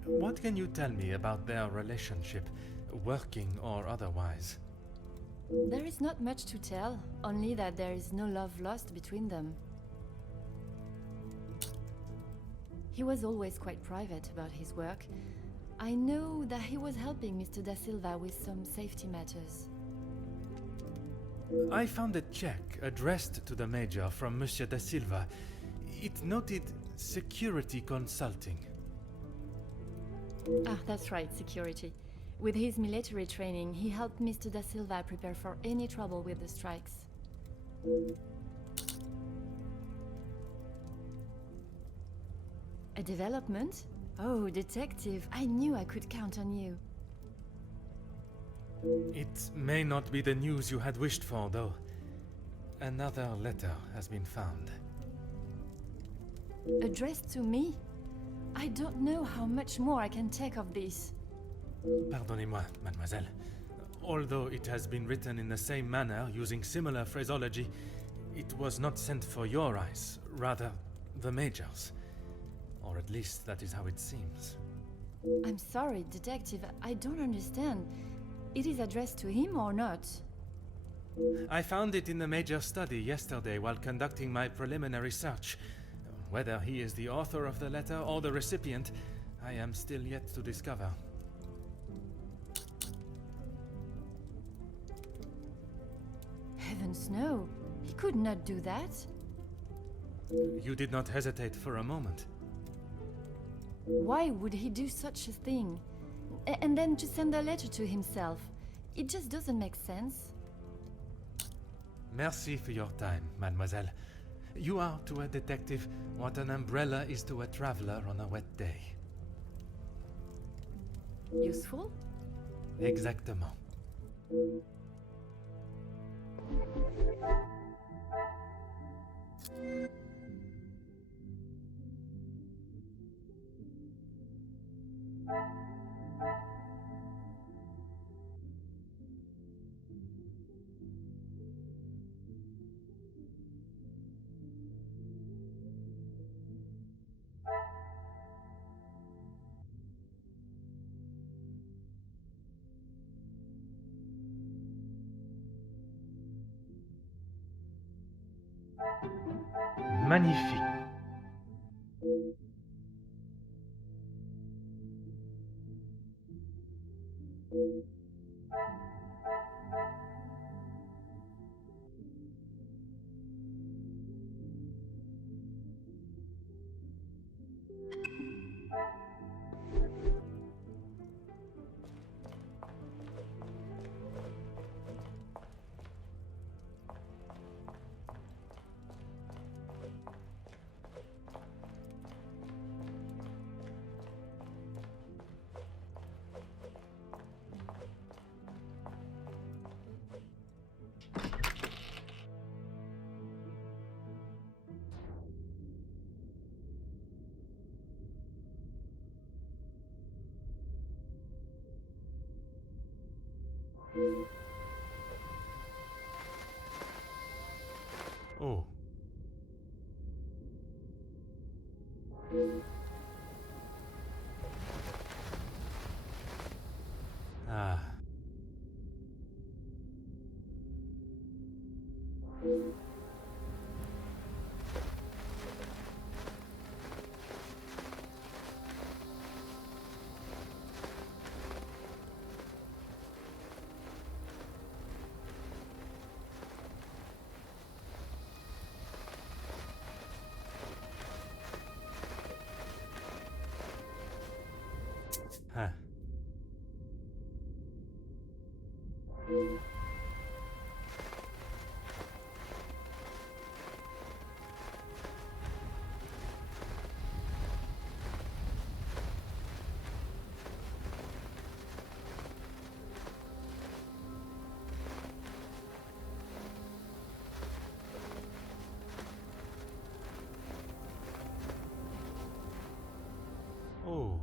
What can you tell me about their relationship, working or otherwise? There is not much to tell, only that there is no love lost between them. He was always quite private about his work. I know that he was helping Mr. Da Silva with some safety matters. I found a check addressed to the Major from Monsieur Da Silva. It noted security consulting. Ah, that's right, security. With his military training, he helped Mr. Da Silva prepare for any trouble with the strikes. A development? Oh, Detective, I knew I could count on you. It may not be the news you had wished for, though. Another letter has been found. Addressed to me? I don't know how much more I can take of this. Pardonnez-moi, mademoiselle. Although it has been written in the same manner, using similar phraseology, it was not sent for your eyes, rather the Major's. Or at least that is how it seems. I'm sorry, Detective, I don't understand. It is addressed to him or not? I found it in the Major's study yesterday while conducting my preliminary search. Whether he is the author of the letter or the recipient, I am still yet to discover. Heavens no, he could not do that. You did not hesitate for a moment. Why would he do such a thing? And then to send a letter to himself? It just doesn't make sense. Merci for your time, mademoiselle. You are to a detective what an umbrella is to a traveler on a wet day. Useful? Exactement. Magnifique. Oh. Ah. Huh. Oh.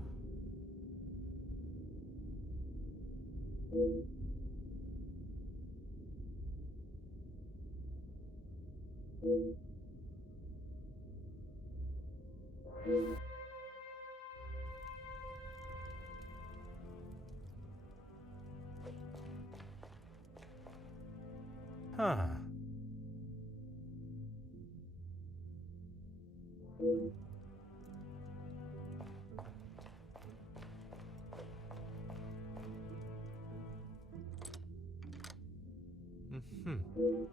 Huh. Mm-hmm.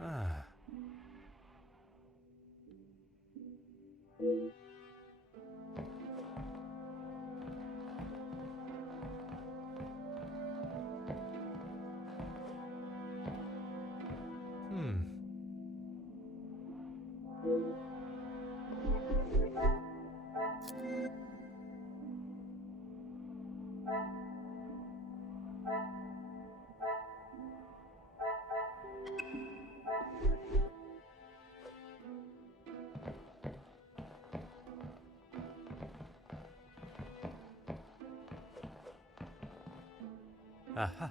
Ah. Hmm. Aha.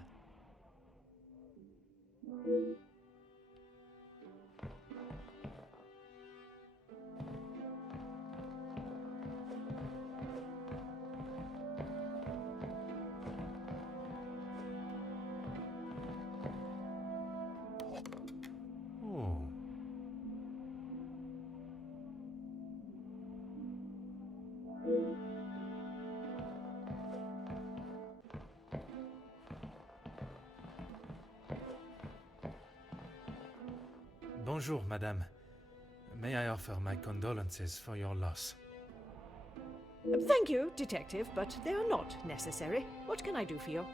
Oh. Bonjour, madame. May I offer my condolences for your loss? Thank you, Detective, but they are not necessary. What can I do for you?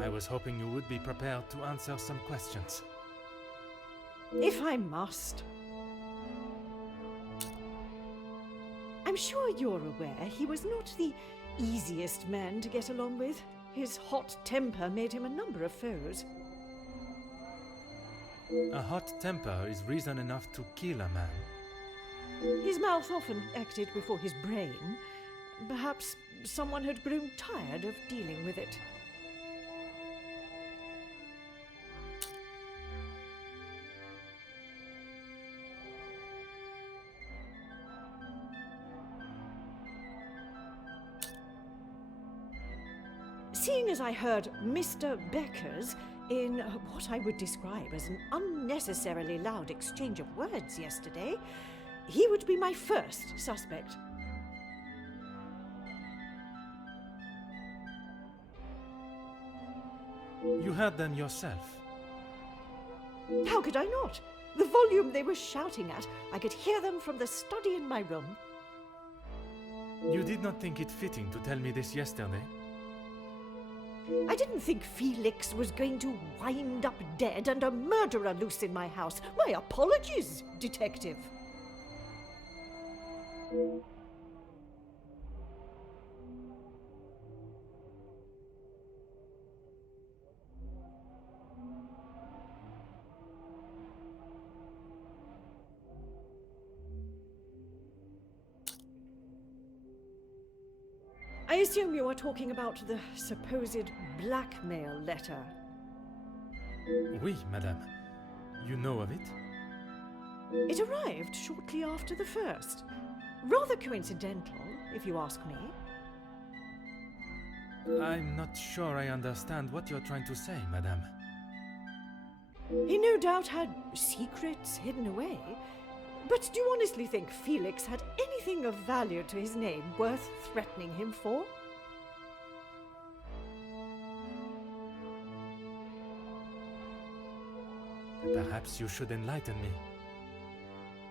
I was hoping you would be prepared to answer some questions. If I must. I'm sure you're aware he was not the easiest man to get along with. His hot temper made him a number of foes. A hot temper is reason enough to kill a man. His mouth often acted before his brain. Perhaps someone had grown tired of dealing with it. Seeing as I heard Mr. Becker's in what I would describe as an unnecessarily loud exchange of words yesterday, he would be my first suspect. You heard them yourself. How could I not? The volume they were shouting at, I could hear them from the study in my room. You did not think it fitting to tell me this yesterday? I didn't think Felix was going to wind up dead and a murderer loose in my house. My apologies, detective. I assume you are talking about the supposed blackmail letter. Oui, madame. You know of it? It arrived shortly after the first. Rather coincidental, if you ask me. I'm not sure I understand what you're trying to say, madame. He no doubt had secrets hidden away. But do you honestly think Felix had anything of value to his name worth threatening him for? Perhaps you should enlighten me.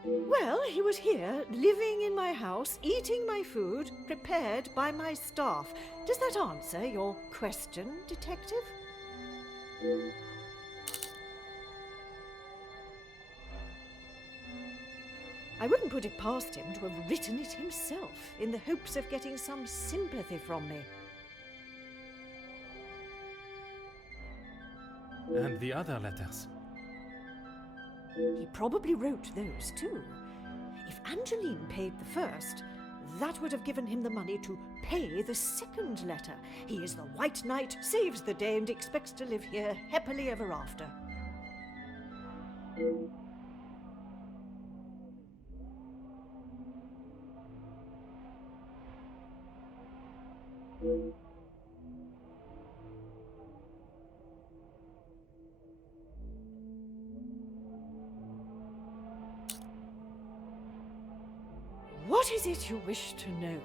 Well, he was here, living in my house, eating my food, prepared by my staff. Does that answer your question, detective? I wouldn't put it past him to have written it himself, in the hopes of getting some sympathy from me. And the other letters? He probably wrote those too. If Angeline paid the first, that would have given him the money to pay the second letter. He is the White Knight, saves the day, and expects to live here happily ever after. What is it you wish to know?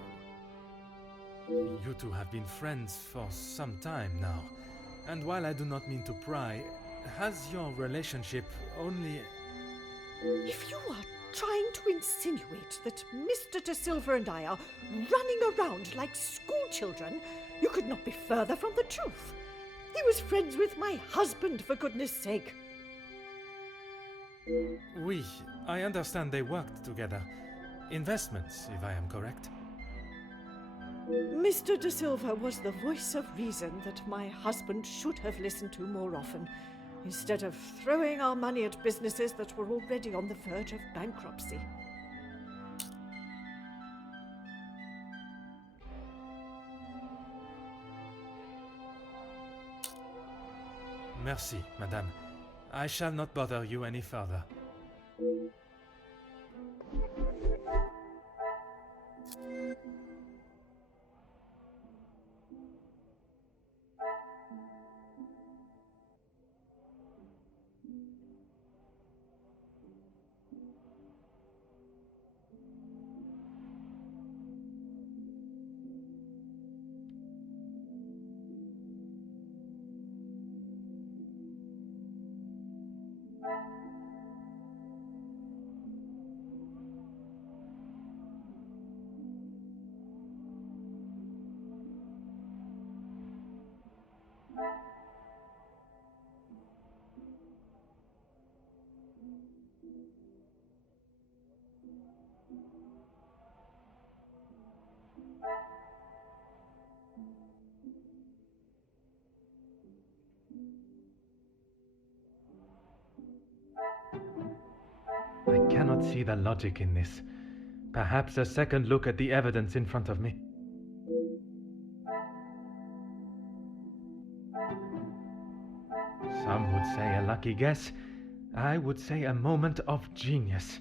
You two have been friends for some time now, and while I do not mean to pry, has your relationship only... If you are trying to insinuate that Mr. De Silva and I are running around like schoolchildren, you could not be further from the truth. He was friends with my husband, for goodness sake. Oui, I understand they worked together. Investments, if I am correct. Mr. De Silva was the voice of reason that my husband should have listened to more often, instead of throwing our money at businesses that were already on the verge of bankruptcy. Merci, madame. I shall not bother you any further. I cannot see the logic in this. Perhaps a second look at the evidence in front of me. Some would say a lucky guess. I would say a moment of genius.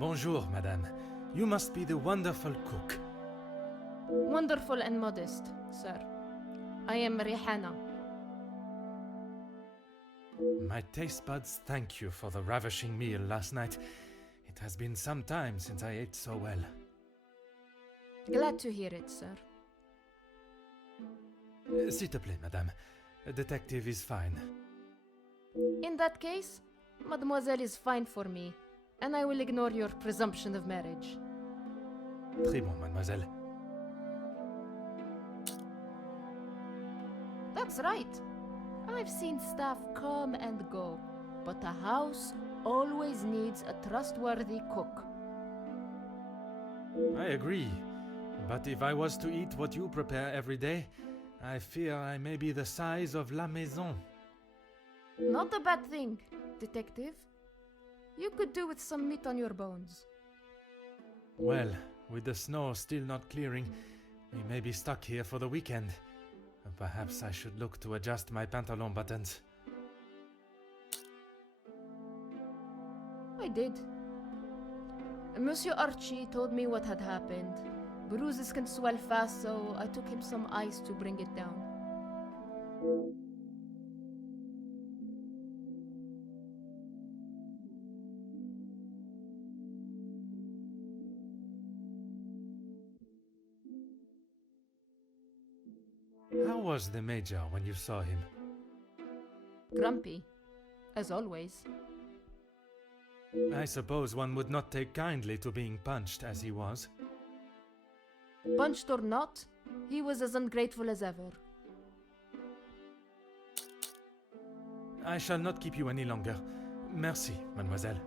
Bonjour, madame. You must be the wonderful cook. Wonderful and modest, sir. I am Rihanna. My taste buds thank you for the ravishing meal last night. It has been some time since I ate so well. Glad to hear it, sir. S'il te plaît, madame. A detective is fine. In that case, Mademoiselle is fine for me, and I will ignore your presumption of marriage. Très bon, mademoiselle. That's right. I've seen staff come and go, but a house always needs a trustworthy cook. I agree. But if I was to eat what you prepare every day, I fear I may be the size of La Maison. Not a bad thing, detective. You could do with some meat on your bones. Well, with the snow still not clearing, we may be stuck here for the weekend. Perhaps I should look to adjust my pantalon buttons. I did. Monsieur Archie told me what had happened. Bruises can swell fast, so I took him some ice to bring it down. How was the Major when you saw him? Grumpy, as always. I suppose one would not take kindly to being punched as he was. Punched or not, he was as ungrateful as ever. I shall not keep you any longer. Merci, mademoiselle.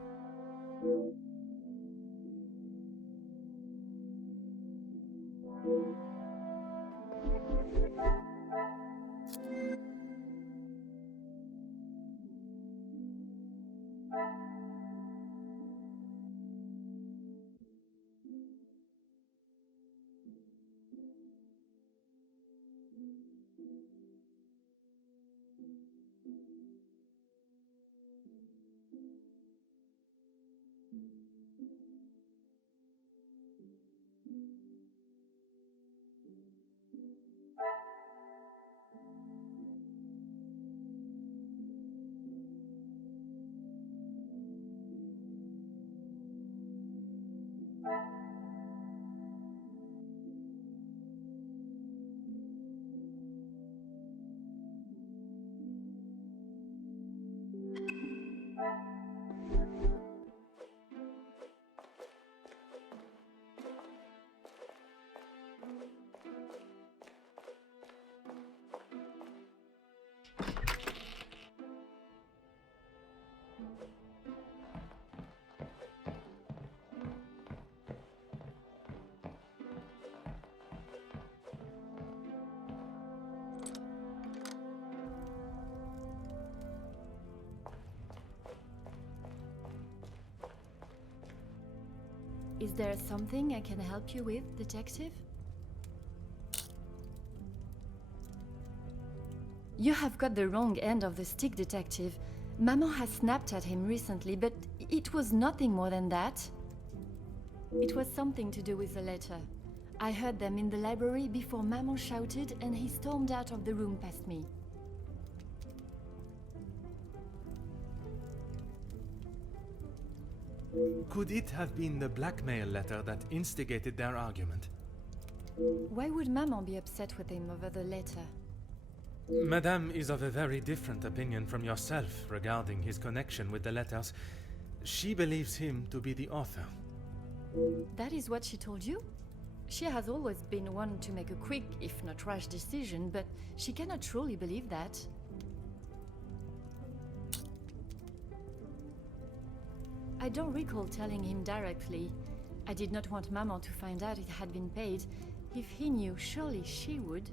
Is there something I can help you with, detective? You have got the wrong end of the stick, detective. Maman has snapped at him recently, but it was nothing more than that. It was something to do with the letter. I heard them in the library before Maman shouted and he stormed out of the room past me. Could it have been the blackmail letter that instigated their argument? Why would Maman be upset with him over the letter? Madame is of a very different opinion from yourself regarding his connection with the letters. She believes him to be the author. That is what she told you? She has always been one to make a quick, if not rash decision, but she cannot truly believe that. I don't recall telling him directly. I did not want Maman to find out it had been paid. If he knew, surely she would.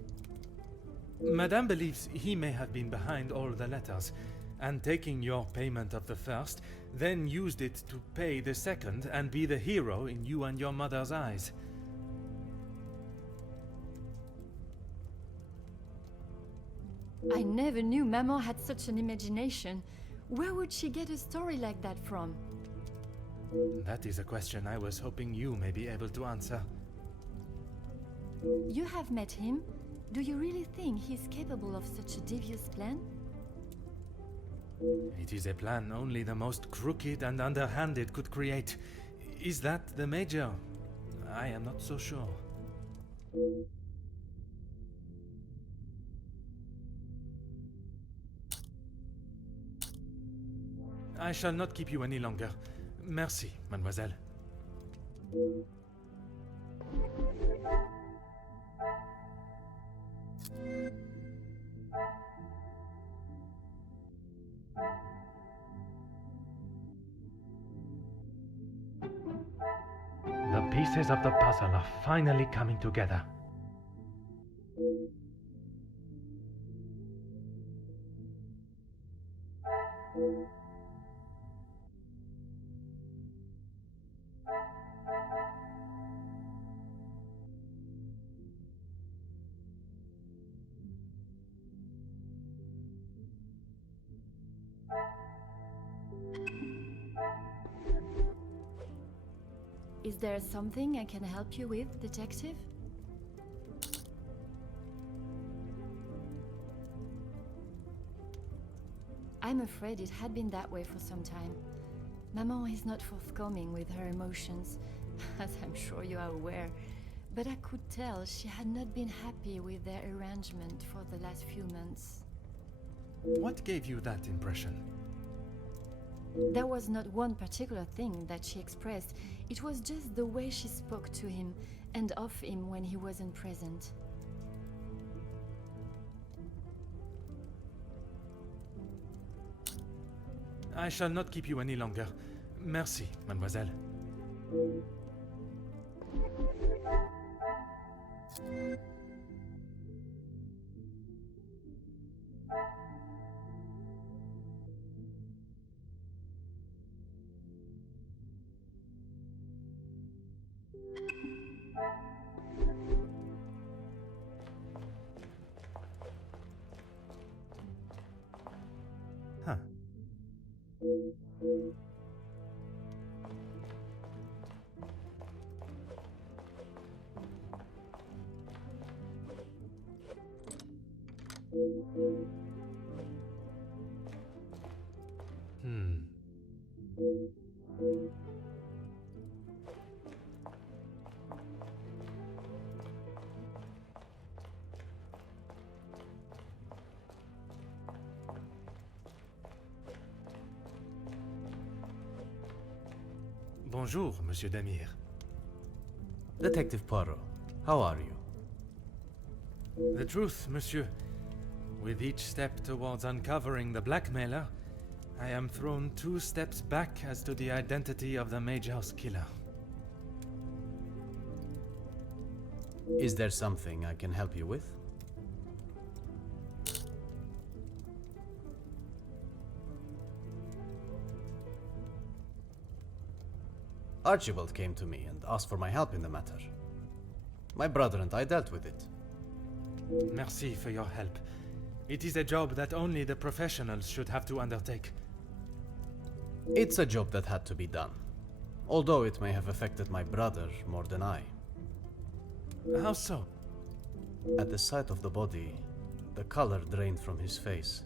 Madame believes he may have been behind all the letters, and taking your payment of the first, then used it to pay the second and be the hero in you and your mother's eyes. I never knew Maman had such an imagination. Where would she get a story like that from? That is a question I was hoping you may be able to answer. You have met him. Do you really think he's capable of such a devious plan? It is a plan only the most crooked and underhanded could create. Is that the Major? I am not so sure. I shall not keep you any longer. Merci, mademoiselle. The pieces of the puzzle are finally coming together. Is there something I can help you with, detective? I'm afraid it had been that way for some time. Maman is not forthcoming with her emotions, as I'm sure you are aware, but I could tell she had not been happy with their arrangement for the last few months. What gave you that impression? There was not one particular thing that she expressed, it was just the way she spoke to him and of him when he wasn't present. I shall not keep you any longer. Merci, mademoiselle. Huh. Bonjour, Monsieur Demir. Detective Poirot, how are you? The truth, monsieur. With each step towards uncovering the blackmailer, I am thrown 2 steps back as to the identity of the Major's killer. Is there something I can help you with? Archibald came to me and asked for my help in the matter. My brother and I dealt with it. Merci for your help. It is a job that only the professionals should have to undertake. It's a job that had to be done, although it may have affected my brother more than I. How so? At the sight of the body, the color drained from his face.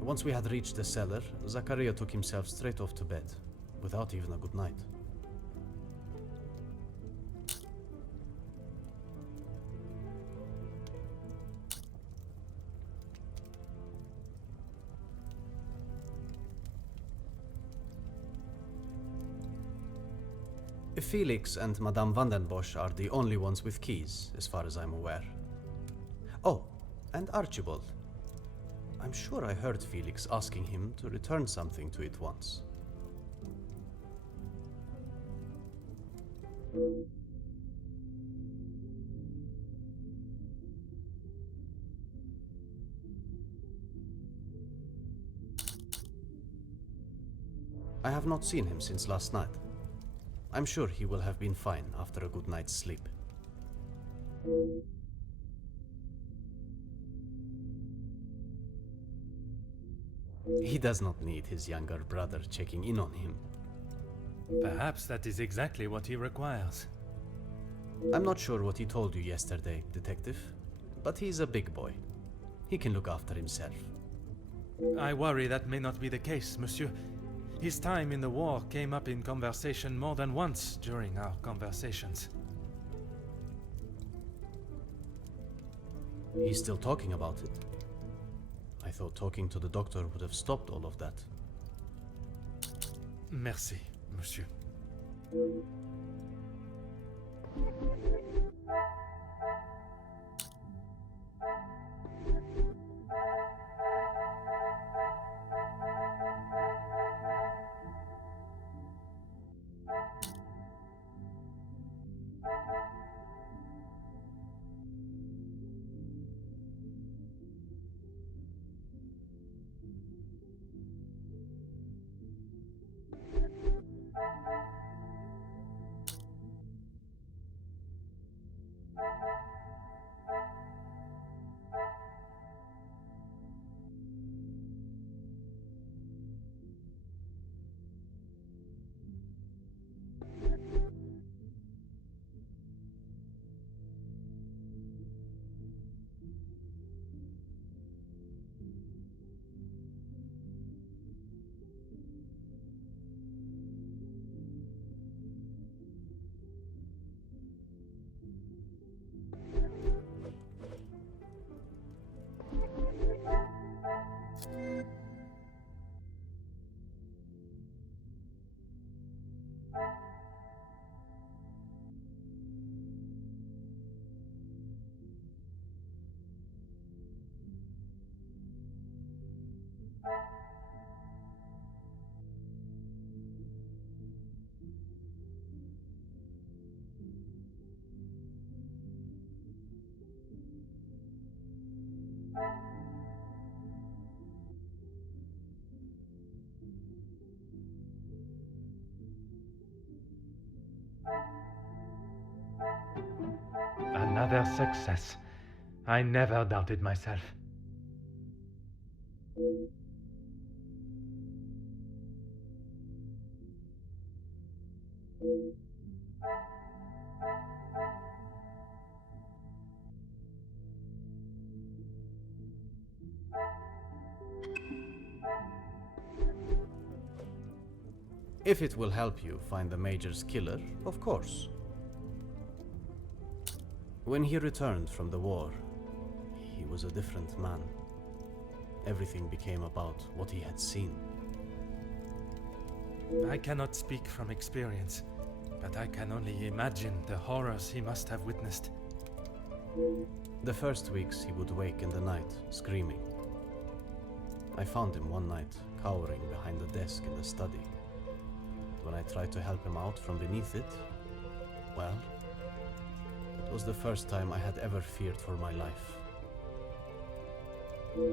Once we had reached the cellar, Zachariah took himself straight off to bed, without even a good night. Felix and Madame van den Bosch are the only ones with keys, as far as I'm aware. Oh, and Archibald. I'm sure I heard Felix asking him to return something to it once. I have not seen him since last night. I'm sure he will have been fine after a good night's sleep. He does not need his younger brother checking in on him. Perhaps that is exactly what he requires. I'm not sure what he told you yesterday, Detective, but he's a big boy. He can look after himself. I worry that may not be the case, monsieur. His time in the war came up in conversation more than once during our conversations. He's still talking about it. I thought talking to the doctor would have stopped all of that. Merci, monsieur. Another success. I never doubted myself. If it will help you find the Major's killer, of course. When he returned from the war, he was a different man. Everything became about what he had seen. I cannot speak from experience, but I can only imagine the horrors he must have witnessed. The first weeks he would wake in the night, screaming. I found him one night, cowering behind the desk in the study. When I tried to help him out from beneath it, well, it was the first time I had ever feared for my life.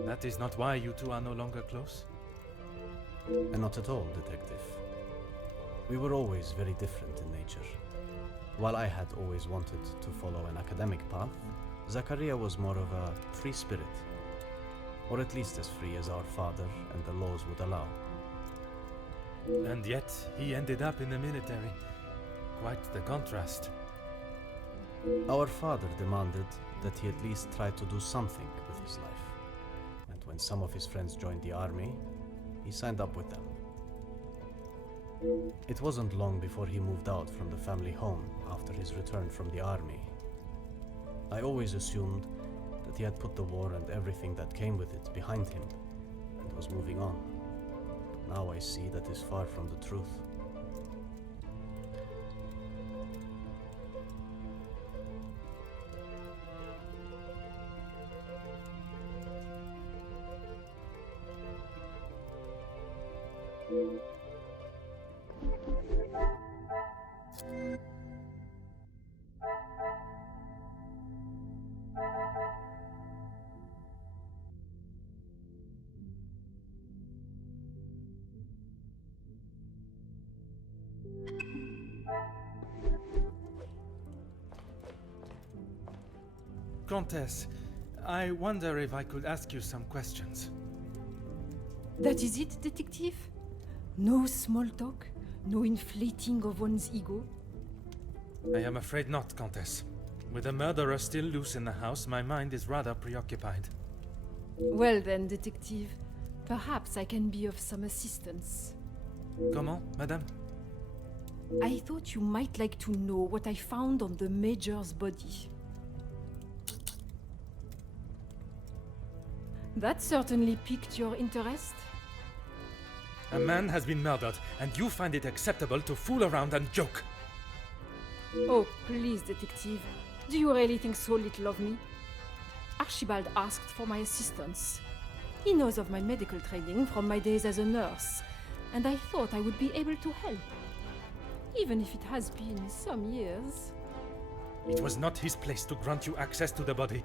That is not why you two are no longer close? And not at all, Detective. We were always very different in nature. While I had always wanted to follow an academic path, Zachariah was more of a free spirit. Or at least as free as our father and the laws would allow. And yet, he ended up in the military. Quite the contrast. Our father demanded that he at least try to do something with his life. And when some of his friends joined the army, he signed up with them. It wasn't long before he moved out from the family home after his return from the army. I always assumed that he had put the war and everything that came with it behind him and was moving on. Now I see that is far from the truth. Countess, I wonder if I could ask you some questions. That is it, detective? No small talk? No inflating of one's ego? I am afraid not, Countess. With a murderer still loose in the house, my mind is rather preoccupied. Well then, detective, perhaps I can be of some assistance. Comment, madame? I thought you might like to know what I found on the Major's body. That certainly piqued your interest. A man has been murdered, and you find it acceptable to fool around and joke. Oh, please, detective. Do you really think so little of me? Archibald asked for my assistance. He knows of my medical training from my days as a nurse, and I thought I would be able to help. Even if it has been some years. It was not his place to grant you access to the body.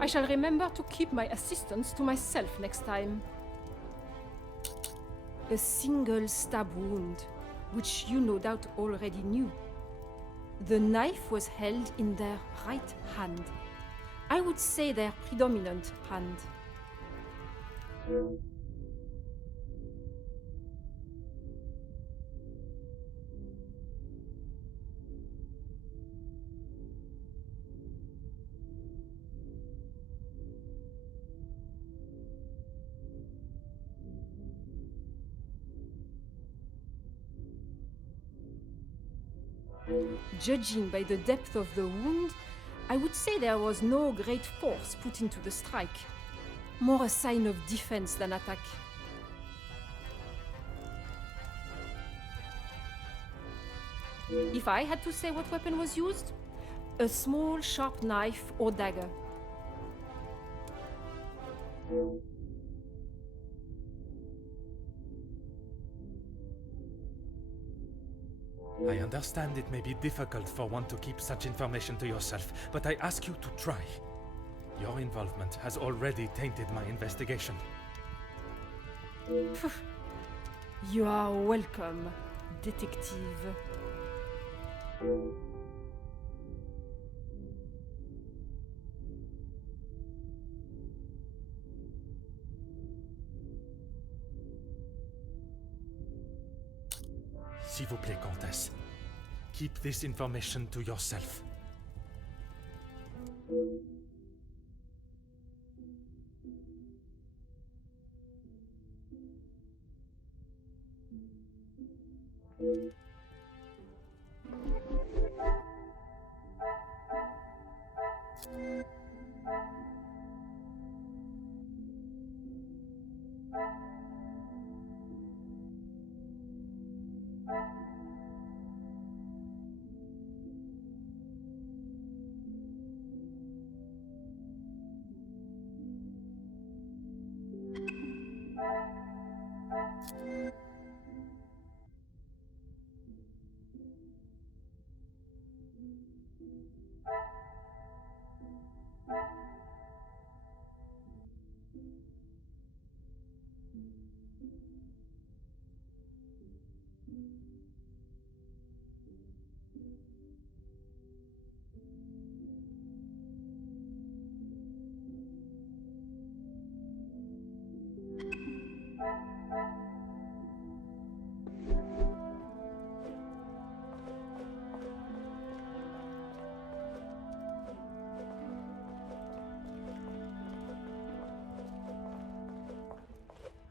I shall remember to keep my assistance to myself next time. A single stab wound, which you no doubt already knew. The knife was held in their right hand. I would say their predominant hand. Judging by the depth of the wound, I would say there was no great force put into the strike. More a sign of defense than attack. If I had to say what weapon was used, a small sharp knife or dagger. I understand it may be difficult for one to keep such information to yourself, but I ask you to try. Your involvement has already tainted my investigation. You are welcome, detective. S'il vous plaît, Comtesse. Keep this information to yourself.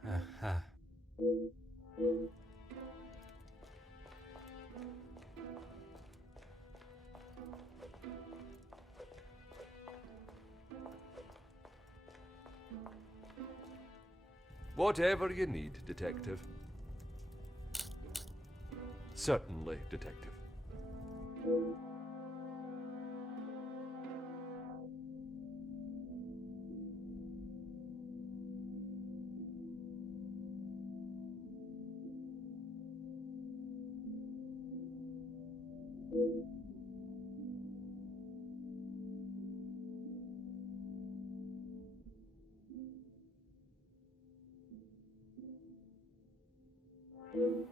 Aha. Whatever you need, Detective. Certainly, Detective. Oh.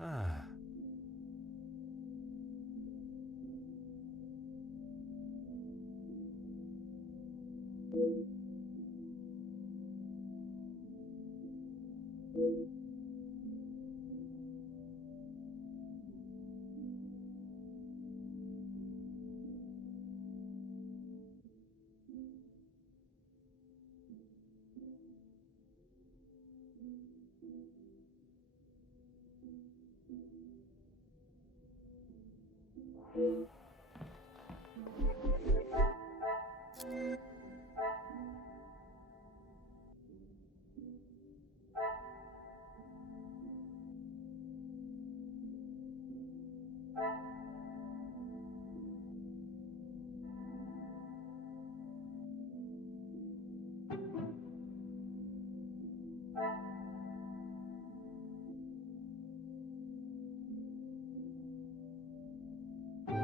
Ah.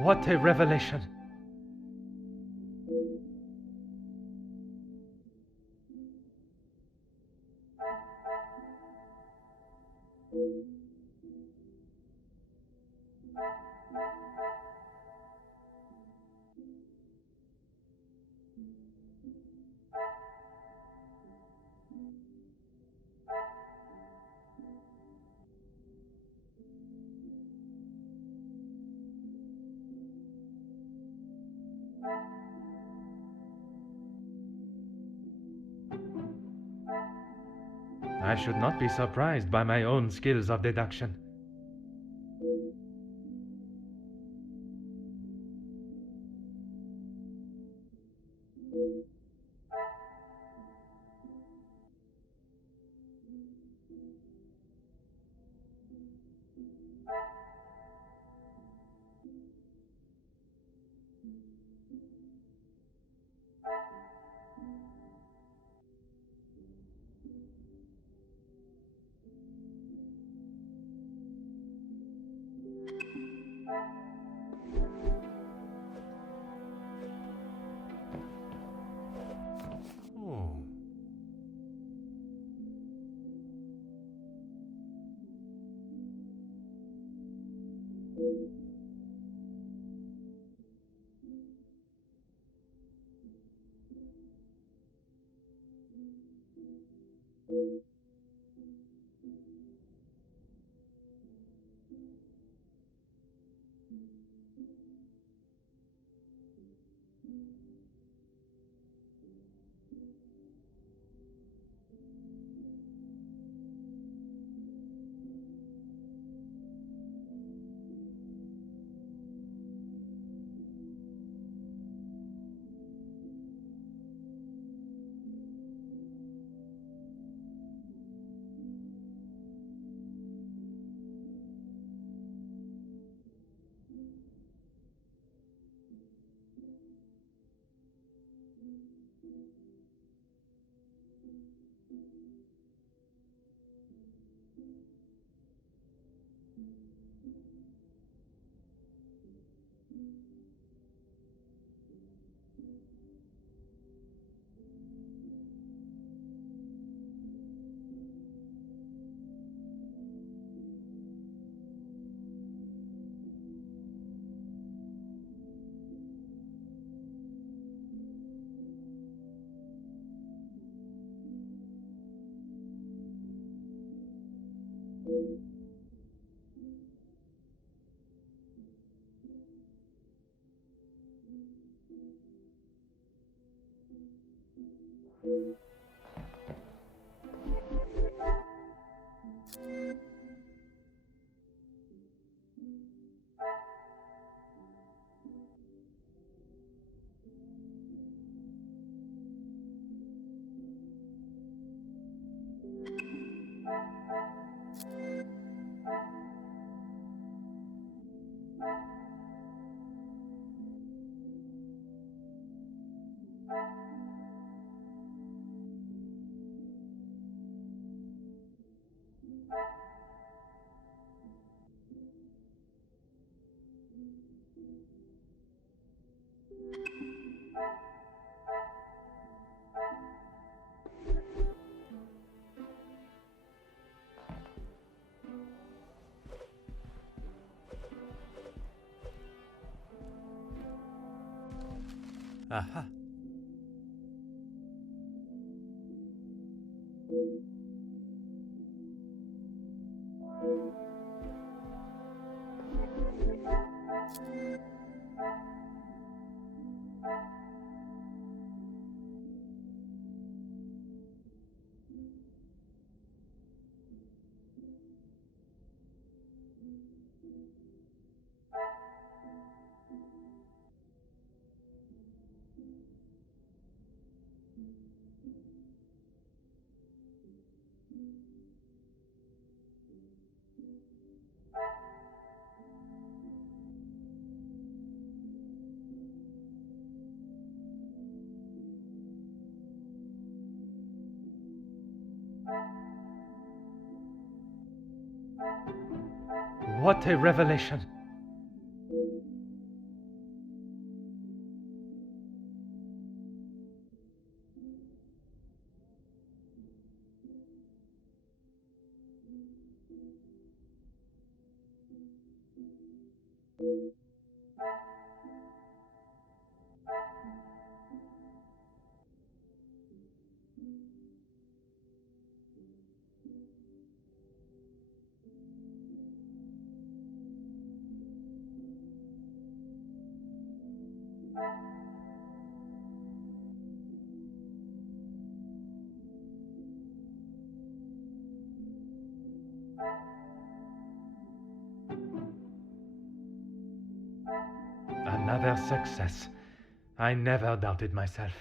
What a revelation! I should not be surprised by my own skills of deduction. Oh. Aha. What a revelation! Another success. I never doubted myself.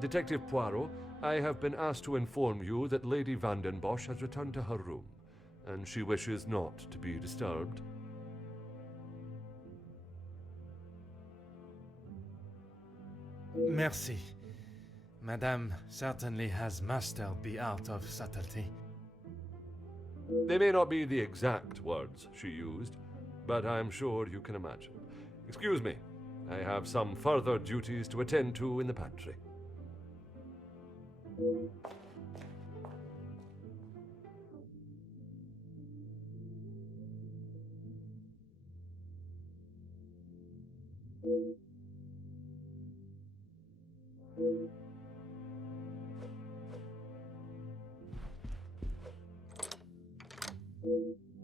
Detective Poirot, I have been asked to inform you that Lady Van den Bosch has returned to her room, and she wishes not to be disturbed. Merci. Madame certainly has mastered the art of subtlety. They may not be the exact words she used, but I'm sure you can imagine. Excuse me, I have some further duties to attend to in the pantry.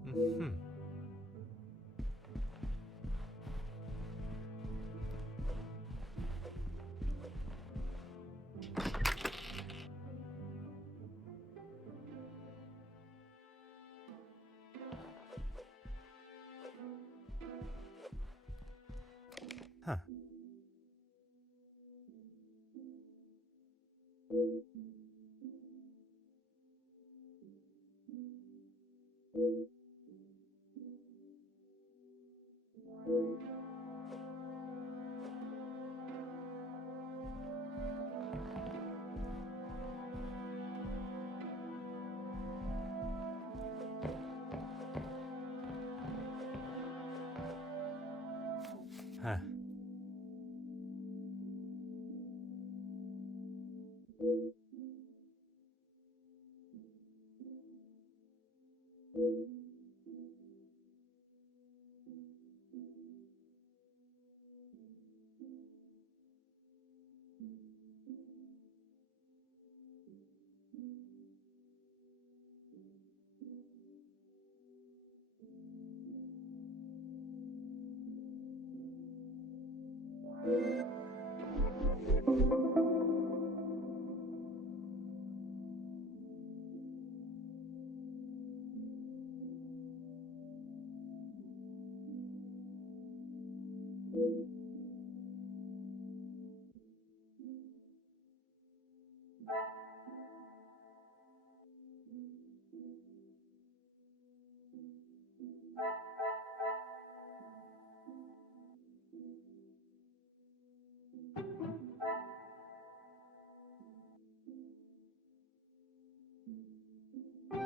Mhm. Huh. Huh.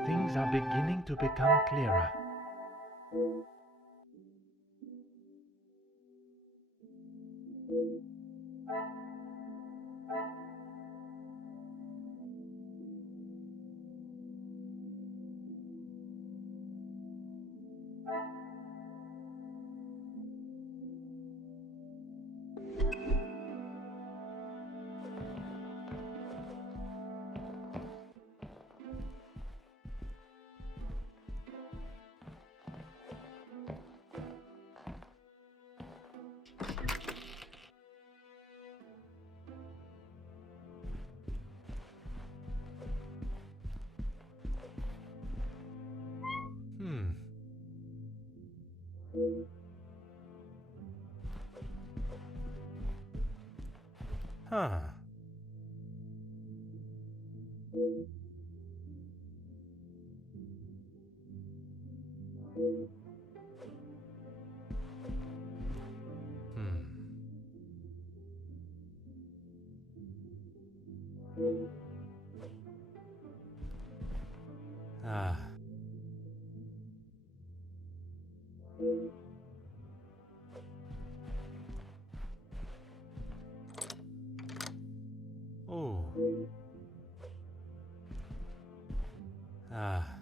Things are beginning to become clearer. Huh. Ah. Oh. Ah.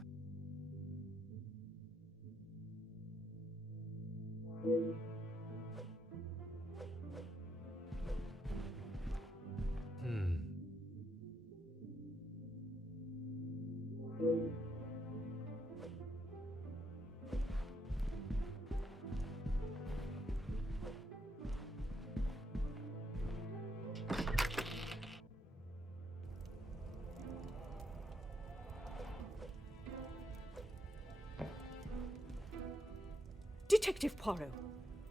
Detective Poirot,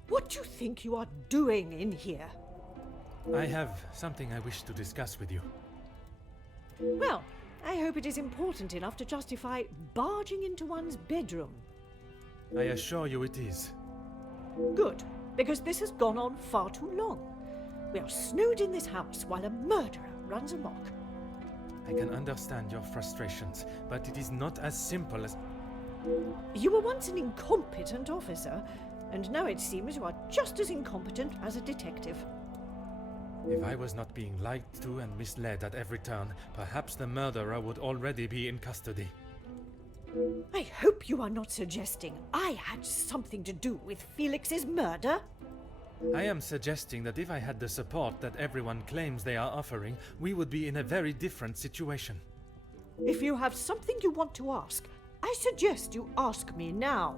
what do you think you are doing in here? I have something I wish to discuss with you. Well, I hope it is important enough to justify barging into one's bedroom. I assure you it is. Good, because this has gone on far too long. We are snowed in this house while a murderer runs amok. I can understand your frustrations, but it is not as simple as... You were once an incompetent officer, and now it seems you are just as incompetent as a detective. If I was not being lied to and misled at every turn, perhaps the murderer would already be in custody. I hope you are not suggesting I had something to do with Felix's murder. I am suggesting that if I had the support that everyone claims they are offering, we would be in a very different situation. If you have something you want to ask, I suggest you ask me now.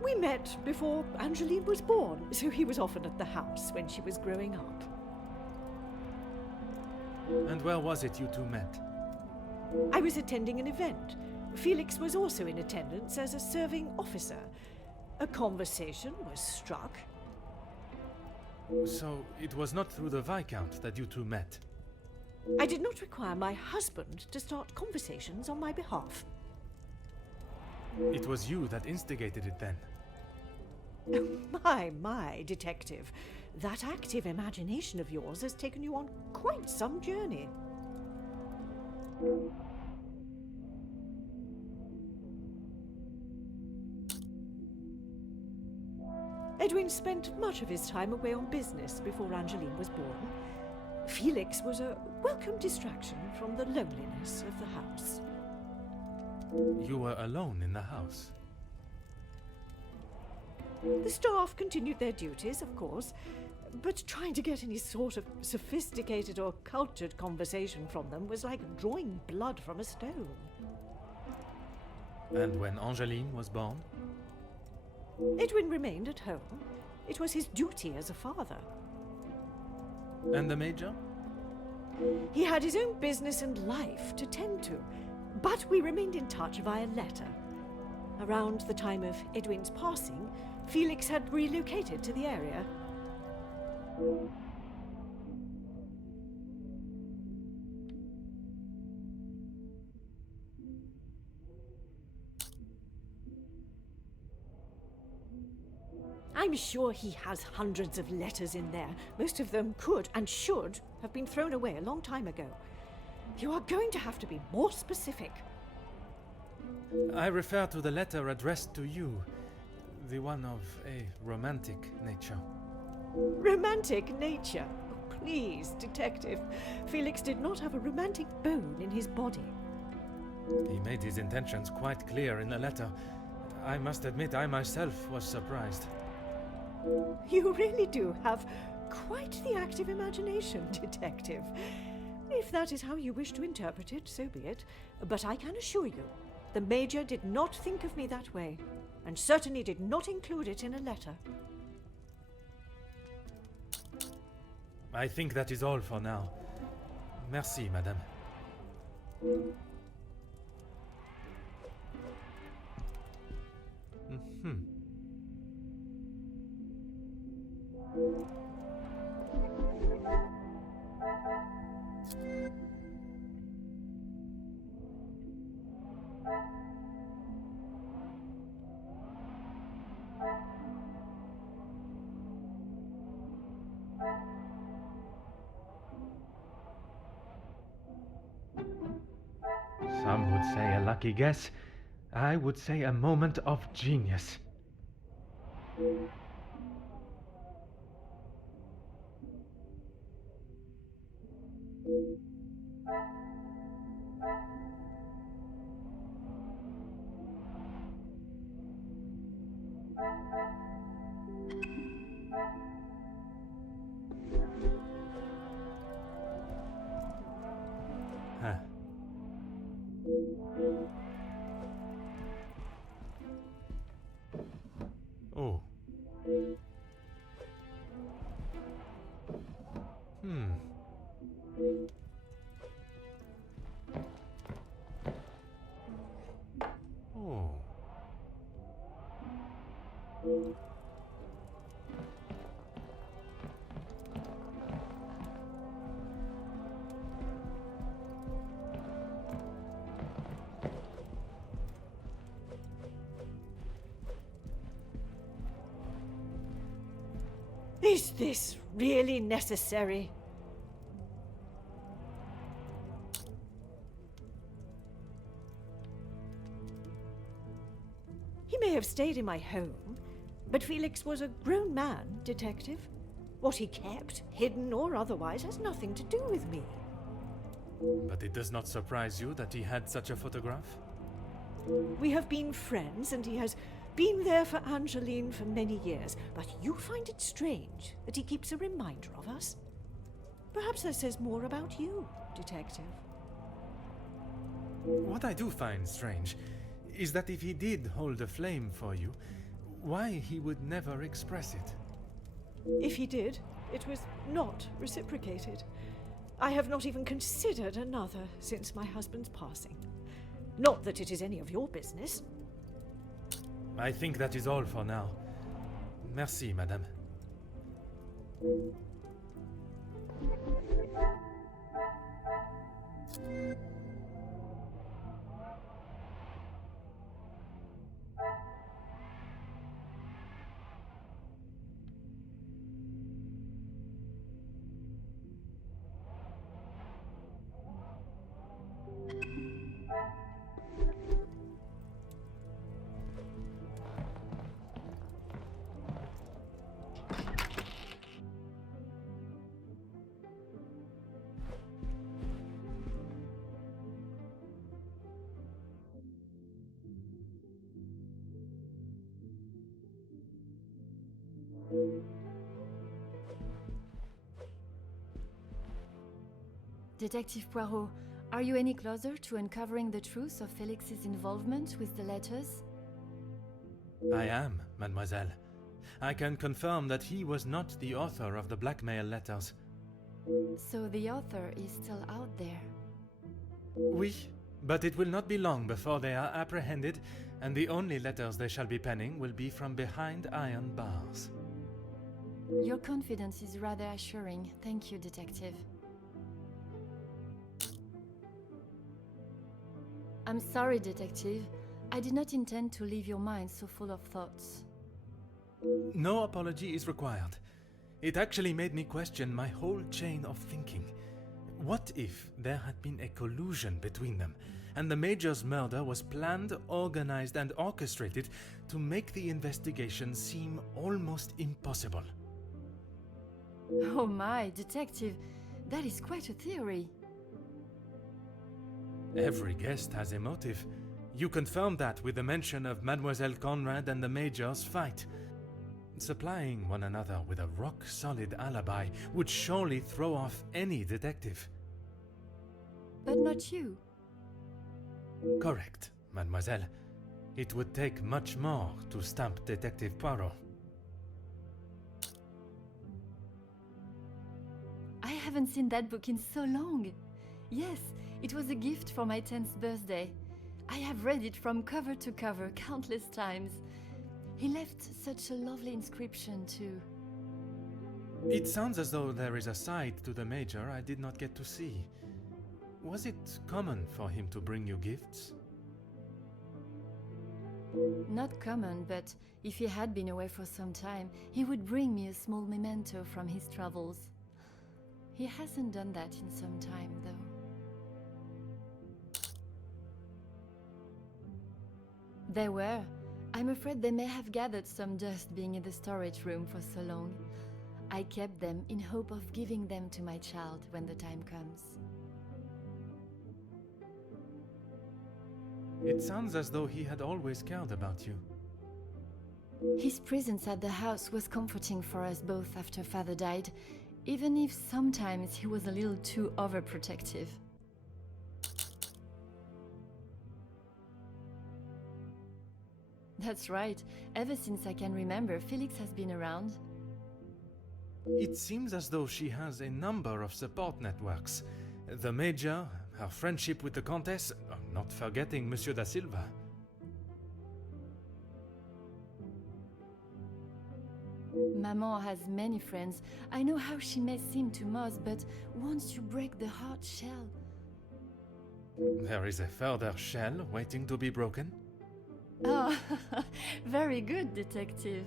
We met before Angeline was born, so he was often at the house when she was growing up. And where was it you two met? I was attending an event. Felix was also in attendance as a serving officer. A conversation was struck. So it was not through the Viscount that you two met? I did not require my husband to start conversations on my behalf. It was you that instigated it then? My, detective. That active imagination of yours has taken you on quite some journey. Edwin spent much of his time away on business before Angeline was born. Felix was a welcome distraction from the loneliness of the house. You were alone in the house? The staff continued their duties, of course, but trying to get any sort of sophisticated or cultured conversation from them was like drawing blood from a stone. And when Angeline was born? Edwin remained at home. It was his duty as a father. And the Major? He had his own business and life to tend to, but we remained in touch via letter. Around the time of Edwin's passing, Felix had relocated to the area. I'm sure he has hundreds of letters in there. Most of them could and should have been thrown away a long time ago. You are going to have to be more specific. I refer to the letter addressed to you, the one of a romantic nature. Romantic nature? Oh, please, Detective. Felix did not have a romantic bone in his body. He made his intentions quite clear in the letter. I must admit I myself was surprised. You really do have quite the active imagination, Detective. If that is how you wish to interpret it, so be it. But I can assure you, the Major did not think of me that way, and certainly did not include it in a letter. I think that is all for now. Merci, madame. Some would say a lucky guess. I would say a moment of genius. Huh. Oh. Oh. Is this really necessary? He may have stayed in my home, but Felix was a grown man, Detective. What he kept, hidden or otherwise, has nothing to do with me. But it does not surprise you that he had such a photograph? We have been friends, and he has been there for Angeline for many years, but you find it strange that he keeps a reminder of us? Perhaps that says more about you, Detective. What I do find strange is that if he did hold a flame for you, why he would never express it. If he did, it was not reciprocated. I have not even considered another since my husband's passing. Not that it is any of your business. I think that is all for now. Merci, madame. Detective Poirot, are you any closer to uncovering the truth of Felix's involvement with the letters? I am, mademoiselle. I can confirm that he was not the author of the blackmail letters. So the author is still out there. Oui, but it will not be long before they are apprehended, and the only letters they shall be penning will be from behind iron bars. Your confidence is rather assuring. Thank you, Detective. I'm sorry, Detective. I did not intend to leave your mind so full of thoughts. No apology is required. It actually made me question my whole chain of thinking. What if there had been a collusion between them, and the Major's murder was planned, organized, and orchestrated to make the investigation seem almost impossible? Oh my, Detective, that is quite a theory. Every guest has a motive. You confirmed that with the mention of Mademoiselle Conrad and the Major's fight. Supplying one another with a rock-solid alibi would surely throw off any detective. But not you. Correct, mademoiselle. It would take much more to stamp Detective Poirot. I haven't seen that book in so long. Yes, it was a gift for my 10th birthday. I have read it from cover to cover countless times. He left such a lovely inscription too. It sounds as though there is a side to the Major I did not get to see. Was it common for him to bring you gifts? Not common, but if he had been away for some time, he would bring me a small memento from his travels. He hasn't done that in some time, though. There were. I'm afraid they may have gathered some dust being in the storage room for so long. I kept them in hope of giving them to my child when the time comes. It sounds as though he had always cared about you. His presence at the house was comforting for us both after Father died, even if sometimes he was a little too overprotective. That's right. Ever since I can remember, Felix has been around. It seems as though she has a number of support networks. The Major, her friendship with the Countess, not forgetting Monsieur da Silva. Maman has many friends. I know how she may seem to Moz, but once you break the hard shell... There is a further shell waiting to be broken. Oh, very good, Detective.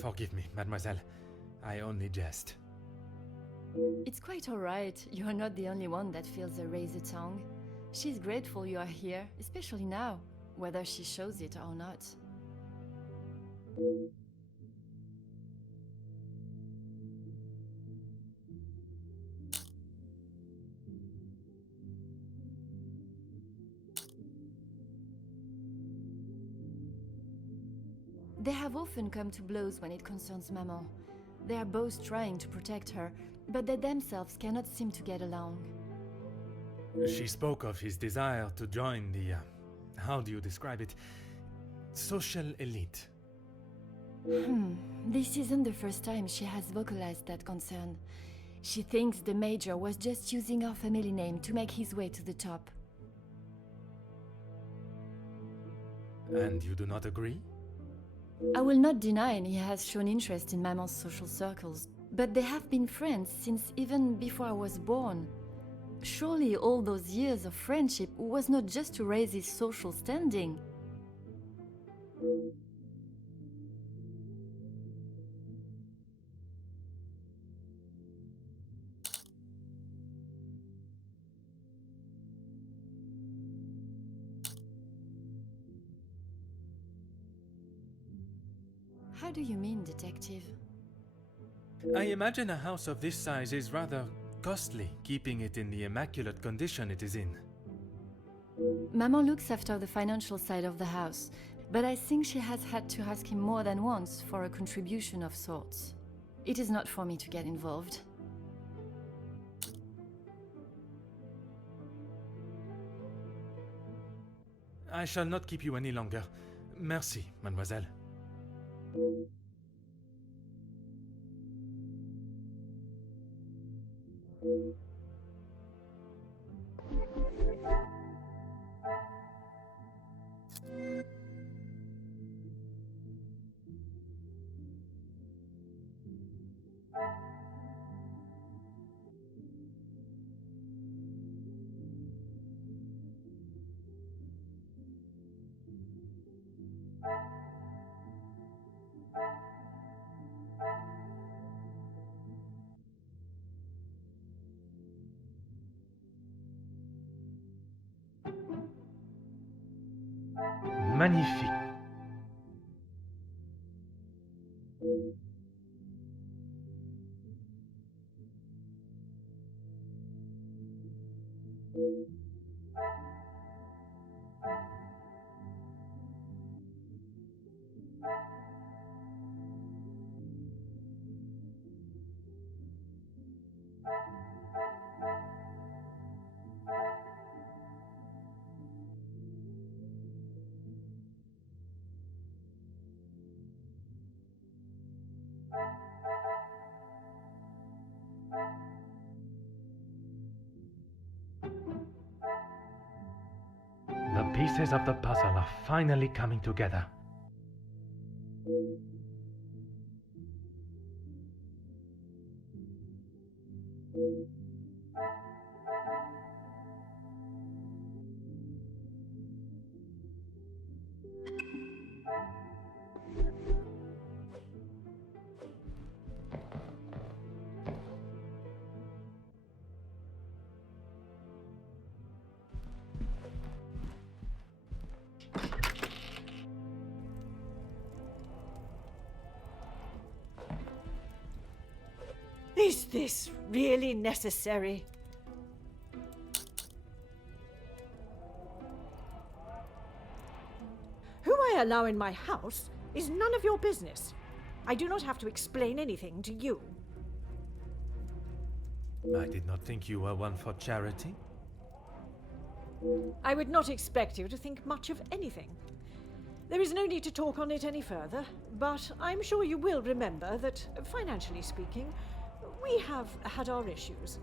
Forgive me, mademoiselle. I only jest. It's quite all right. You're not the only one that feels a razor tongue. She's grateful you are here, especially now, whether she shows it or not. They have often come to blows when it concerns Maman. They are both trying to protect her, but they themselves cannot seem to get along. She spoke of his desire to join the, how do you describe it? Social elite. This isn't the first time she has vocalized that concern. She thinks the Major was just using our family name to make his way to the top. And you do not agree? I will not deny he has shown interest in Maman's social circles, but they have been friends since even before I was born. Surely all those years of friendship was not just to raise his social standing. How do you mean, Detective? I imagine a house of this size is rather costly, keeping it in the immaculate condition it is in. Maman looks after the financial side of the house, but I think she has had to ask him more than once for a contribution of sorts. It is not for me to get involved. I shall not keep you any longer. Merci, mademoiselle. Magnifique. The pieces of the puzzle are finally coming together. Is this really necessary? Who I allow in my house is none of your business. I do not have to explain anything to you. I did not think you were one for charity. I would not expect you to think much of anything. There is no need to talk on it any further, but I'm sure you will remember that, financially speaking, we have had our issues.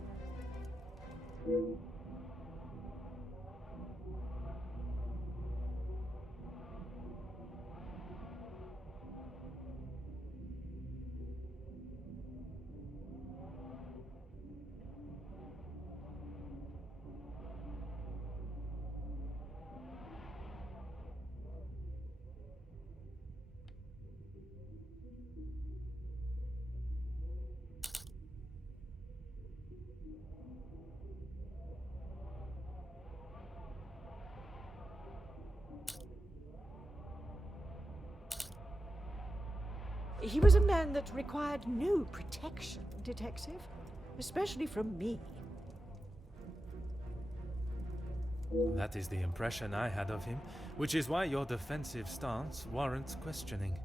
He was a man that required no protection, Detective, especially from me. That is the impression I had of him, which is why your defensive stance warrants questioning.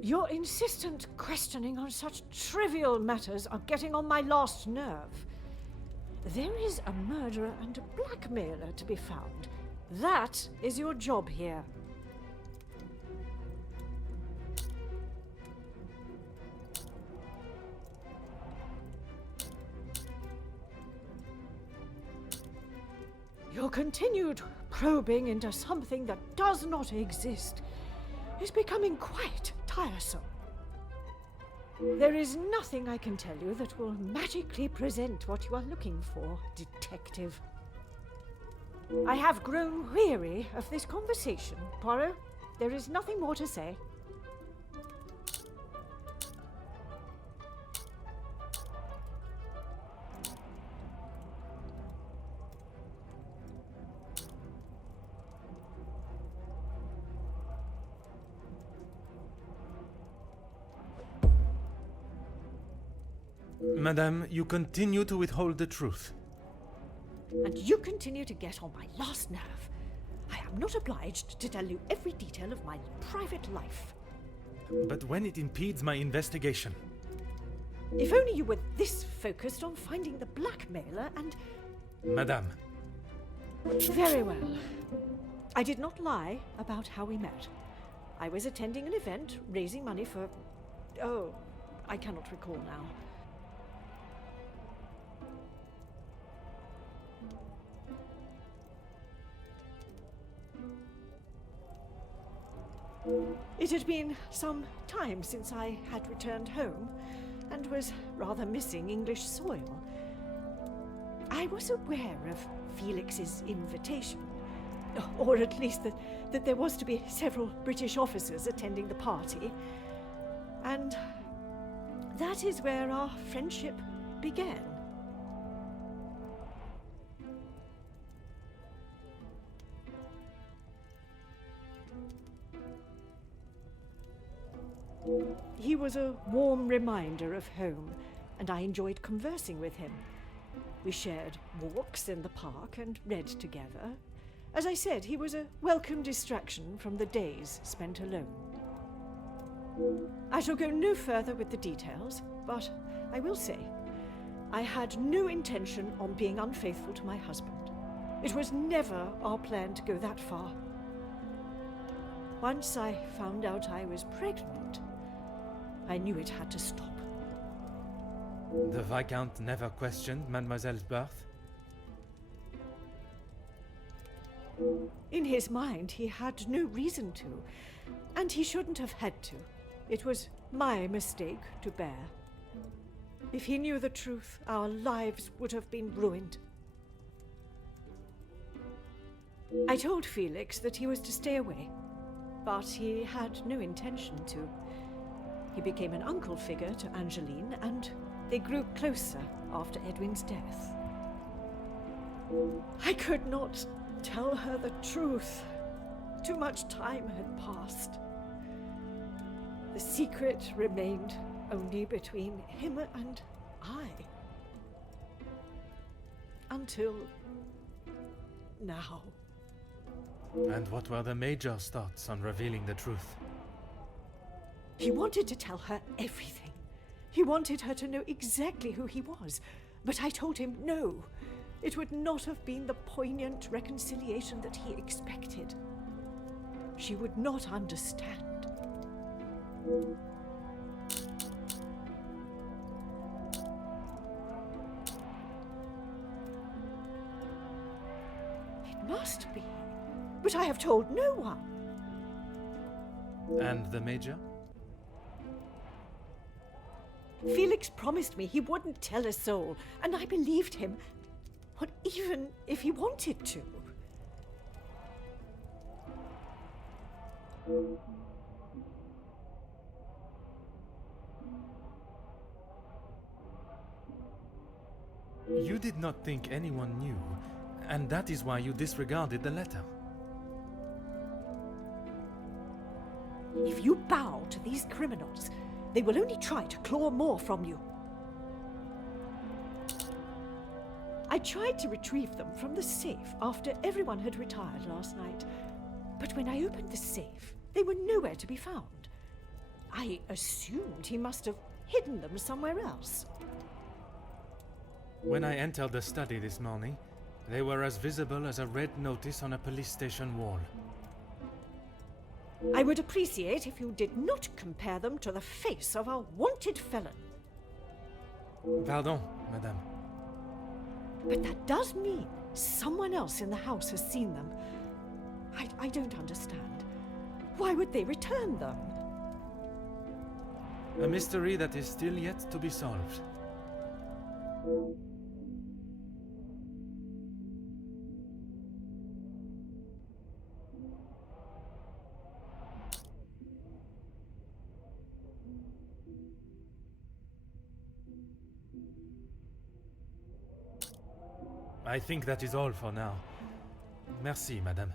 Your insistent questioning on such trivial matters are getting on my last nerve. There is a murderer and a blackmailer to be found. That is your job here. Your continued probing into something that does not exist is becoming quite tiresome. There is nothing I can tell you that will magically present what you are looking for, Detective. I have grown weary of this conversation, Poirot. There is nothing more to say. Madame, you continue to withhold the truth. And you continue to get on my last nerve. I am not obliged to tell you every detail of my private life. But when it impedes my investigation... If only you were this focused on finding the blackmailer and... Madame. Very well. I did not lie about how we met. I was attending an event raising money for... Oh, I cannot recall now. It had been some time since I had returned home and was rather missing English soil. I was aware of Felix's invitation, or at least that there was to be several British officers attending the party, and that is where our friendship began. He was a warm reminder of home, and I enjoyed conversing with him. We shared walks in the park and read together. As I said, he was a welcome distraction from the days spent alone. I shall go no further with the details, but I will say, I had no intention on being unfaithful to my husband. It was never our plan to go that far. Once I found out I was pregnant, I knew it had to stop. The Viscount never questioned Mademoiselle's birth? In his mind, he had no reason to, and he shouldn't have had to. It was my mistake to bear. If he knew the truth, our lives would have been ruined. I told Felix that he was to stay away, but he had no intention to. He became an uncle figure to Angeline, and they grew closer after Edwin's death. I could not tell her the truth. Too much time had passed. The secret remained only between him and I. Until now. And what were the Major's thoughts on revealing the truth? He wanted to tell her everything. He wanted her to know exactly who he was. But I told him no. It would not have been the poignant reconciliation that he expected. She would not understand. It must be. But I have told no one. And the Major? Felix promised me he wouldn't tell a soul, and I believed him. What, even if he wanted to? You did not think anyone knew, and that is why you disregarded the letter. If you bow to these criminals, they will only try to claw more from you. I tried to retrieve them from the safe after everyone had retired last night, but when I opened the safe, they were nowhere to be found. I assumed he must have hidden them somewhere else. When I entered the study this morning, they were as visible as a red notice on a police station wall. I would appreciate if you did not compare them to the face of a wanted felon. Pardon, madame. But that does mean someone else in the house has seen them. I don't understand. Why would they return them? A mystery that is still yet to be solved. I think that is all for now. Merci, madame.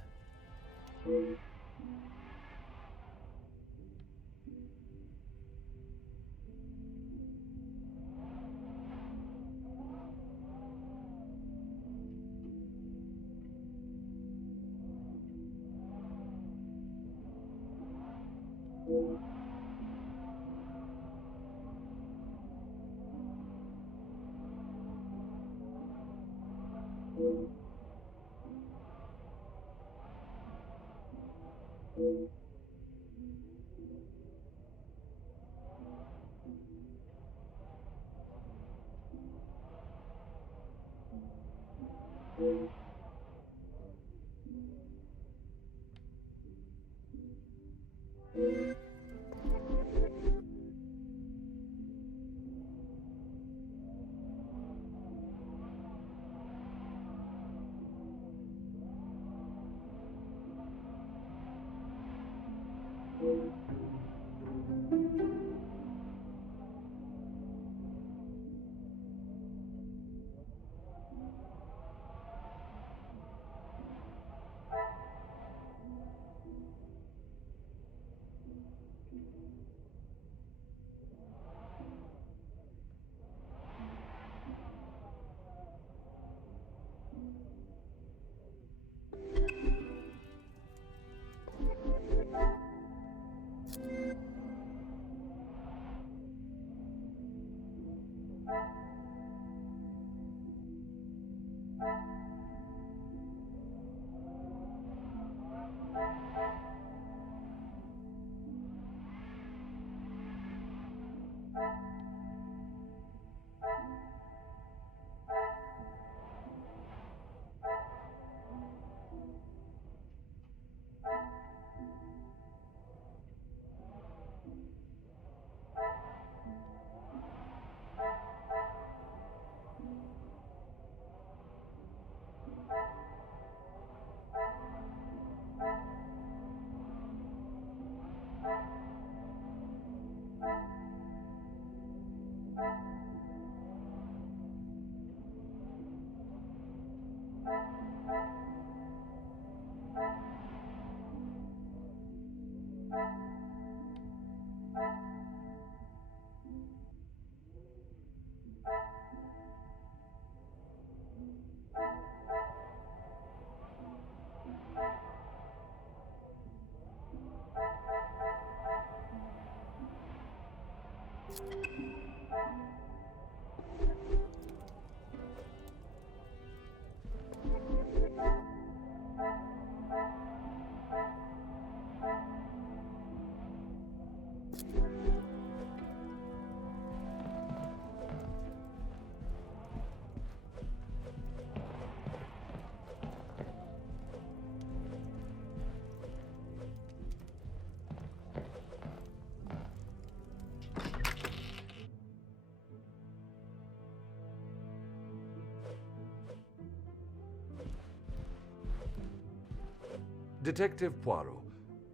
Detective Poirot,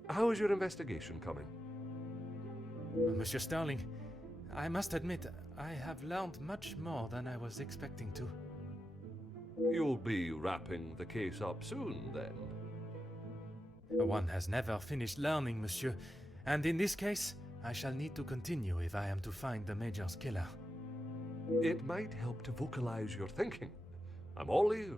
how is your investigation coming? Monsieur Sterling, I must admit, I have learned much more than I was expecting to. You'll be wrapping the case up soon, then? One has never finished learning, monsieur, and in this case, I shall need to continue if I am to find the Major's killer. It might help to vocalize your thinking. I'm all ears.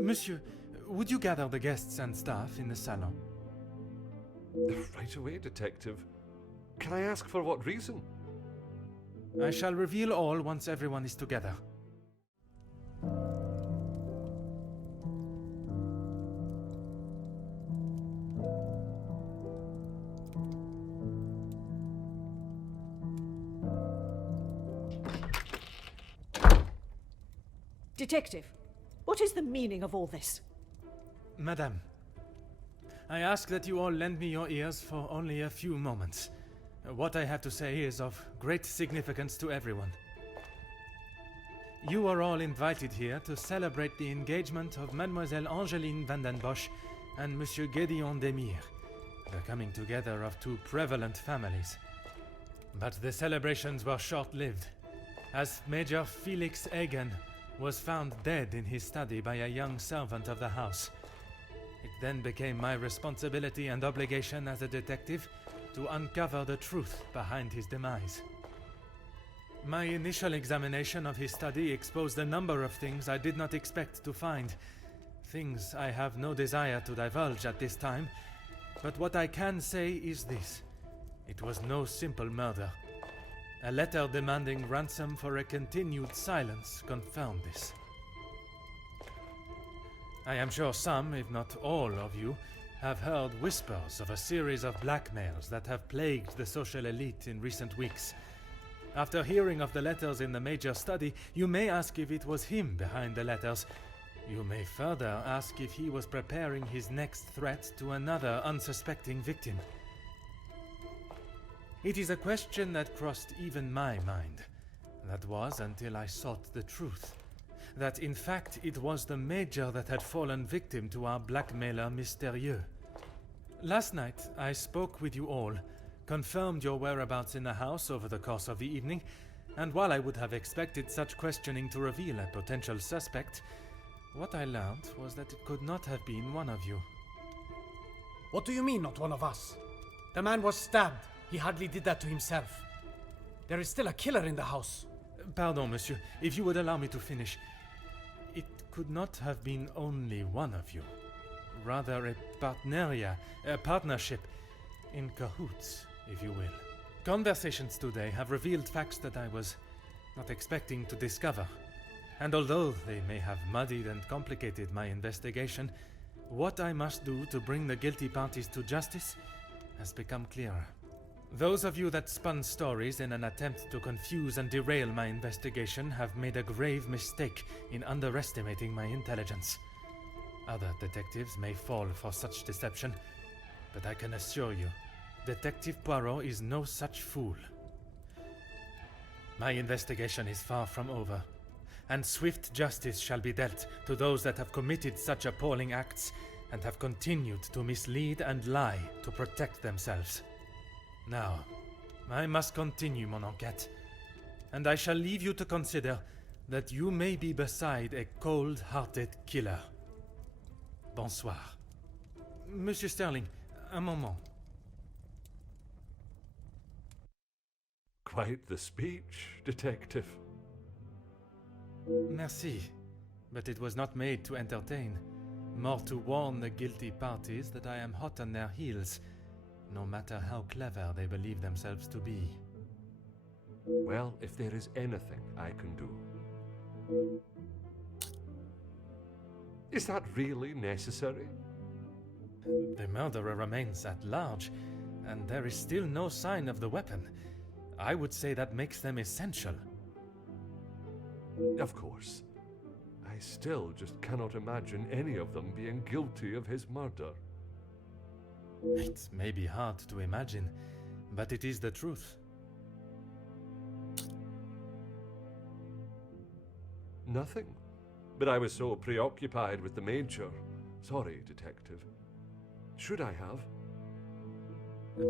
Monsieur, would you gather the guests and staff in the salon? Right away, Detective. Can I ask for what reason? I shall reveal all once everyone is together. Detective, what is the meaning of all this? Madame, I ask that you all lend me your ears for only a few moments. What I have to say is of great significance to everyone. You are all invited here to celebrate the engagement of Mademoiselle Angeline van den Bosch and Monsieur Gédéon Demire, the coming together of two prevalent families. But the celebrations were short-lived, as Major Felix Hagen was found dead in his study by a young servant of the house. It then became my responsibility and obligation as a detective to uncover the truth behind his demise. My initial examination of his study exposed a number of things I did not expect to find. Things I have no desire to divulge at this time, but what I can say is this. It was no simple murder. A letter demanding ransom for a continued silence confirmed this. I am sure some, if not all of you, have heard whispers of a series of blackmails that have plagued the social elite in recent weeks. After hearing of the letters in the major study, you may ask if it was him behind the letters. You may further ask if he was preparing his next threat to another unsuspecting victim. It is a question that crossed even my mind. That was until I sought the truth. That in fact it was the Major that had fallen victim to our blackmailer Mystérieux. Last night I spoke with you all, confirmed your whereabouts in the house over the course of the evening, and while I would have expected such questioning to reveal a potential suspect, what I learned was that it could not have been one of you. What do you mean, not one of us? The man was stabbed. He hardly did that to himself. There is still a killer in the house. Pardon, monsieur, if you would allow me to finish. It could not have been only one of you. Rather a partnership, in cahoots, if you will. Conversations today have revealed facts that I was not expecting to discover. And although they may have muddied and complicated my investigation, what I must do to bring the guilty parties to justice has become clearer. Those of you that spun stories in an attempt to confuse and derail my investigation have made a grave mistake in underestimating my intelligence. Other detectives may fall for such deception, but I can assure you, Detective Poirot is no such fool. My investigation is far from over, and swift justice shall be dealt to those that have committed such appalling acts and have continued to mislead and lie to protect themselves. Now, I must continue mon enquête, and I shall leave you to consider that you may be beside a cold-hearted killer. Bonsoir. Monsieur Sterling, un moment. Quite the speech, Detective. Merci, but it was not made to entertain, more to warn the guilty parties that I am hot on their heels, no matter how clever they believe themselves to be. Well, if there is anything I can do. Is that really necessary? The murderer remains at large, and there is still no sign of the weapon. I would say that makes them essential. Of course. I still just cannot imagine any of them being guilty of his murder. It may be hard to imagine, but it is the truth. Nothing. But I was so preoccupied with the Major. Sorry, Detective. Should I have?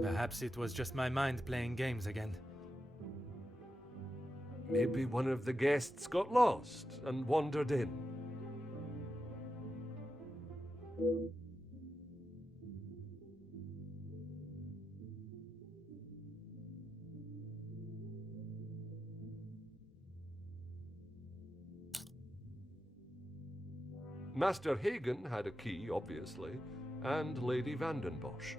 Perhaps it was just my mind playing games again. Maybe one of the guests got lost and wandered in. Master Hagen had a key, obviously, and Lady Vandenbosch.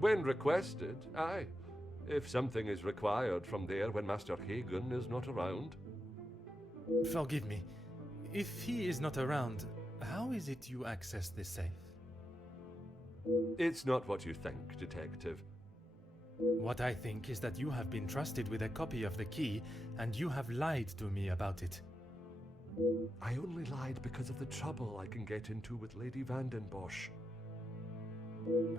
When requested, aye. If something is required from there when Master Hagen is not around. Forgive me. If he is not around, how is it you access this safe? It's not what you think, Detective. What I think is that you have been trusted with a copy of the key, and you have lied to me about it. I only lied because of the trouble I can get into with Lady Vandenbosch.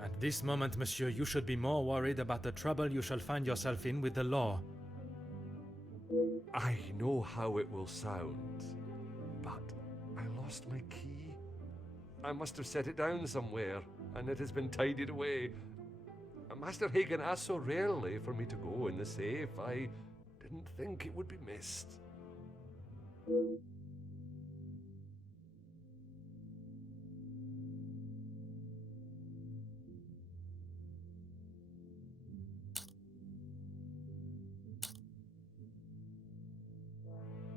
At this moment, monsieur, you should be more worried about the trouble you shall find yourself in with the law. I know how it will sound, but I lost my key. I must have set it down somewhere, and it has been tidied away. Master Hagen asked so rarely for me to go in the safe, I didn't think it would be missed.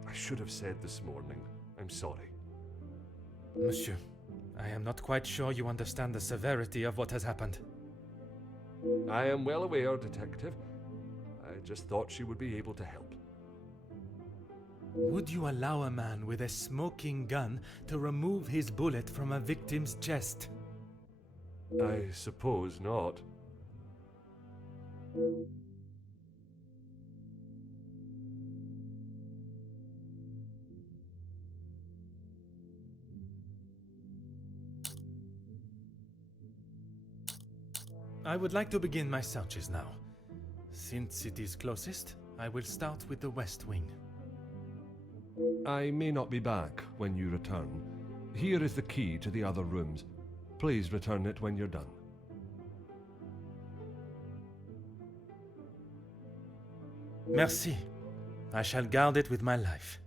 I should have said this morning. I'm sorry. Monsieur, I am not quite sure you understand the severity of what has happened. I am well aware, Detective. I just thought she would be able to help. Would you allow a man with a smoking gun to remove his bullet from a victim's chest? I suppose not. I would like to begin my searches now. Since it is closest, I will start with the west wing. I may not be back when you return. Here is the key to the other rooms. Please return it when you're done. Merci. I shall guard it with my life.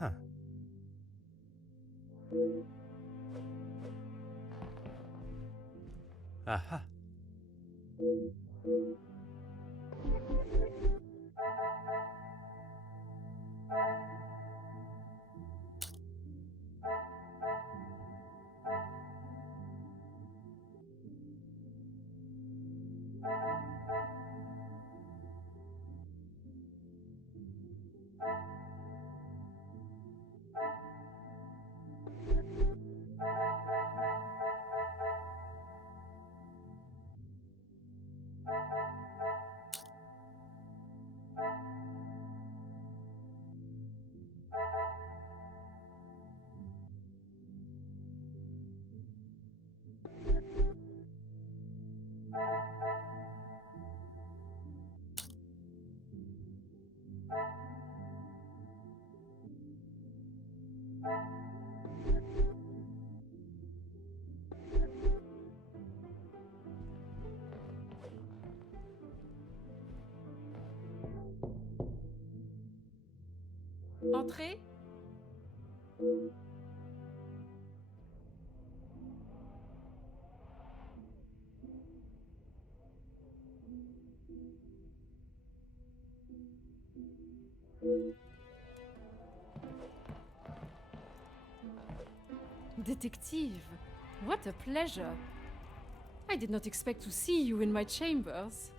Huh. Aha. Entrez. Detective, what a pleasure. I did not expect to see you in my chambers.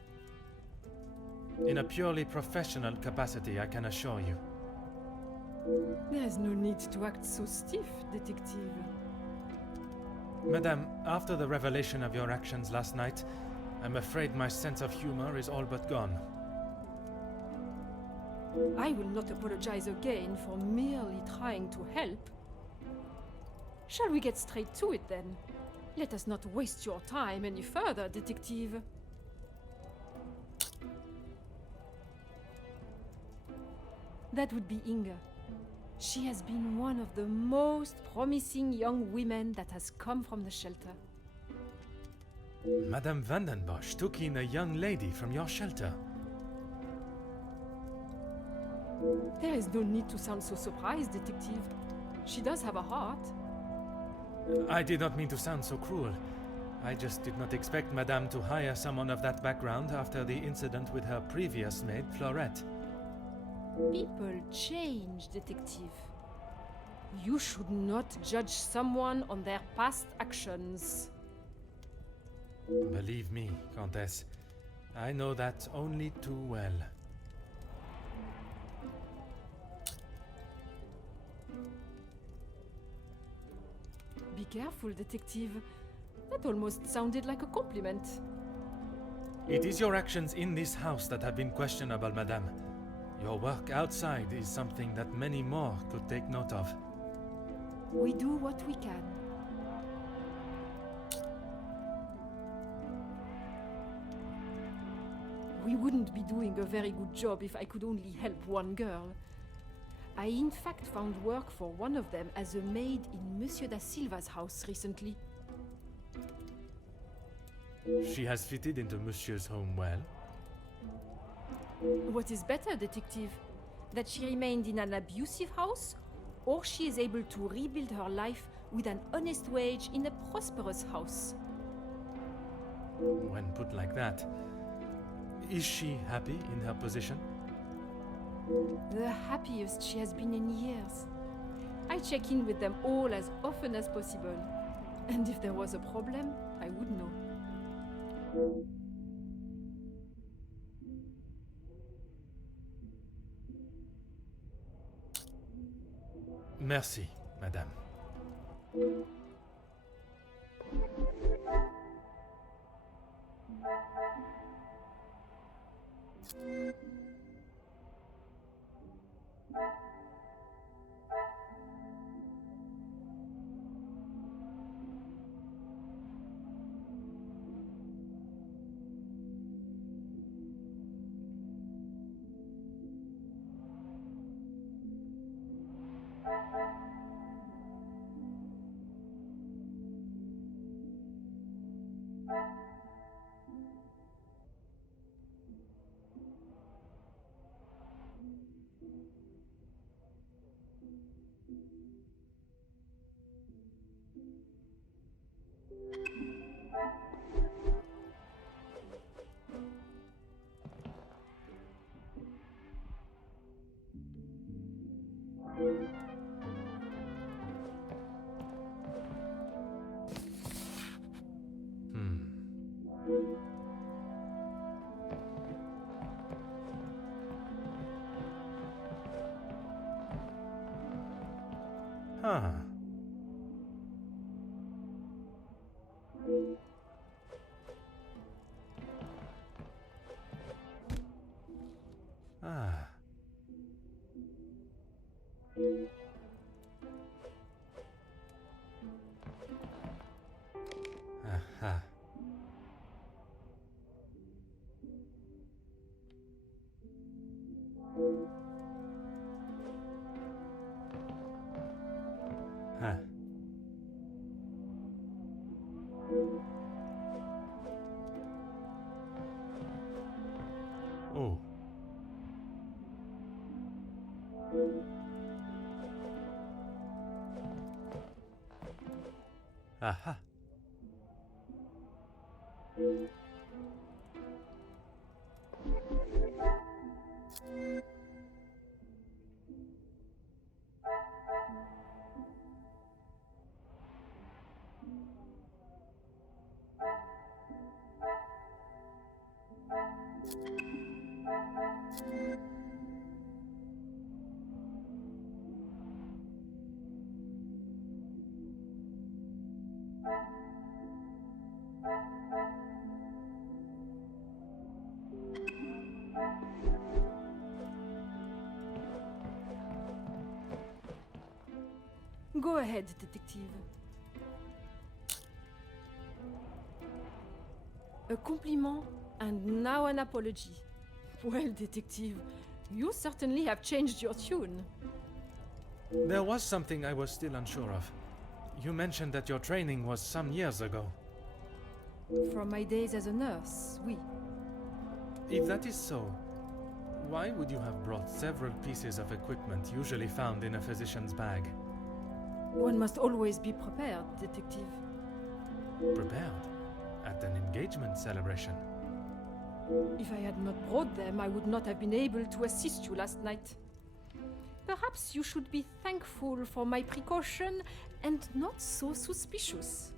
In a purely professional capacity, I can assure you. There is no need to act so stiff, Detective. Madame, after the revelation of your actions last night, I'm afraid my sense of humor is all but gone. I will not apologize again for merely trying to help. Shall we get straight to it then? Let us not waste your time any further, Detective. That would be Inga. She has been one of the most promising young women that has come from the shelter. Madame Vandenbosch took in a young lady from your shelter. There is no need to sound so surprised, Detective. She does have a heart. I did not mean to sound so cruel. I just did not expect Madame to hire someone of that background after the incident with her previous maid, Florette. People change, Detective. You should not judge someone on their past actions. Believe me, Countess, I know that only too well. Be careful, Detective. That almost sounded like a compliment. It is your actions in this house that have been questionable, Madame. Your work outside is something that many more could take note of. We do what we can. We wouldn't be doing a very good job if I could only help one girl. I in fact found work for one of them as a maid in Monsieur da Silva's house recently. She has fitted into Monsieur's home well. What is better, detective? That she remained in an abusive house, or she is able to rebuild her life with an honest wage in a prosperous house? When put like that, is she happy in her position? The happiest she has been in years. I check in with them all as often as possible. And if there was a problem, I would know. Merci, madame. Huh. Ah. Aha. Huh. Oh. Aha. Go ahead, detective. A compliment and now an apology. Well, detective, you certainly have changed your tune. There was something I was still unsure of. You mentioned that your training was some years ago. From my days as a nurse, oui. If that is so, why would you have brought several pieces of equipment usually found in a physician's bag? One must always be prepared, detective. Prepared? At an engagement celebration? If I had not brought them, I would not have been able to assist you last night. Perhaps you should be thankful for my precaution and not so suspicious.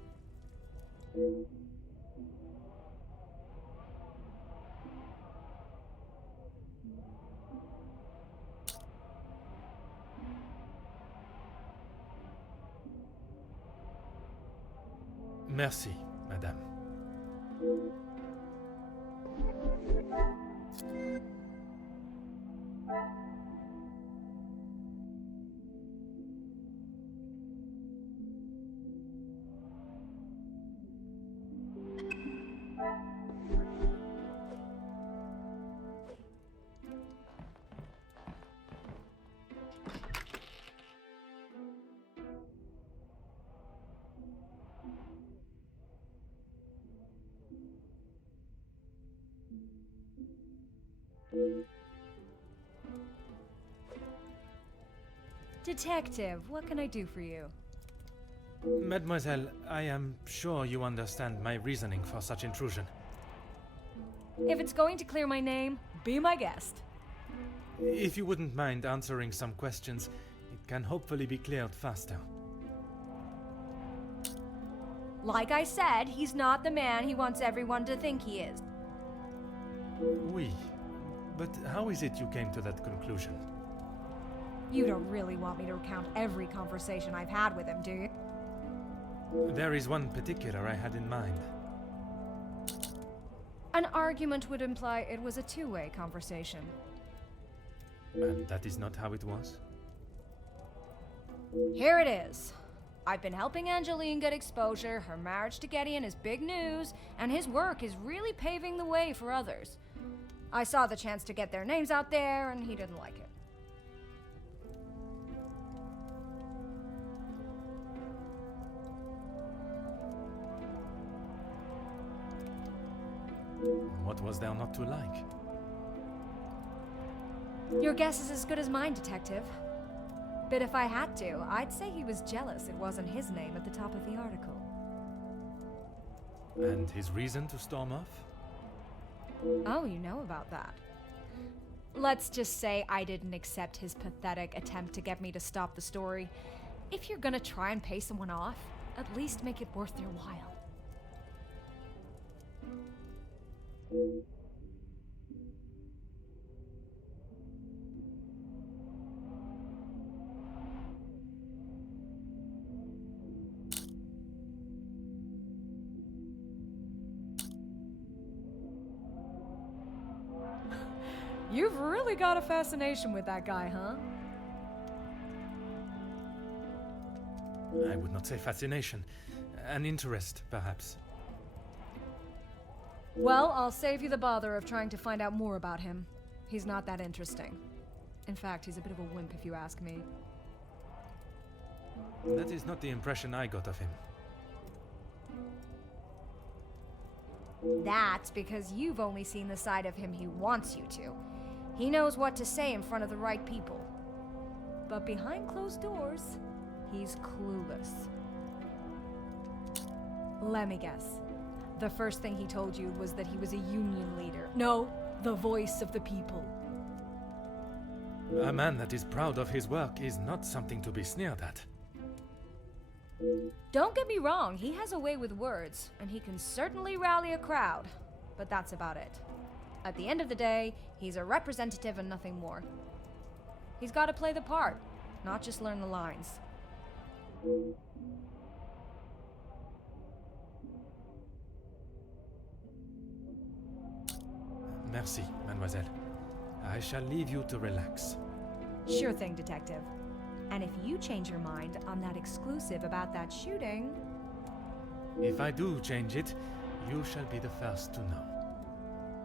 Merci, madame. Detective, what can I do for you? Mademoiselle, I am sure you understand my reasoning for such intrusion. If it's going to clear my name, be my guest. If you wouldn't mind answering some questions, it can hopefully be cleared faster. Like I said, he's not the man he wants everyone to think he is. Oui. But how is it you came to that conclusion? You don't really want me to recount every conversation I've had with him, do you? There is one particular I had in mind. An argument would imply it was a two-way conversation. And that is not how it was? Here it is. I've been helping Angeline get exposure, her marriage to Gideon is big news, and his work is really paving the way for others. I saw the chance to get their names out there, and he didn't like it. What was there not to like? Your guess is as good as mine, Detective. But if I had to, I'd say he was jealous it wasn't his name at the top of the article. And his reason to storm off? Oh, you know about that. Let's just say I didn't accept his pathetic attempt to get me to stop the story. If you're gonna try and pay someone off, at least make it worth their while. You've really got a fascination with that guy, huh? I would not say fascination. An interest, perhaps. Well, I'll save you the bother of trying to find out more about him. He's not that interesting. In fact, he's a bit of a wimp if you ask me. That is not the impression I got of him. That's because you've only seen the side of him he wants you to. He knows what to say in front of the right people. But behind closed doors, he's clueless. Let me guess. The first thing he told you was that he was a union leader. No, the voice of the people. A man that is proud of his work is not something to be sneered at. Don't get me wrong, he has a way with words, and he can certainly rally a crowd. But that's about it. At the end of the day, he's a representative and nothing more. He's got to play the part, not just learn the lines. Merci, mademoiselle. I shall leave you to relax. Sure thing, Detective. And if you change your mind on that exclusive about that shooting... If I do change it, you shall be the first to know.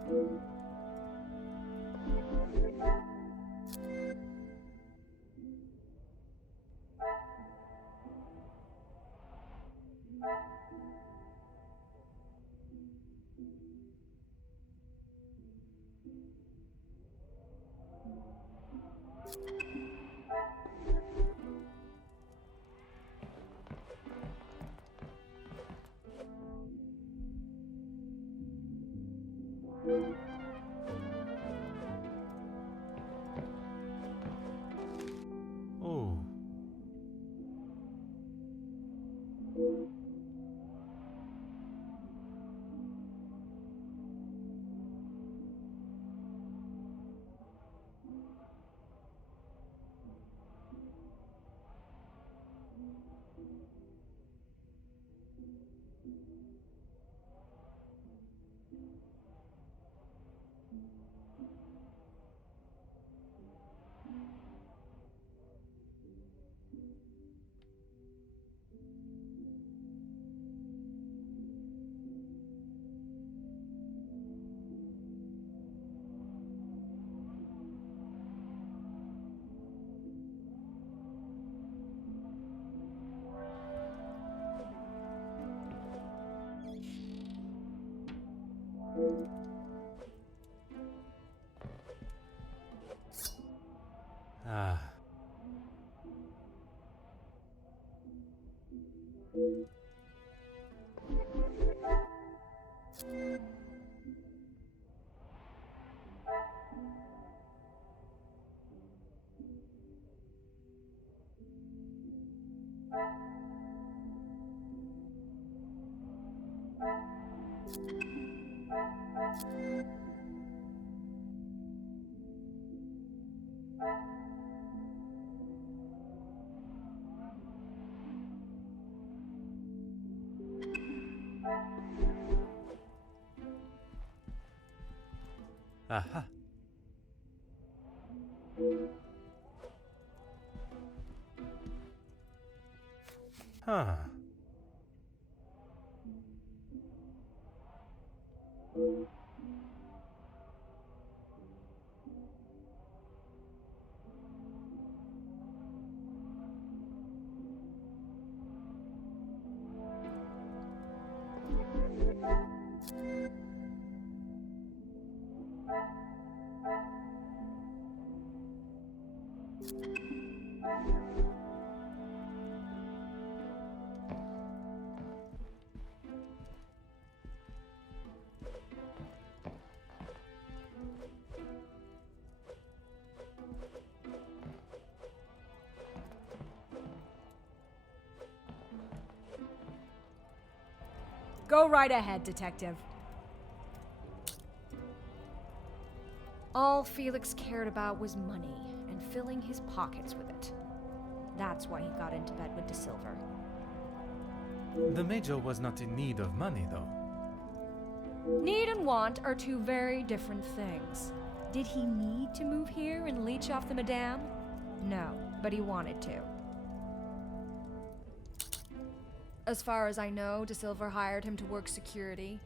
Oh. Aha. Huh. Go right ahead, Detective. All Felix cared about was money and filling his pockets with it. That's why he got into bed with De Silver. The Major was not in need of money, though. Need and want are two very different things. Did he need to move here and leech off the Madame? No, but he wanted to. As far as I know, De Silver hired him to work security.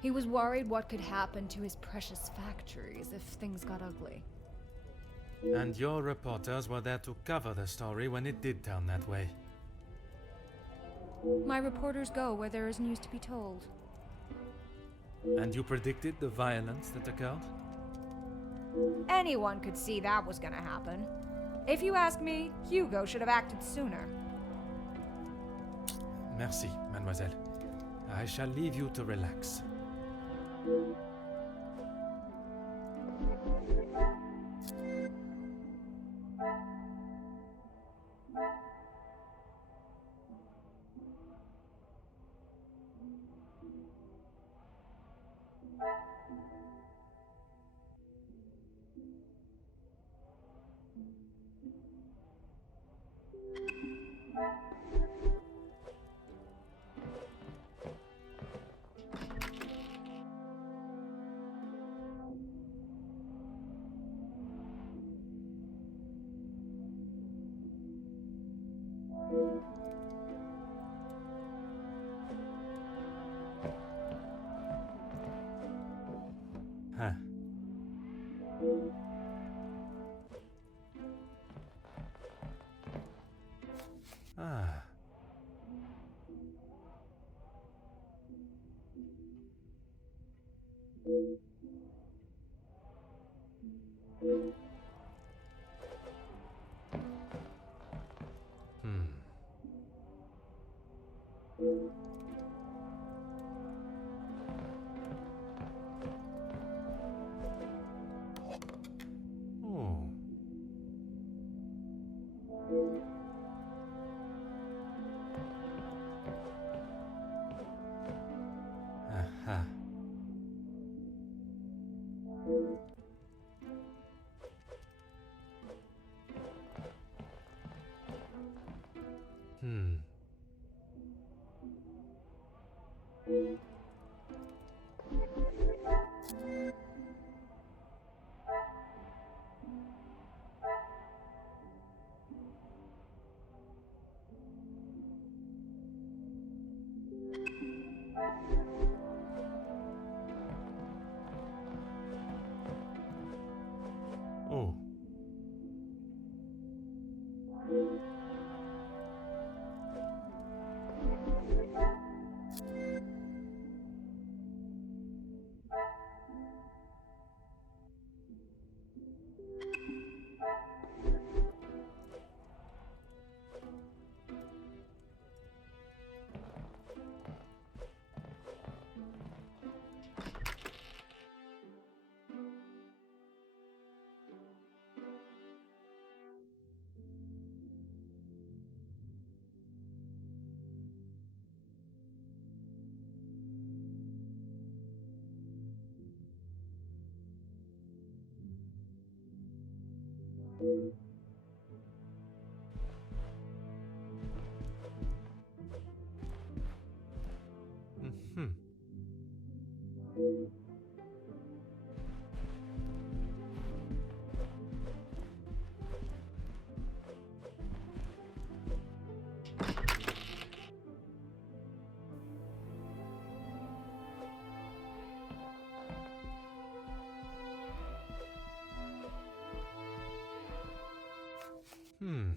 He was worried what could happen to his precious factories if things got ugly. And your reporters were there to cover the story when it did turn that way. My reporters go where there is news to be told. And you predicted the violence that occurred? Anyone could see that was gonna happen. If you ask me, Hugo should have acted sooner. Merci, mademoiselle. I shall leave you to relax. Huh. Ah. Oh. Aha. Oh. Mhm. Hmm.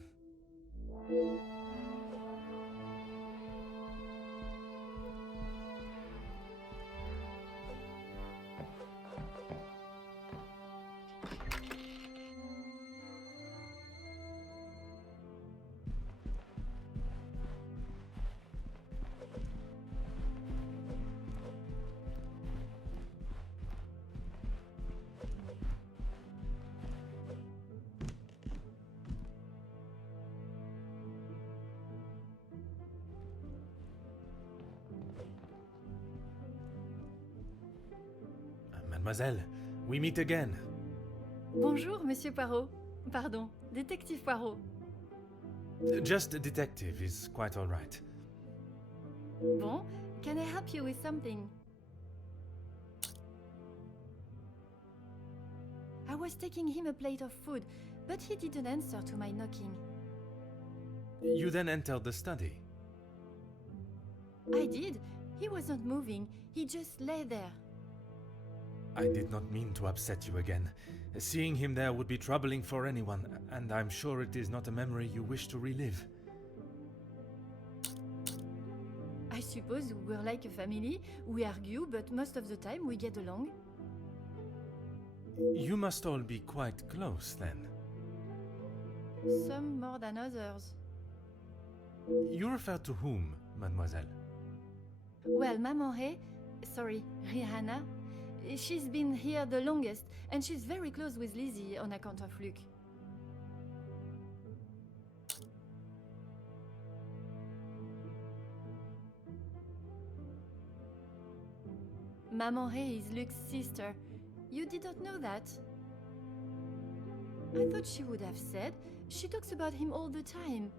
Mademoiselle, we meet again. Bonjour, Monsieur Poirot. Pardon, Détective Poirot. Just a detective is quite all right. Bon, can I help you with something? I was taking him a plate of food, but he didn't answer to my knocking. You then entered the study. I did. He wasn't moving. He just lay there. I did not mean to upset you again. Seeing him there would be troubling for anyone, and I'm sure it is not a memory you wish to relive. I suppose we're like a family. We argue, but most of the time we get along. You must all be quite close, then. Some more than others. You refer to whom, mademoiselle? Well, Maman Ray, sorry, Rihanna, she's been here the longest, and she's very close with Lizzie on account of Luke. Maman Ray is Luke's sister. You didn't know that? I thought she would have said. She talks about him all the time.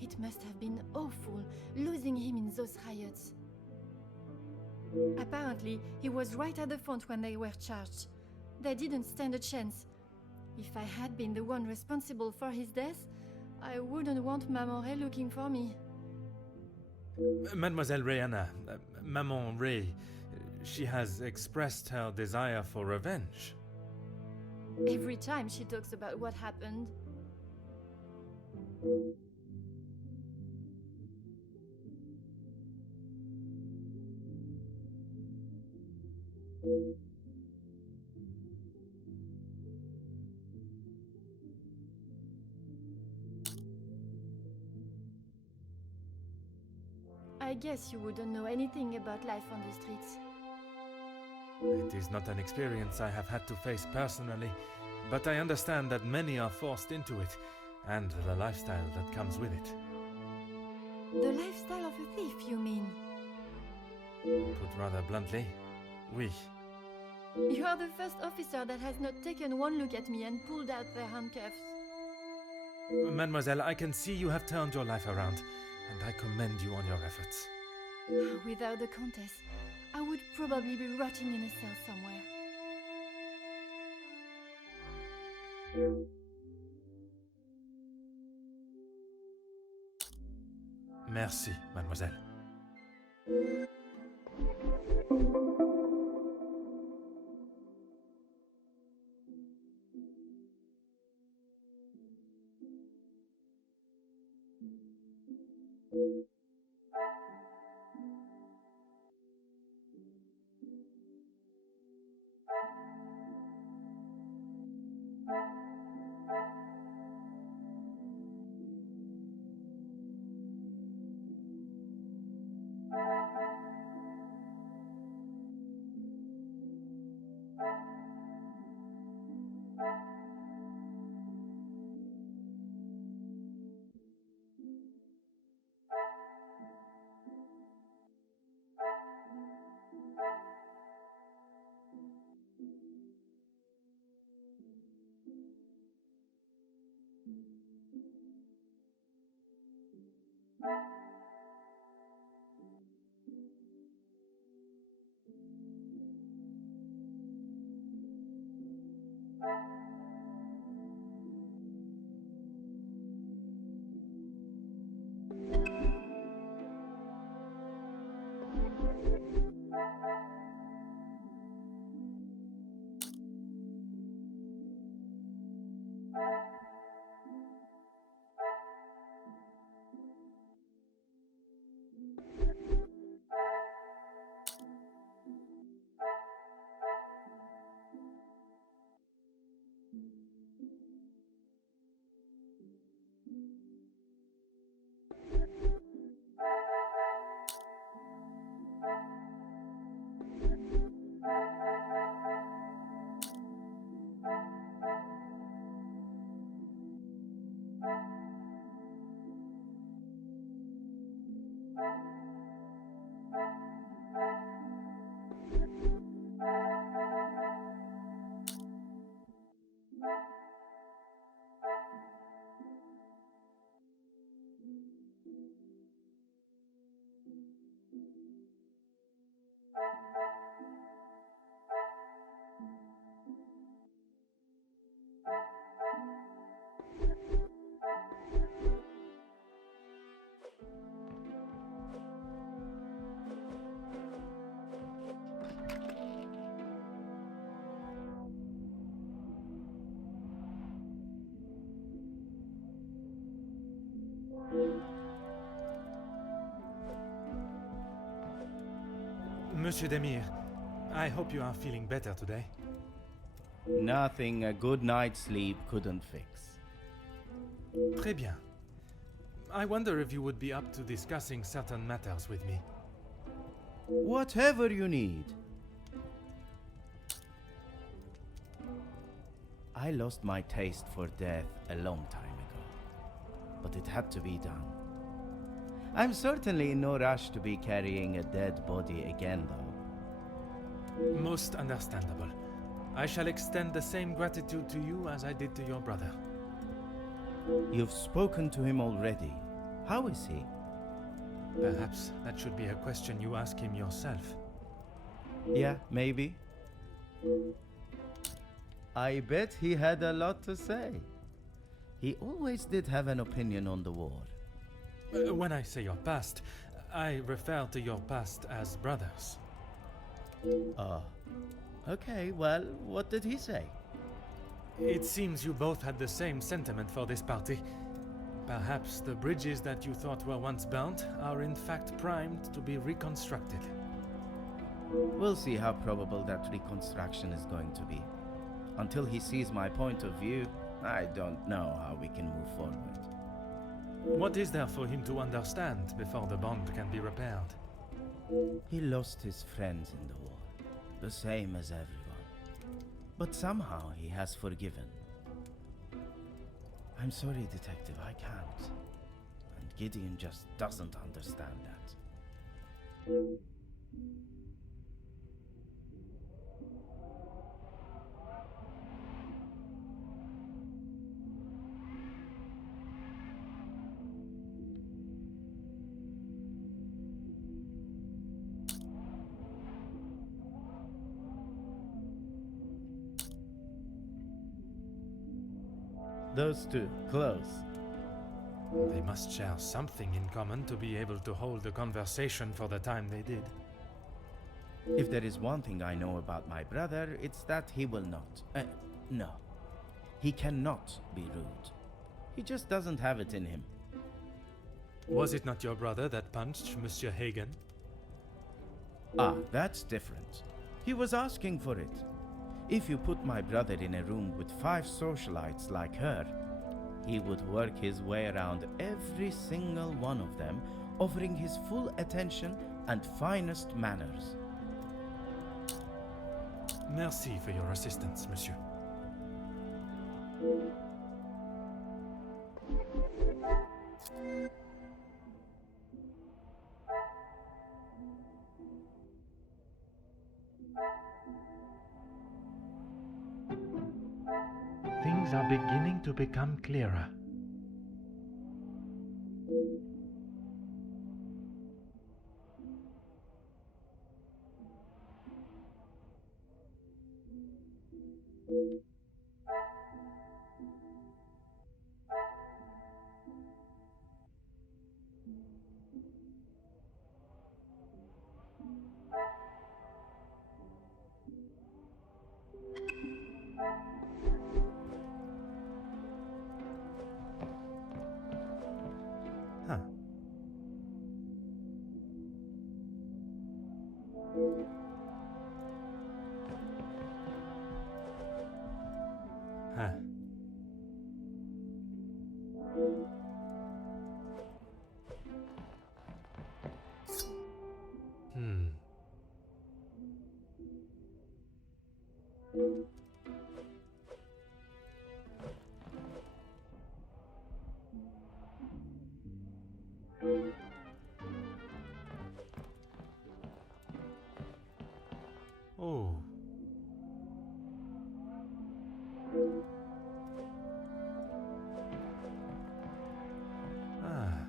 It must have been awful, losing him in those riots. Apparently, he was right at the front when they were charged. They didn't stand a chance. If I had been the one responsible for his death, I wouldn't want Maman Ray looking for me. Mademoiselle Rihanna, Maman Ray, she has expressed her desire for revenge. Every time she talks about what happened. I guess you wouldn't know anything about life on the streets. It is not an experience I have had to face personally, but I understand that many are forced into it, and the lifestyle that comes with it. The lifestyle of a thief, you mean? Put rather bluntly, oui. You are the first officer that has not taken one look at me and pulled out their handcuffs. Mademoiselle, I can see you have turned your life around, and I commend you on your efforts. Without the Countess, I would probably be rotting in a cell somewhere. Merci, mademoiselle. Monsieur Demir, I hope you are feeling better today. Nothing a good night's sleep couldn't fix. Très bien. I wonder if you would be up to discussing certain matters with me. Whatever you need. I lost my taste for death a long time ago, but it had to be done. I'm certainly in no rush to be carrying a dead body again, though. Most understandable. I shall extend the same gratitude to you as I did to your brother. You've spoken to him already. How is he? Perhaps that should be a question you ask him yourself. Yeah, maybe. I bet he had a lot to say. He always did have an opinion on the war. When I say your past, I refer to your past as brothers. Okay, well, what did he say? It seems you both had the same sentiment for this party. Perhaps the bridges that you thought were once burnt are in fact primed to be reconstructed. We'll see how probable that reconstruction is going to be. Until he sees my point of view, I don't know how we can move forward. What is there for him to understand before the bond can be repaired? He lost his friends in the war, the same as everyone. But somehow he has forgiven. I'm sorry, Detective, I can't. And Gideon just doesn't understand that. Those two, close. They must share something in common to be able to hold a conversation for the time they did. If there is one thing I know about my brother, it's that he will not. No. He cannot be rude. He just doesn't have it in him. Was it not your brother that punched Monsieur Hagen? Ah, that's different. He was asking for it. If you put my brother in a room with 5 socialites like her, he would work his way around every single one of them, offering his full attention and finest manners. Merci for your assistance, monsieur. Things are beginning to become clearer. Huh. Hmm. Oh. Ah.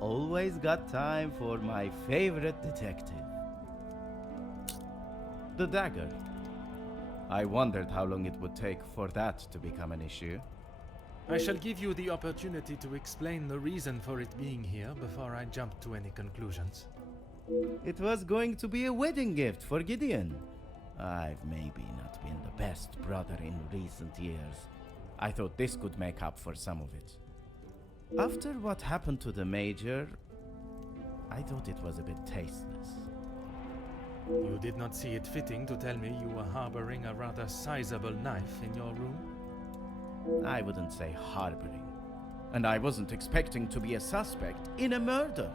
Always got time for my favorite detective. The dagger. I wondered how long it would take for that to become an issue. I shall give you the opportunity to explain the reason for it being here before I jump to any conclusions. It was going to be a wedding gift for Gideon. I've maybe not been the best brother in recent years. I thought this could make up for some of it. After what happened to the Major, I thought it was a bit tasteless. You did not see it fitting to tell me you were harboring a rather sizable knife in your room? I wouldn't say harboring. And I wasn't expecting to be a suspect in a murder.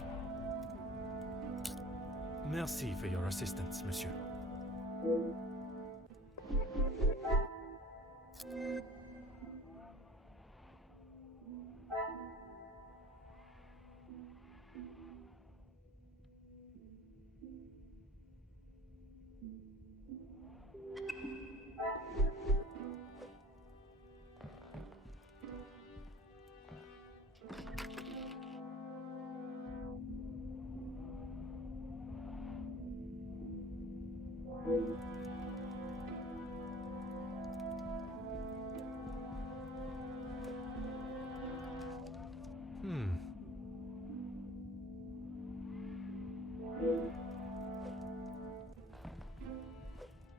Merci for your assistance, monsieur.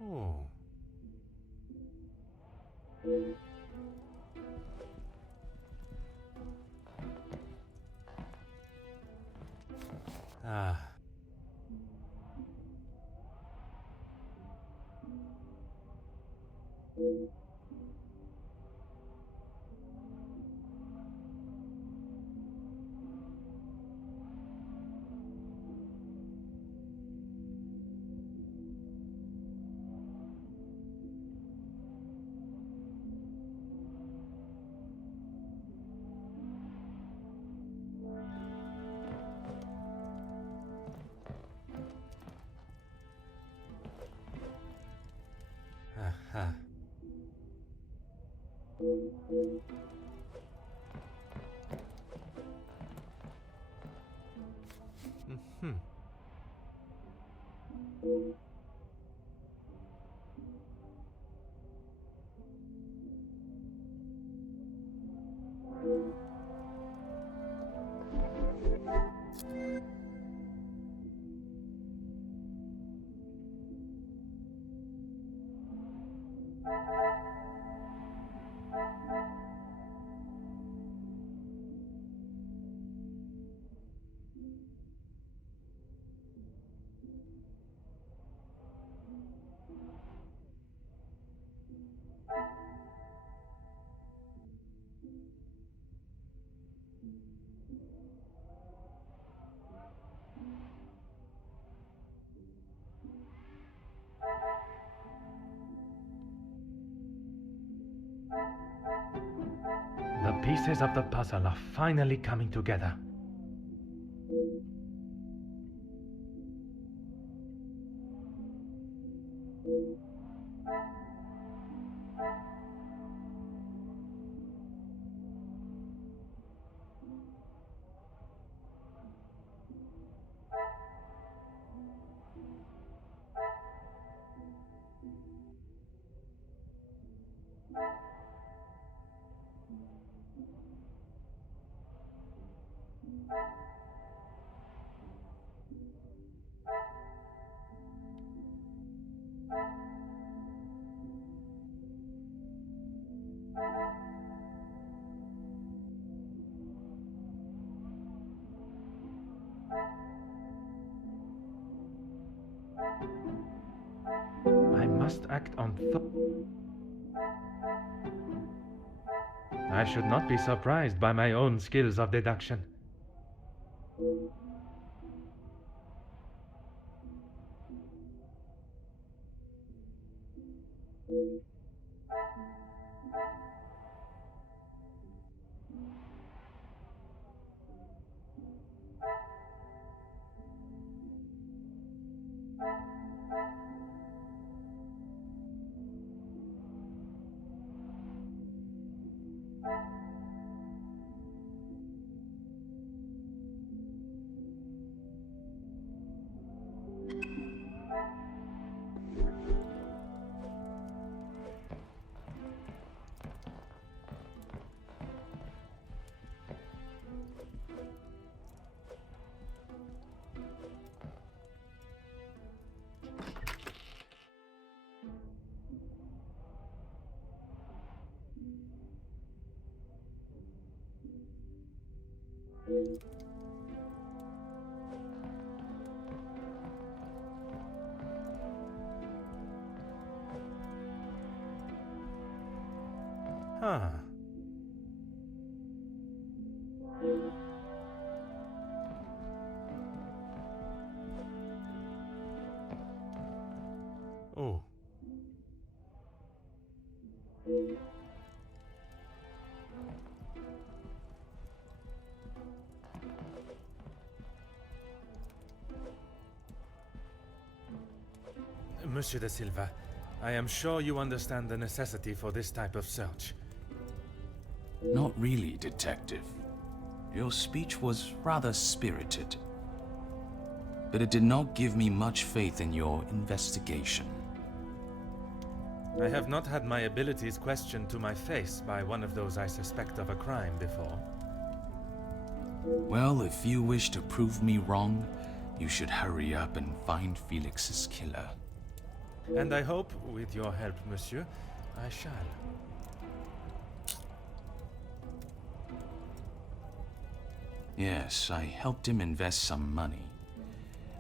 Oh. Ah. Aha. Mm-hmm. The pieces of the puzzle are finally coming together. I must act on I should not be surprised by my own skills of deduction. Huh. Oh. Monsieur de Silva, I am sure you understand the necessity for this type of search. Not really, Detective. Your speech was rather spirited. But it did not give me much faith in your investigation. I have not had my abilities questioned to my face by one of those I suspect of a crime before. Well, if you wish to prove me wrong, you should hurry up and find Felix's killer. And I hope, with your help, monsieur, I shall. Yes, I helped him invest some money.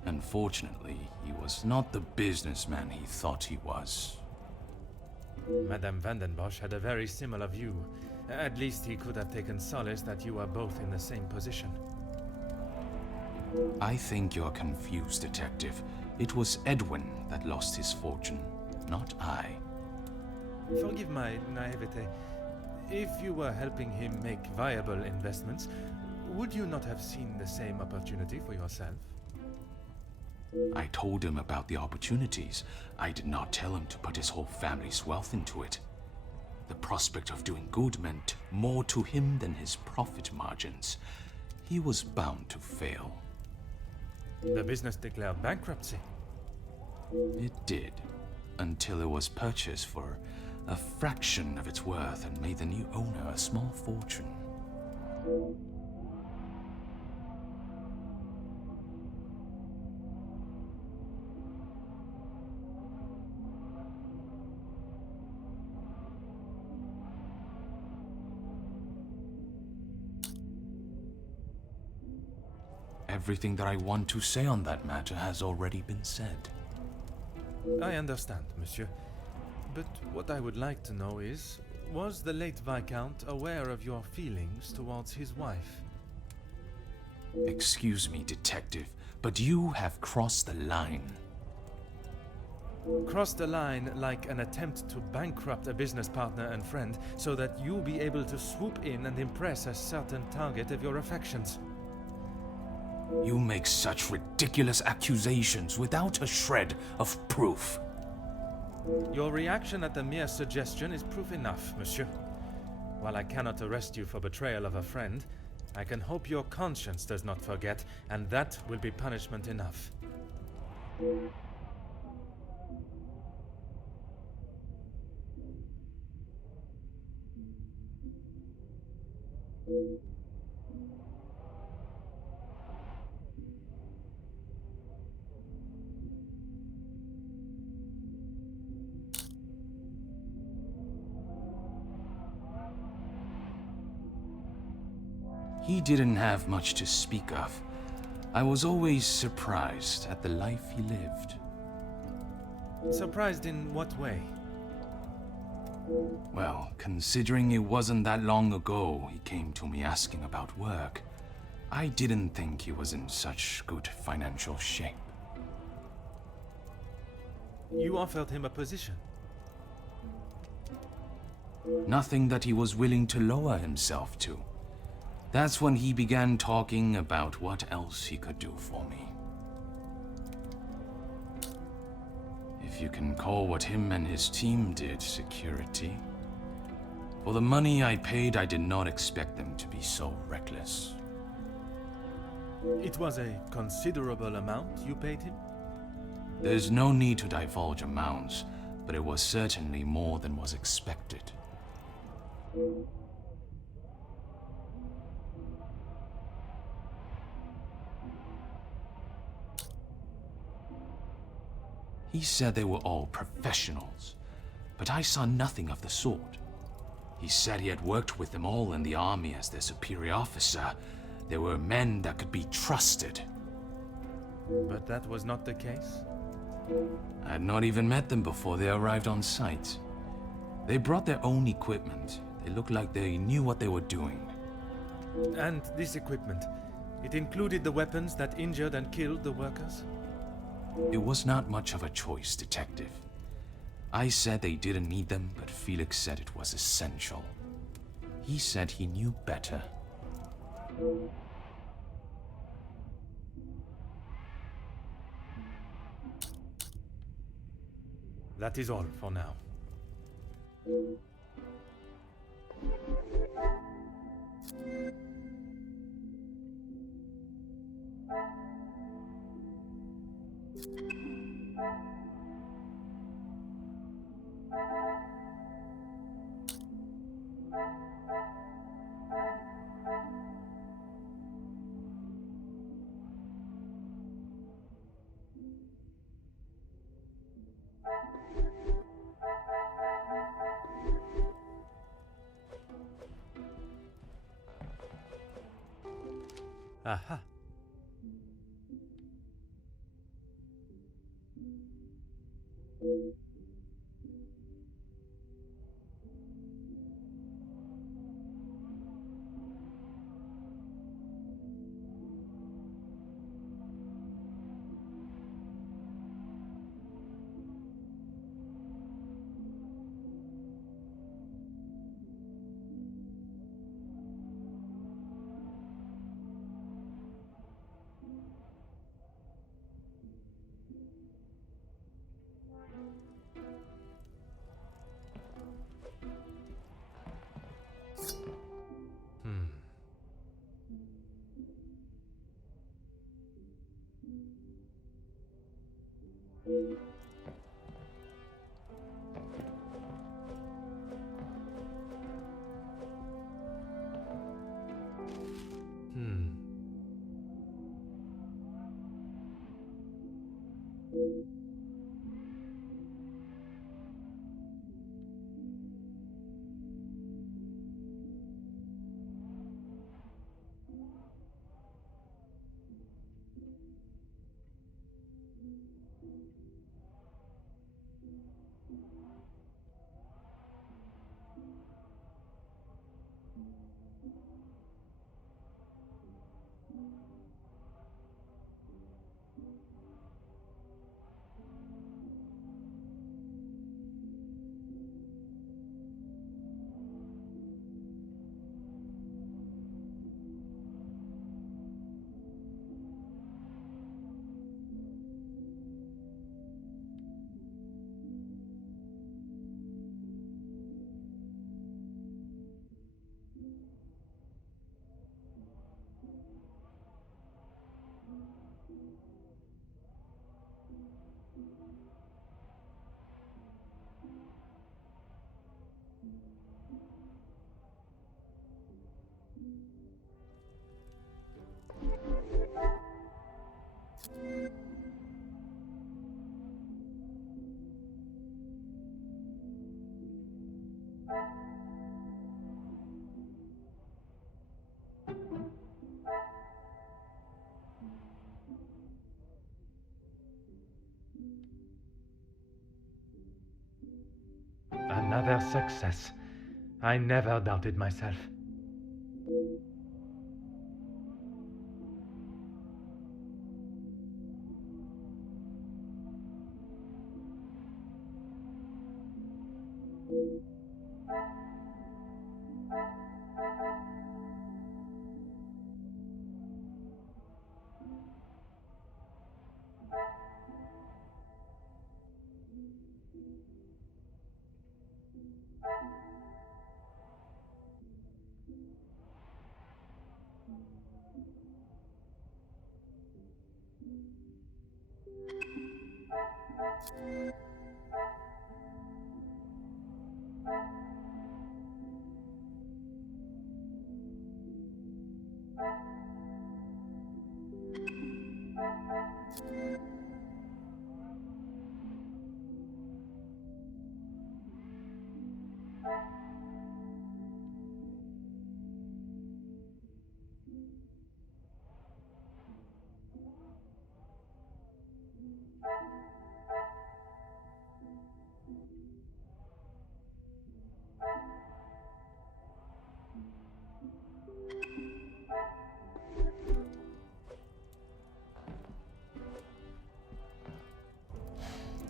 Unfortunately, he was not the businessman he thought he was. Madame Vandenbosch had a very similar view. At least he could have taken solace that you are both in the same position. I think you're confused, Detective. It was Edwin that lost his fortune, not I. Forgive my naivete. If you were helping him make viable investments, would you not have seen the same opportunity for yourself? I told him about the opportunities. I did not tell him to put his whole family's wealth into it. The prospect of doing good meant more to him than his profit margins. He was bound to fail. The business declared bankruptcy. It did, until it was purchased for a fraction of its worth and made the new owner a small fortune. Everything that I want to say on that matter has already been said. I understand, monsieur. But what I would like to know is, was the late Viscount aware of your feelings towards his wife? Excuse me, Detective, but you have crossed the line. Crossed the line like an attempt to bankrupt a business partner and friend so that you'll be able to swoop in and impress a certain target of your affections. You make such ridiculous accusations without a shred of proof. Your reaction at the mere suggestion is proof enough, monsieur. While I cannot arrest you for betrayal of a friend, I can hope your conscience does not forget, and that will be punishment enough. He didn't have much to speak of. I was always surprised at the life he lived. Surprised in what way? Well, considering it wasn't that long ago he came to me asking about work, I didn't think he was in such good financial shape. You offered him a position. Nothing that he was willing to lower himself to. That's when he began talking about what else he could do for me. If you can call what him and his team did security. For the money I paid, I did not expect them to be so reckless. It was a considerable amount you paid him? There's no need to divulge amounts, but it was certainly more than was expected. He said they were all professionals, but I saw nothing of the sort. He said he had worked with them all in the army as their superior officer. They were men that could be trusted. But that was not the case? I had not even met them before they arrived on site. They brought their own equipment. They looked like they knew what they were doing. And this equipment, it included the weapons that injured and killed the workers? It was not much of a choice, Detective. I said they didn't need them, but Felix said it was essential. He said he knew better. That is all for now. Aha. Another success. I never doubted myself.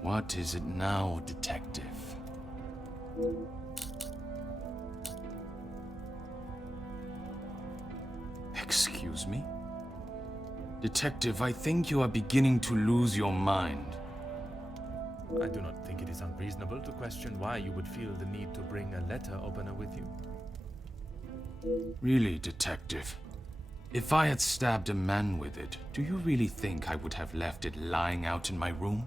What is it now, detective? Excuse me? Detective, I think you are beginning to lose your mind. I do not think it is unreasonable to question why you would feel the need to bring a letter opener with you. Really, detective? If I had stabbed a man with it, do you really think I would have left it lying out in my room?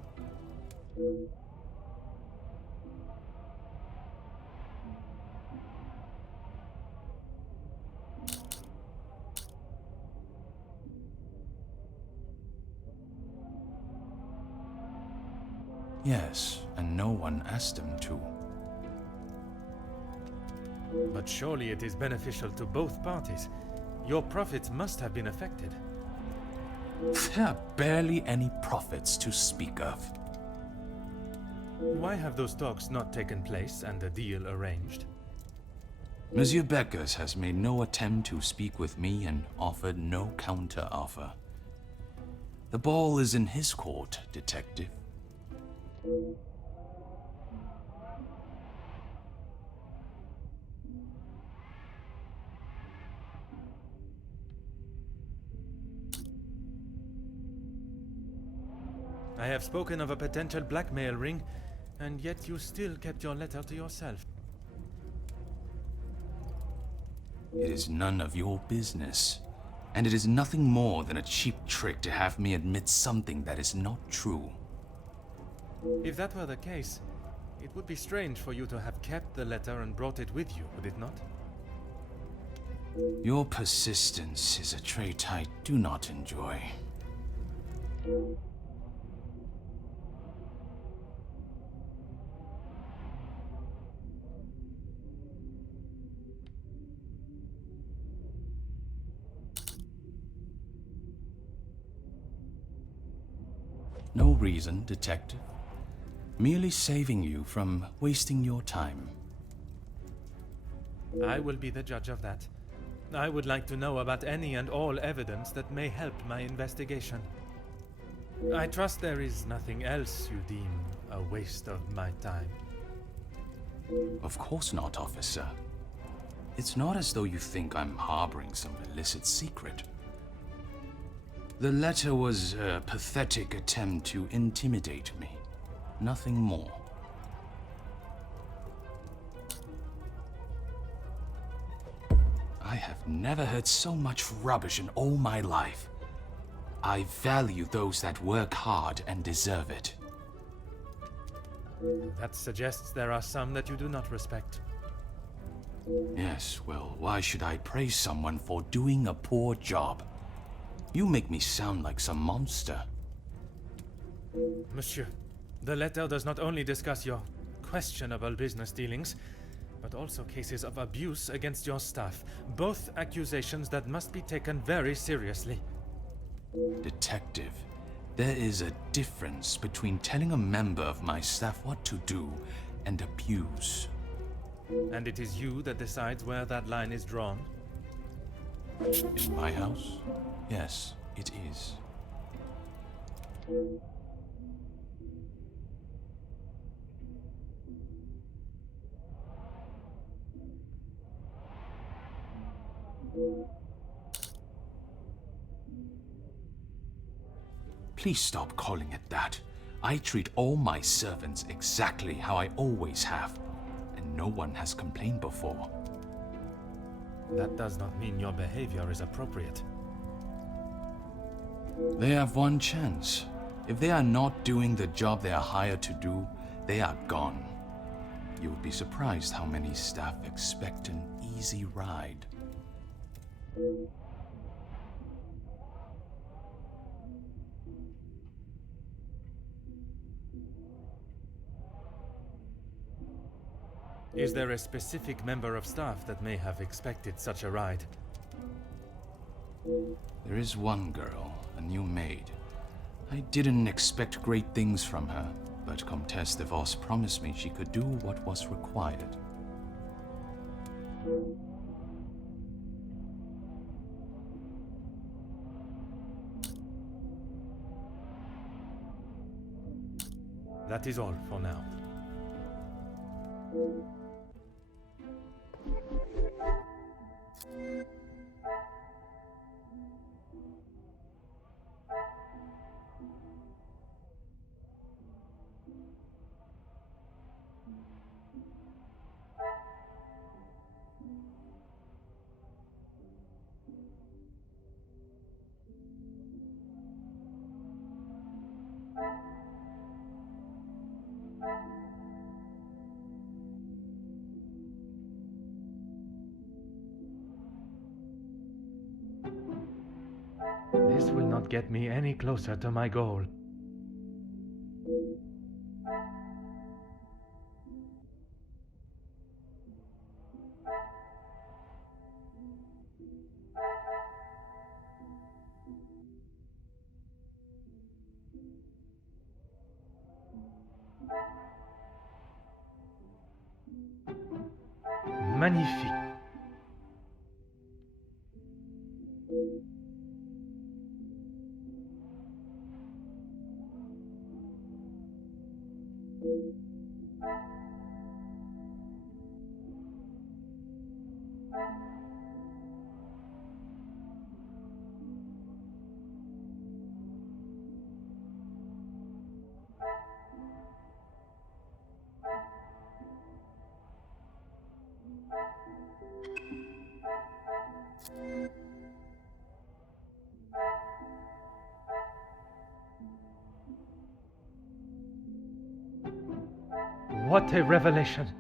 Yes, and no one asked them to. But surely it is beneficial to both parties. Your profits must have been affected. There are barely any profits to speak of. Why have those talks not taken place and a deal arranged? Monsieur Beckers has made no attempt to speak with me and offered no counter-offer. The ball is in his court, detective. I have spoken of a potential blackmail ring, and yet you still kept your letter to yourself. It is none of your business, and it is nothing more than a cheap trick to have me admit something that is not true. If that were the case, it would be strange for you to have kept the letter and brought it with you, would it not? Your persistence is a trait I do not enjoy. No reason, detective. Merely saving you from wasting your time. I will be the judge of that. I would like to know about any and all evidence that may help my investigation. I trust there is nothing else you deem a waste of my time. Of course not, officer. It's not as though you think I'm harboring some illicit secret. The letter was a pathetic attempt to intimidate me. Nothing more. I have never heard so much rubbish in all my life. I value those that work hard and deserve it. That suggests there are some that you do not respect. Yes, well, why should I praise someone for doing a poor job? You make me sound like some monster. Monsieur, the letter does not only discuss your questionable business dealings, but also cases of abuse against your staff. Both accusations that must be taken very seriously. Detective, there is a difference between telling a member of my staff what to do and abuse. And it is you that decides where that line is drawn? In my house? Yes, it is. Please stop calling it that. I treat all my servants exactly how I always have, and no one has complained before. That does not mean your behavior is appropriate. They have one chance. If they are not doing the job they are hired to do, they are gone. You would be surprised how many staff expect an easy ride. Is there a specific member of staff that may have expected such a ride? There is one girl, a new maid. I didn't expect great things from her, but Comtesse de Vos promised me she could do what was required. That is all for now. This will not get me any closer to my goal. Magnifique. What a revelation!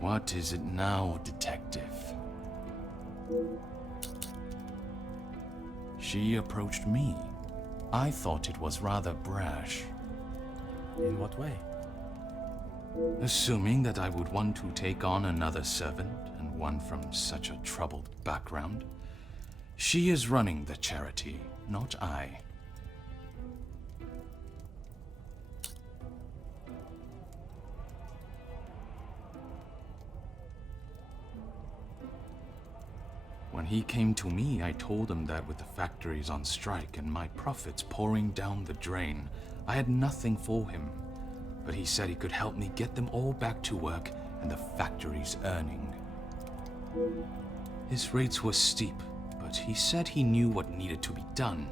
What is it now, detective? She approached me. I thought it was rather brash. In what way? Assuming that I would want to take on another servant, and one from such a troubled background. She is running the charity, not I. When he came to me, I told him that with the factories on strike and my profits pouring down the drain, I had nothing for him. But he said he could help me get them all back to work and the factories earning. His rates were steep, but he said he knew what needed to be done,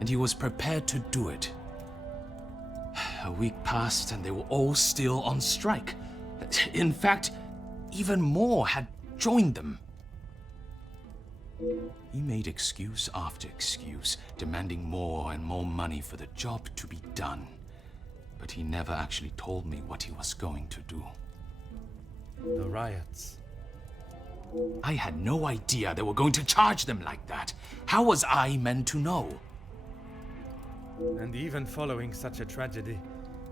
and he was prepared to do it. A week passed and they were all still on strike. In fact, even more had joined them. He made excuse after excuse, demanding more and more money for the job to be done. But he never actually told me what he was going to do. The riots. I had no idea they were going to charge them like that. How was I meant to know? And even following such a tragedy,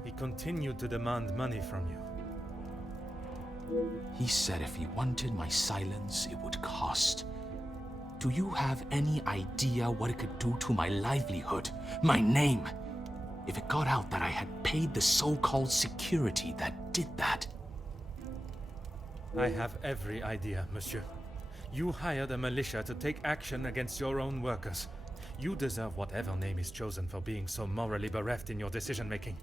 he continued to demand money from you. He said if he wanted my silence, it would cost. Do you have any idea what it could do to my livelihood, my name? If it got out that I had paid the so-called security that did that. I have every idea, monsieur. You hired a militia to take action against your own workers. You deserve whatever name is chosen for being so morally bereft in your decision-making.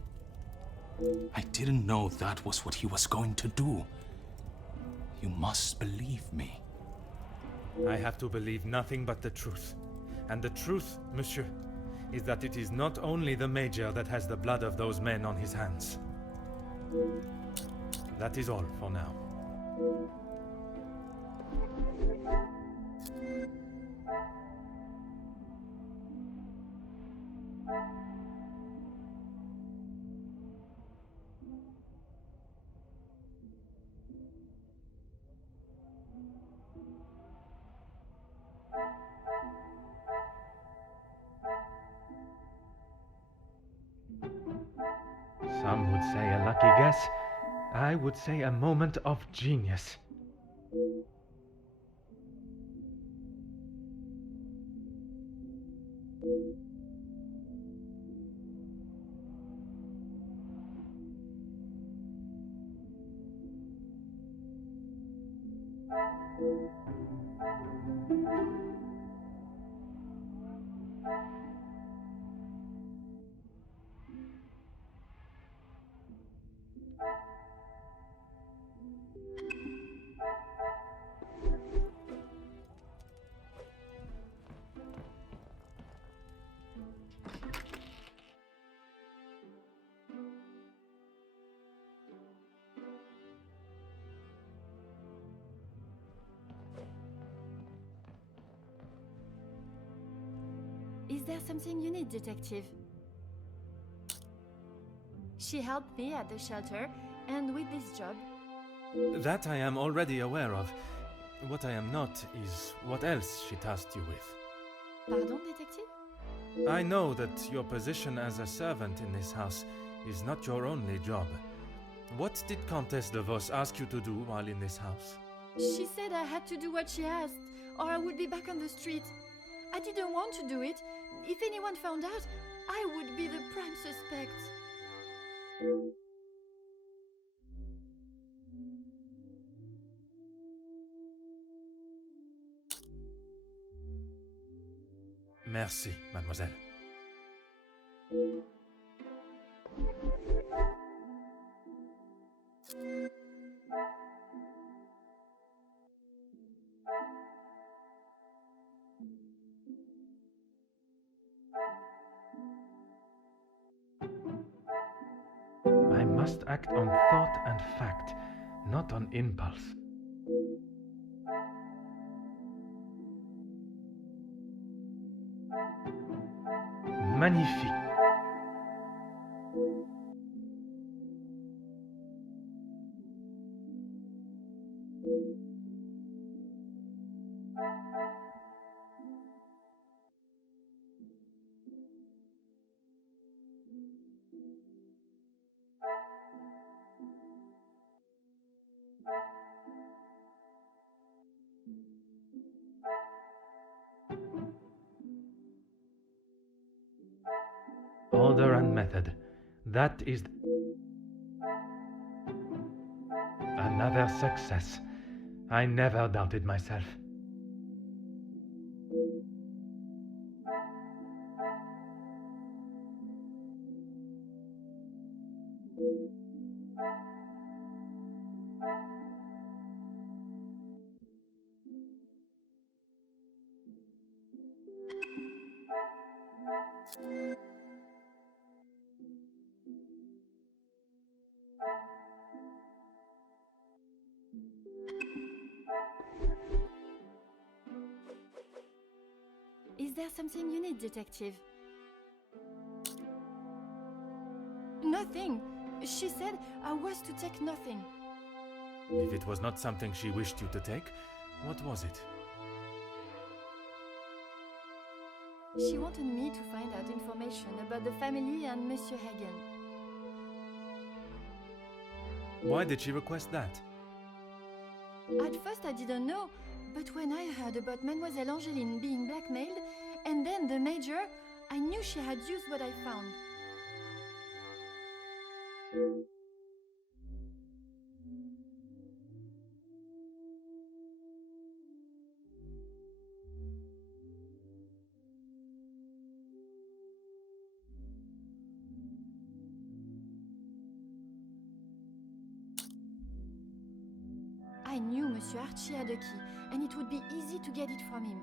I didn't know that was what he was going to do. You must believe me. I have to believe nothing but the truth. And the truth, monsieur, is that it is not only the Major that has the blood of those men on his hands. That is all for now. Some would say a lucky guess. I would say a moment of genius. Is there something you need, Detective? She helped me at the shelter, and with this job. That I am already aware of. What I am not is what else she tasked you with. Pardon, Detective? I know that your position as a servant in this house is not your only job. What did Countess de Vos ask you to do while in this house? She said I had to do what she asked, or I would be back on the street. I didn't want to do it. If anyone found out, I would be the prime suspect. Merci, mademoiselle. I must act on thought and fact, not on impulse. Magnifique. Order and method. That is another success. I never doubted myself. there something you need, detective? Nothing. She said I was to take nothing. If it was not something she wished you to take, what was it? She wanted me to find out information about the family and Monsieur Hagen. Why did she request that? At first I didn't know, but when I heard about Mademoiselle Angeline being blackmailed, and then the Major, I knew she had used what I found. I knew Monsieur Archie had a key, and it would be easy to get it from him.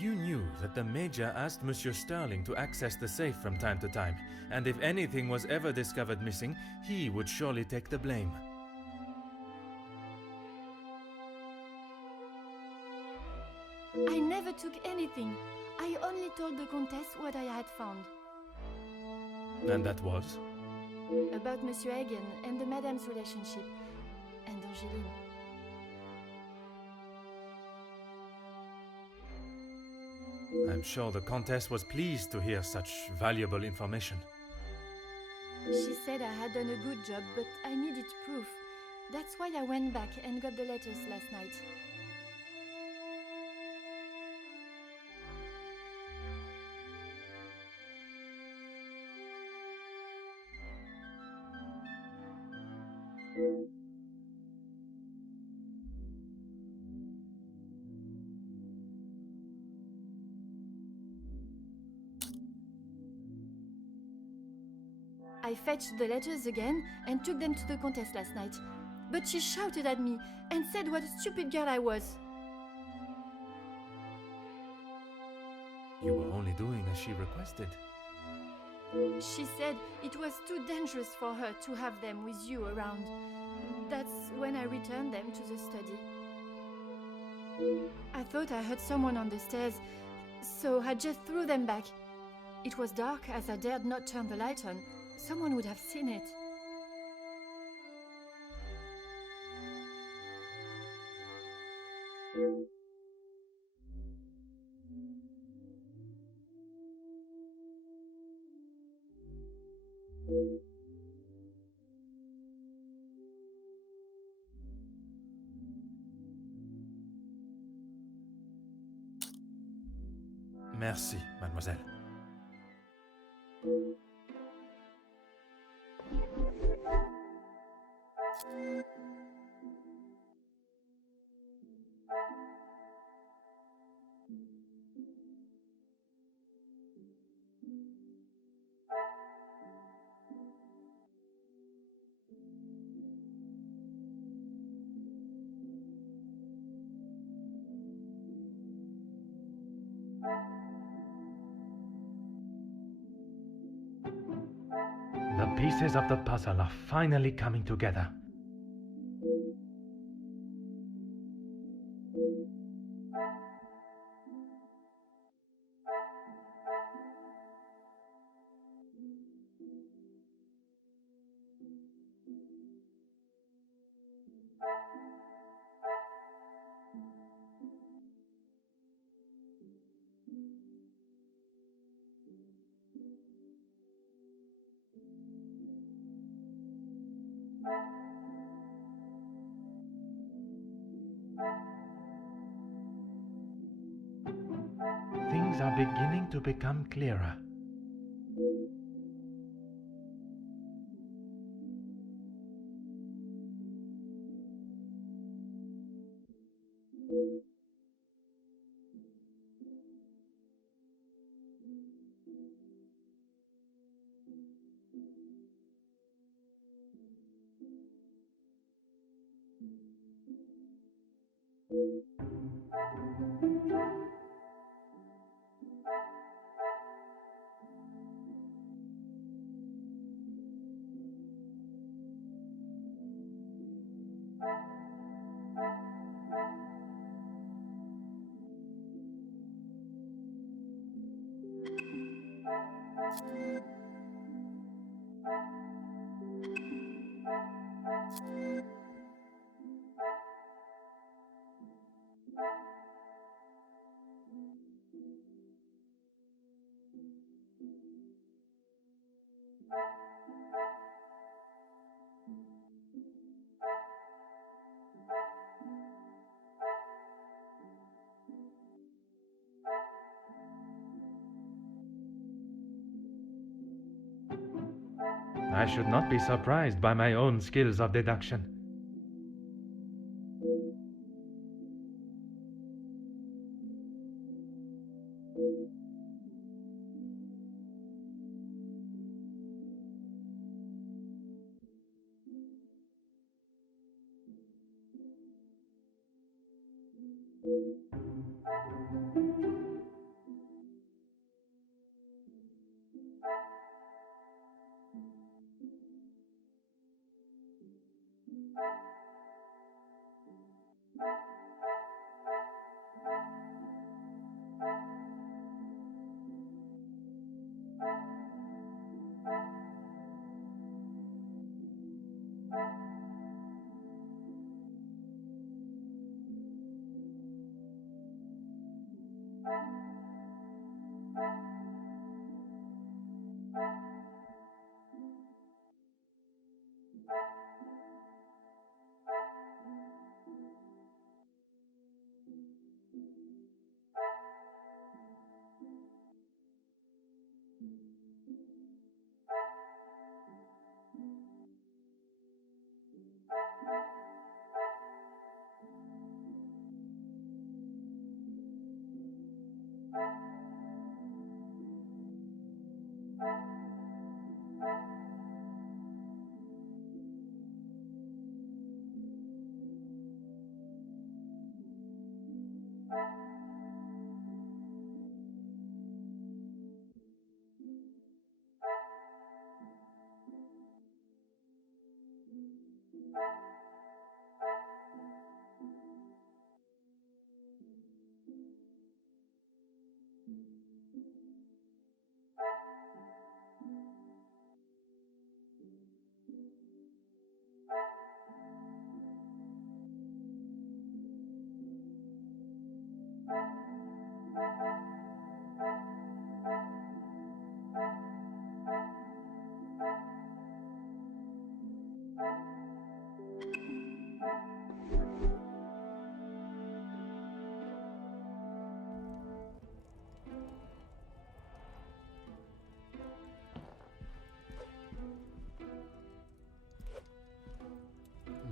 You knew that the Major asked Monsieur Sterling to access the safe from time to time, and if anything was ever discovered missing, he would surely take the blame. I never took anything. I only told the Countess what I had found. And that was? About Monsieur Hagen and the Madame's relationship, and Angeline. I'm sure the Countess was pleased to hear such valuable information. She said I had done a good job, but I needed proof. That's why I went back and got the letters last night. I fetched the letters again and took them to the Countess last night. But she shouted at me and said what a stupid girl I was. You were only doing as she requested. She said it was too dangerous for her to have them with you around. That's when I returned them to the study. I thought I heard someone on the stairs, so I just threw them back. It was dark as I dared not turn the light on. Someone would have seen it. Merci, mademoiselle. The pieces of the puzzle are finally coming together. Things are beginning to become clearer. I should not be surprised by my own skills of deduction.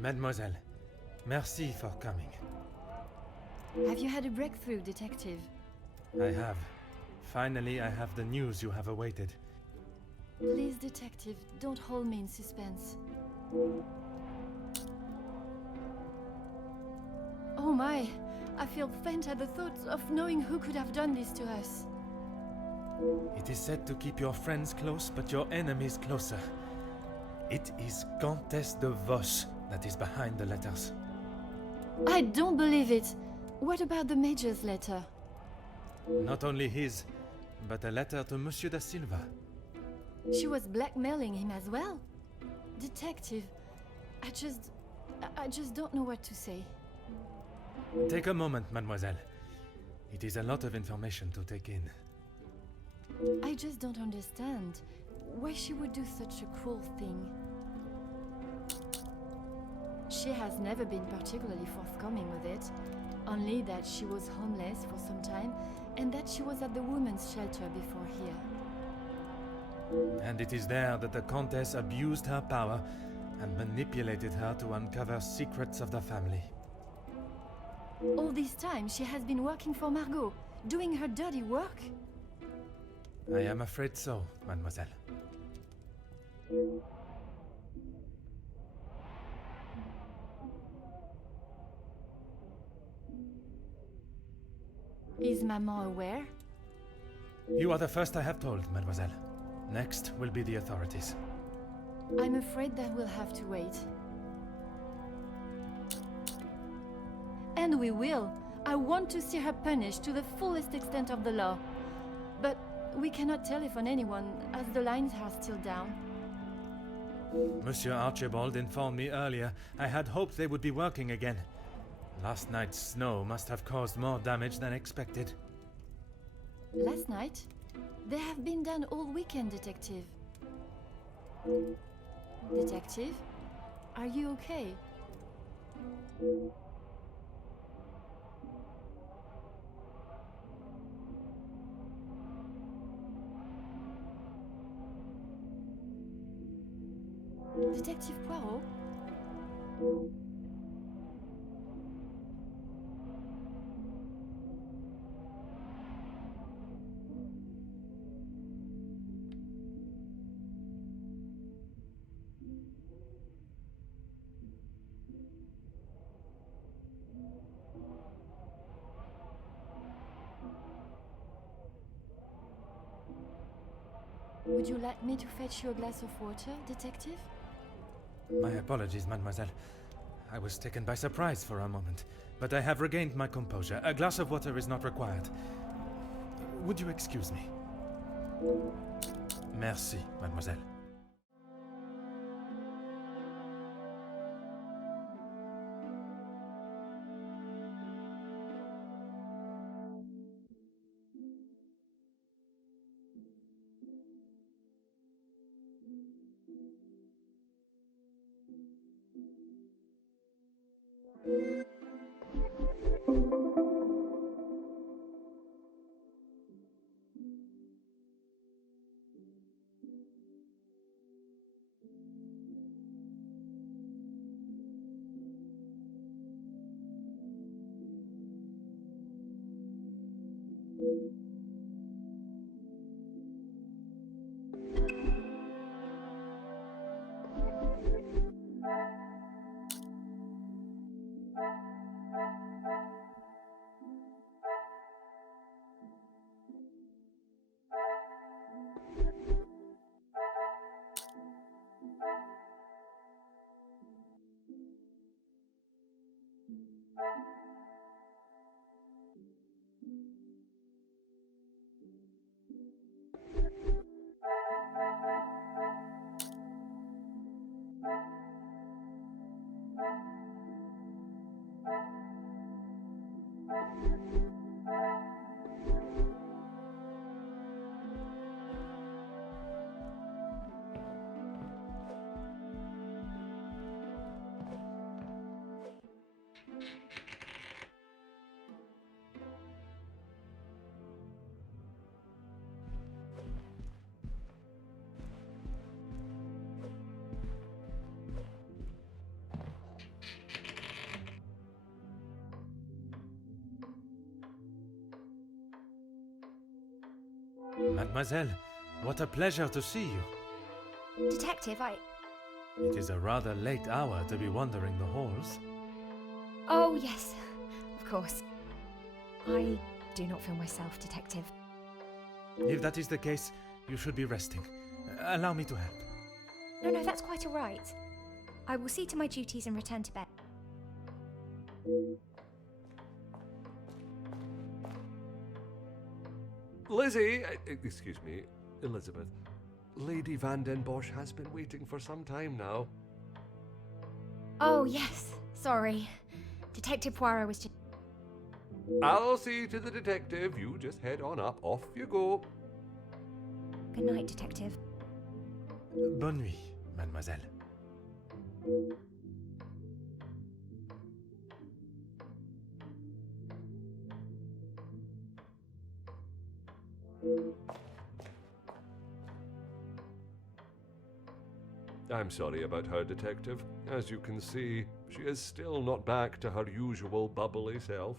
Mademoiselle, merci for coming. Have you had a breakthrough, Detective? I have. Finally, I have the news you have awaited. Please, Detective, don't hold me in suspense. Oh my! I feel faint at the thought of knowing who could have done this to us. It is said to keep your friends close, but your enemies closer. It is Countess de Vos that is behind the letters. I don't believe it! What about the Major's letter? Not only his, but a letter to Monsieur da Silva. She was blackmailing him as well? Detective, I just don't know what to say. Take a moment, mademoiselle. It is a lot of information to take in. I just don't understand why she would do such a cruel thing. She has never been particularly forthcoming with it, only that she was homeless for some time and that she was at the women's shelter before here. And it is there that the Countess abused her power and manipulated her to uncover secrets of the family. All this time she has been working for Margot, doing her dirty work? I am afraid so, mademoiselle. Is Maman aware? You are the first I have told, mademoiselle. Next will be the authorities. I'm afraid that we'll have to wait. And we will. I want to see her punished to the fullest extent of the law. But We cannot telephone anyone, as the lines are still down. Monsieur Archibald informed me earlier. I had hoped they would be working again. Last night's snow must have caused more damage than expected. Last night? They have been done all weekend, Detective. Detective? Are you okay? Detective Poirot? Would you like me to fetch you a glass of water, Detective? My apologies, mademoiselle. I was taken by surprise for a moment, but I have regained my composure. A glass of water is not required. Would you excuse me? Merci, mademoiselle. Mademoiselle, what a pleasure to see you. Detective, It is a rather late hour to be wandering the halls. Oh, yes, of course. I do not feel myself, Detective. If that is the case, you should be resting. Allow me to help. No, that's quite all right. I will see to my duties and return to bed. Lizzie, excuse me, Elizabeth. Lady Van den Bosch has been waiting for some time now. Oh, yes, sorry. Detective Poirot was just... I'll see to the detective. You just head on up. Off you go. Good night, Detective. Bonne nuit, mademoiselle. I'm sorry about her, Detective. As you can see, she is still not back to her usual bubbly self.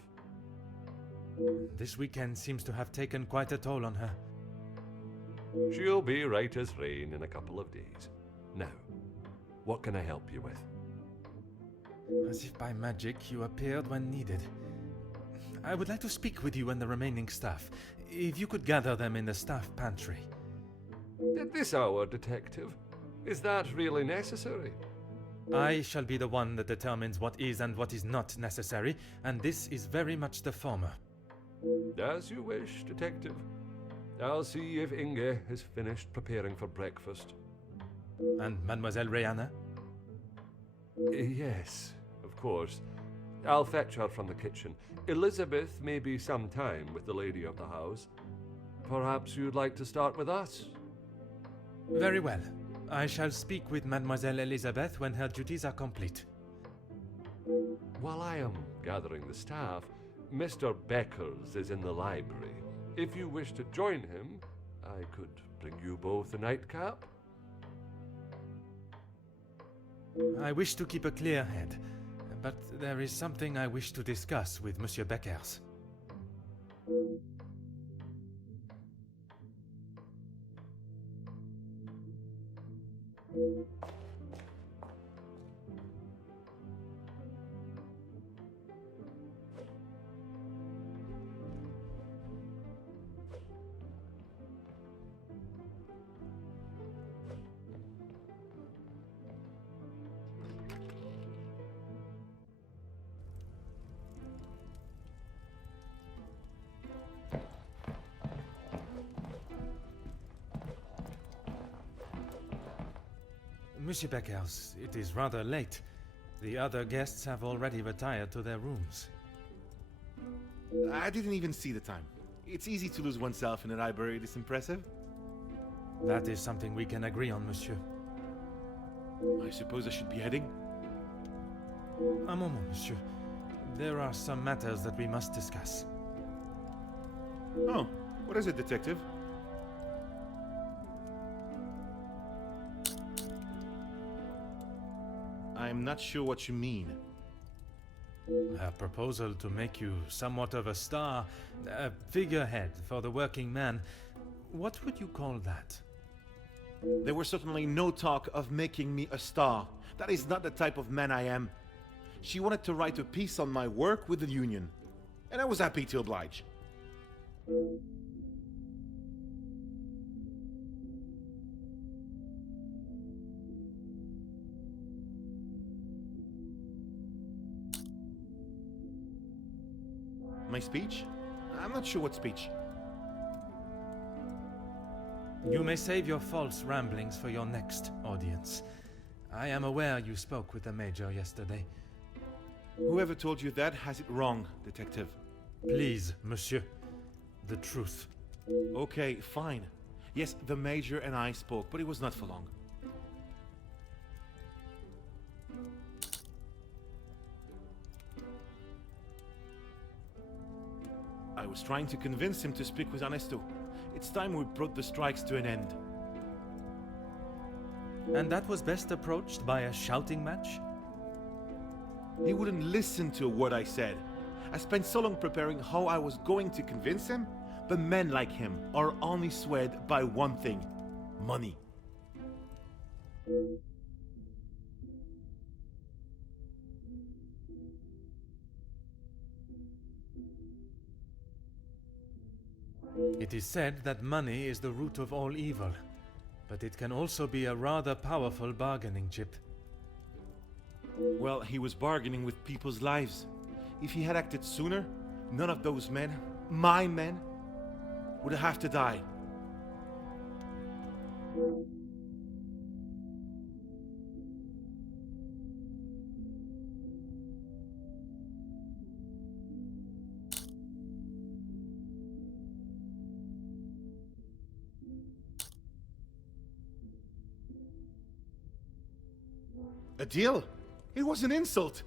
This weekend seems to have taken quite a toll on her. She'll be right as rain in a couple of days. Now, what can I help you with? As if by magic you appeared when needed. I would like to speak with you and the remaining staff. If you could gather them in the staff pantry. At this hour, Detective? Is that really necessary? I shall be the one that determines what is and what is not necessary, and this is very much the former. As you wish, Detective. I'll see if Inge is finished preparing for breakfast. And Mademoiselle Rihanna? Yes, of course. I'll fetch her from the kitchen. Elizabeth may be some time with the lady of the house. Perhaps you'd like to start with us? Very well. I shall speak with Mademoiselle Elizabeth when her duties are complete. While I am gathering the staff, Mr. Beckers is in the library. If you wish to join him, I could bring you both a nightcap. I wish to keep a clear head, but there is something I wish to discuss with Monsieur Beckers. Monsieur Beckers, it is rather late. The other guests have already retired to their rooms. I didn't even see the time. It's easy to lose oneself in a library this impressive. That is something we can agree on, monsieur. I suppose I should be heading? A moment, monsieur. There are some matters that we must discuss. Oh, what is it, detective? I'm not sure what you mean. Her proposal to make you somewhat of a star, a figurehead for the working man. What would you call that? There was certainly no talk of making me a star. That is not the type of man I am. She wanted to write a piece on my work with the union, and I was happy to oblige. My speech? I'm not sure what speech. You may save your false ramblings for your next audience. I am aware you spoke with the Major yesterday. Whoever told you that has it wrong, detective. Please, monsieur. The truth. Okay, fine. Yes, the Major and I spoke, but it was not for long. I was trying to convince him to speak with Ernesto. It's time we brought the strikes to an end. And that was best approached by a shouting match? He wouldn't listen to what I said. I spent so long preparing how I was going to convince him, but men like him are only swayed by one thing: money. It is said that money is the root of all evil, but it can also be a rather powerful bargaining chip. Well, he was bargaining with people's lives. If he had acted sooner, none of those men, my men, would have to die. A deal? It was an insult.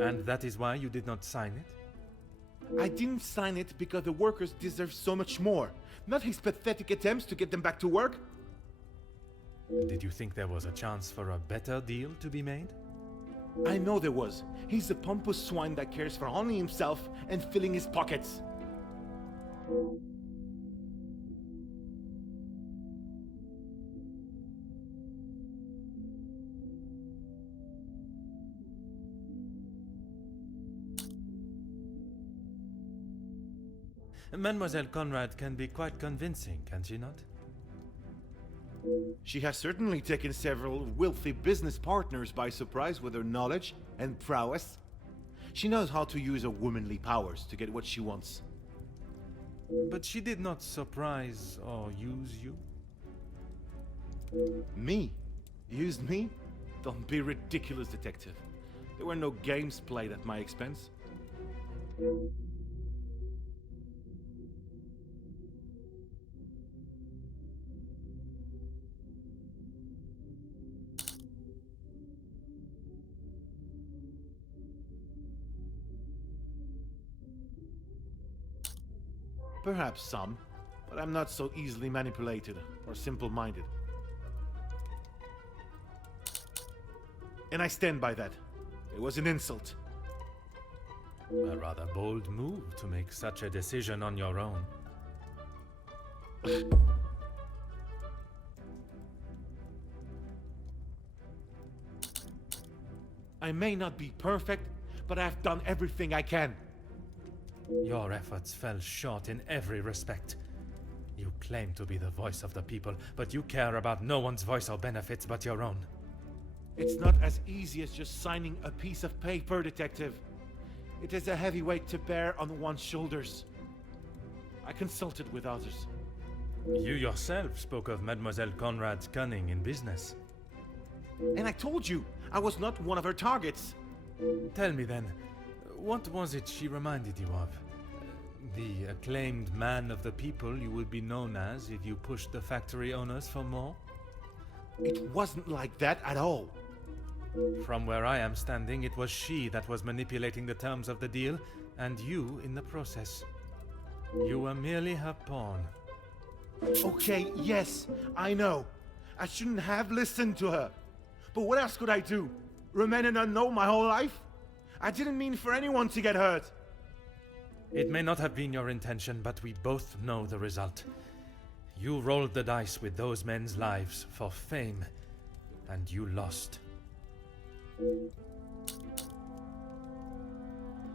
And that is why you did not sign it? I didn't sign it because the workers deserve so much more, not his pathetic attempts to get them back to work. Did you think there was a chance for a better deal to be made? I know there was. He's a pompous swine that cares for only himself and filling his pockets. Mademoiselle Conrad can be quite convincing, can she not? She has certainly taken several wealthy business partners by surprise with her knowledge and prowess. She knows how to use her womanly powers to get what she wants. But she did not surprise or use you? Me? Used me? Don't be ridiculous, detective. There were no games played at my expense. Perhaps some, but I'm not so easily manipulated or simple-minded. And I stand by that. It was an insult. A rather bold move to make such a decision on your own. I may not be perfect, but I've done everything I can. Your efforts fell short in every respect. You claim to be the voice of the people, but you care about no one's voice or benefits but your own. It's not as easy as just signing a piece of paper, detective. It is a heavy weight to bear on one's shoulders. I consulted with others. You yourself spoke of Mademoiselle Conrad's cunning in business. And I told you, I was not one of her targets. Tell me then, what was it she reminded you of? The acclaimed man of the people you would be known as if you pushed the factory owners for more? It wasn't like that at all. From where I am standing, it was she that was manipulating the terms of the deal, and you in the process. You were merely her pawn. Okay, yes, I know. I shouldn't have listened to her. But what else could I do? Remain an unknown my whole life? I didn't mean for anyone to get hurt. It may not have been your intention, but we both know the result. You rolled the dice with those men's lives for fame, and you lost.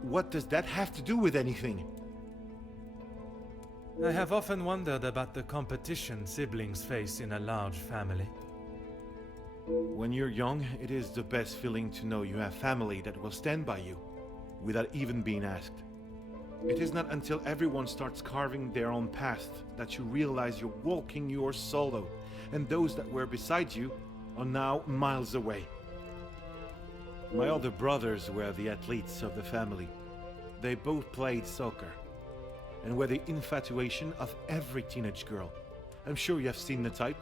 What does that have to do with anything? I have often wondered about the competition siblings face in a large family. When you're young, it is the best feeling to know you have family that will stand by you, without even being asked. It is not until everyone starts carving their own path that you realize you're walking yours solo, and those that were beside you are now miles away. My older brothers were the athletes of the family. They both played soccer, and were the infatuation of every teenage girl. I'm sure you have seen the type.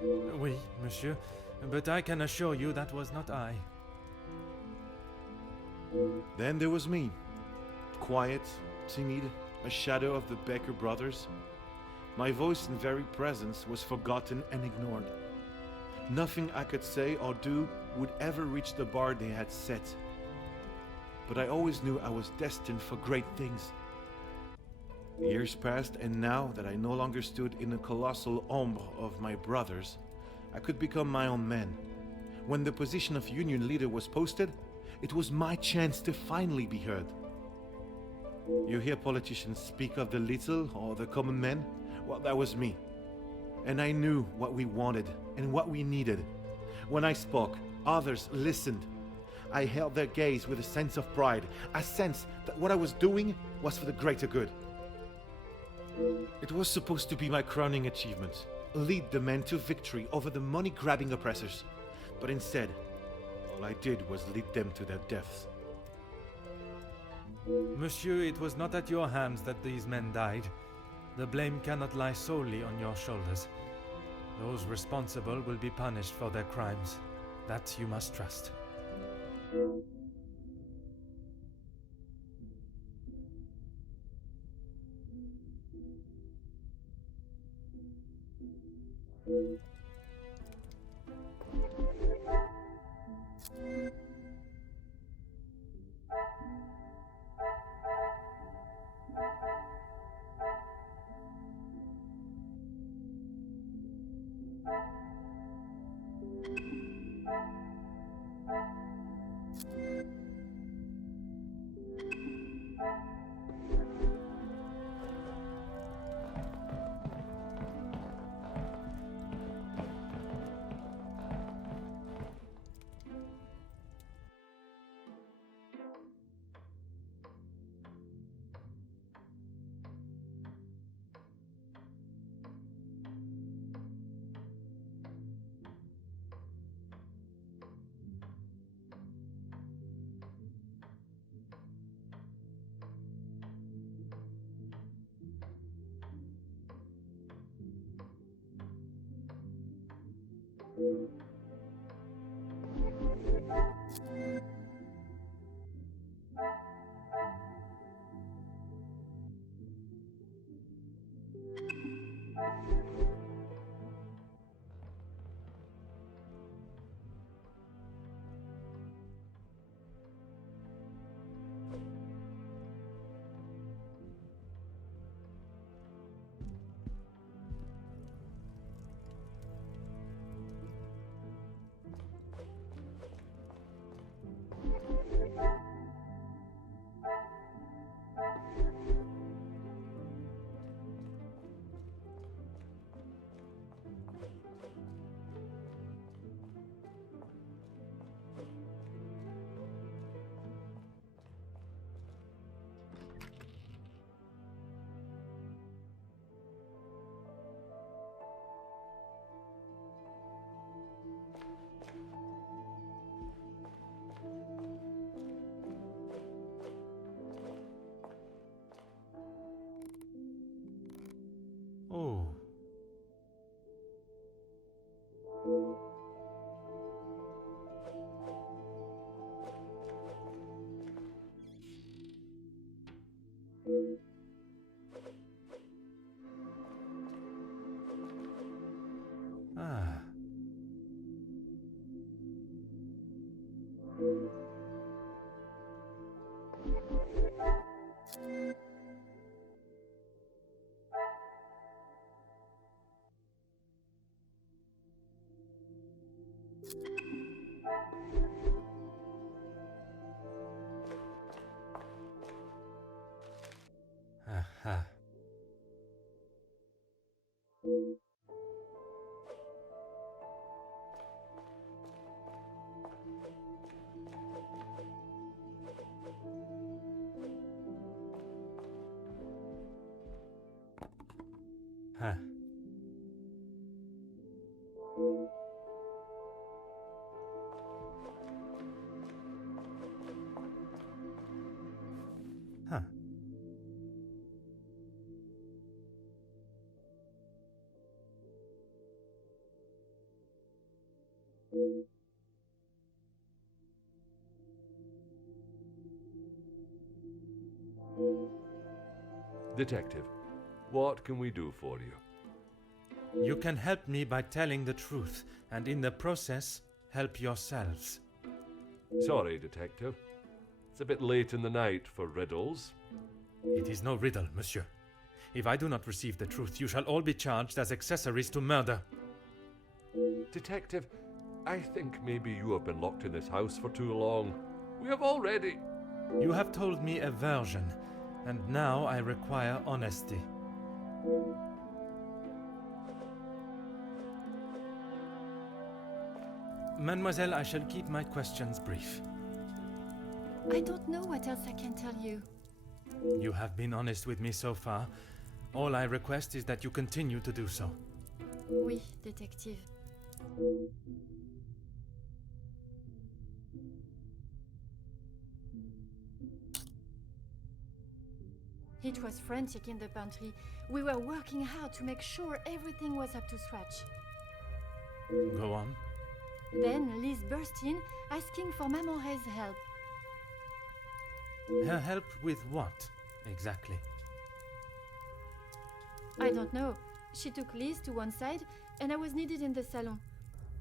Oui, monsieur, but I can assure you that was not I. Then there was me. Quiet, timid, a shadow of the Becker brothers. My voice and very presence was forgotten and ignored. Nothing I could say or do would ever reach the bar they had set. But I always knew I was destined for great things. Years passed, and now that I no longer stood in the colossal ombre of my brothers, I could become my own man. When the position of union leader was posted, it was my chance to finally be heard. You hear politicians speak of the little or the common man? Well, that was me. And I knew what we wanted and what we needed. When I spoke, others listened. I held their gaze with a sense of pride, a sense that what I was doing was for the greater good. It was supposed to be my crowning achievement, lead the men to victory over the money-grabbing oppressors. But instead, all I did was lead them to their deaths. Monsieur, it was not at your hands that these men died. The blame cannot lie solely on your shoulders. Those responsible will be punished for their crimes. That you must trust. Oh. Ah. Aha. Huh. Huh. Detective, what can we do for you? You can help me by telling the truth, and in the process, help yourselves. Sorry, Detective. It's a bit late in the night for riddles. It is no riddle, monsieur. If I do not receive the truth, you shall all be charged as accessories to murder. Detective, I think maybe you have been locked in this house for too long. We have already... You have told me a version, and now I require honesty. Mademoiselle, I shall keep my questions brief. I don't know what else I can tell you. You have been honest with me so far. All I request is that you continue to do so. Oui, détective. It was frantic in the pantry. We were working hard to make sure everything was up to scratch. Go on. Then Liz burst in, asking for Mamore's help. Her help with what, exactly? I don't know. She took Liz to one side, and I was needed in the salon.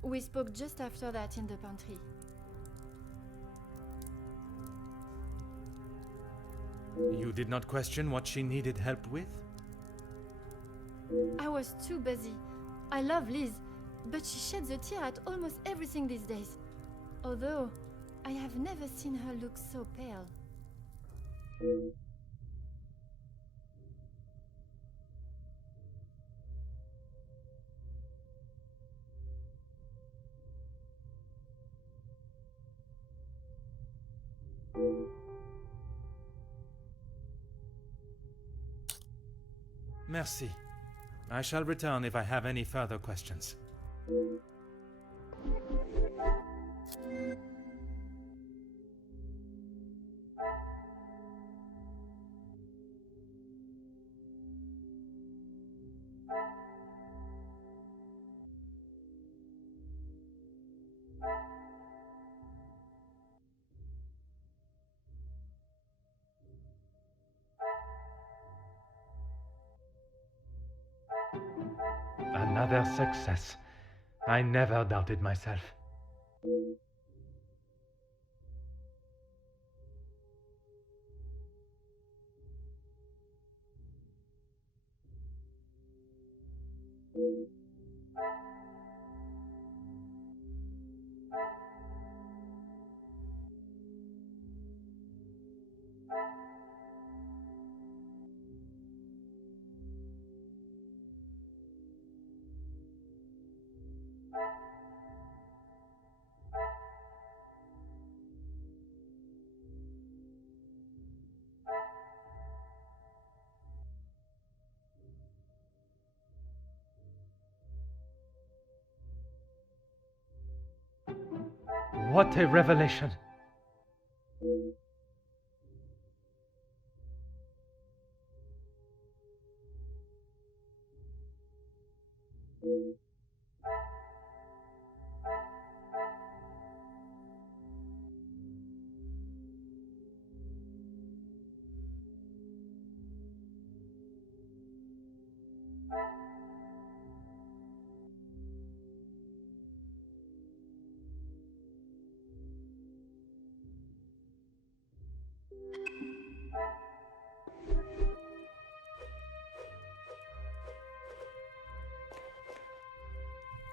We spoke just after that in the pantry. You did not question what she needed help with? I was too busy. I love Liz, but she sheds a tear at almost everything these days. Although, I have never seen her look so pale. Merci. I shall return if I have any further questions. Another success. I never doubted myself. What a revelation!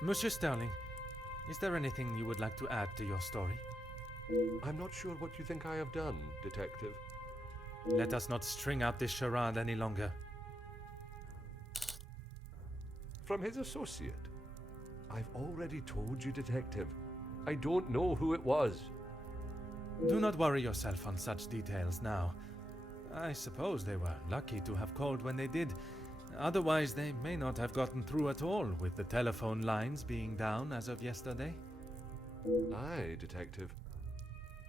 Monsieur Sterling, is there anything you would like to add to your story? I'm not sure what you think I have done, Detective. Let us not string out this charade any longer. From his associate. I've already told you, Detective. I don't know who it was. Do not worry yourself on such details now. I suppose they were lucky to have called when they did. Otherwise, they may not have gotten through at all, with the telephone lines being down as of yesterday. Aye, Detective.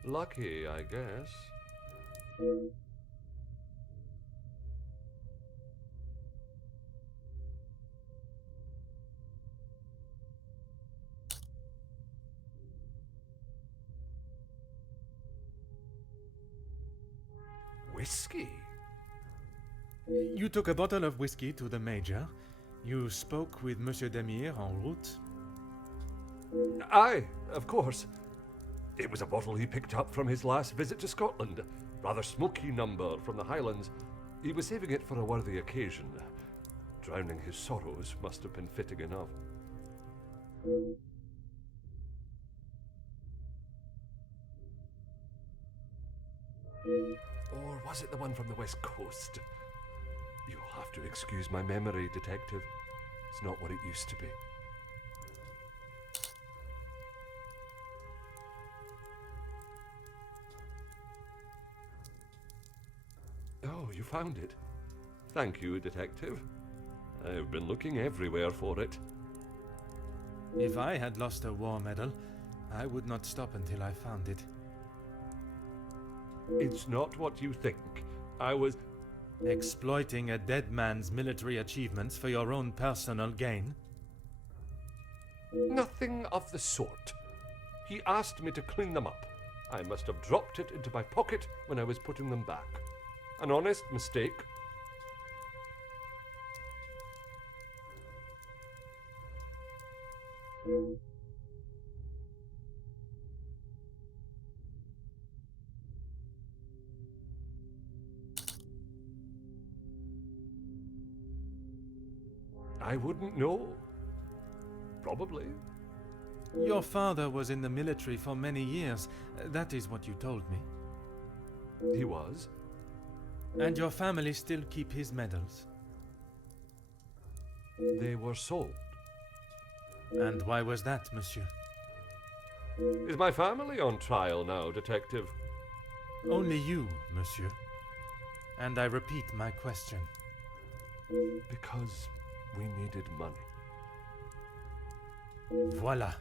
Lucky, I guess. Whiskey? You took a bottle of whiskey to the Major. You spoke with Monsieur Demire en route. Aye, of course. It was a bottle he picked up from his last visit to Scotland. Rather smoky number from the Highlands. He was saving it for a worthy occasion. Drowning his sorrows must have been fitting enough. Or was it the one from the West Coast? You'll have to excuse my memory, Detective. It's not what it used to be. Oh, you found it. Thank you, Detective. I've been looking everywhere for it. If I had lost a war medal, I would not stop until I found it. It's not what you think. I was exploiting a dead man's military achievements for your own personal gain? Nothing of the sort. He asked me to clean them up. I must have dropped it into my pocket when I was putting them back. An honest mistake. I wouldn't know. Probably. Your father was in the military for many years. That is what you told me. He was. And your family still keep his medals? They were sold. And why was that, monsieur? Is my family on trial now, Detective? Only you, monsieur. And I repeat my question. Because we needed money. Voila.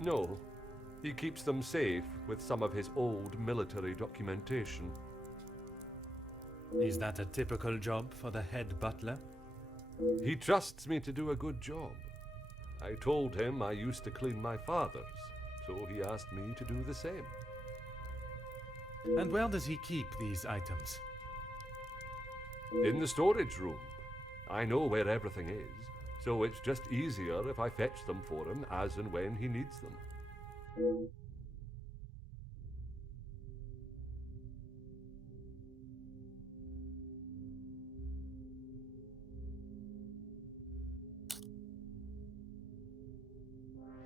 No, he keeps them safe with some of his old military documentation. Is that a typical job for the head butler? He trusts me to do a good job. I told him I used to clean my father's. so he asked me to do the same. And where does he keep these items? In the storage room. I know where everything is, so it's just easier if I fetch them for him as and when he needs them.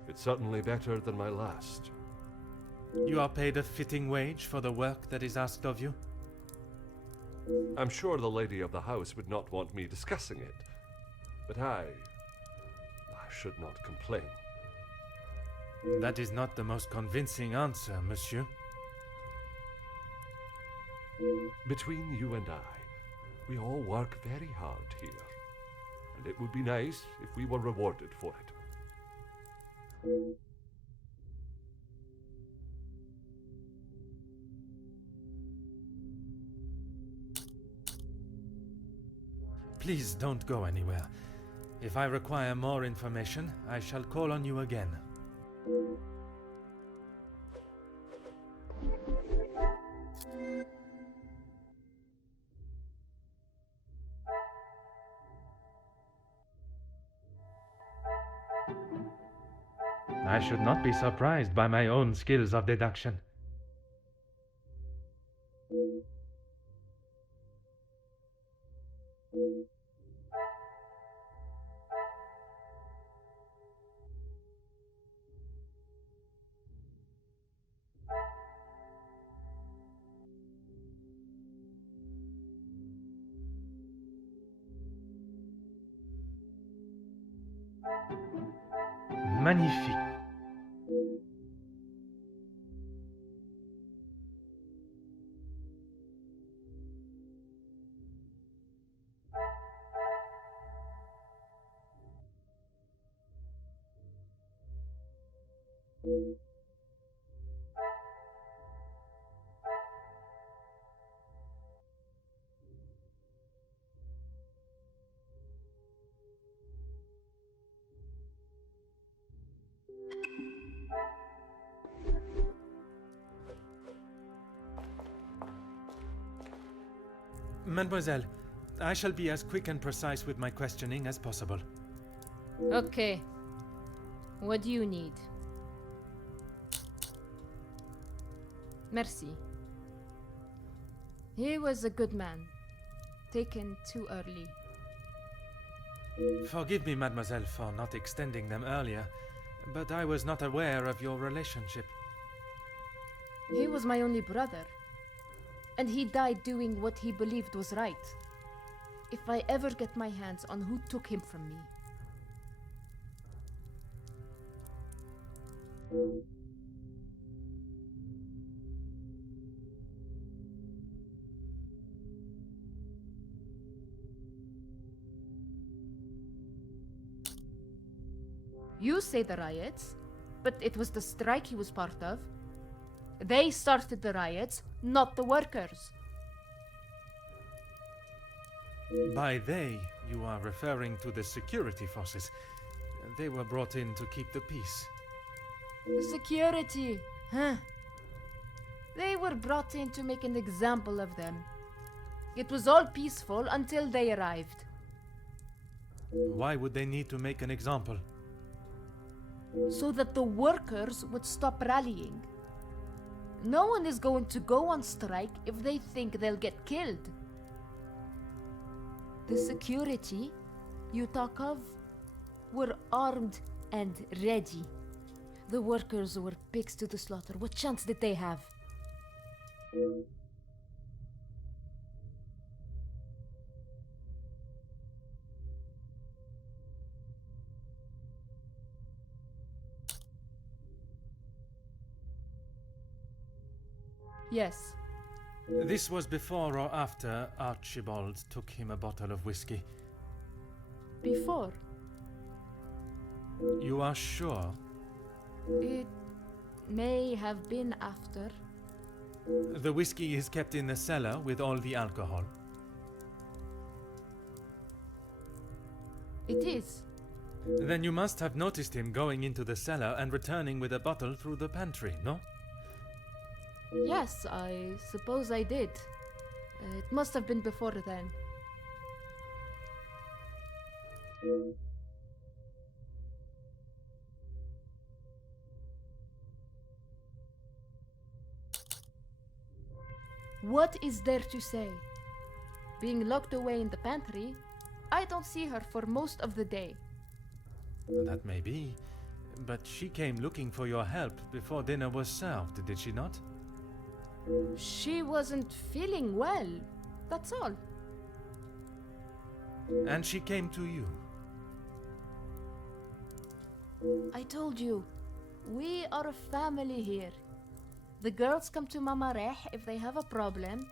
It's certainly better than my last. You are paid a fitting wage for the work that is asked of you? I'm sure the lady of the house would not want me discussing it, but I should not complain. That is not the most convincing answer, monsieur. Between you and I, we all work very hard here, and it would be nice if we were rewarded for it. Please don't go anywhere. If I require more information, I shall call on you again. I should not be surprised by my own skills of deduction. Magnifique. Mademoiselle, I shall be as quick and precise with my questioning as possible. Okay. What do you need? Merci. He was a good man. Taken too early. Forgive me, mademoiselle, for not extending them earlier, but I was not aware of your relationship. He was my only brother. And he died doing what he believed was right. If I ever get my hands on who took him from me. You say the riots, but it was the strike he was part of. They started the riots, not the workers. By they, you are referring to the security forces. They were brought in to keep the peace. Security, huh? They were brought in to make an example of them. It was all peaceful until they arrived. Why would they need to make an example? So that the workers would stop rallying. No one is going to go on strike if they think they'll get killed. The security you talk of were armed and ready. The workers were pigs to the slaughter. What chance did they have? Yes. This was before or after Archibald took him a bottle of whiskey? Before. You are sure? It may have been after. The whiskey is kept in the cellar with all the alcohol. It is. Then you must have noticed him going into the cellar and returning with a bottle through the pantry, no? Yes, I suppose I did. It must have been before then. What is there to say? Being locked away in the pantry, I don't see her for most of the day. That may be, but she came looking for your help before dinner was served, did she not? She wasn't feeling well, that's all. And she came to you. I told you, we are a family here. The girls come to Mama Reh if they have a problem,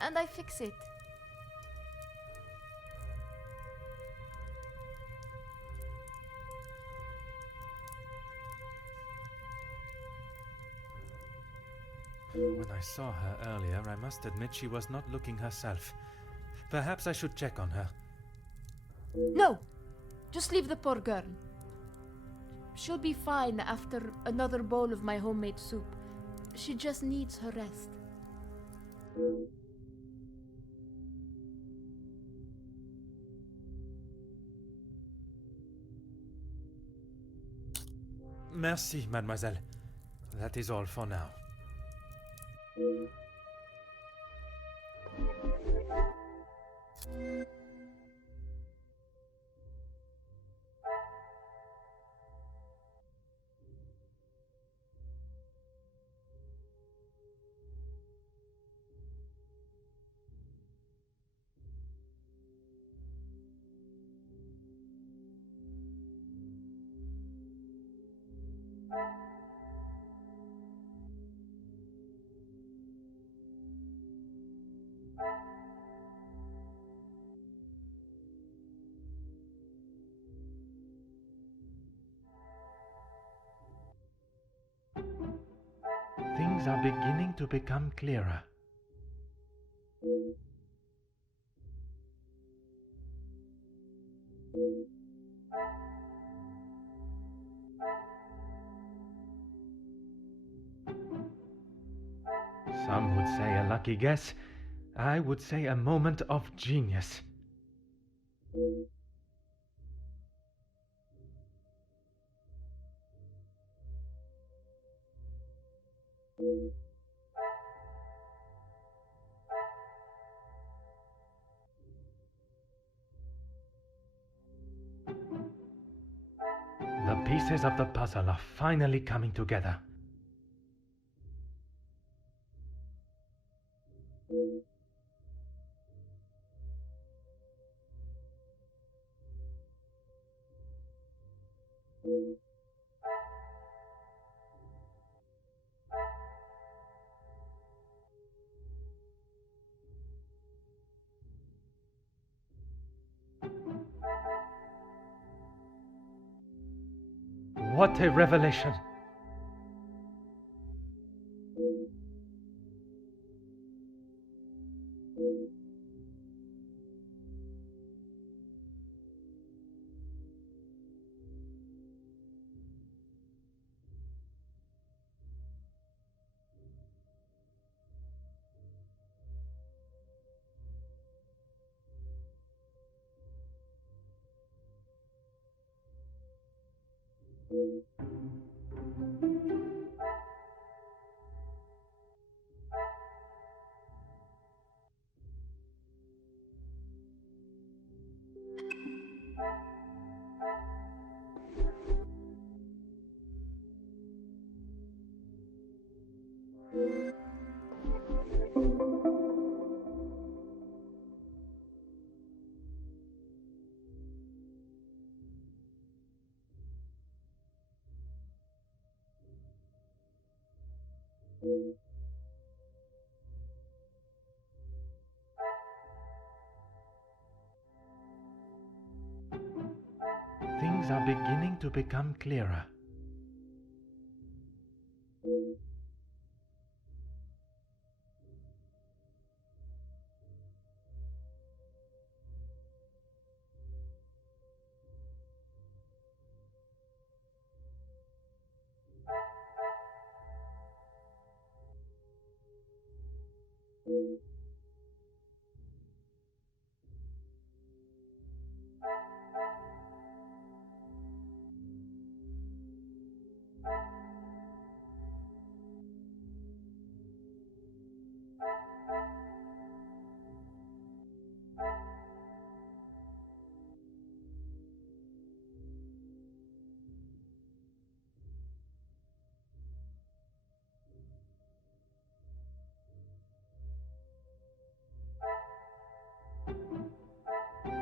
and I fix it. When I saw her earlier, I must admit she was not looking herself. Perhaps I should check on her. No! Just leave the poor girl. She'll be fine after another bowl of my homemade soup. She just needs her rest. Merci, mademoiselle. That is all for now. Things are beginning to become clearer. Some would say a lucky guess. I would say a moment of genius. The pieces of the puzzle are finally coming together. What a revelation! Things are beginning to become clearer.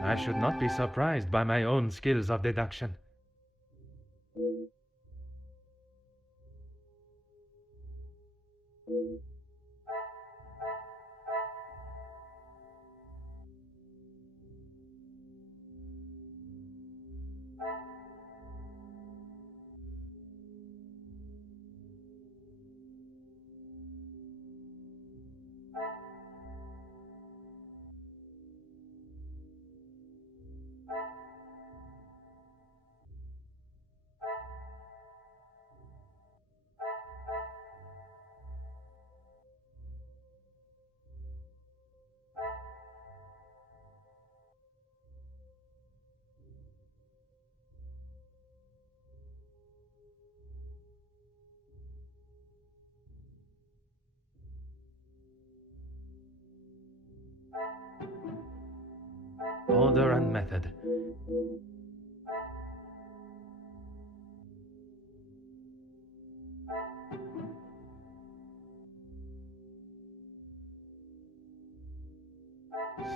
I should not be surprised by my own skills of deduction. Order and method.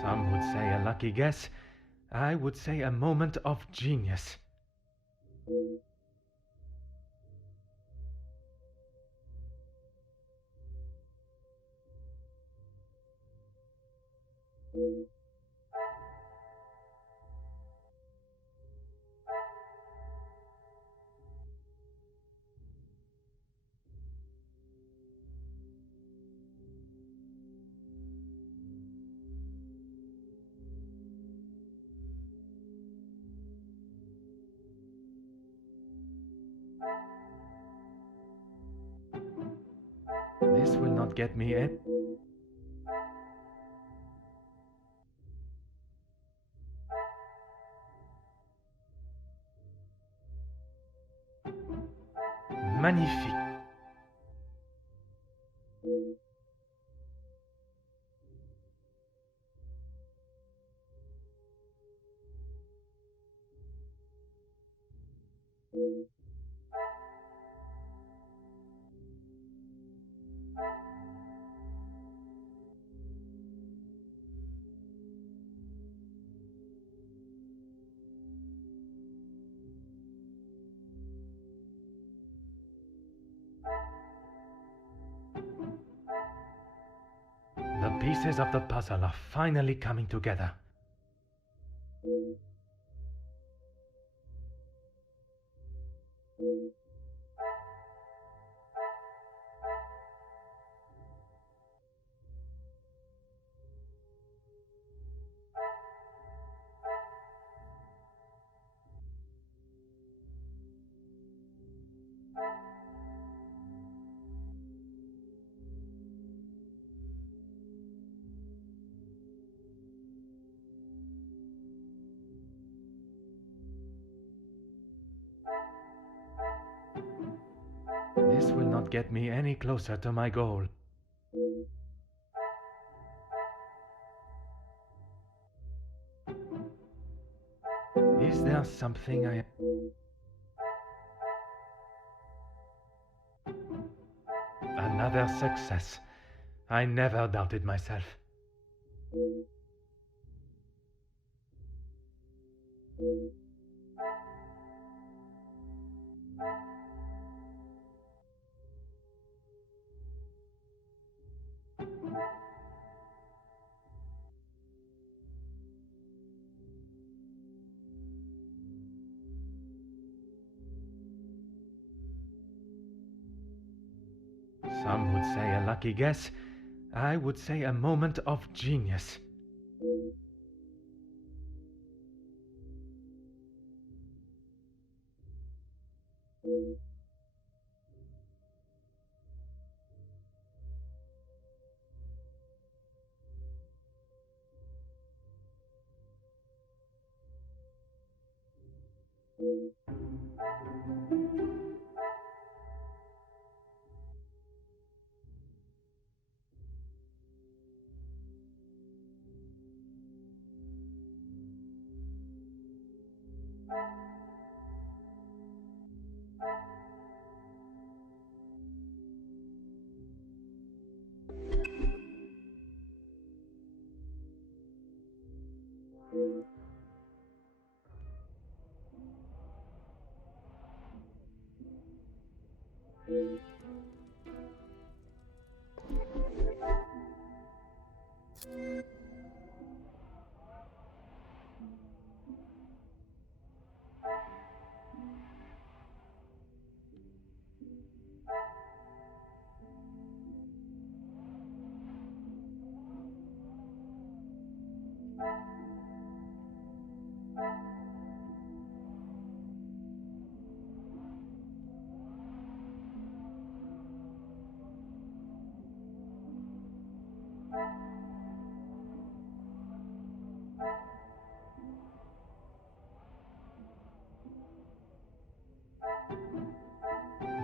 Some would say a lucky guess. I would say a moment of genius. This will not get me in. Magnifique. The pieces of the puzzle are finally coming together. This will not get me any closer to my goal. Is there something I... Another success. I never doubted myself. Some would say a lucky guess. I would say a moment of genius.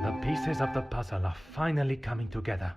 The pieces of the puzzle are finally coming together.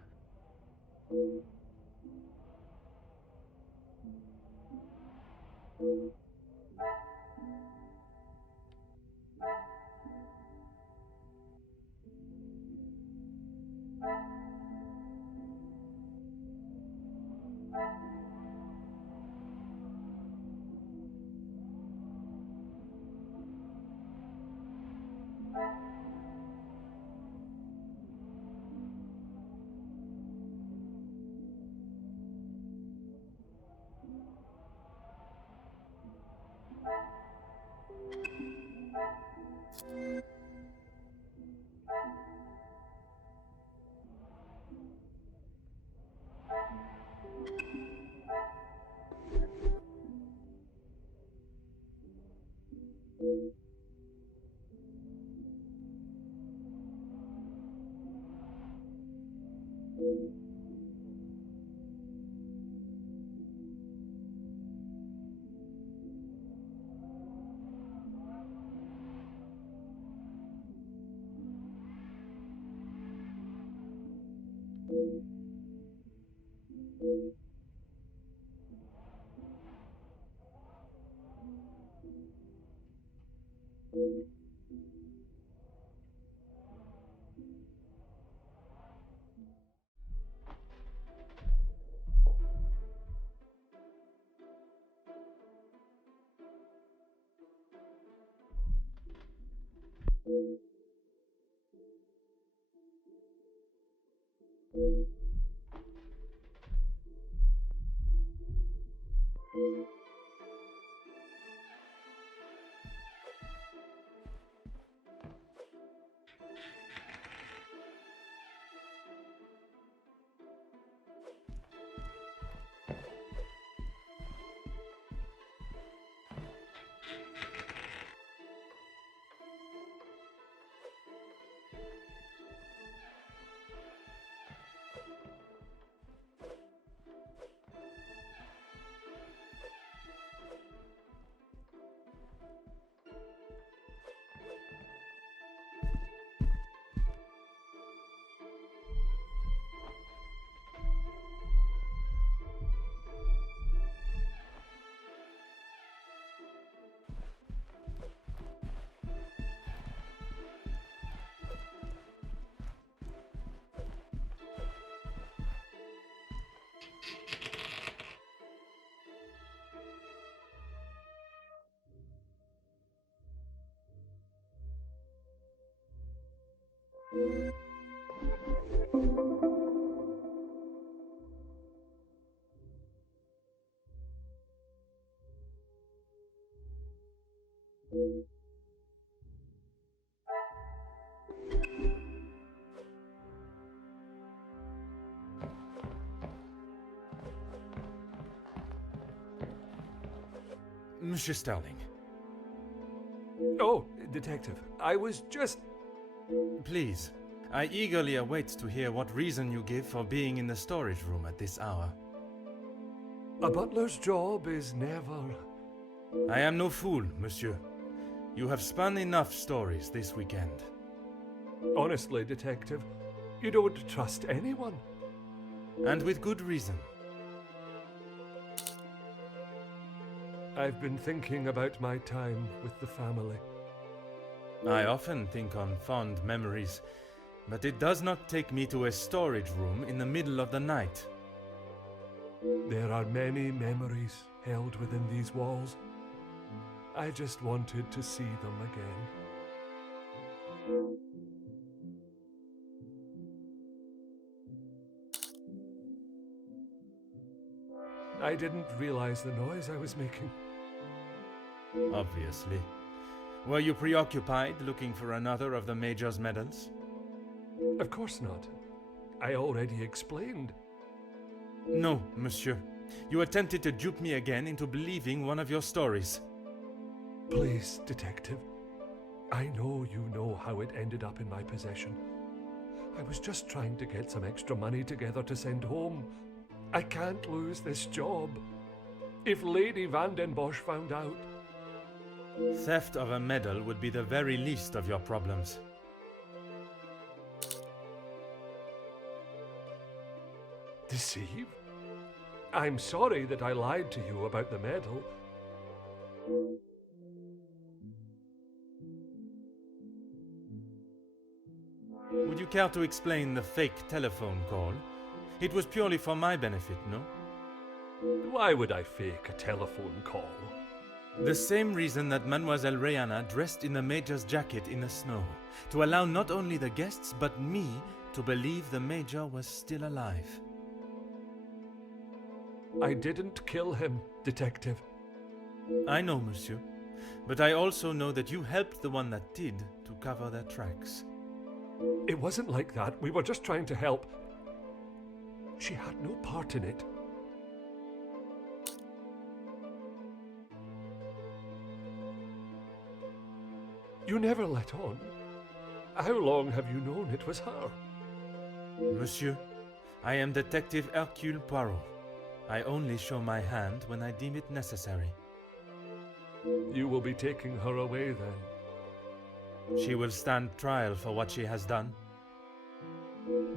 Monsieur Sterling. Oh, Detective, I was just... Please, I eagerly await to hear what reason you give for being in the storage room at this hour. A butler's job is never... I am no fool, monsieur. You have spun enough stories this weekend. Honestly, Detective, you don't trust anyone. And with good reason. I've been thinking about my time with the family. I often think on fond memories, but it does not take me to a storage room in the middle of the night. There are many memories held within these walls. I just wanted to see them again. I didn't realize the noise I was making. Obviously. Were you preoccupied looking for another of the Major's medals? Of course not. I already explained. No, monsieur. You attempted to dupe me again into believing one of your stories. Please, detective. I know you know how it ended up in my possession. I was just trying to get some extra money together to send home. I can't lose this job. If Lady Van den Bosch found out... Theft of a medal would be the very least of your problems. Deceive? I'm sorry that I lied to you about the medal. Would you care to explain the fake telephone call? It was purely for my benefit, no? Why would I fake a telephone call? The same reason that Mademoiselle Rihanna dressed in the Major's jacket in the snow, to allow not only the guests but me to believe the Major was still alive. I didn't kill him, detective. I know, monsieur, but I also know that you helped the one that did to cover their tracks. It wasn't like that. We were just trying to help. She had no part in it. You never let on. How long have you known it was her? Monsieur, I am Detective Hercule Poirot. I only show my hand when I deem it necessary. You will be taking her away then? She will stand trial for what she has done.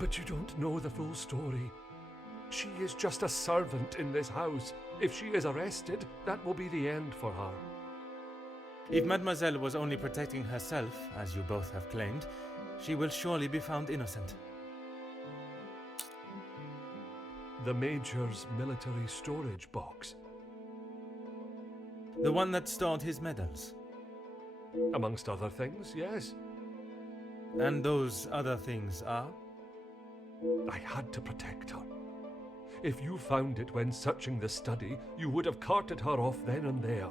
But you don't know the full story. She is just a servant in this house. If she is arrested, that will be the end for her. If Mademoiselle was only protecting herself, as you both have claimed, she will surely be found innocent. The Major's military storage box. The one that stored his medals. Amongst other things, yes. And those other things are? I had to protect her. If you found it when searching the study, you would have carted her off then and there.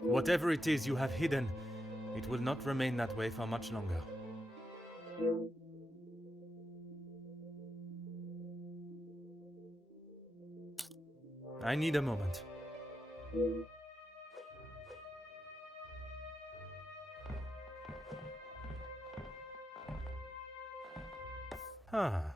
Whatever it is you have hidden, it will not remain that way for much longer. I need a moment. Ah.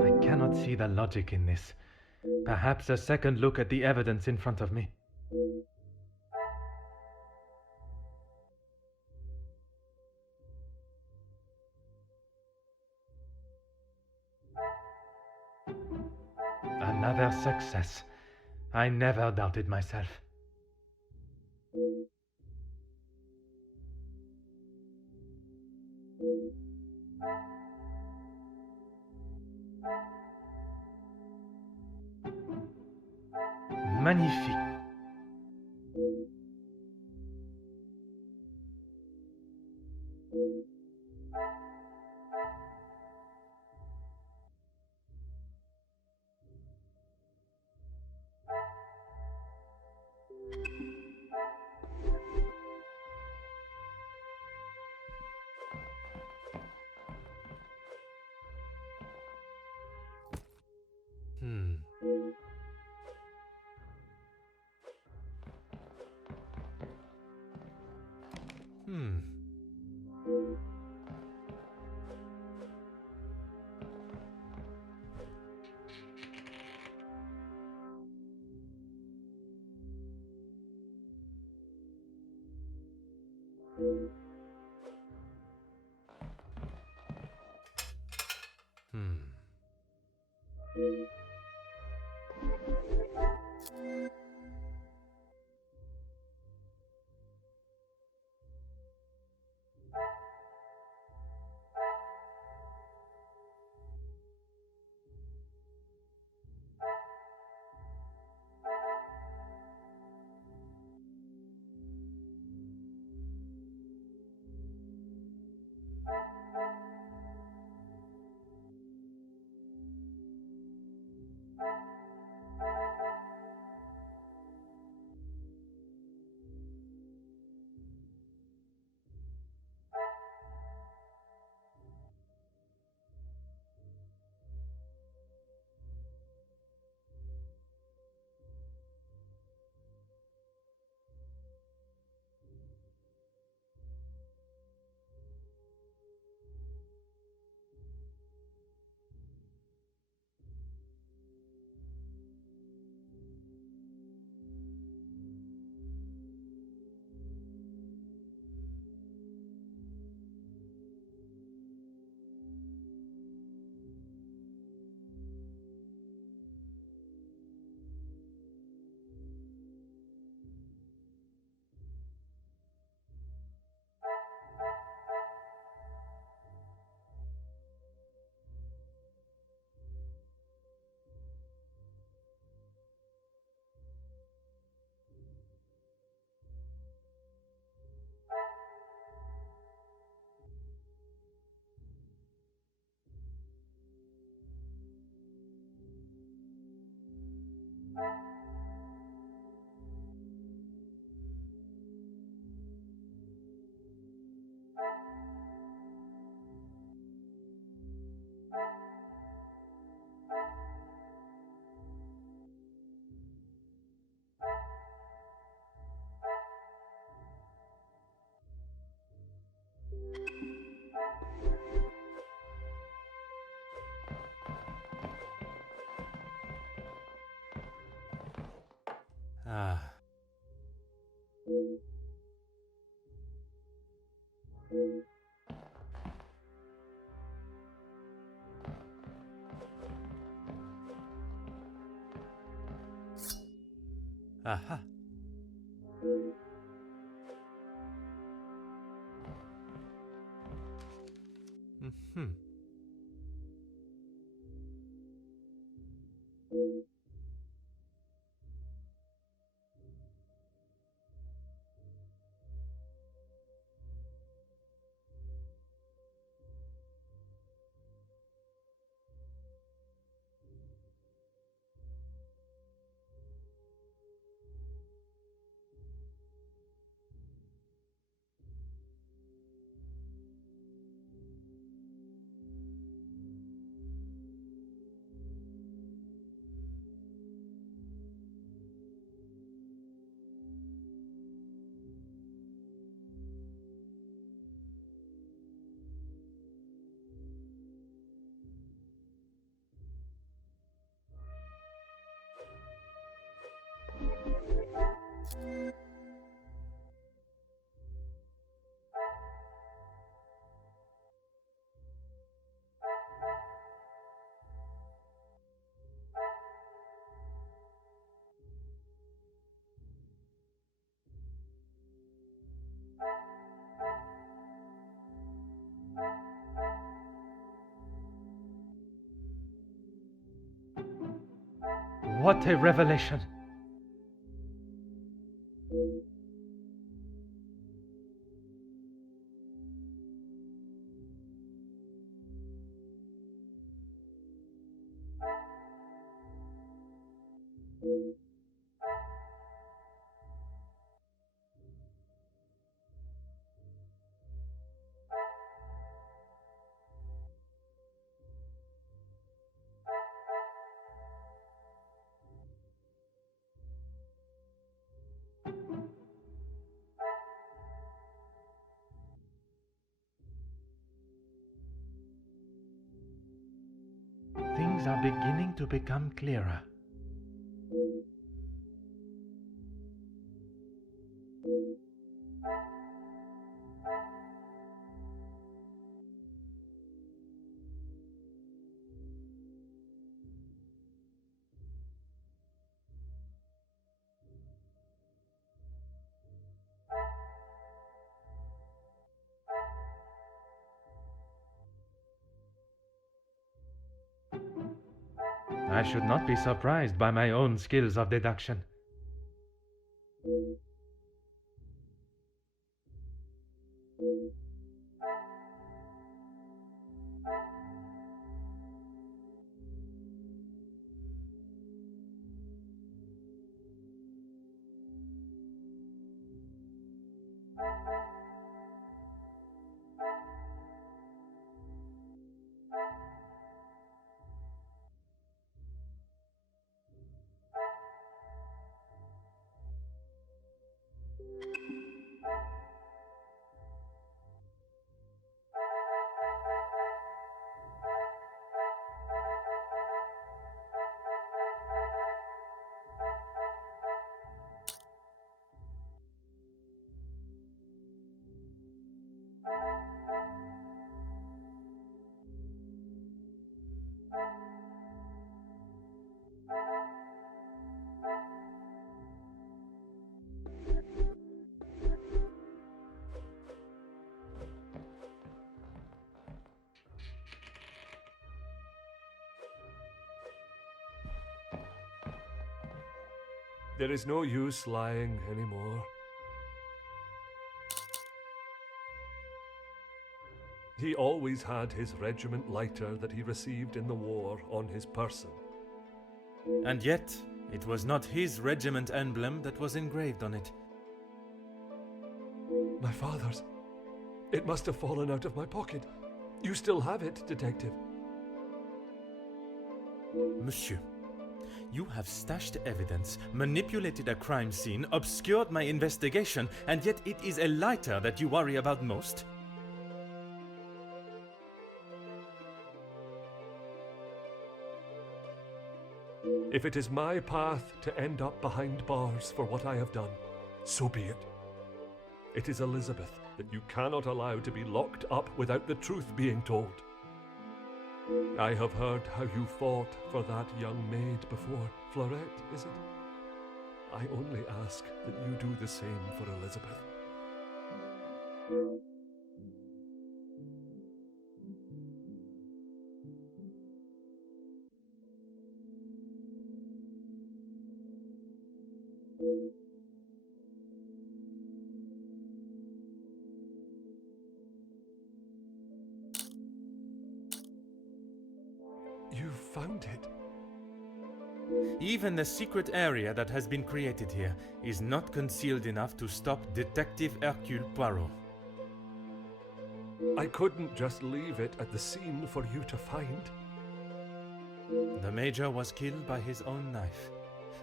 I cannot see the logic in this. Perhaps a second look at the evidence in front of me. Another success. I never doubted myself. Magnifique. Hmm. Hmm. Hmm. Ah. Aha. Mm-hmm. What a revelation! Things are beginning to become clearer. I should not be surprised by my own skills of deduction. There is no use lying anymore. He always had his regiment lighter that he received in the war on his person. And yet, it was not his regiment emblem that was engraved on it. My father's. It must have fallen out of my pocket. You still have it, detective. Monsieur, you have stashed evidence, manipulated a crime scene, obscured my investigation, and yet it is a lighter that you worry about most? If it is my path to end up behind bars for what I have done, so be it. It is Elizabeth that you cannot allow to be locked up without the truth being told. I have heard how you fought for that young maid before. Florette, is it? I only ask that you do the same for Elizabeth. You found it. Even the secret area that has been created here is not concealed enough to stop Detective Hercule Poirot. I couldn't just leave it at the scene for you to find. The Major was killed by his own knife.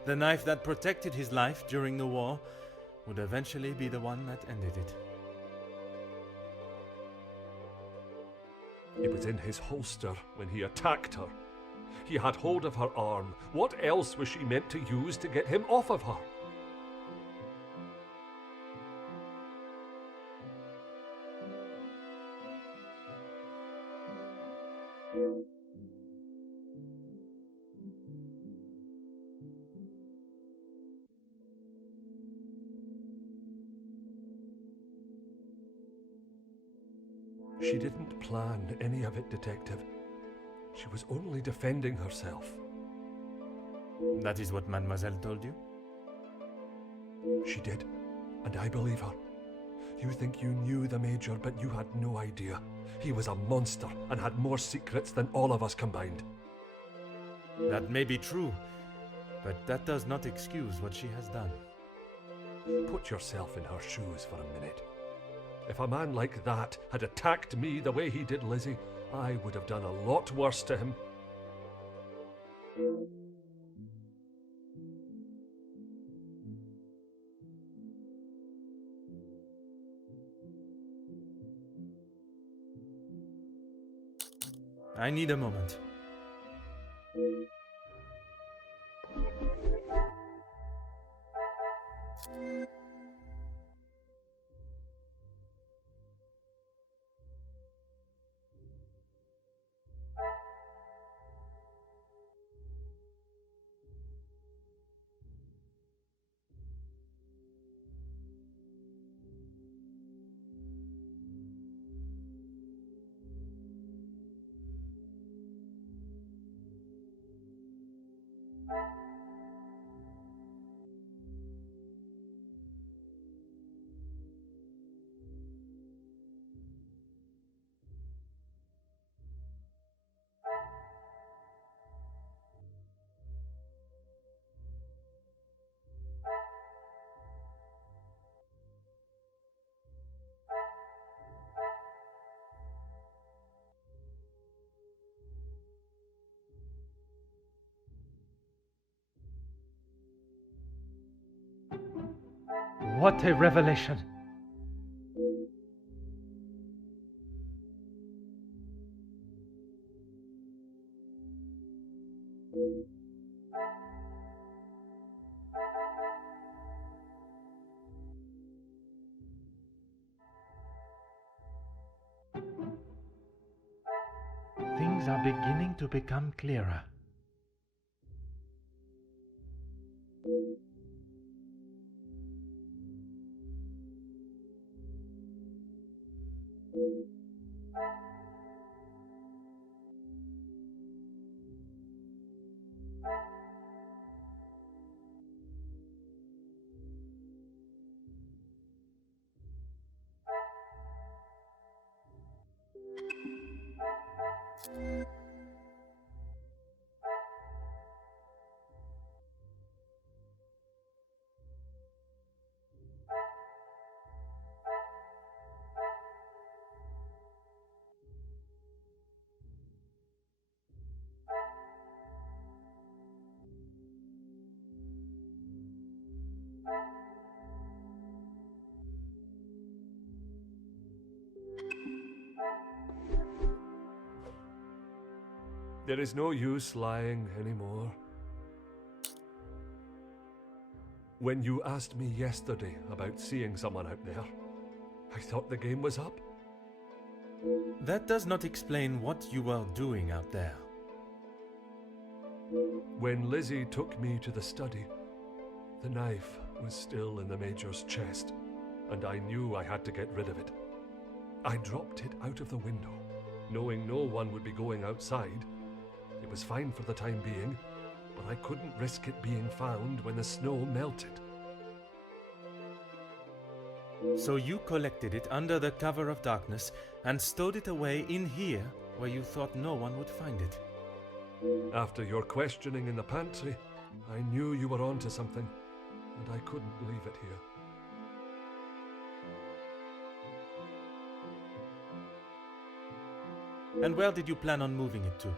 The knife that protected his life during the war would eventually be the one that ended it. It was in his holster when he attacked her. He had hold of her arm. What else was she meant to use to get him off of her? She didn't plan any of it, Detective. She was only defending herself. That is what Mademoiselle told you? She did, and I believe her. You think you knew the Major, but you had no idea. He was a monster and had more secrets than all of us combined. That may be true, but that does not excuse what she has done. Put yourself in her shoes for a minute. If a man like that had attacked me the way he did Lizzie, I would have done a lot worse to him. I need a moment. What a revelation! Things are beginning to become clearer. There is no use lying anymore. When you asked me yesterday about seeing someone out there, I thought the game was up. That does not explain what you are doing out there. When Lizzie took me to the study, the knife was still in the Major's chest, and I knew I had to get rid of it. I dropped it out of the window, knowing no one would be going outside. It was fine for the time being, but I couldn't risk it being found when the snow melted. So you collected it under the cover of darkness and stowed it away in here where you thought no one would find it. After your questioning in the pantry, I knew you were onto something, and I couldn't leave it here. And where did you plan on moving it to?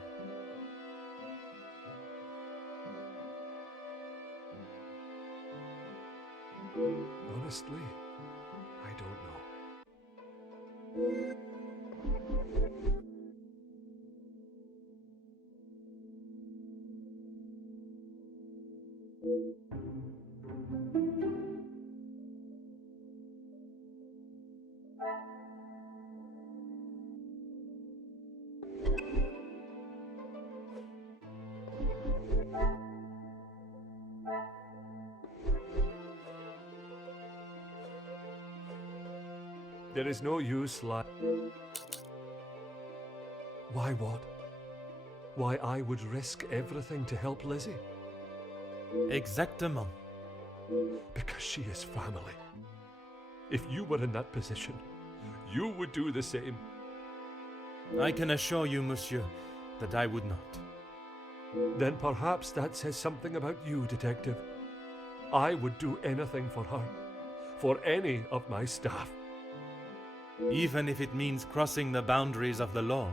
Honestly, I don't know. There is no use Why what? Why I would risk everything to help Lizzie? Exactement. Because she is family. If you were in that position, you would do the same. I can assure you, monsieur, that I would not. Then perhaps that says something about you, Detective. I would do anything for her. For any of my staff. Even if it means crossing the boundaries of the law?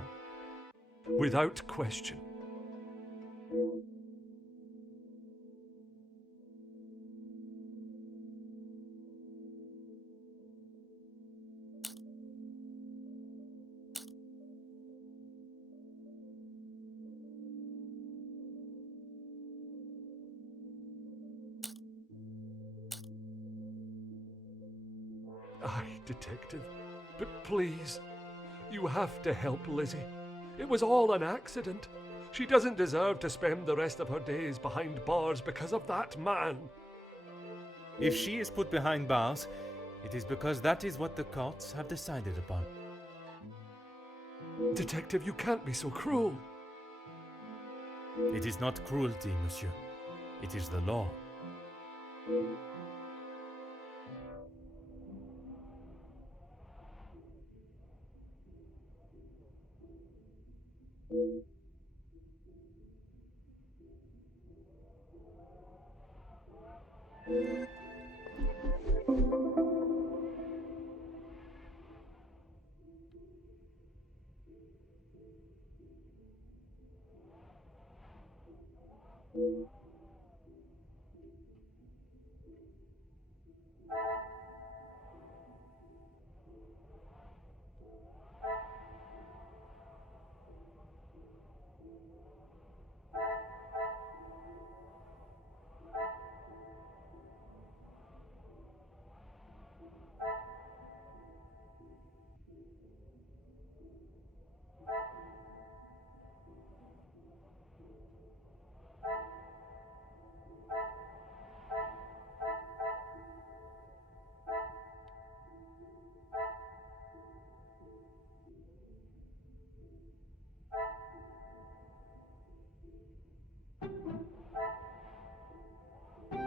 Without question. Detective, but please, you have to help Lizzie. It was all an accident. She doesn't deserve to spend the rest of her days behind bars because of that man. If she is put behind bars, it is because that is what the courts have decided upon. Detective, you can't be so cruel. It is not cruelty, monsieur. It is the law.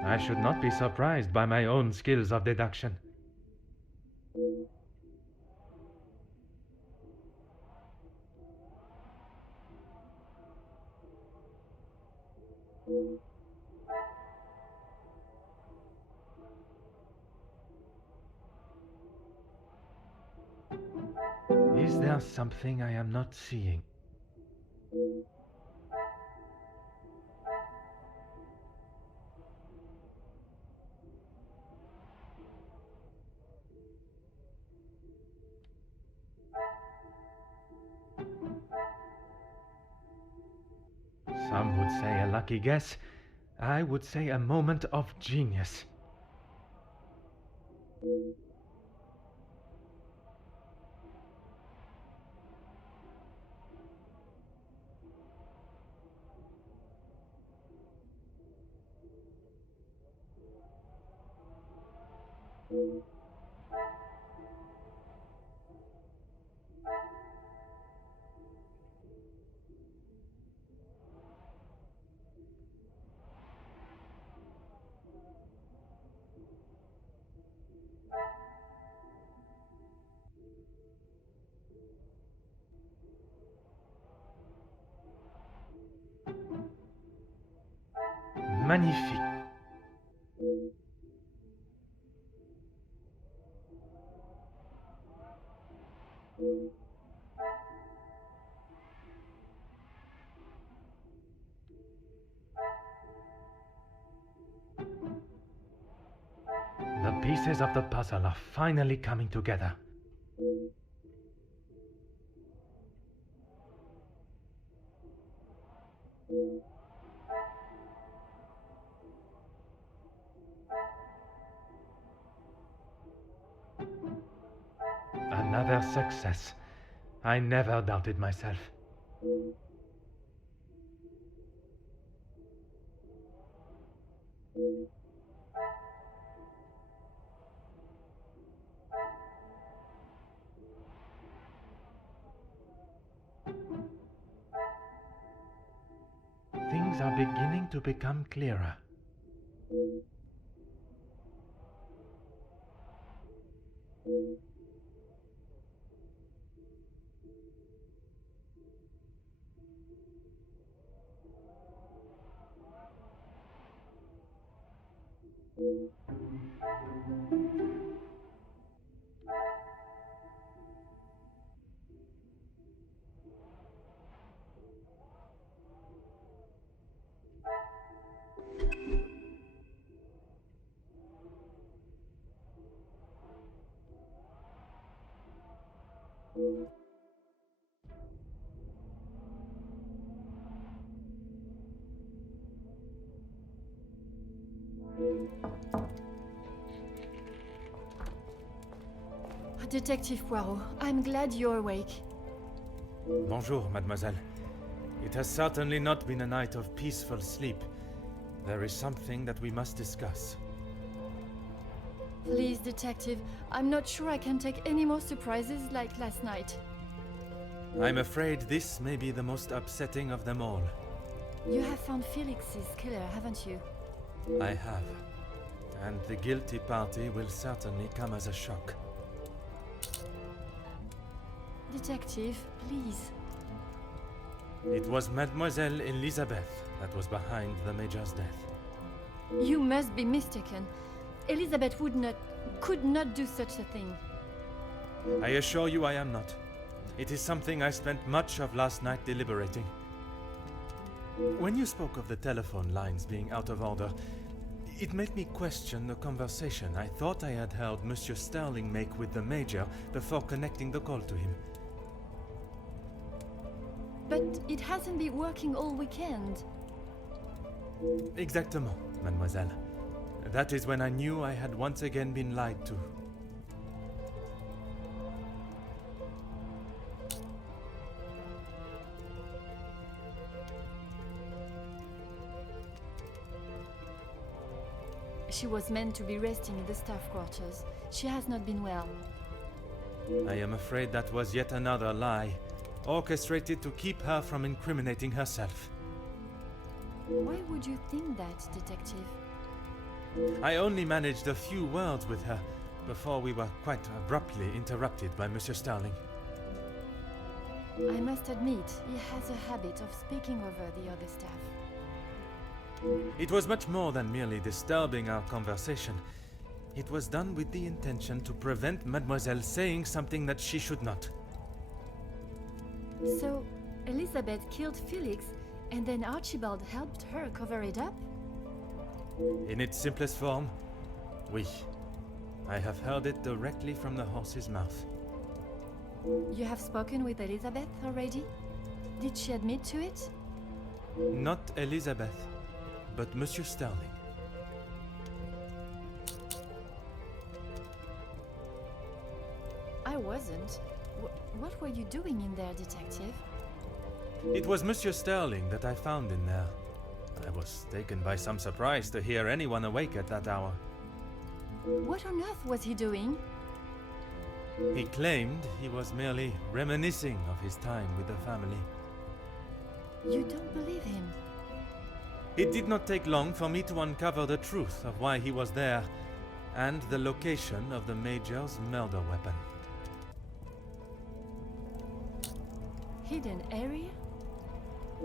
I should not be surprised by my own skills of deduction. Is there something I am not seeing? Some would say a lucky guess. I would say a moment of genius. Magnifique. The pieces of the puzzle are finally coming together. Another success. I never doubted myself. Things are beginning to become clearer. Detective Poirot, I'm glad you're awake. Bonjour, mademoiselle. It has certainly not been a night of peaceful sleep. There is something that we must discuss. Please, Detective, I'm not sure I can take any more surprises like last night. I'm afraid this may be the most upsetting of them all. You have found Felix's killer, haven't you? I have. And the guilty party will certainly come as a shock. Detective, please. It was Mademoiselle Elizabeth that was behind the Major's death. You must be mistaken. Elizabeth could not do such a thing. I assure you I am not. It is something I spent much of last night deliberating. When you spoke of the telephone lines being out of order, it made me question the conversation I thought I had heard Monsieur Sterling make with the Major before connecting the call to him. But it hasn't been working all weekend. Exactement, mademoiselle. That is when I knew I had once again been lied to. She was meant to be resting in the staff quarters. She has not been well. I am afraid that was yet another lie, orchestrated to keep her from incriminating herself. Why would you think that, Detective? I only managed a few words with her before we were quite abruptly interrupted by Monsieur Sterling. I must admit, he has a habit of speaking over the other staff. It was much more than merely disturbing our conversation. It was done with the intention to prevent Mademoiselle saying something that she should not. So, Elizabeth killed Felix, and then Archibald helped her cover it up? In its simplest form, oui. I have heard it directly from the horse's mouth. You have spoken with Elizabeth already? Did she admit to it? Not Elizabeth, but Monsieur Sterling. I wasn't. What were you doing in there, Detective? It was Monsieur Sterling that I found in there. I was taken by some surprise to hear anyone awake at that hour. What on earth was he doing? He claimed he was merely reminiscing of his time with the family. You don't believe him? It did not take long for me to uncover the truth of why he was there, and the location of the Major's murder weapon. Hidden area?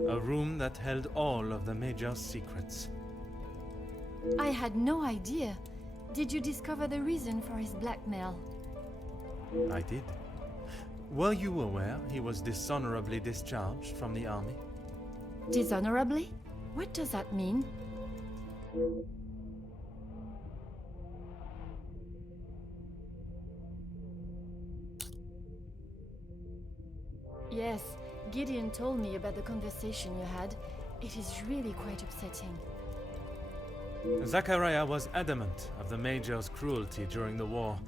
A room that held all of the Major's secrets. I had no idea. Did you discover the reason for his blackmail? I did. Were you aware he was dishonorably discharged from the army? Dishonorably? What does that mean? Yes, Gideon told me about the conversation you had. It is really quite upsetting. Zachariah was adamant of the Major's cruelty during the war,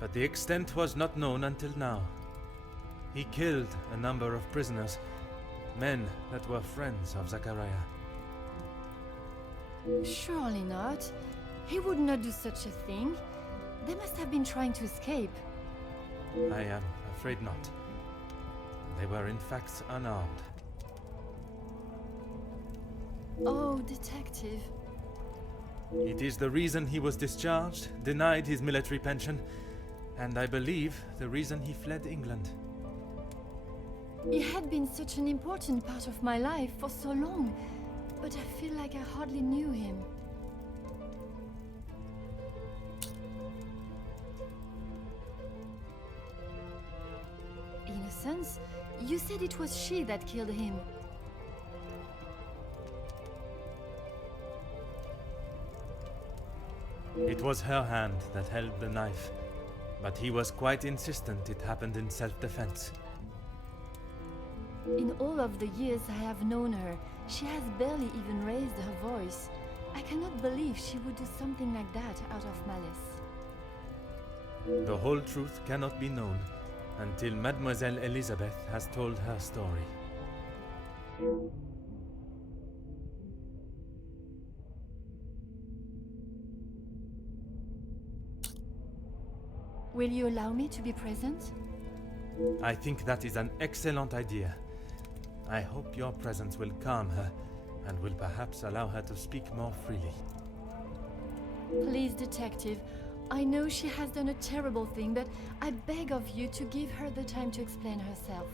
but the extent was not known until now. He killed a number of prisoners, men that were friends of Zachariah. Surely not. He would not do such a thing. They must have been trying to escape. I am afraid not. They were in fact unarmed. Oh, Detective. It is the reason he was discharged, denied his military pension, and I believe the reason he fled England. He had been such an important part of my life for so long, but I feel like I hardly knew him. innocence. You said it was she that killed him. It was her hand that held the knife, but he was quite insistent it happened in self-defense. In all of the years I have known her, she has barely even raised her voice. I cannot believe she would do something like that out of malice. The whole truth cannot be known until Mademoiselle Elizabeth has told her story. Will you allow me to be present? I think that is an excellent idea. I hope your presence will calm her and will perhaps allow her to speak more freely. Please, detective. I know she has done a terrible thing, but I beg of you to give her the time to explain herself.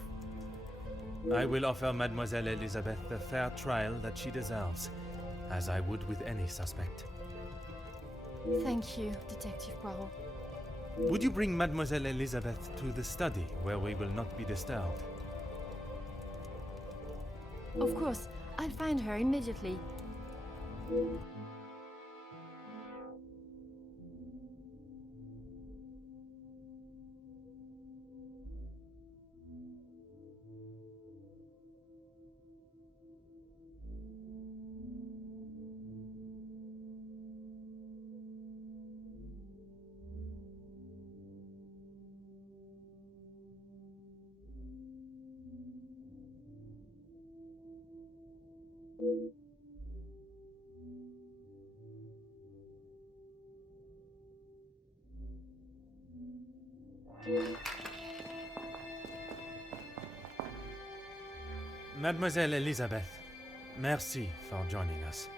I will offer Mademoiselle Elizabeth the fair trial that she deserves, as I would with any suspect. Thank you, Detective Poirot. Would you bring Mademoiselle Elizabeth to the study, where we will not be disturbed? Of course, I'll find her immediately. Mademoiselle Elizabeth, merci for joining us.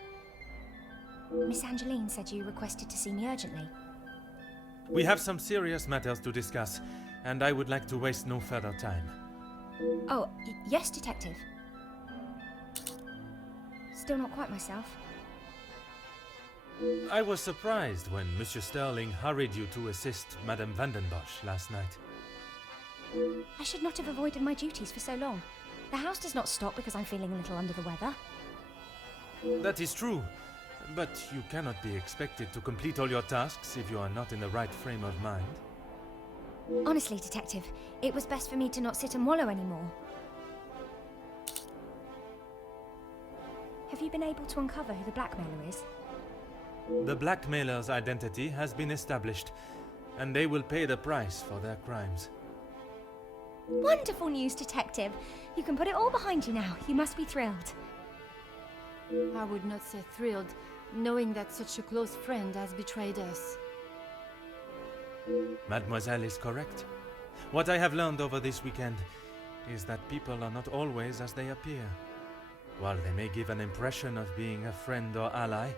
Miss Angeline said you requested to see me urgently. We have some serious matters to discuss, and I would like to waste no further time. Oh, yes, Detective. Still not quite myself. I was surprised when Monsieur Sterling hurried you to assist Madame Vandenbosch last night. I should not have avoided my duties for so long. The house does not stop because I'm feeling a little under the weather. That is true, but you cannot be expected to complete all your tasks if you are not in the right frame of mind. Honestly, Detective, it was best for me to not sit and wallow anymore. Have you been able to uncover who the blackmailer is? The blackmailer's identity has been established, and they will pay the price for their crimes. Wonderful news, Detective. You can put it all behind you now. You must be thrilled. I would not say thrilled, knowing that such a close friend has betrayed us. Mademoiselle is correct. What I have learned over this weekend is that people are not always as they appear. While they may give an impression of being a friend or ally,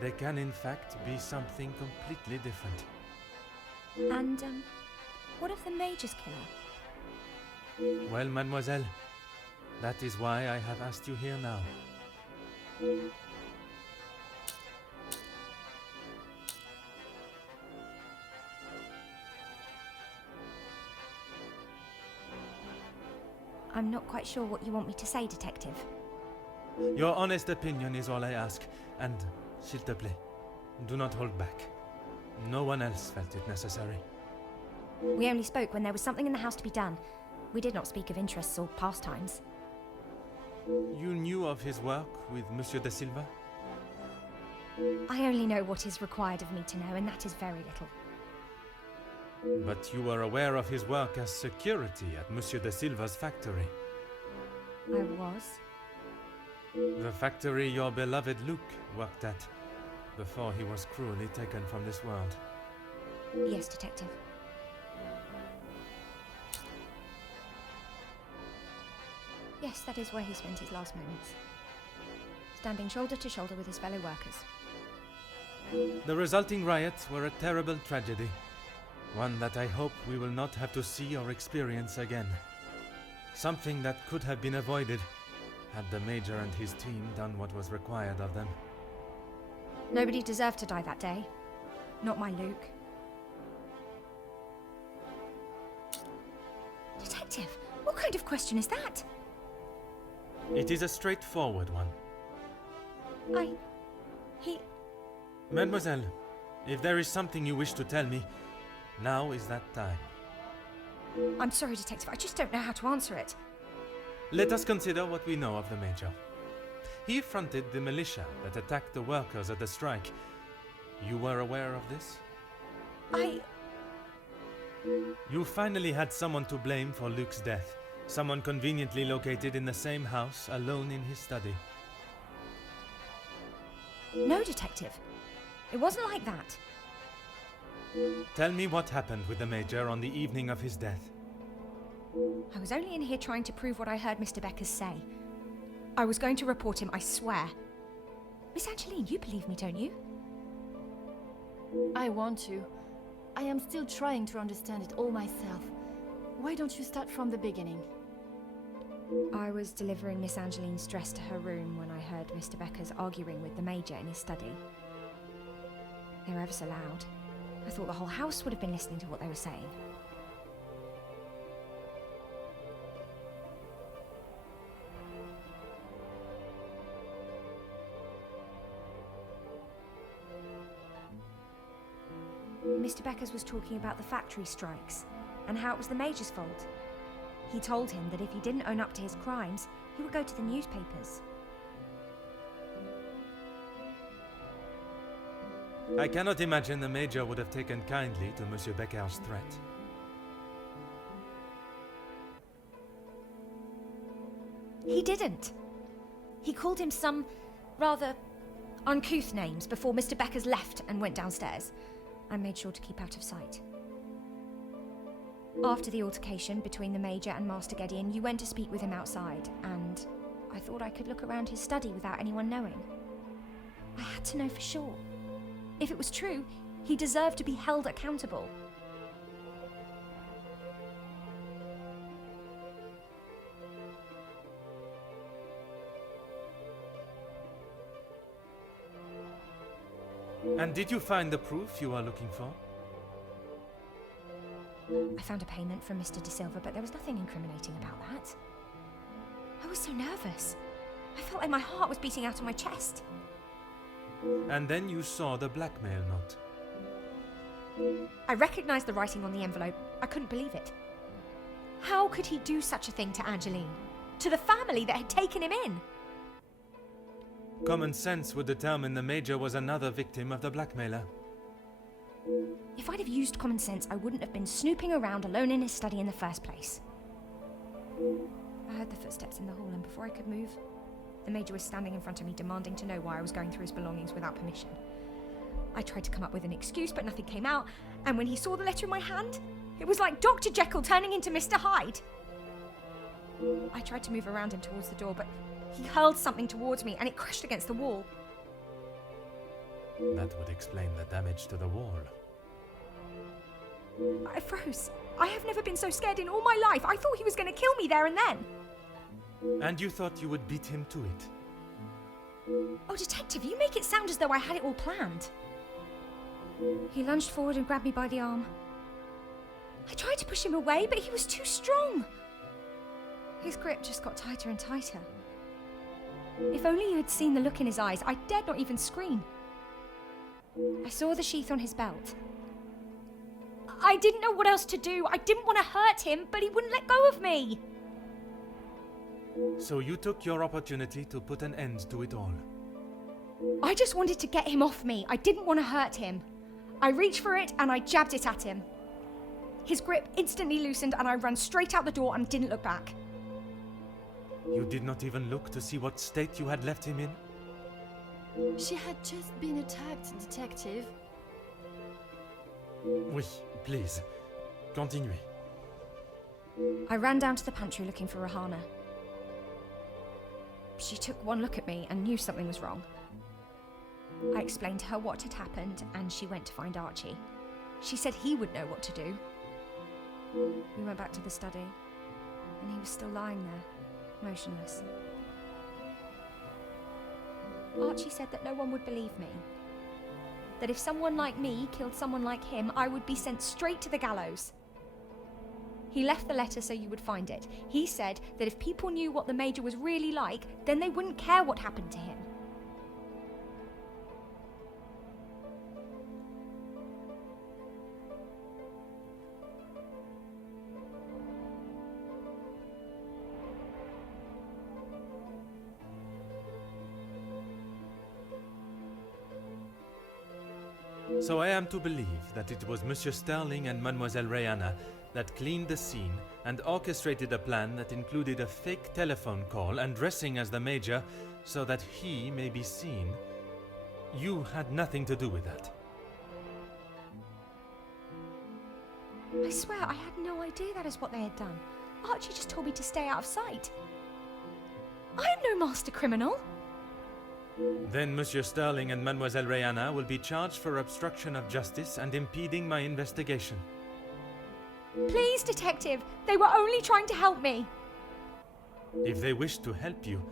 they can in fact be something completely different. And, what of the Major's killer? Well, mademoiselle, that is why I have asked you here now. I'm not quite sure what you want me to say, Detective. Your honest opinion is all I ask, and, s'il te plaît, do not hold back. No one else felt it necessary. We only spoke when there was something in the house to be done. We did not speak of interests or pastimes. You knew of his work with Monsieur de Silva? I only know what is required of me to know, and that is very little. But you were aware of his work as security at Monsieur de Silva's factory. I was. The factory your beloved Luke worked at, before he was cruelly taken from this world. Yes, Detective. Yes, that is where he spent his last moments. Standing shoulder to shoulder with his fellow workers. The resulting riots were a terrible tragedy. One that I hope we will not have to see or experience again. Something that could have been avoided had the Major and his team done what was required of them. Nobody deserved to die that day. Not my Luke. Detective, kind of question is that? It is a straightforward one. He... Mademoiselle, if there is something you wish to tell me, now is that time. I'm sorry, Detective, I just don't know how to answer it. Let us consider what we know of the Major. He fronted the militia that attacked the workers at the strike. You were aware of this? You finally had someone to blame for Luke's death. Someone conveniently located in the same house, alone in his study. No, Detective. It wasn't like that. Tell me what happened with the Major on the evening of his death. I was only in here trying to prove what I heard Mr. Beckers say. I was going to report him, I swear. Miss Angeline, you believe me, don't you? I want to. I am still trying to understand it all myself. Why don't you start from the beginning? I was delivering Miss Angeline's dress to her room when I heard Mr. Beckers arguing with the Major in his study. They were ever so loud. I thought the whole house would have been listening to what they were saying. Mr. Beckers was talking about the factory strikes and how it was the Major's fault. He told him that if he didn't own up to his crimes, he would go to the newspapers. I cannot imagine the Major would have taken kindly to Monsieur Becker's threat. He didn't. He called him some rather uncouth names before Mr. Beckers left and went downstairs. I made sure to keep out of sight. After the altercation between the Major and Master Gideon, you went to speak with him outside, and I thought I could look around his study without anyone knowing. I had to know for sure. If it was true, he deserved to be held accountable. And did you find the proof you are looking for? I found a payment from Mr. De Silva, but there was nothing incriminating about that. I was so nervous. I felt like my heart was beating out of my chest. And then you saw the blackmail note. I recognized the writing on the envelope. I couldn't believe it. How could he do such a thing to Angeline? To the family that had taken him in? Common sense would determine the Major was another victim of the blackmailer. If I'd have used common sense, I wouldn't have been snooping around alone in his study in the first place. I heard the footsteps in the hall, and before I could move, the Major was standing in front of me, demanding to know why I was going through his belongings without permission. I tried to come up with an excuse, but nothing came out, and when he saw the letter in my hand, it was like Dr. Jekyll turning into Mr. Hyde. I tried to move around him towards the door, but he hurled something towards me, and it crashed against the wall. That would explain the damage to the wall. I froze. I have never been so scared in all my life. I thought he was going to kill me there and then. And you thought you would beat him to it? Oh, Detective, you make it sound as though I had it all planned. He lunged forward and grabbed me by the arm. I tried to push him away, but he was too strong. His grip just got tighter and tighter. If only you had seen the look in his eyes, I dared not even scream. I saw the sheath on his belt. I didn't know what else to do. I didn't want to hurt him, but he wouldn't let go of me. So you took your opportunity to put an end to it all. I just wanted to get him off me. I didn't want to hurt him. I reached for it and I jabbed it at him. His grip instantly loosened and I ran straight out the door and didn't look back. You did not even look to see what state you had left him in? She had just been attacked, Detective. Oui, please. Continuez. I ran down to the pantry looking for Rahana. She took one look at me and knew something was wrong. I explained to her what had happened and she went to find Archie. She said he would know what to do. We went back to the study and he was still lying there, motionless. Archie said that no one would believe me. That if someone like me killed someone like him, I would be sent straight to the gallows. He left the letter so you would find it. He said that if people knew what the Major was really like, then they wouldn't care what happened to him. So I am to believe that it was Monsieur Sterling and Mademoiselle Rihanna that cleaned the scene and orchestrated a plan that included a fake telephone call and dressing as the Major so that he may be seen. You had nothing to do with that. I swear I had no idea that is what they had done. Archie just told me to stay out of sight. I am no master criminal. Then Monsieur Sterling and Mademoiselle Rihanna will be charged for obstruction of justice and impeding my investigation. Please, Detective, they were only trying to help me. If they wished to help you,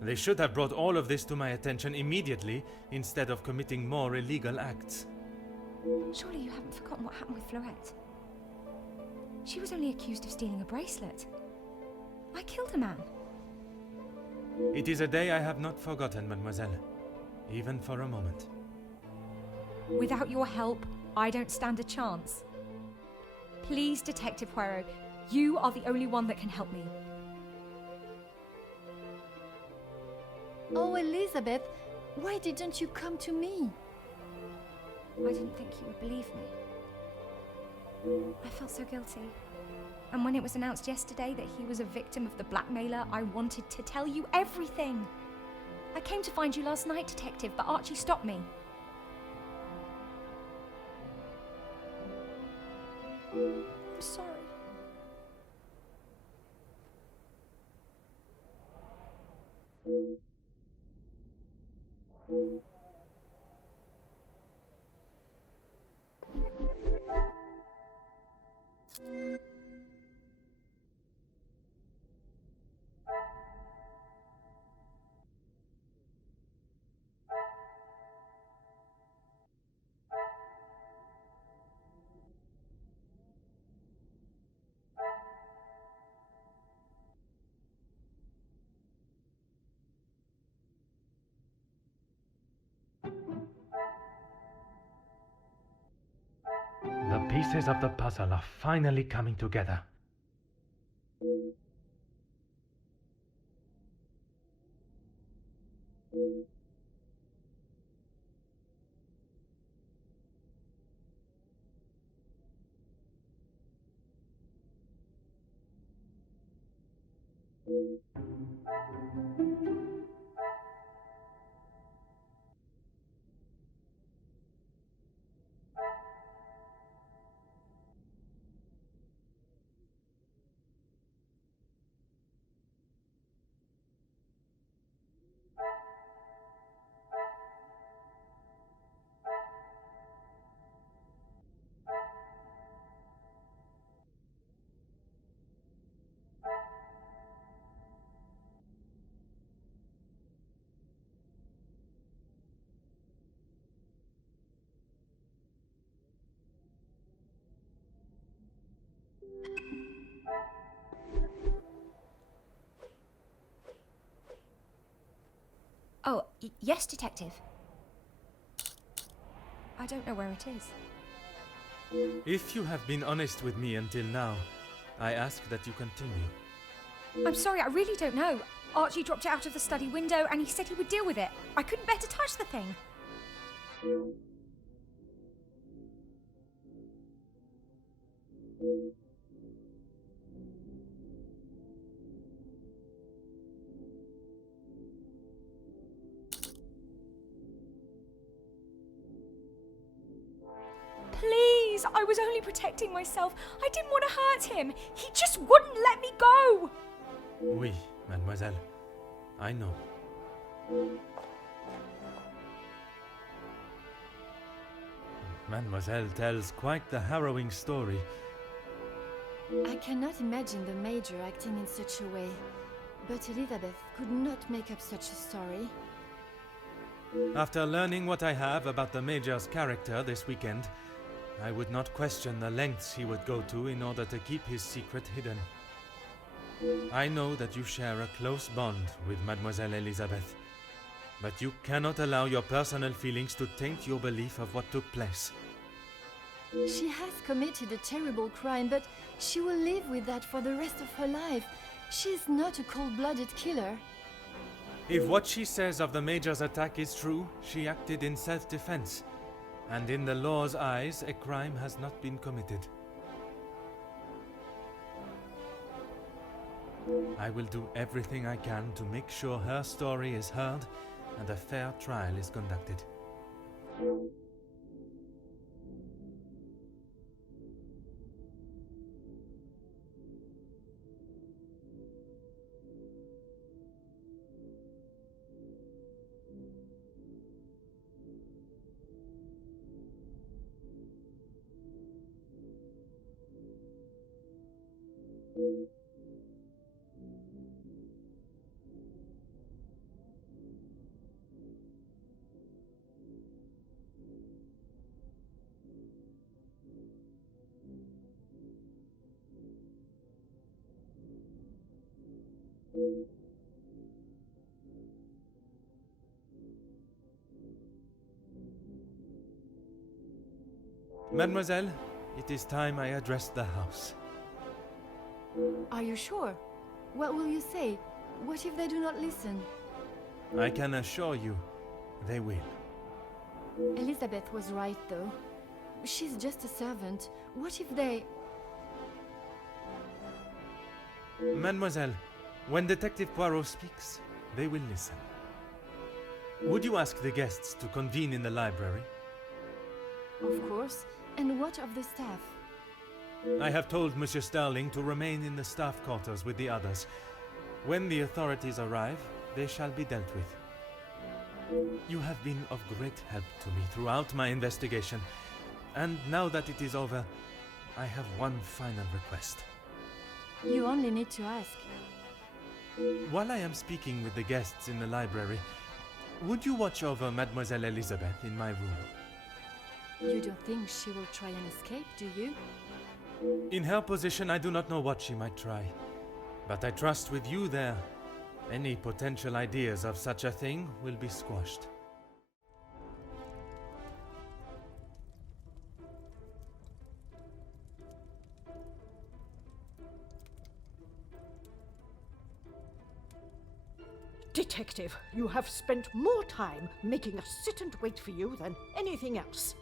they should have brought all of this to my attention immediately instead of committing more illegal acts. Surely you haven't forgotten what happened with Florette. She was only accused of stealing a bracelet. I killed a man. It is a day I have not forgotten, mademoiselle, even for a moment. Without your help, I don't stand a chance. Please, Detective Poirot, you are the only one that can help me. Oh, Elizabeth, why didn't you come to me? I didn't think you would believe me. I felt so guilty. And when it was announced yesterday that he was a victim of the blackmailer, I wanted to tell you everything. I came to find you last night, Detective, but Archie stopped me. I'm sorry. The pieces of the puzzle are finally coming together. Oh, yes, Detective. I don't know where it is. If you have been honest with me until now, I ask that you continue. I'm sorry, I really don't know. Archie dropped it out of the study window and he said he would deal with it. I couldn't bear to touch the thing. Please, I was only protecting myself. I didn't want to hurt him. He just wouldn't let me go. Oui, mademoiselle. I know. Mademoiselle tells quite the harrowing story. I cannot imagine the Major acting in such a way, but Elizabeth could not make up such a story. After learning what I have about the Major's character this weekend, I would not question the lengths he would go to in order to keep his secret hidden. I know that you share a close bond with Mademoiselle Elizabeth, but you cannot allow your personal feelings to taint your belief of what took place. She has committed a terrible crime, but she will live with that for the rest of her life. She is not a cold-blooded killer. If what she says of the Major's attack is true, she acted in self-defense, and in the law's eyes, a crime has not been committed. I will do everything I can to make sure her story is heard and a fair trial is conducted. Mademoiselle, it is time I addressed the house. Are you sure? What will you say? What if they do not listen? I can assure you, they will. Elizabeth was right, though. She's just a servant. What if they... Mademoiselle, when Detective Poirot speaks, they will listen. Would you ask the guests to convene in the library? Of course. And what of the staff? I have told Monsieur Starling to remain in the staff quarters with the others. When the authorities arrive, they shall be dealt with. You have been of great help to me throughout my investigation, and now that it is over, I have one final request. You only need to ask. While I am speaking with the guests in the library, would you watch over Mademoiselle Elizabeth in my room? You don't think she will try and escape, do you? In her position, I do not know what she might try. But I trust with you there, any potential ideas of such a thing will be squashed. Detective, you have spent more time making us sit and wait for you than anything else.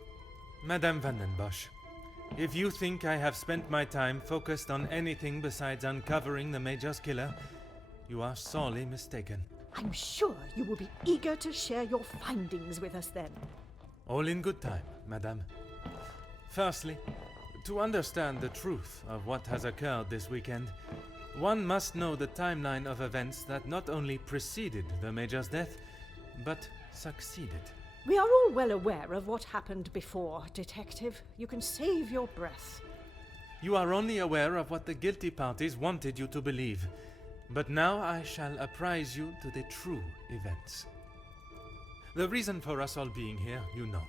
Madame Van den Bosch, if you think I have spent my time focused on anything besides uncovering the Major's killer, you are sorely mistaken. I'm sure you will be eager to share your findings with us then. All in good time, Madame. Firstly, to understand the truth of what has occurred this weekend, one must know the timeline of events that not only preceded the Major's death, but succeeded. We are all well aware of what happened before, Detective. You can save your breath. You are only aware of what the guilty parties wanted you to believe. But now I shall apprise you to the true events. The reason for us all being here, you know.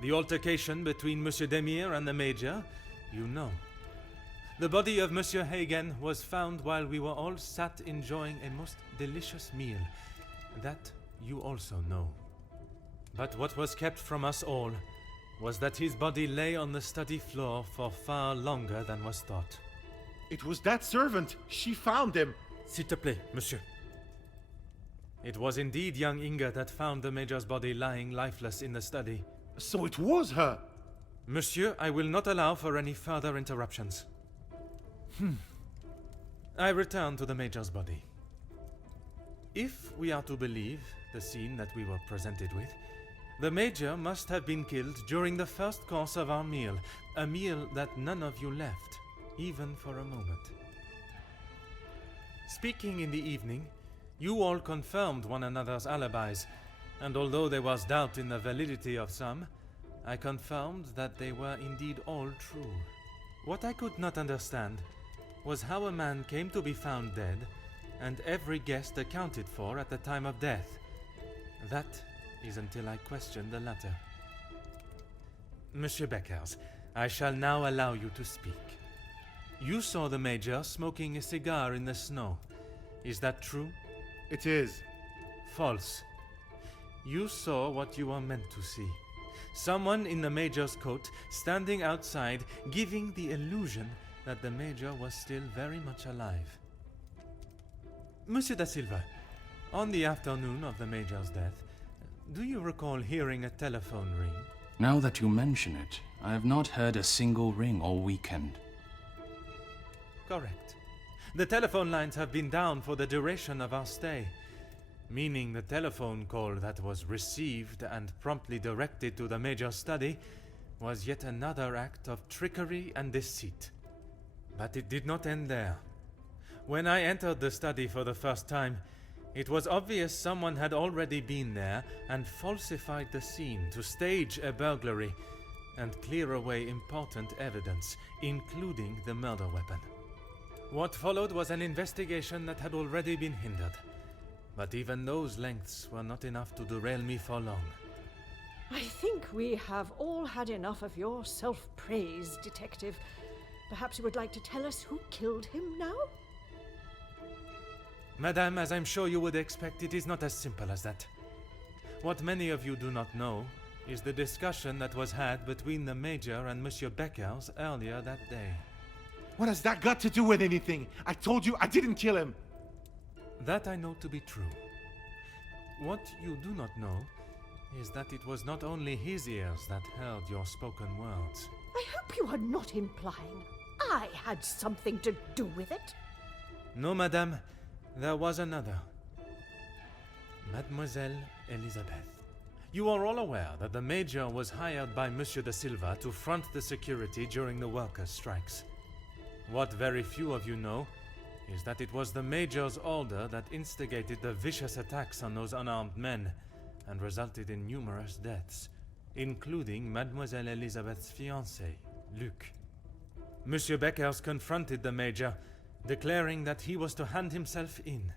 The altercation between Monsieur Demire and the Major, you know. The body of Monsieur Hagen was found while we were all sat enjoying a most delicious meal. That you also know. But what was kept from us all was that his body lay on the study floor for far longer than was thought. It was that servant. She found him. S'il te plaît, monsieur. It was indeed young Inga that found the Major's body lying lifeless in the study. So it was her. Monsieur, I will not allow for any further interruptions. I return to the Major's body. If we are to believe the scene that we were presented with, the Major must have been killed during the first course of our meal, a meal that none of you left, even for a moment. Speaking in the evening, you all confirmed one another's alibis, and although there was doubt in the validity of some, I confirmed that they were indeed all true. What I could not understand was how a man came to be found dead, and every guest accounted for at the time of death. That is until I questioned the latter. Monsieur Beckers, I shall now allow you to speak. You saw the Major smoking a cigar in the snow. Is that true? It is. False. You saw what you were meant to see. Someone in the Major's coat standing outside, giving the illusion that the Major was still very much alive. Monsieur da Silva, on the afternoon of the Major's death, do you recall hearing a telephone ring? Now that you mention it, I have not heard a single ring all weekend. Correct. The telephone lines have been down for the duration of our stay, meaning the telephone call that was received and promptly directed to the Major's study was yet another act of trickery and deceit. But it did not end there. When I entered the study for the first time, it was obvious someone had already been there and falsified the scene to stage a burglary and clear away important evidence, including the murder weapon. What followed was an investigation that had already been hindered. But even those lengths were not enough to derail me for long. I think we have all had enough of your self-praise, Detective. Perhaps you would like to tell us who killed him now? Madame, as I'm sure you would expect, it is not as simple as that. What many of you do not know is the discussion that was had between the Major and Monsieur Beckers earlier that day. What has that got to do with anything? I told you I didn't kill him. That I know to be true. What you do not know is that it was not only his ears that heard your spoken words. I hope you are not implying I had something to do with it. No, madame. There was another. Mademoiselle Elizabeth. You are all aware that the Major was hired by Monsieur de Silva to front the security during the workers' strikes. What very few of you know is that it was the Major's order that instigated the vicious attacks on those unarmed men and resulted in numerous deaths, including Mademoiselle Elizabeth's fiancé, Luc. Monsieur Beckers confronted the Major, declaring that he was to hand himself in.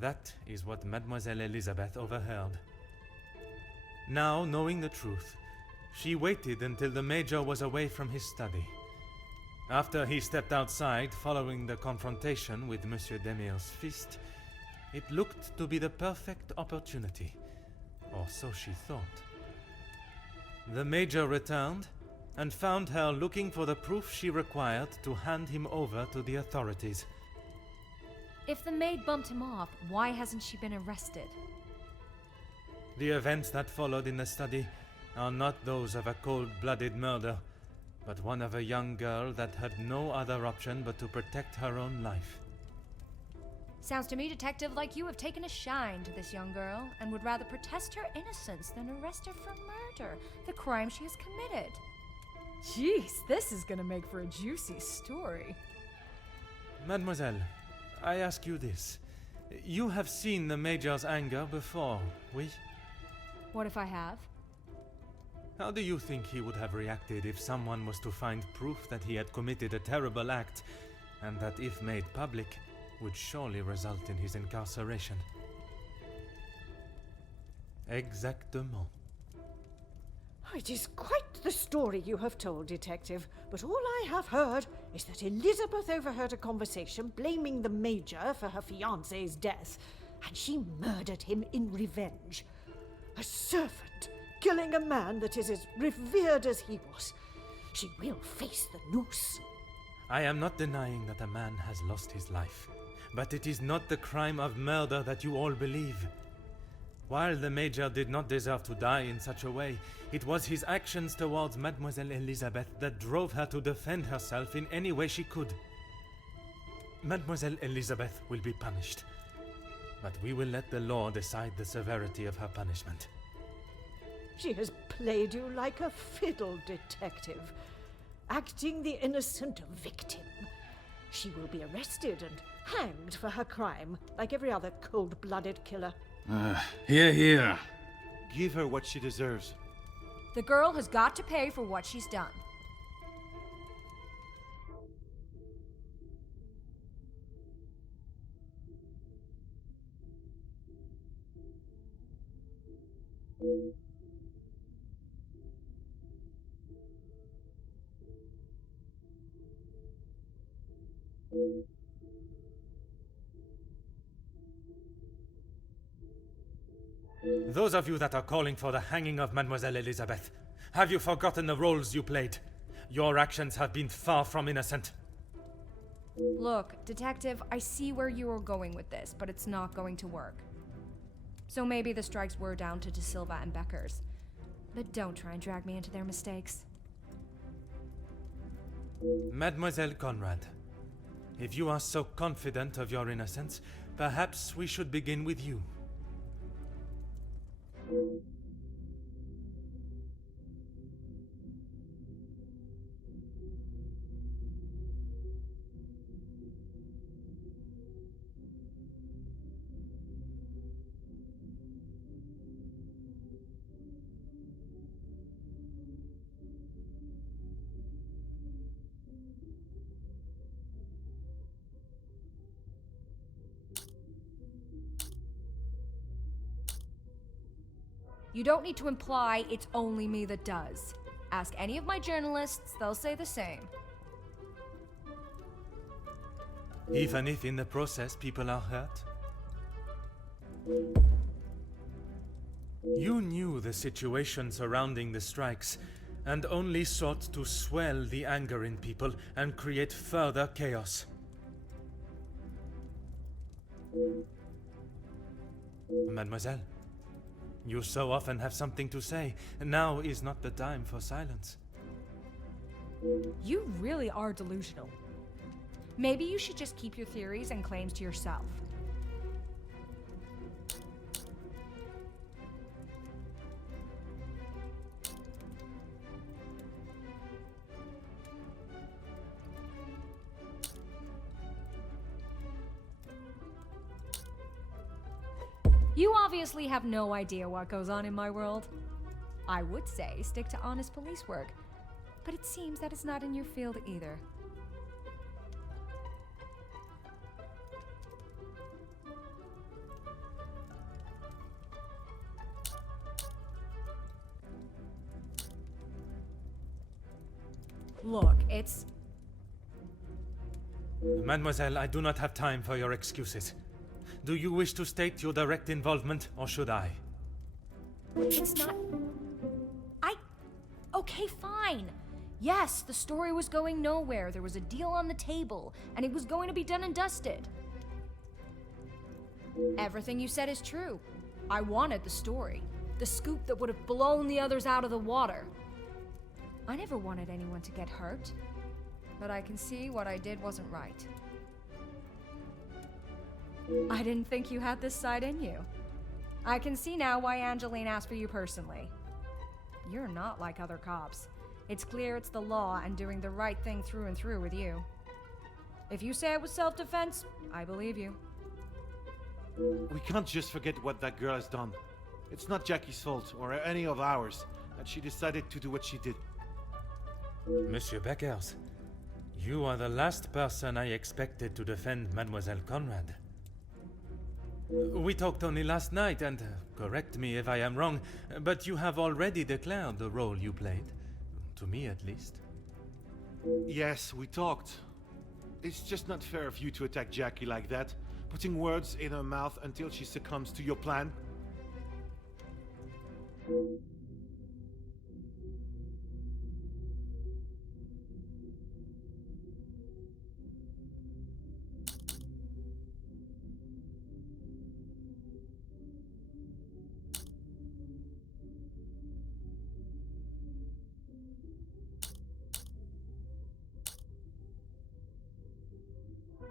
That is what Mademoiselle Elizabeth overheard. Now, knowing the truth, she waited until the Major was away from his study. After he stepped outside following the confrontation with Monsieur Demir's fist, it looked to be the perfect opportunity, or so she thought. The Major returned and found her looking for the proof she required to hand him over to the authorities. If the maid bumped him off, why hasn't she been arrested? The events that followed in the study are not those of a cold-blooded murder, but one of a young girl that had no other option but to protect her own life. Sounds to me, Detective, like you have taken a shine to this young girl and would rather protest her innocence than arrest her for murder, the crime she has committed. Jeez, this is gonna make for a juicy story. Mademoiselle, I ask you this. You have seen the Major's anger before, oui? What if I have? How do you think he would have reacted if someone was to find proof that he had committed a terrible act, and that if made public, would surely result in his incarceration? Exactement. It is quite the story you have told, Detective, but all I have heard is that Elizabeth overheard a conversation blaming the Major for her fiancé's death, and she murdered him in revenge. A servant killing a man that is as revered as he was. She will face the noose. I am not denying that a man has lost his life, but it is not the crime of murder that you all believe. While the Major did not deserve to die in such a way, it was his actions towards Mademoiselle Elizabeth that drove her to defend herself in any way she could. Mademoiselle Elizabeth will be punished, but we will let the law decide the severity of her punishment. She has played you like a fiddle, Detective, acting the innocent victim. She will be arrested and hanged for her crime, like every other cold-blooded killer. Hear, hear. Give her what she deserves. The girl has got to pay for what she's done. Those of you that are calling for the hanging of Mademoiselle Elizabeth, have you forgotten the roles you played? Your actions have been far from innocent. Look, Detective, I see where you are going with this, but it's not going to work. So maybe the strikes were down to De Silva and Beckers. But don't try and drag me into their mistakes. Mademoiselle Conrad, if you are so confident of your innocence, perhaps we should begin with you. You don't need to imply it's only me that does. Ask any of my journalists, they'll say the same. Even if in the process people are hurt? You knew the situation surrounding the strikes, and only sought to swell the anger in people and create further chaos. Mademoiselle, you so often have something to say. Now is not the time for silence. You really are delusional. Maybe you should just keep your theories and claims to yourself. You obviously have no idea what goes on in my world. I would say stick to honest police work, but it seems that it's not in your field either. Look, it's... Mademoiselle, I do not have time for your excuses. Do you wish to state your direct involvement, or should I? It's not... Okay, fine. Yes, the story was going nowhere. There was a deal on the table, and it was going to be done and dusted. Everything you said is true. I wanted the story. The scoop that would have blown the others out of the water. I never wanted anyone to get hurt. But I can see what I did wasn't right. I didn't think you had this side in you. I can see now why Angeline asked for you personally. You're not like other cops. It's clear it's the law and doing the right thing through and through with you. If you say it was self-defense, I believe you. We can't just forget what that girl has done. It's not Jackie's fault, or any of ours, that she decided to do what she did. Monsieur Beckers, you are the last person I expected to defend Mademoiselle Conrad. We talked only last night, and correct me if I am wrong, but you have already declared the role you played. To me, at least. Yes, we talked. It's just not fair of you to attack Jackie like that, putting words in her mouth until she succumbs to your plan.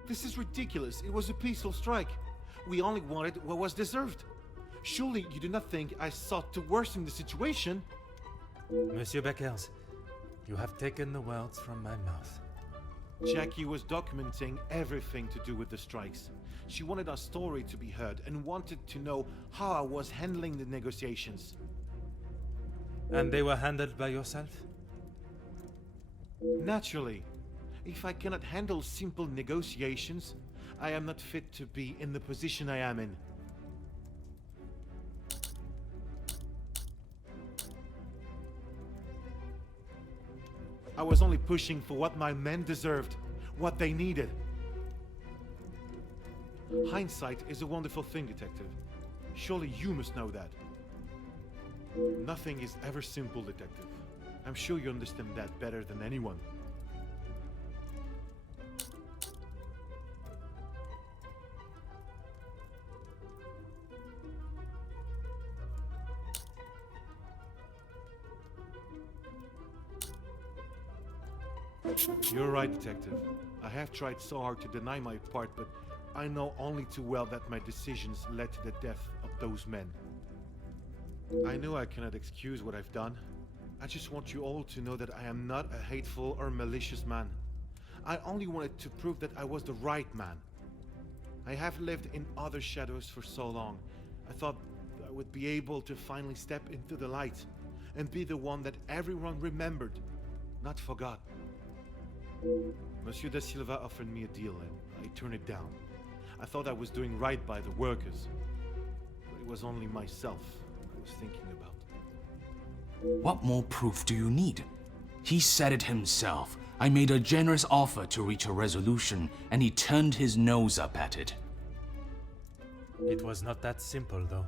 This is ridiculous. It was a peaceful strike. We only wanted what was deserved. Surely you do not think I sought to worsen the situation? Monsieur Beckers, you have taken the words from my mouth. Jackie was documenting everything to do with the strikes. She wanted our story to be heard and wanted to know how I was handling the negotiations. And they were handled by yourself? Naturally. If I cannot handle simple negotiations, I am not fit to be in the position I am in. I was only pushing for what my men deserved, what they needed. Hindsight is a wonderful thing, Detective. Surely you must know that. Nothing is ever simple, Detective. I'm sure you understand that better than anyone. You're right, Detective. I have tried so hard to deny my part, but I know only too well that my decisions led to the death of those men. I know I cannot excuse what I've done. I just want you all to know that I am not a hateful or malicious man. I only wanted to prove that I was the right man. I have lived in other shadows for so long. I thought I would be able to finally step into the light and be the one that everyone remembered, not forgot. Monsieur da Silva offered me a deal and I turned it down. I thought I was doing right by the workers, but it was only myself I was thinking about. What more proof do you need? He said it himself. I made a generous offer to reach a resolution, and he turned his nose up at it. It was not that simple, though.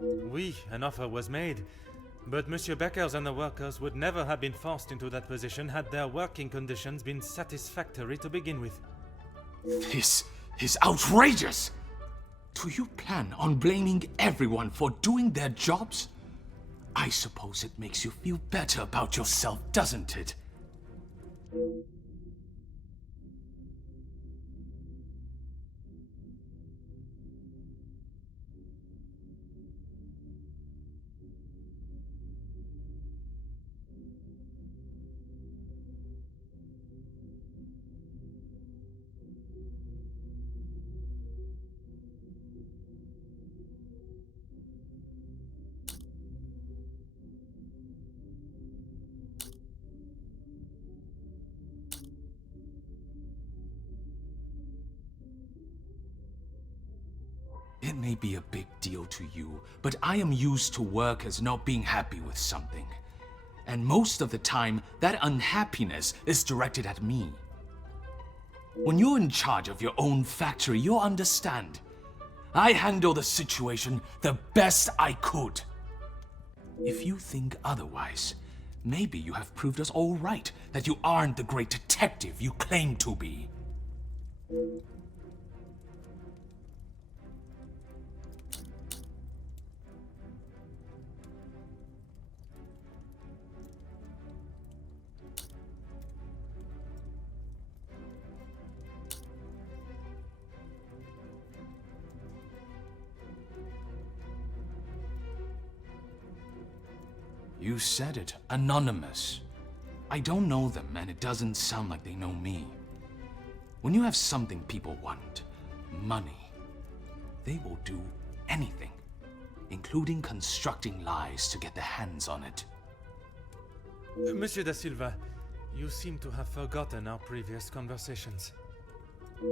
Oui, an offer was made, but Monsieur Beckers and the workers would never have been forced into that position had their working conditions been satisfactory to begin with. This is outrageous! Do you plan on blaming everyone for doing their jobs? I suppose it makes you feel better about yourself, doesn't it? It may be a big deal to you, but I am used to workers not being happy with something. And most of the time, that unhappiness is directed at me. When you're in charge of your own factory, you'll understand. I handled the situation the best I could. If you think otherwise, maybe you have proved us all right, that you aren't the great detective you claim to be. You said it. Anonymous. I don't know them, and it doesn't sound like they know me. When you have something people want, money, they will do anything, including constructing lies to get their hands on it. Monsieur da Silva, you seem to have forgotten our previous conversations.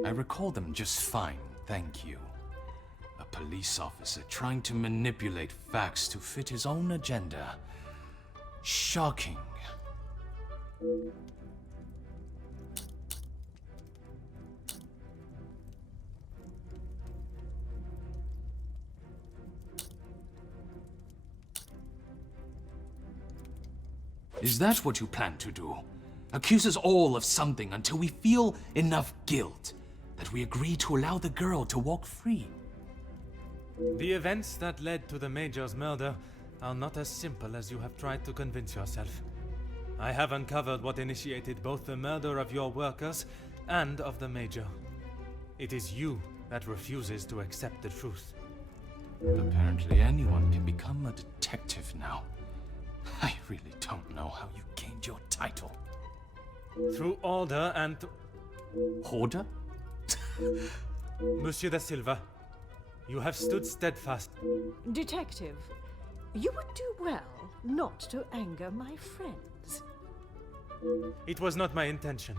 I recall them just fine, thank you. A police officer trying to manipulate facts to fit his own agenda. Shocking. Is that what you plan to do? Accuse us all of something until we feel enough guilt that we agree to allow the girl to walk free? The events that led to the Major's murder are not as simple as you have tried to convince yourself. I have uncovered what initiated both the murder of your workers and of the Major. It is you that refuses to accept the truth. Apparently anyone can become a detective now. I really don't know how you gained your title. Through order and... Order? Monsieur da Silva, you have stood steadfast. Detective, you would do well not to anger my friends. It was not my intention.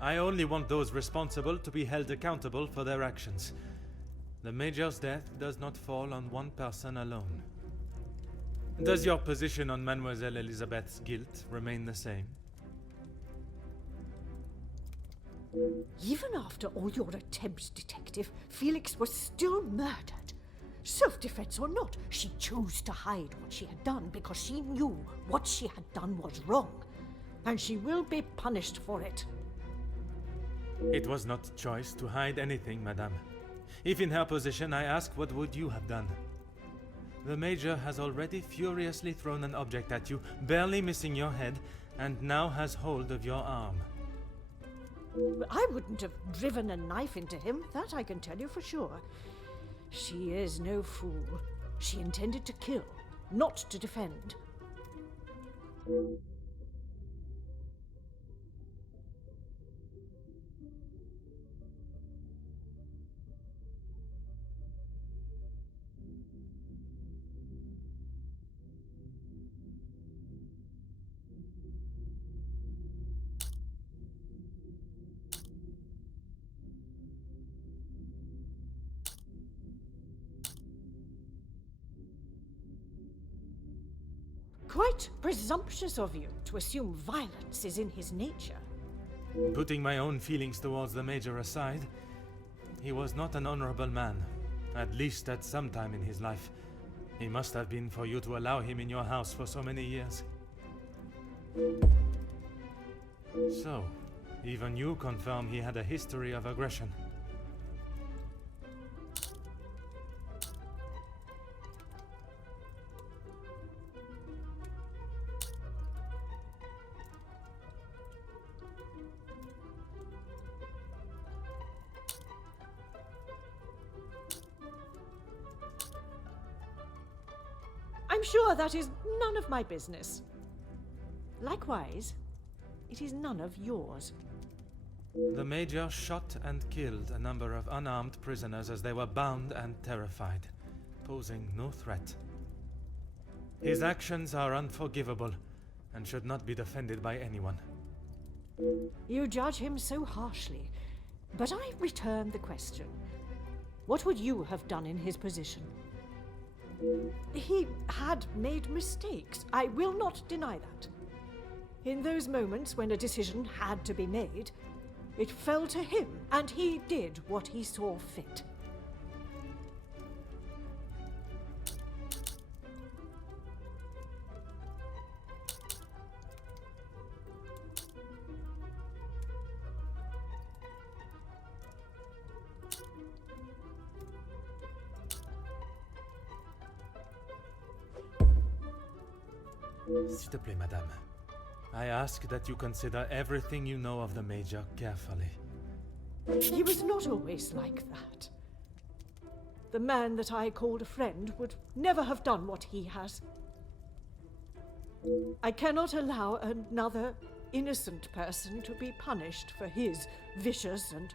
I only want those responsible to be held accountable for their actions. The Major's death does not fall on one person alone. Does your position on Mademoiselle Elizabeth's guilt remain the same? Even after all your attempts, Detective, Felix was still murdered. Self-defense or not, she chose to hide what she had done because she knew what she had done was wrong. And she will be punished for it. It was not choice to hide anything, madame. If in her position, I ask, what would you have done? The Major has already furiously thrown an object at you, barely missing your head, and now has hold of your arm. I wouldn't have driven a knife into him, that I can tell you for sure. She is no fool. She intended to kill, not to defend. Quite presumptuous of you to assume violence is in his nature. Putting my own feelings towards the Major aside, he was not an honorable man, at least at some time in his life. He must have been for you to allow him in your house for so many years. So, even you confirm he had a history of aggression. I'm sure that is none of my business. Likewise, it is none of yours. The Major shot and killed a number of unarmed prisoners as they were bound and terrified, posing no threat. His actions are unforgivable and should not be defended by anyone. You judge him so harshly, but I return the question. What would you have done in his position? He had made mistakes. I will not deny that. In those moments when a decision had to be made, it fell to him, and he did what he saw fit. S'il te plaît, madame. I ask that you consider everything you know of the Major carefully. He was not always like that. The man that I called a friend would never have done what he has. I cannot allow another innocent person to be punished for his vicious and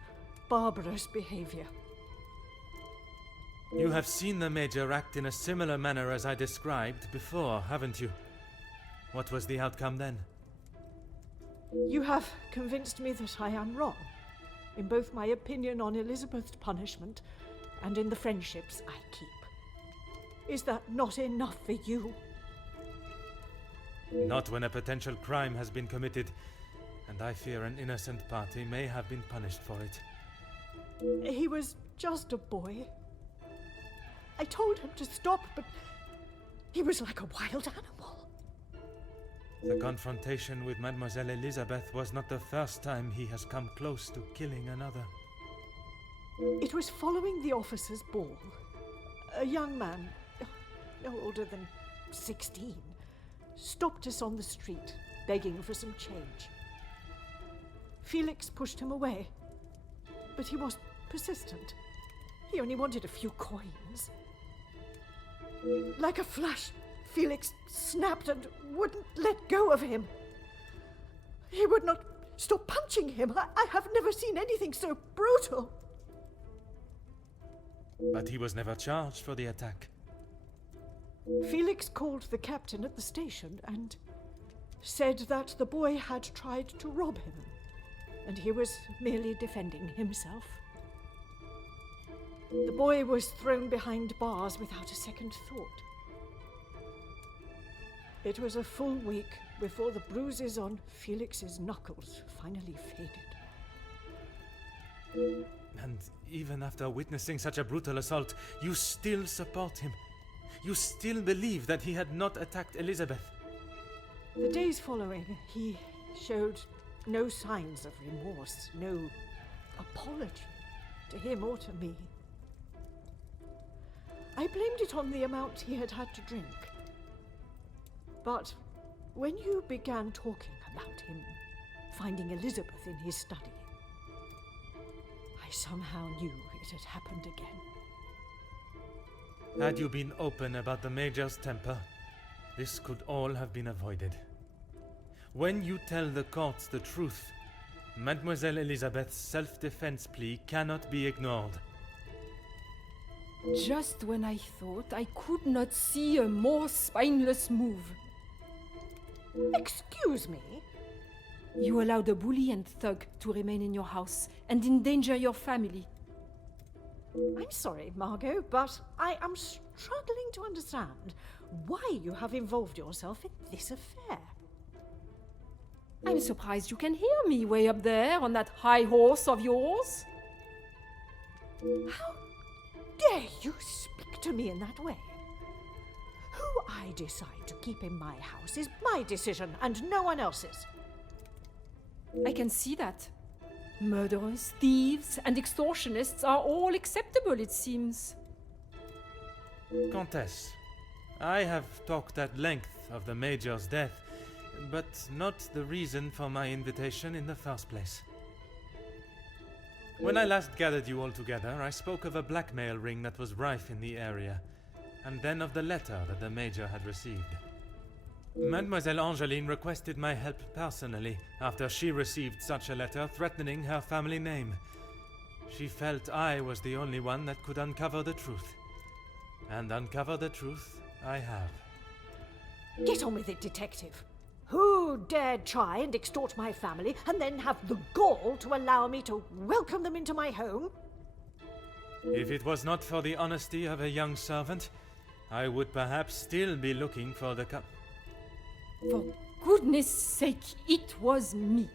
barbarous behavior. You have seen the Major act in a similar manner as I described before, haven't you? What was the outcome then? You have convinced me that I am wrong, in both my opinion on Elizabeth's punishment and in the friendships I keep. Is that not enough for you? Not when a potential crime has been committed, and I fear an innocent party may have been punished for it. He was just a boy. I told him to stop, but he was like a wild animal. The confrontation with Mademoiselle Elizabeth was not the first time he has come close to killing another. It was following the officers' ball. A young man, no older than 16, stopped us on the street, begging for some change. Felix pushed him away, but he was persistent. He only wanted a few coins. Like a flash, Felix snapped and wouldn't let go of him. He would not stop punching him. I have never seen anything so brutal. But he was never charged for the attack. Felix called the captain at the station and said that the boy had tried to rob him, and he was merely defending himself. The boy was thrown behind bars without a second thought. It was a full week before the bruises on Felix's knuckles finally faded. And even after witnessing such a brutal assault, you still support him. You still believe that he had not attacked Elizabeth. The days following, he showed no signs of remorse, no apology to him or to me. I blamed it on the amount he had had to drink. But when you began talking about him finding Elizabeth in his study, I somehow knew it had happened again. Had you been open about the Major's temper, this could all have been avoided. When you tell the courts the truth, Mademoiselle Elizabeth's self-defense plea cannot be ignored. Just when I thought I could not see a more spineless move. Excuse me? You allowed a bully and thug to remain in your house and endanger your family. I'm sorry, Margot, but I am struggling to understand why you have involved yourself in this affair. I'm surprised you can hear me way up there on that high horse of yours. How dare you speak to me in that way? Who I decide to keep in my house is my decision and no one else's. I can see that. Murderers, thieves, and extortionists are all acceptable, it seems. Countess, I have talked at length of the Major's death, but not the reason for my invitation in the first place. When I last gathered you all together, I spoke of a blackmail ring that was rife in the area, and then of the letter that the Major had received. Mademoiselle Angeline requested my help personally after she received such a letter threatening her family name. She felt I was the only one that could uncover the truth. And uncover the truth I have. Get on with it, detective. Who dared try and extort my family and then have the gall to allow me to welcome them into my home? If it was not for the honesty of a young servant, I would perhaps still be looking for the For goodness sake, it was me.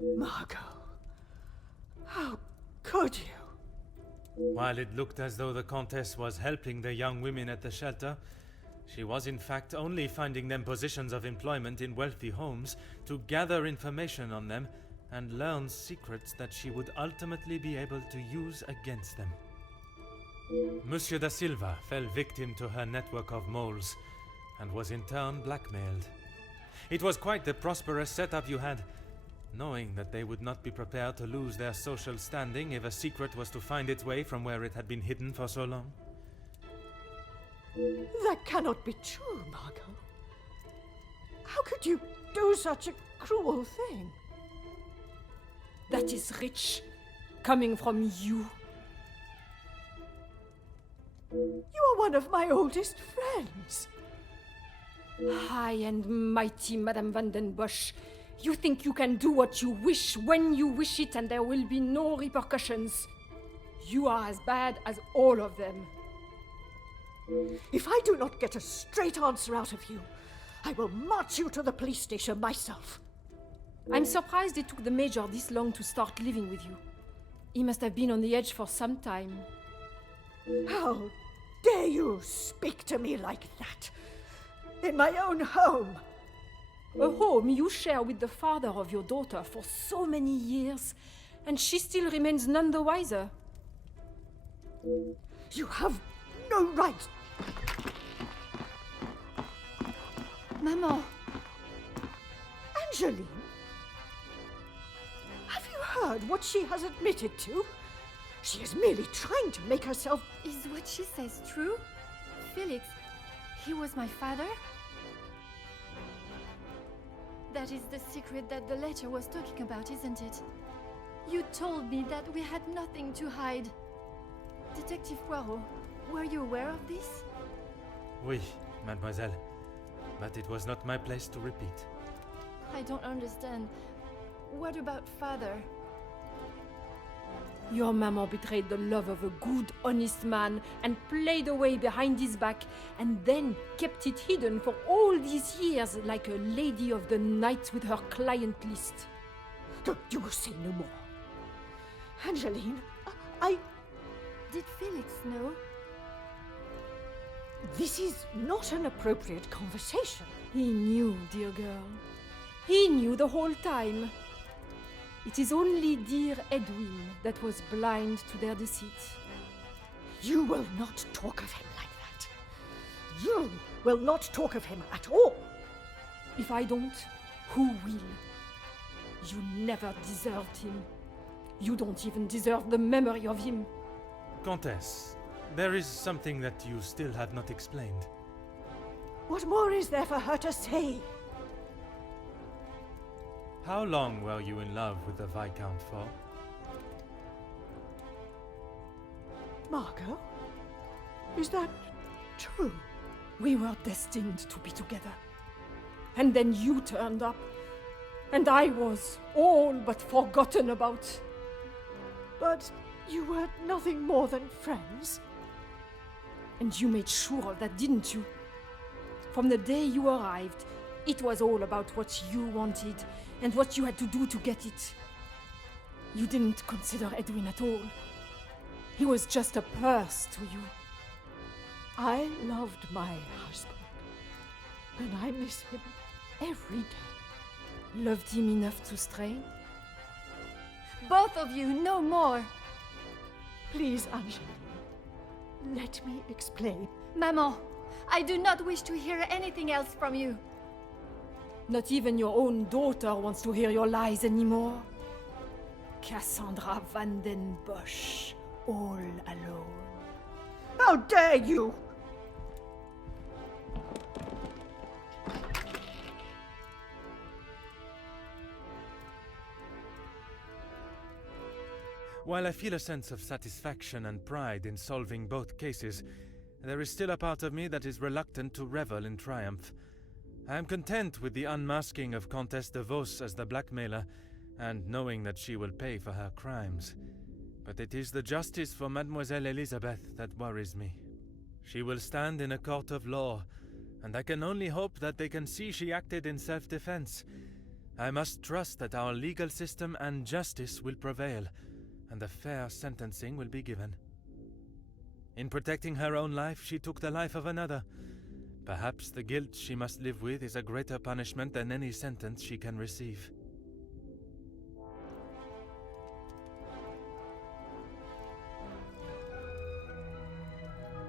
Margot, how could you? While it looked as though the Countess was helping the young women at the shelter, she was in fact only finding them positions of employment in wealthy homes to gather information on them and learn secrets that she would ultimately be able to use against them. Monsieur da Silva fell victim to her network of moles and was in turn blackmailed. It was quite the prosperous setup you had, knowing that they would not be prepared to lose their social standing if a secret was to find its way from where it had been hidden for so long. That cannot be true, Margot. How could you do such a cruel thing? That is rich, coming from you. You are one of my oldest friends. High and mighty, Madame Van den Bosch. You think you can do what you wish when you wish it and there will be no repercussions. You are as bad as all of them. If I do not get a straight answer out of you, I will march you to the police station myself. I'm surprised it took the Major this long to start living with you. He must have been on the edge for some time. How dare you speak to me like that? In my own home. A home you share with the father of your daughter for so many years, and she still remains none the wiser. You have no right. Maman! Angeline? Have you heard what she has admitted to? She is merely trying to make herself... Is what she says true? Felix, he was my father? That is the secret that the letter was talking about, isn't it? You told me that we had nothing to hide. Detective Poirot, were you aware of this? Oui, mademoiselle. But it was not my place to repeat. I don't understand. What about father? Your maman betrayed the love of a good, honest man and played away behind his back and then kept it hidden for all these years like a lady of the night with her client list. You will say no more. Angeline, Did Felix know? This is not an appropriate conversation. He knew, dear girl. He knew the whole time. It is only dear Edwin that was blind to their deceit. You will not talk of him like that. You will not talk of him at all. If I don't, who will? You never deserved him. You don't even deserve the memory of him. Countess, there is something that you still have not explained. What more is there for her to say? How long were you in love with the Viscount for? Margot? Is that true? We were destined to be together. And then you turned up. And I was all but forgotten about. But you were nothing more than friends. And you made sure of that, didn't you? From the day you arrived, it was all about what you wanted and what you had to do to get it. You didn't consider Edwin at all. He was just a purse to you. I loved my husband, and I miss him every day. Loved him enough to stray? Both of you, no more. Please, Angeline, let me explain. Maman, I do not wish to hear anything else from you. Not even your own daughter wants to hear your lies anymore. Cassandra Van den Bosch, all alone. How dare you! While I feel a sense of satisfaction and pride in solving both cases, there is still a part of me that is reluctant to revel in triumph. I am content with the unmasking of Comtesse de Vos as the blackmailer, and knowing that she will pay for her crimes. But it is the justice for Mademoiselle Elizabeth that worries me. She will stand in a court of law, and I can only hope that they can see she acted in self-defense. I must trust that our legal system and justice will prevail, and a fair sentencing will be given. In protecting her own life, she took the life of another. Perhaps the guilt she must live with is a greater punishment than any sentence she can receive.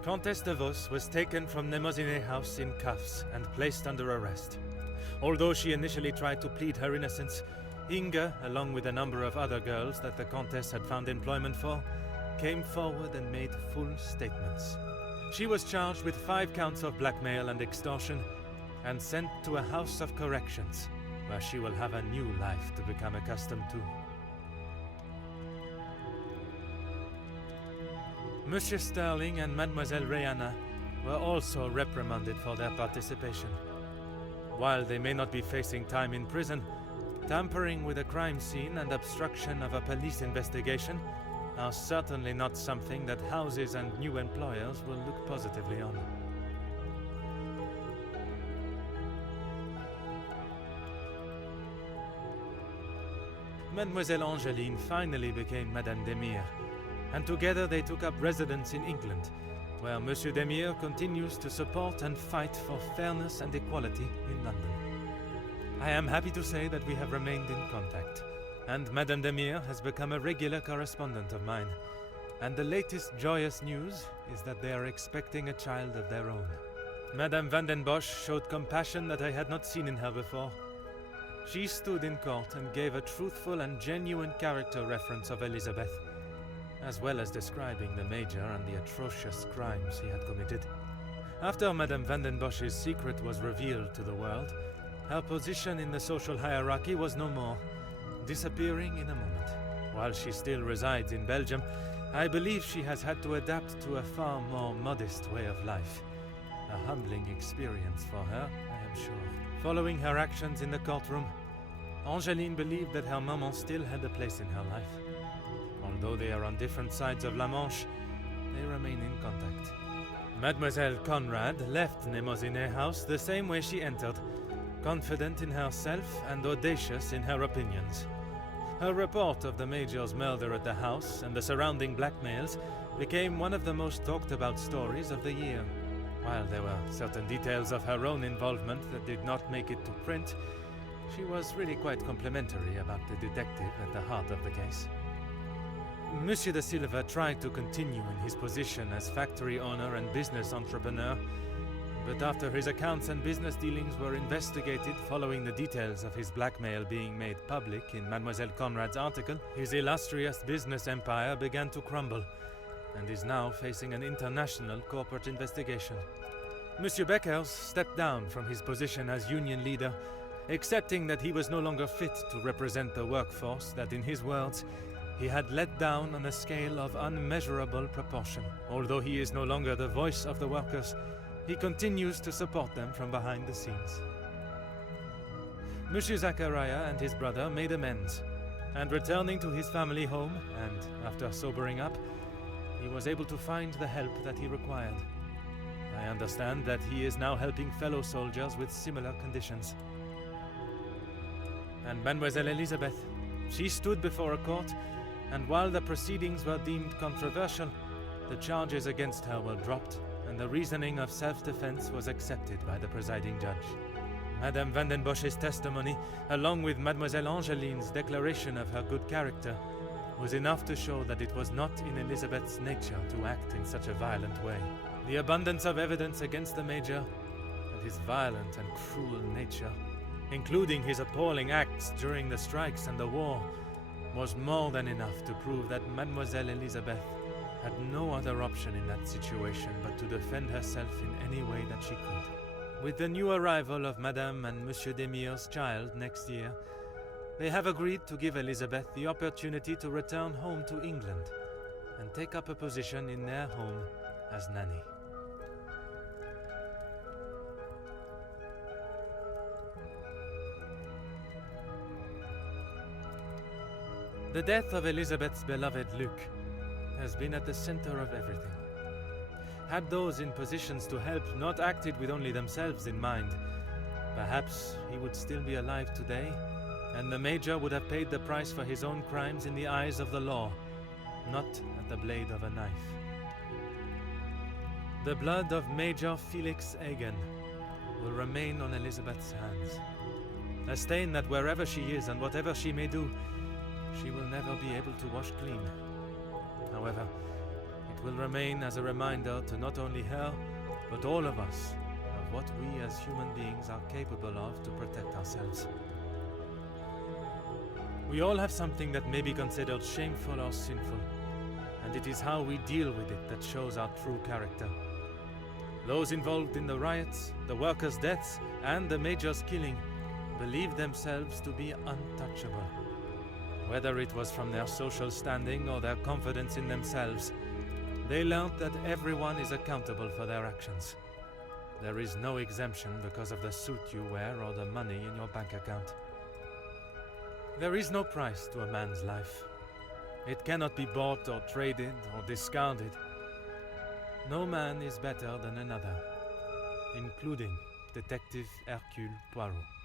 Comtesse de Vos was taken from Nemozinet House in cuffs and placed under arrest. Although she initially tried to plead her innocence, Inga, along with a number of other girls that the Comtesse had found employment for, came forward and made full statements. She was charged with 5 counts of blackmail and extortion and sent to a house of corrections, where she will have a new life to become accustomed to. Monsieur Sterling and Mademoiselle Rihanna were also reprimanded for their participation. While they may not be facing time in prison, tampering with a crime scene and obstruction of a police investigation are certainly not something that houses and new employers will look positively on. Mademoiselle Angeline finally became Madame Demire, and together they took up residence in England, where Monsieur Demire continues to support and fight for fairness and equality in London. I am happy to say that we have remained in contact, and Madame Demire has become a regular correspondent of mine, and the latest joyous news is that they are expecting a child of their own. Madame Van den Bosch showed compassion that I had not seen in her before. She stood in court and gave a truthful and genuine character reference of Elizabeth, as well as describing the major and the atrocious crimes he had committed. After Madame Van den Bosch's secret was revealed to the world, her position in the social hierarchy was no more, disappearing in a moment. While she still resides in Belgium, I believe she has had to adapt to a far more modest way of life. A humbling experience for her, I am sure. Following her actions in the courtroom, Angeline believed that her maman still had a place in her life. Although they are on different sides of La Manche, they remain in contact. Mademoiselle Conrad left Nemozinet House the same way she entered, confident in herself and audacious in her opinions. Her report of the Major's murder at the house and the surrounding blackmails became one of the most talked about stories of the year. While there were certain details of her own involvement that did not make it to print, she was really quite complimentary about the detective at the heart of the case. Monsieur de Silva tried to continue in his position as factory owner and business entrepreneur, but after his accounts and business dealings were investigated following the details of his blackmail being made public in Mademoiselle Conrad's article, his illustrious business empire began to crumble and is now facing an international corporate investigation. Monsieur Beckers stepped down from his position as union leader, accepting that he was no longer fit to represent the workforce that, in his words, he had let down on a scale of unmeasurable proportion. Although he is no longer the voice of the workers, he continues to support them from behind the scenes. Monsieur Zachariah and his brother made amends, and returning to his family home, and after sobering up, he was able to find the help that he required. I understand that he is now helping fellow soldiers with similar conditions. And Mademoiselle Elizabeth, she stood before a court, and while the proceedings were deemed controversial, the charges against her were dropped, and the reasoning of self-defense was accepted by the presiding judge. Madame van den Bosch's testimony, along with Mademoiselle Angeline's declaration of her good character, was enough to show that it was not in Elizabeth's nature to act in such a violent way. The abundance of evidence against the Major, and his violent and cruel nature, including his appalling acts during the strikes and the war, was more than enough to prove that Mademoiselle Elizabeth had no other option in that situation but to defend herself in any way that she could. With the new arrival of Madame and Monsieur Demire's child next year, they have agreed to give Elizabeth the opportunity to return home to England and take up a position in their home as nanny. The death of Elizabeth's beloved Luc has been at the center of everything. Had those in positions to help not acted with only themselves in mind, perhaps he would still be alive today, and the Major would have paid the price for his own crimes in the eyes of the law, not at the blade of a knife. The blood of Major Felix Egan will remain on Elizabeth's hands, a stain that wherever she is and whatever she may do, she will never be able to wash clean. However, it will remain as a reminder to not only her, but all of us, of what we as human beings are capable of to protect ourselves. We all have something that may be considered shameful or sinful, and it is how we deal with it that shows our true character. Those involved in the riots, the workers' deaths, and the Major's killing believed themselves to be untouchable. Whether it was from their social standing or their confidence in themselves, they learned that everyone is accountable for their actions. There is no exemption because of the suit you wear or the money in your bank account. There is no price to a man's life. It cannot be bought or traded or discarded. No man is better than another, including Detective Hercule Poirot.